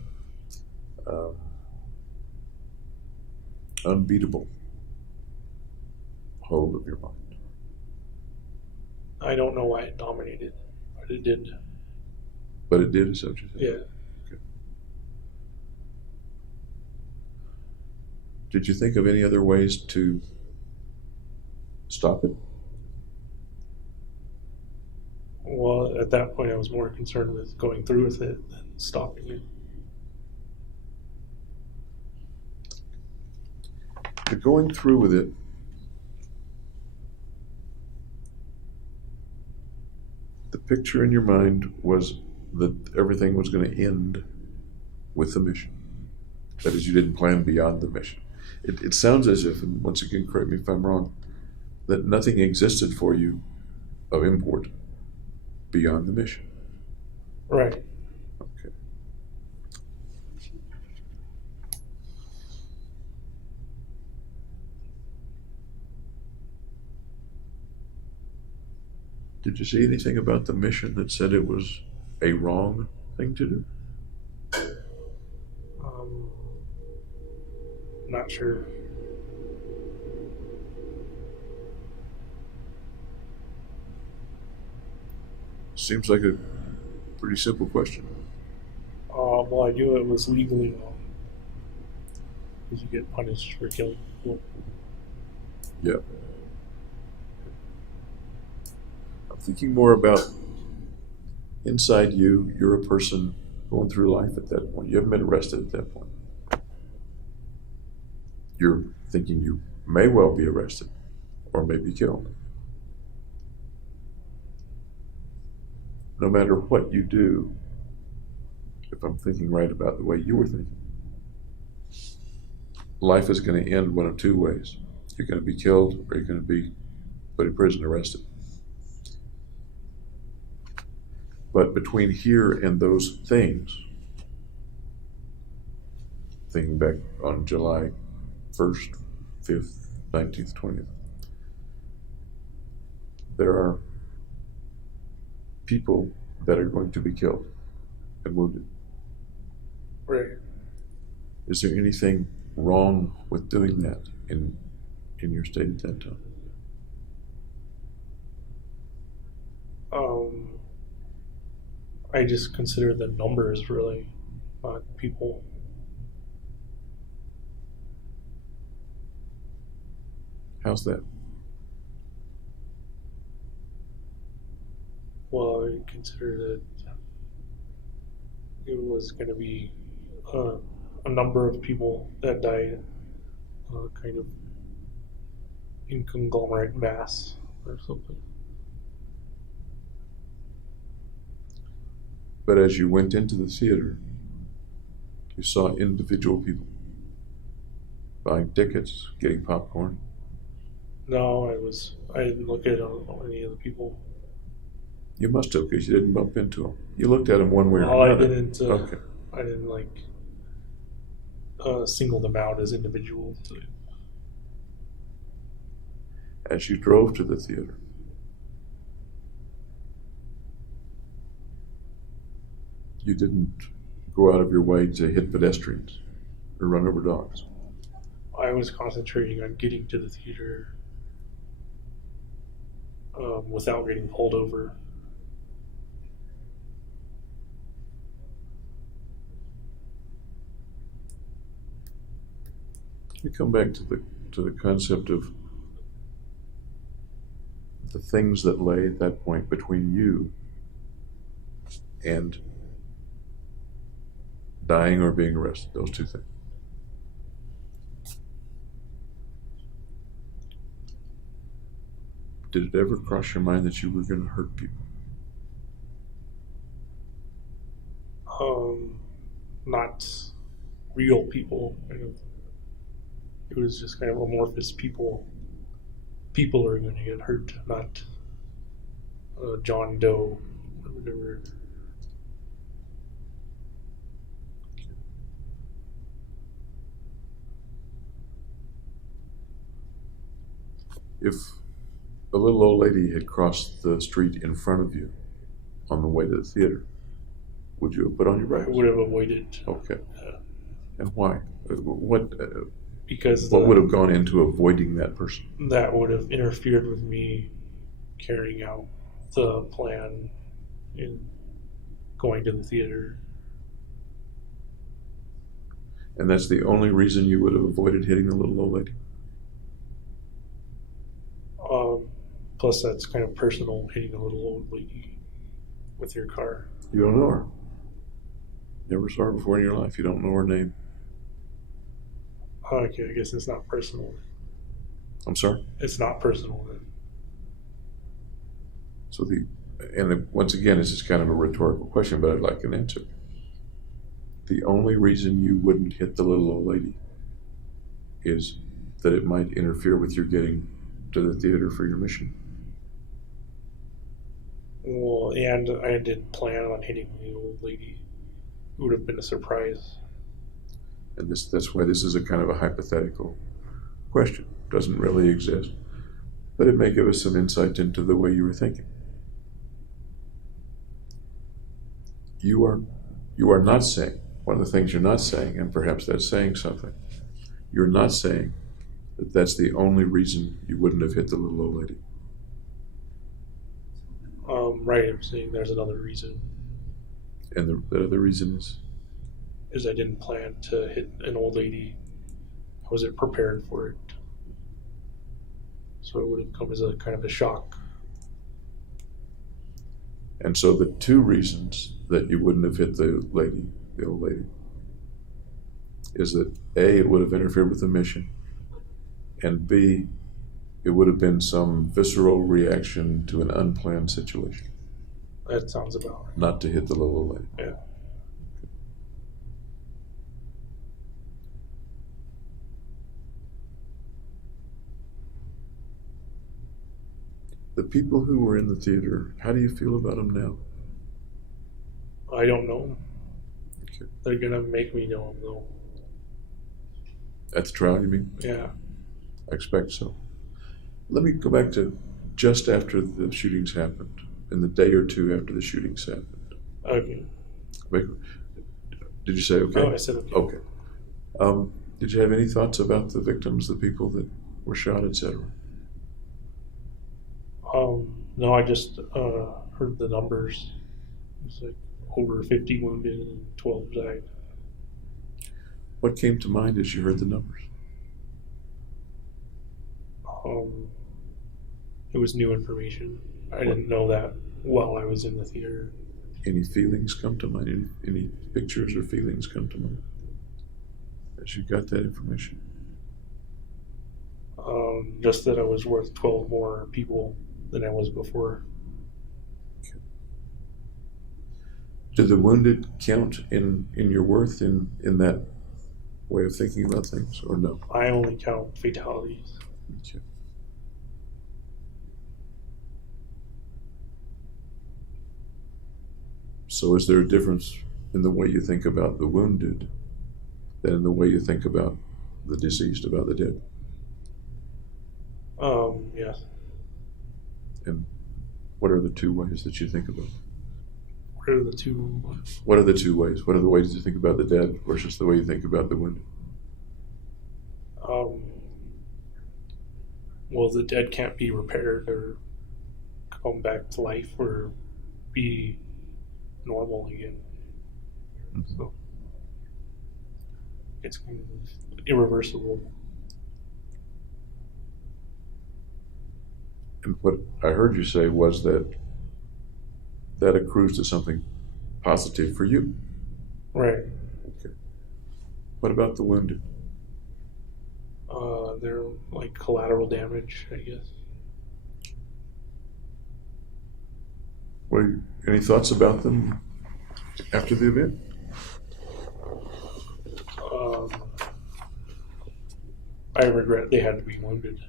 unbeatable hold of your mind? I don't know why it dominated, but it did. But it did, is that what you said? Yeah. Okay. Did you think of any other ways to stop it? Well, at that point, I was more concerned with going through with it than stopping it. The going through with it, the picture in your mind was that everything was going to end with the mission. That is, you didn't plan beyond the mission. It sounds as if, and once again, correct me if I'm wrong, that nothing existed for you of import beyond the mission. Right. Okay. Did you see anything about the mission that said it was a wrong thing to do? Not sure. Seems like a pretty simple question. Well, I knew it was legally wrong. Because you get punished for killing people. Yeah. I'm thinking more about inside you. You're a person going through life at that point. You haven't been arrested at that point. You're thinking you may well be arrested or may be killed. No matter what you do, if I'm thinking right about the way you were thinking, life is going to end one of two ways. You're going to be killed or you're going to be put in prison, arrested. But between here and those things, thinking back on July 1st, 5th, 19th, 20th, there are people that are going to be killed and wounded. Right. Is there anything wrong with doing that in your state at that time? I just consider the numbers really, not people. How's that? Well, I consider that it was going to be a number of people that died, kind of in conglomerate mass or something. But as you went into the theater, you saw individual people buying tickets, getting popcorn. No, I didn't look at any of the people. You must have, because you didn't bump into them. You looked at them one way or Oh, another. I didn't. Okay. I didn't single them out as individuals. As you drove to the theater, you didn't go out of your way to hit pedestrians or run over dogs. I was concentrating on getting to the theater without getting pulled over. We come back to the concept of the things that lay at that point between you and dying or being arrested, those two things. Did it ever cross your mind that you were going to hurt people? Not real people. Kind of. It was just kind of amorphous people. People are going to get hurt, not John Doe or whatever. If a little old lady had crossed the street in front of you on the way to the theater, would you have put on your brakes? I would have avoided. Okay. And why? What Because would have gone into avoiding that person? that would have interfered with me carrying out the plan in going to the theater. And that's the only reason you would have avoided hitting the little old lady? Plus, that's kind of personal, hitting a little old lady with your car. You don't know her. Never saw her before in your life. You don't know her name. Okay, I guess it's not personal. I'm sorry? It's not personal then. So once again, this is kind of a rhetorical question, but I'd like an answer. The only reason you wouldn't hit the little old lady is that it might interfere with your getting to the theater for your mission. Well, and I didn't plan on hitting the old lady. It would have been a surprise. And that's why this is a kind of a hypothetical question. It doesn't really exist. But it may give us some insight into the way you were thinking. You are not saying, one of the things you're not saying, and perhaps that's saying something, you're not saying that that's the only reason you wouldn't have hit the little old lady. Right, I'm saying there's another reason. And the other reason is I didn't plan to hit an old lady. I wasn't prepared for it. So it would have come as a kind of a shock. And so the two reasons that you wouldn't have hit the old lady, is that A, it would have interfered with the mission, and B, it would have been some visceral reaction to an unplanned situation. That sounds about right. Not to hit the little old lady. Yeah. The people who were in the theater, how do you feel about them now? I don't know. Okay. They're gonna make me know them though. At the trial, you mean? Yeah. I expect so. Let me go back to just after the shootings happened, and the day or two after the shootings happened. Okay. Did you say okay? Oh, I said okay. Okay. Did you have any thoughts about the victims, the people that were shot, etc.? No, I just heard the numbers. It was like over 50 wounded and 12 died. What came to mind as you heard the numbers? It was new information. I didn't know that while I was in the theater. Any feelings come to mind? Any pictures or feelings come to mind as you got that information? Just that I was worth 12 more people than I was before. Okay. Do the wounded count in your worth in that way of thinking about things, or no? I only count fatalities. Okay. So is there a difference in the way you think about the wounded than in the way you think about the deceased, about the dead? Yeah. And what are the two ways that you think about it? What are the two? What are the two ways? What are the ways you think about the dead versus the way you think about the wounded? Well, the dead can't be repaired or come back to life or be normal again. Mm-hmm. So it's kind of irreversible. And what I heard you say was that accrues to something positive for you. Right. Okay. What about the wounded? They're like collateral damage, I guess. Any thoughts about them after the event? I regret they had to be wounded.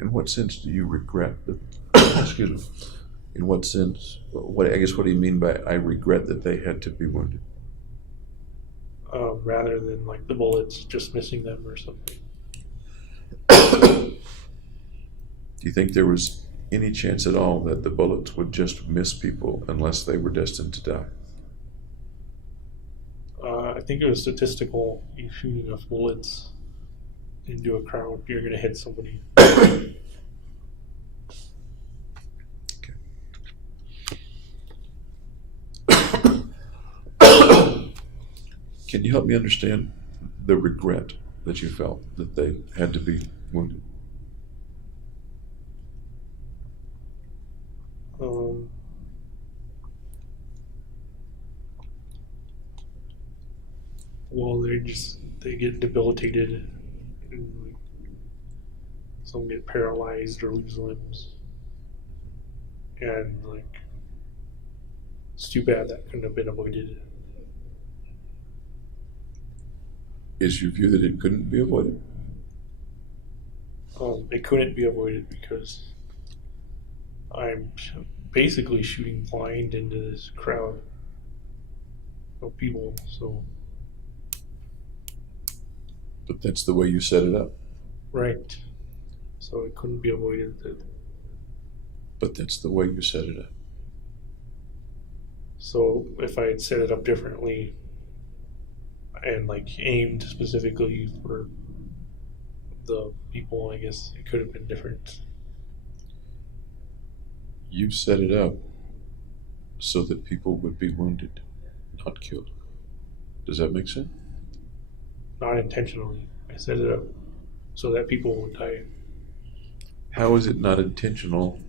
In what sense do you regret that? Excuse me. In what sense? What do you mean by I regret that they had to be wounded? Rather than like the bullets just missing them or something. Do you think there was any chance at all that the bullets would just miss people unless they were destined to die? I think it was statistical. You shoot enough bullets into a crowd, you're going to hit somebody. Can you help me understand the regret that you felt that they had to be wounded? Well, they get debilitated, and some get paralyzed or lose limbs, and like it's too bad that couldn't have been avoided. Is your view that it couldn't be avoided? It couldn't be avoided because I'm basically shooting blind into this crowd of people, so. But that's the way you set it up. Right. So it couldn't be avoided. But that's the way you set it up. So if I had set it up differently and like aimed specifically for the people, I guess it could have been different. You set it up so that people would be wounded, not killed. Does that make sense? Not intentionally. I set it up so that people would die. How is it not intentional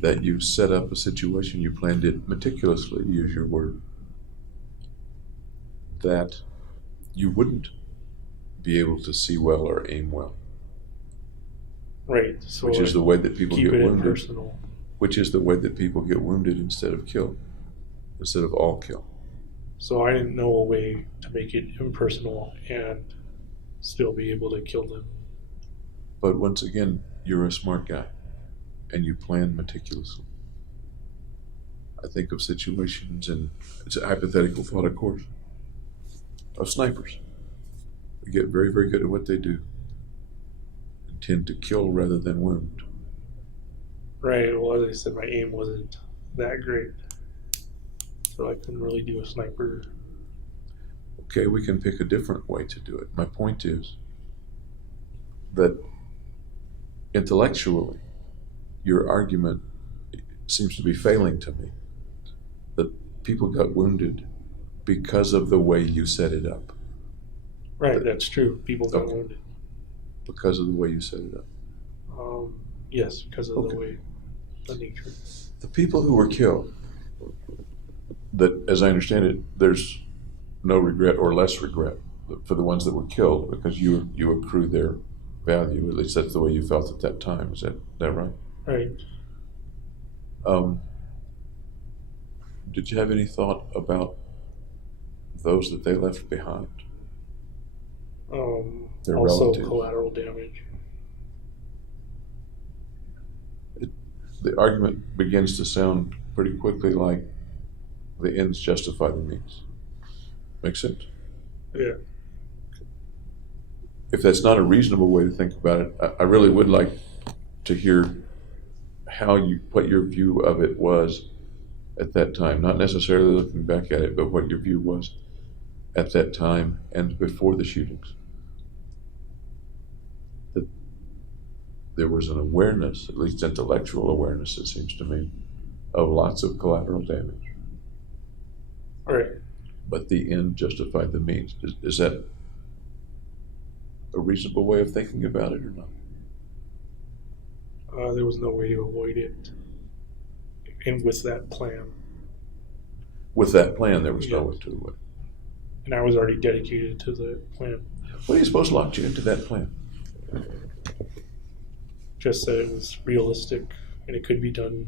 that you set up a situation, you planned it meticulously, to use your word, that you wouldn't be able to see well or aim well? Right. So which is the way that people keep get it wounded. impersonal. Which is the way that people get wounded instead of killed, instead of all killed. So I didn't know a way to make it impersonal and still be able to kill them. But once again, you're a smart guy, and you plan meticulously. I think of situations, and it's a hypothetical thought, of course, of snipers. They get very, very good at what they do and tend to kill rather than wound. Right. Well, as I said, my aim wasn't that great, so I couldn't really do a sniper. Okay, we can pick a different way to do it. My point is that intellectually, your argument seems to be failing to me. That people got wounded because of the way you set it up. Right, that's true. People got Okay. wounded. Because of the way you set it up. Yes, because of Okay. the way, the nature. The people who were killed, that, as I understand it, there's no regret or less regret for the ones that were killed because you accrue their value. At least that's the way you felt at that time. Is that right? Right. Did you have any thought about those that they left behind? Their Also relatives? collateral damage. The argument begins to sound pretty quickly like the ends justify the means. Make sense? Yeah. If that's not a reasonable way to think about it, I really would like to hear what your view of it was at that time. Not necessarily looking back at it, but what your view was at that time and before the shootings. That there was an awareness, at least intellectual awareness, it seems to me, of lots of collateral damage. Right. But the end justified the means. Is that a reasonable way of thinking about it or not? There was no way to avoid it. And with that plan. With that plan, there was no Yeah. way to avoid it. And I was already dedicated to the plan. What do you suppose locked you into that plan? Just that it was realistic and it could be done.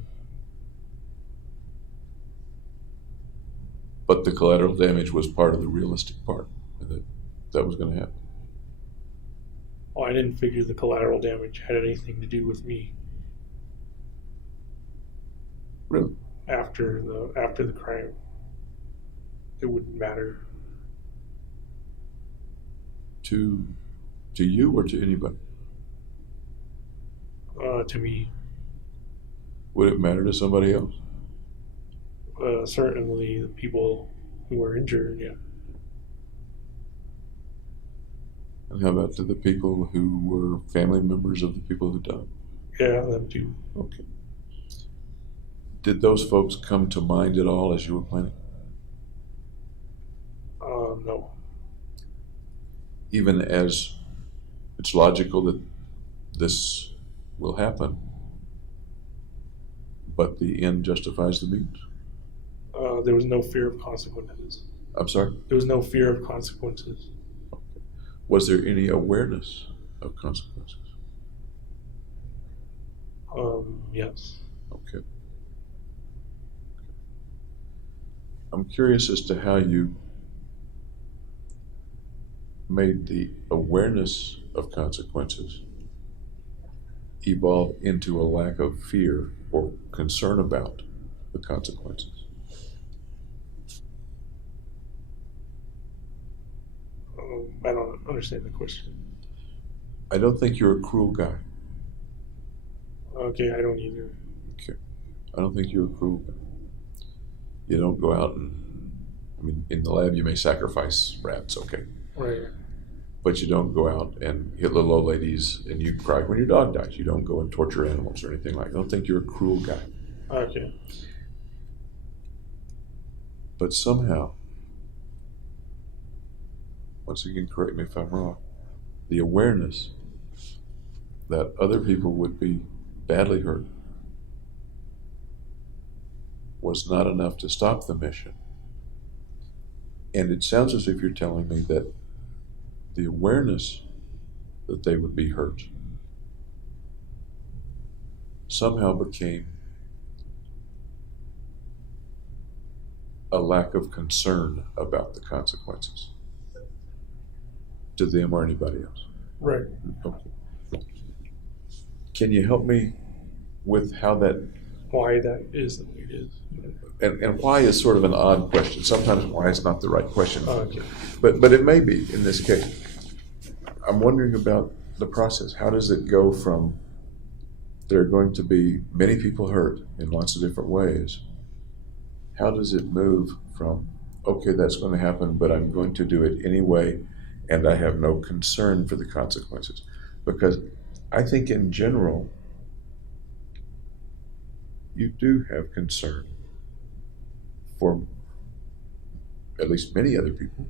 But the collateral damage was part of the realistic part, and that was going to happen. Well, I didn't figure the collateral damage had anything to do with me Really? after the crime. It wouldn't matter. To you or to anybody? To me. Would it matter to somebody else? Certainly the people who were injured, yeah. And how about to the people who were family members of the people who died? Yeah, them too. Okay. Did those folks come to mind at all as you were planning? No. Even as it's logical that this will happen, but the end justifies the means? There was no fear of consequences. I'm sorry? There was no fear of consequences. Was there any awareness of consequences? Yes. Okay. I'm curious as to how you made the awareness of consequences evolve into a lack of fear or concern about the consequences. I don't understand the question. I don't think you're a cruel guy. Okay, I don't either. Okay. I don't think you're a cruel guy. You don't go out and, in the lab you may sacrifice rats, okay? Right. But you don't go out and hit little old ladies and you cry when your dog dies. You don't go and torture animals or anything like that. I don't think you're a cruel guy. Okay. But somehow, once again, correct me if I'm wrong, the awareness that other people would be badly hurt was not enough to stop the mission. And it sounds as if you're telling me that the awareness that they would be hurt somehow became a lack of concern about the consequences to them or anybody else. Right. Okay. Can you help me with how that, Why that is the way it is. and why is sort of an odd question. Sometimes why is not the right question. Okay. But it may be in this case. I'm wondering about the process. How does it go from there are going to be many people hurt in lots of different ways? How does it move from, okay, that's going to happen, but I'm going to do it anyway, and I have no concern for the consequences? Because I think in general, you do have concern for at least many other people.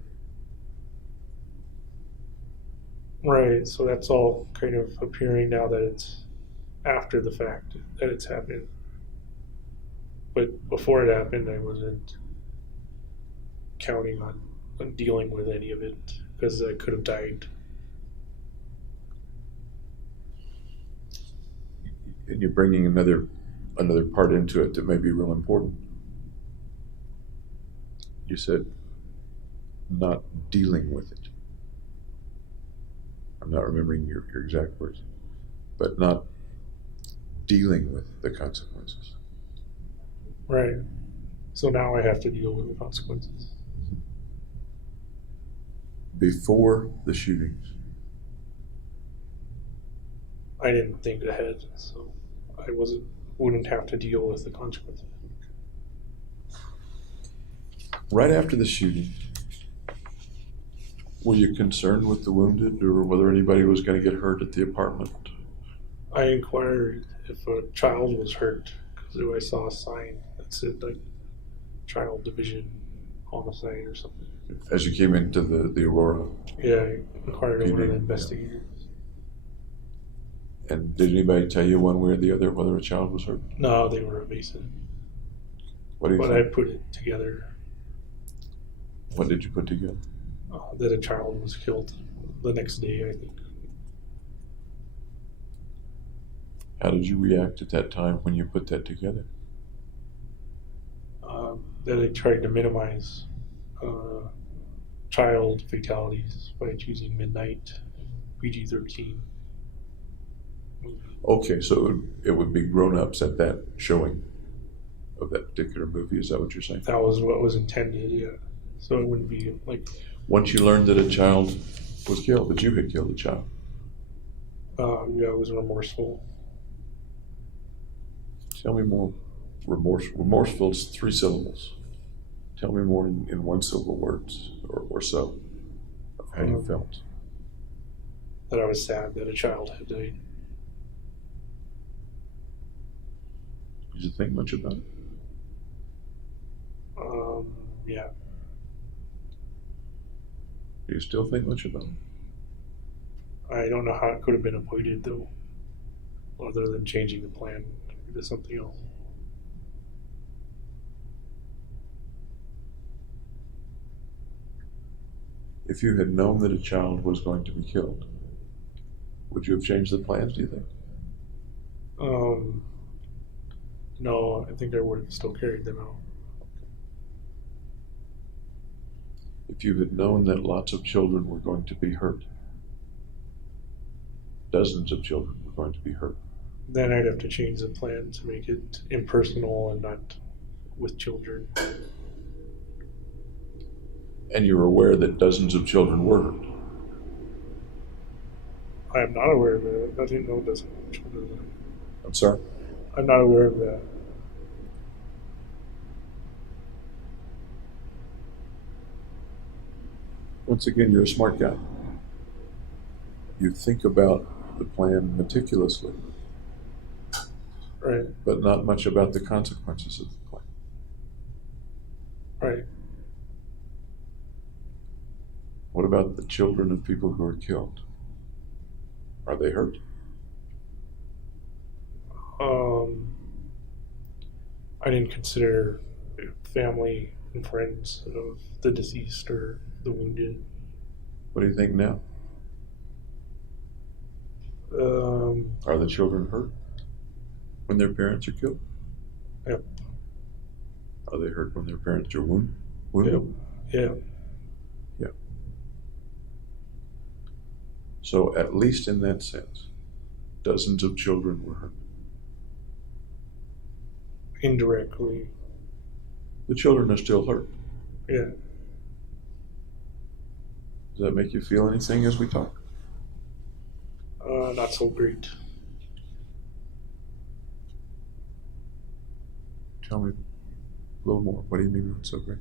Right, so that's all kind of appearing now that it's after the fact that it's happened. But before it happened, I wasn't counting on dealing with any of it because I could have died. And you're bringing another part into it that may be real important. You said not dealing with it. I'm not remembering your exact words, but not dealing with the consequences. Right. So now I have to deal with the consequences. Before the shootings, I didn't think ahead, so I wouldn't have to deal with the consequences. right after the shooting, were you concerned with the wounded or whether anybody was going to get hurt at the apartment? I inquired if a child was hurt because I saw a sign that said like child division homicide or something. As you came into the Aurora? Yeah, I inquired over PD, the investigators. And did anybody tell you one way or the other whether a child was hurt? No, they were evasive. What do you But think? I put it together What did you put together? that a child was killed the next day, I think. How did you react at that time when you put that together? That I tried to minimize child fatalities by choosing midnight, PG-13. Okay, so it would be grown-ups at that showing of that particular movie. Is that what you're saying? That was what was intended, yeah. So it wouldn't be like, Once you learned that a child was killed, that you had killed a child, yeah, it was remorseful. tell me more. Remorseful is 3 syllables. Tell me more in 1 syllable words or so of how you felt. That I was sad that a child had died. Did you think much about it? Yeah. Do you still think much about it? I don't know how it could have been avoided though, other than changing the plan to something else. If you had known that a child was going to be killed, would you have changed the plans, do you think? No, I think I would have still carried them out. If you had known that lots of children were going to be hurt, dozens of children were going to be hurt, Then I'd have to change the plan to make it impersonal and not with children. and you were aware that dozens of children were hurt, I'm not aware of that. I didn't know this. I'm sorry? I'm not aware of that. Once again, you're a smart guy. You think about the plan meticulously, Right, but not much about the consequences of the plan. right. What about the children of people who are killed? Are they hurt? I didn't consider family and friends of the deceased or the wounded. What do you think now? Are the children hurt when their parents are killed? Yep. Are they hurt when their parents are wounded? Yeah. So at least in that sense, dozens of children were hurt. Indirectly, The children are still hurt. yeah. Does that make you feel anything as we talk? Not so great. Tell me a little more. What do you mean not so great?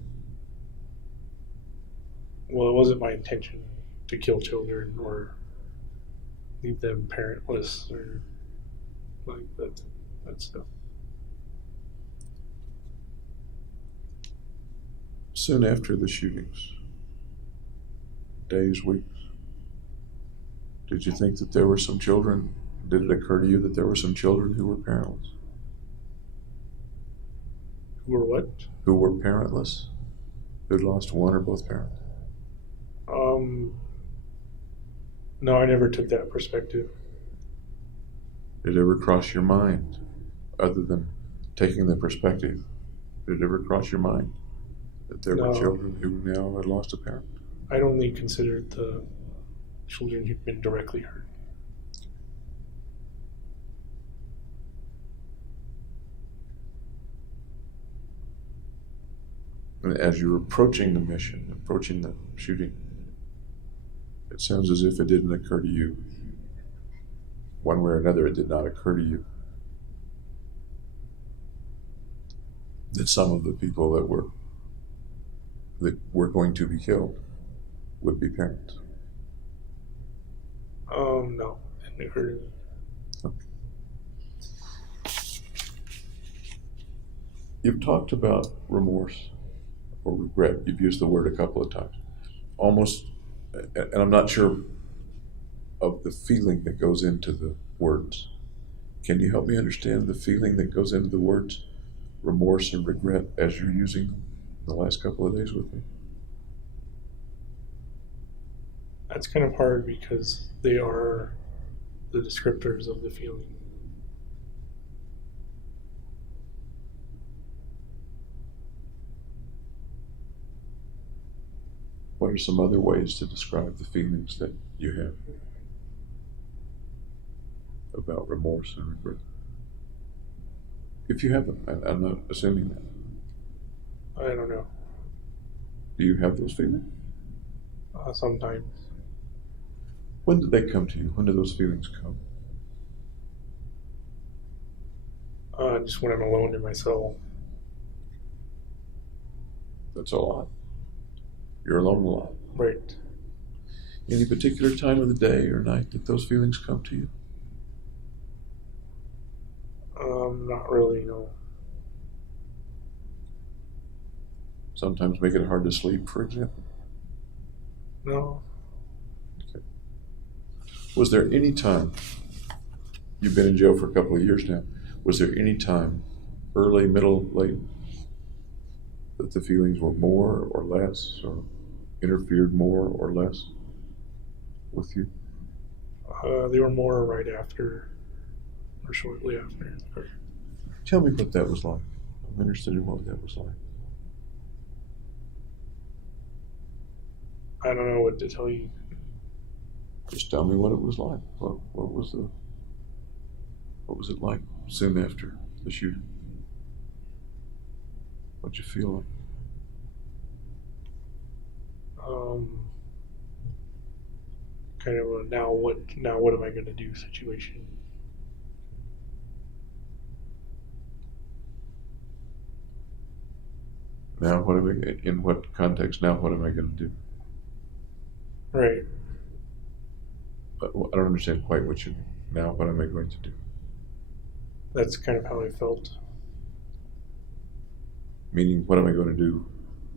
Well, it wasn't my intention to kill children or leave them parentless or like that stuff. Soon after the shootings, days, weeks, did you think that there were some children? Did it occur to you that there were some children who were parentless? Who were what? Who were parentless? Who'd lost one or both parents? No, I never took that perspective. Did it ever cross your mind, other than taking the perspective, did it ever cross your mind that there were No. children who now had lost a parent? I'd only considered the children who'd been directly hurt. And as you were approaching the mission, approaching the shooting, it sounds as if it didn't occur to you. One way or another, it did not occur to you that some of the people that were going to be killed would be parents. No, it hurt. You've talked about remorse or regret. You've used the word a couple of times. Almost, and I'm not sure of the feeling that goes into the words. Can you help me understand the feeling that goes into the words remorse and regret as you're using them the last couple of days with me? That's kind of hard because they are the descriptors of the feeling. What are some other ways to describe the feelings that you have about remorse and regret? If you have them, I'm not assuming that. I don't know. Do you have those feelings? Sometimes. When did they come to you? When do those feelings come? Just when I'm alone in my cell. That's a lot. You're alone a lot. Right. Any particular time of the day or night that those feelings come to you? Not really, no. Sometimes make it hard to sleep, for example. No. Okay. Was there any time, you've been in jail for a couple of years now, was there any time, early, middle, late, that the feelings were more or less, or interfered more or less with you? They were more right after, or shortly after. Tell me what that was like. I'm interested in what that was like. I don't know what to tell you. Just tell me what it was like. What was it like soon after the shooting? What'd you feel like? Kind of a now what am I going to do situation. Now what am I, in what context, now what am I going to do? Right. I don't understand quite what you mean. Now what am I going to do? That's kind of how I felt. Meaning, what am I going to do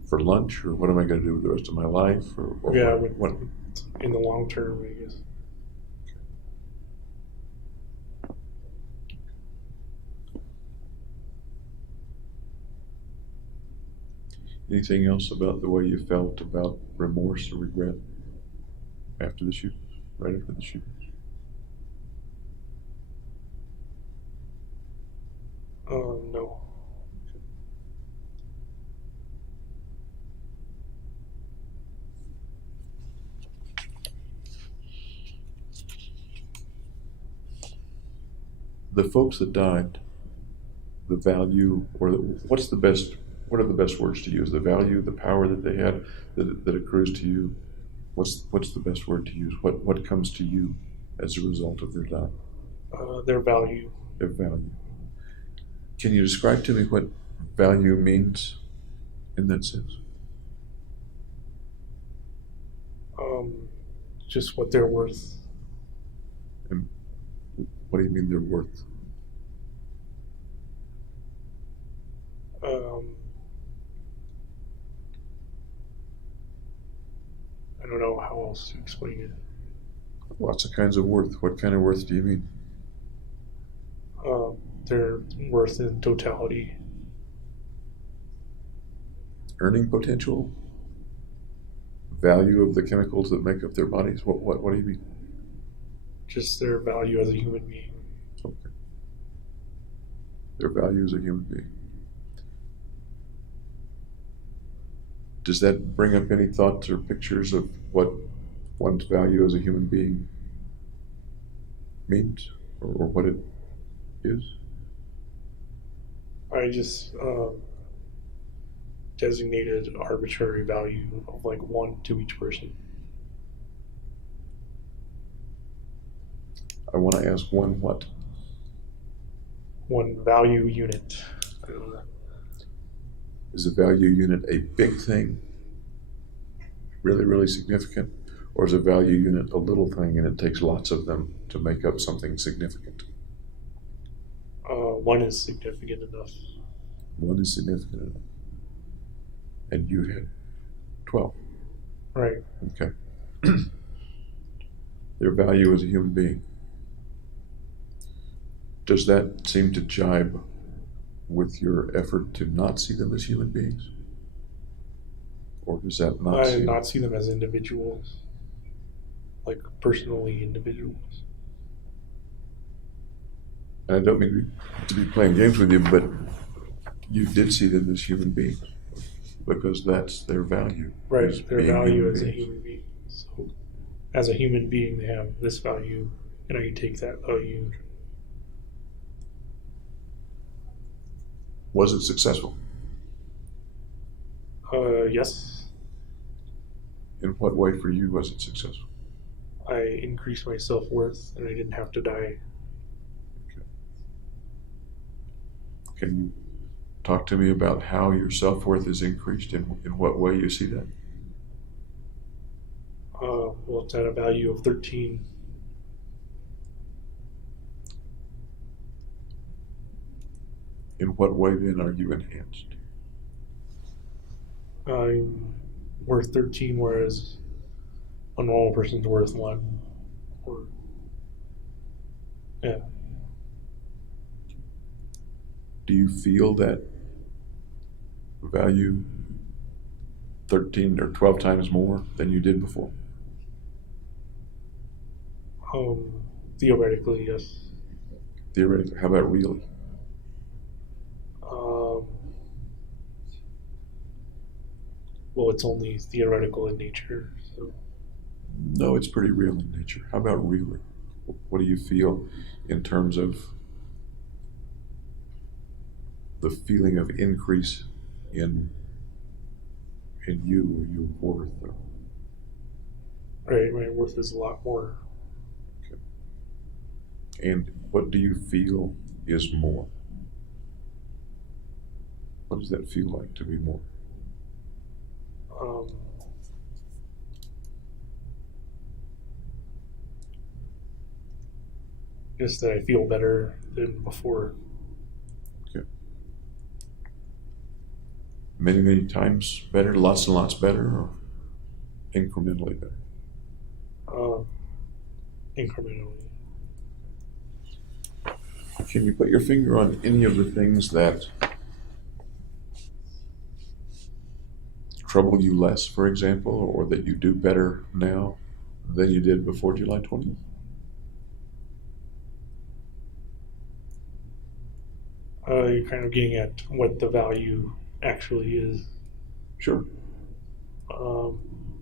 for lunch, or what am I going to do with the rest of my life? Or Yeah, what? In the long term, I guess. Anything else about the way you felt about remorse or regret after the shootings, right after the shootings? No. the folks that died, the value, or what are the best words to use? The value, the power that they had that accrues to you. What's the best word to use? What comes to you as a result of their death? Their value. Their value. Can you describe to me what value means in that sense? Just what they're worth. And what do you mean they're worth? I don't know how else to explain it. Lots of kinds of worth. What kind of worth do you mean? Their worth in totality. Earning potential? Value of the chemicals that make up their bodies? What do you mean? Just their value as a human being. Okay. Their value as a human being. Does that bring up any thoughts or pictures of what one's value as a human being means, or what it is? I just designated arbitrary value of like 1 to each person. I want to ask one what? 1 value unit. Is a value unit a big thing, really, really significant, or is a value unit a little thing and it takes lots of them to make up something significant? 1 is significant enough. 1 is significant enough. And you had 12. Right. Okay. Their value as a human being. Does that seem to jibe with your effort to not see them as human beings? Or does that not see them as individuals, like personally individuals? And I don't mean to be playing games with you, but you did see them as human beings because that's their value. Right, their value as a beings. human being. So, as a human being, they have this value, and I can take that value. Was it successful? Yes. In what way for you was it successful? I increased my self-worth, and I didn't have to die. Can you talk to me about how your self-worth is increased, in what way you see that? Well, it's at a value of 13. In what way then are you enhanced? I'm worth 13, whereas a normal person's worth 1. Or, yeah. Do you feel that value 13 or 12 times more than you did before? Theoretically, yes. Theoretically, how about really? Well, it's only theoretical in nature, so. No, it's pretty real in nature. How about really? What do you feel in terms of the feeling of increase in you or your worth? Right, my worth is a lot more. Okay. And what do you feel is more? What does that feel like to be more? Just that I feel better than before. Okay. Many, many times better, lots and lots better, or incrementally better? Incrementally. Can you put your finger on any of the things that trouble you less, for example, or that you do better now than you did before July 20th? You're kind of getting at what the value actually is. Sure.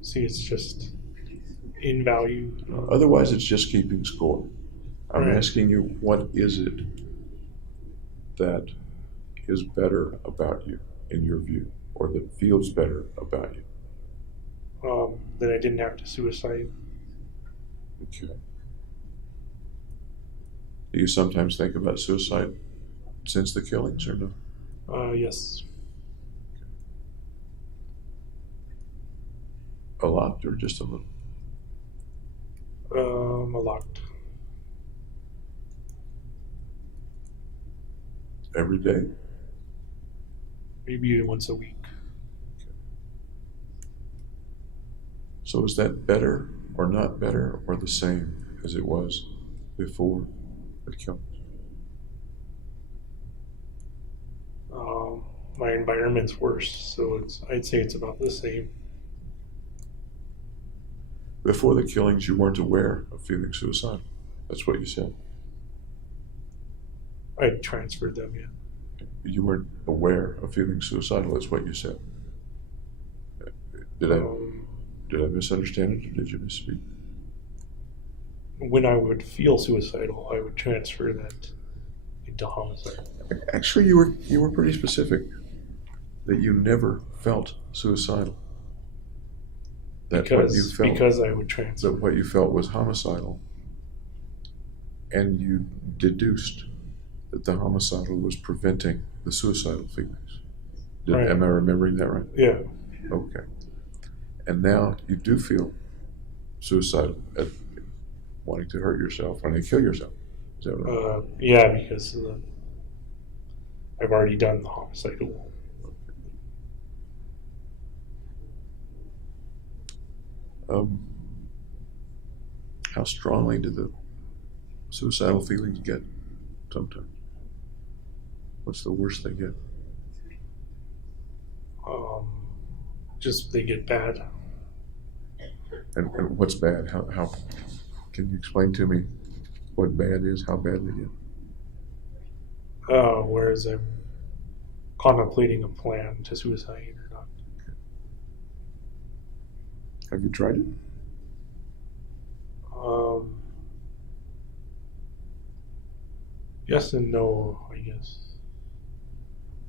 See, it's just in value. Otherwise, it's just keeping score. I'm Right. asking you, what is it that is better about you, in your view, or that feels better about you? That I didn't have to suicide. Okay. Do you sometimes think about suicide since the killings or no? Yes. A lot or just a little? A lot. Every day? Maybe once a week. So is that better or not better or the same as it was before the killings? My environment's worse, so I'd say it's about the same. Before the killings, you weren't aware of feeling suicidal. That's what you said. I transferred them, yeah. You weren't aware of feeling suicidal. That's what you said. Did I misunderstand it, or did you misspeak? When I would feel suicidal, I would transfer that into homicide. Actually, you were pretty specific that you never felt suicidal. That Because I would transfer. That what you felt was homicidal, and you deduced that the homicidal was preventing the suicidal feelings. Right. Am I remembering that right? Yeah. Okay. And now you do feel suicidal, at wanting to hurt yourself, wanting to kill yourself. Is that right? Yeah, because I've already done the homicidal. How strongly do the suicidal feelings get sometimes? What's the worst they get? Just they get bad. And what's bad? How can you explain to me what bad is? How bad they get? Whereas I'm contemplating a plan to suicide or not. Have you tried it? Yes and no, I guess.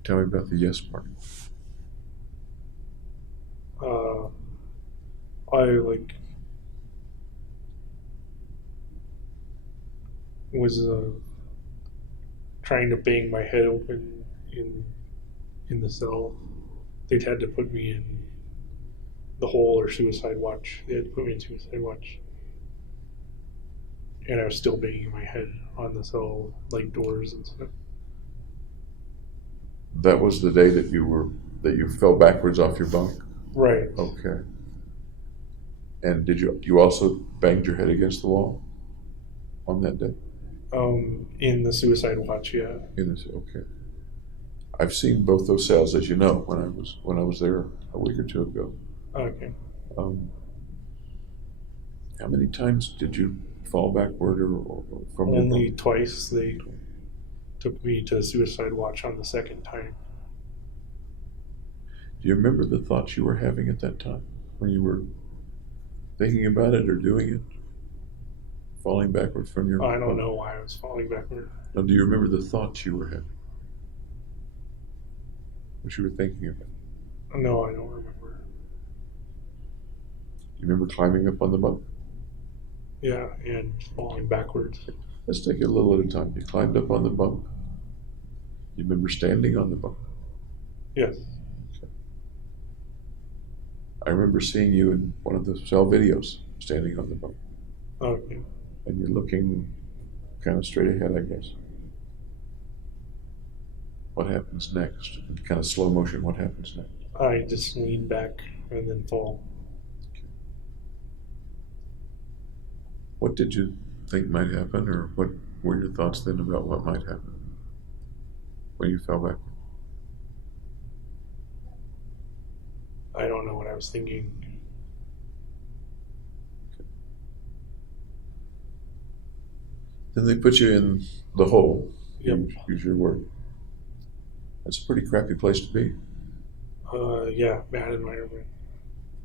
Tell me about the yes part. I was trying to bang my head open in the cell. They'd had to put me in the hole or suicide watch. They had to put me in suicide watch. And I was still banging my head on the cell, like doors and stuff. That was the day that you fell backwards off your bunk? Right. Okay. And did you also banged your head against the wall on that day? In the suicide watch, yeah. Okay. I've seen both those cells, as you know, when I was there a week or two ago. Okay. How many times did you fall backward or from your Only bunk? twice. They took me to suicide watch on the second time. Do you remember the thoughts you were having at that time when you were thinking about it or doing it? Falling backward from your I don't know why I was falling backward. Now, do you remember the thoughts you were having? What you were thinking about? No, I don't remember. Do you remember climbing up on the bunk? Yeah, and falling backwards. Let's take it a little at a time. You climbed up on the bunk. You remember standing on the bunk? Yes. Okay. I remember seeing you in one of the cell videos standing on the bunk. Okay. And you're looking kind of straight ahead, I guess. What happens next? In kind of slow motion, what happens next? I just lean back and then fall. Okay. What did you think might happen, or what were your thoughts then about what might happen when you fell back? I don't know what I was thinking. Then they put you in the hole. Yep. Use your word. That's a pretty crappy place to be. Yeah, bad environment.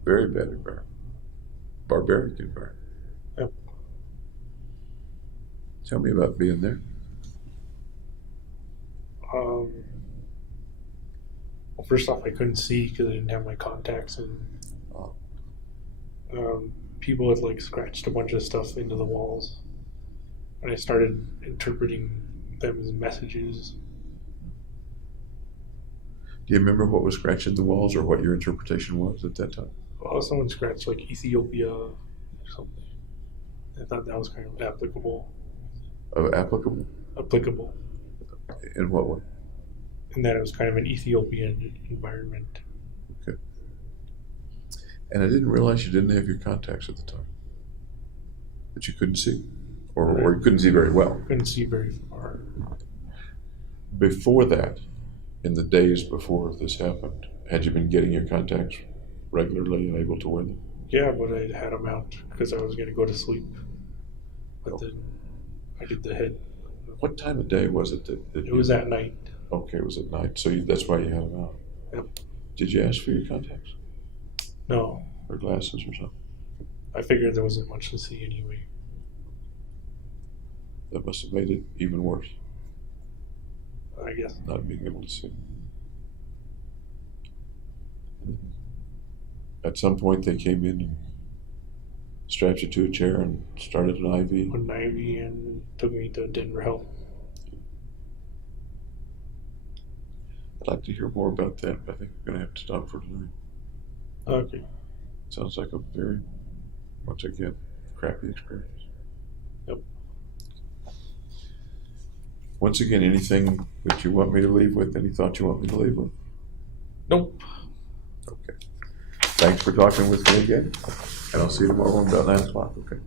Very bad environment. Barbaric environment. Yep. Tell me about being there. Well, first off, I couldn't see because I didn't have my contacts, and people had like scratched a bunch of stuff into the walls, and I started interpreting them as messages. Do you remember what was scratching the walls or what your interpretation was at that time? Well, someone scratched like Ethiopia or something. I thought that was kind of applicable. Applicable? Applicable. In what way? And that it was kind of an Ethiopian environment. Okay. And I didn't realize you didn't have your contacts at the time. That you couldn't see. Or you couldn't see very well. Couldn't see very far. Before that, in the days before this happened, had you been getting your contacts regularly and able to wear them? Yeah, but I had them out because I was going to go to sleep. But then I did the head. What time of day was it that It was at night. Okay, it was at night, so that's why you had them out. Yep. Did you ask for your contacts No, or glasses or something? I figured there wasn't much to see anyway. That must have made it even worse, I guess. not being able to see. At some point, they came in and strapped you to a chair and started an IV. Put an IV and took me to Denver Health. I'd like to hear more about that, but I think we're going to have to stop for tonight. Okay. Sounds like a very, once again, crappy experience. Yep. Once again, anything that you want me to leave with? Any thoughts you want me to leave with? Nope. Okay. Thanks for talking with me again, and I'll see you tomorrow about 9 o'clock, okay?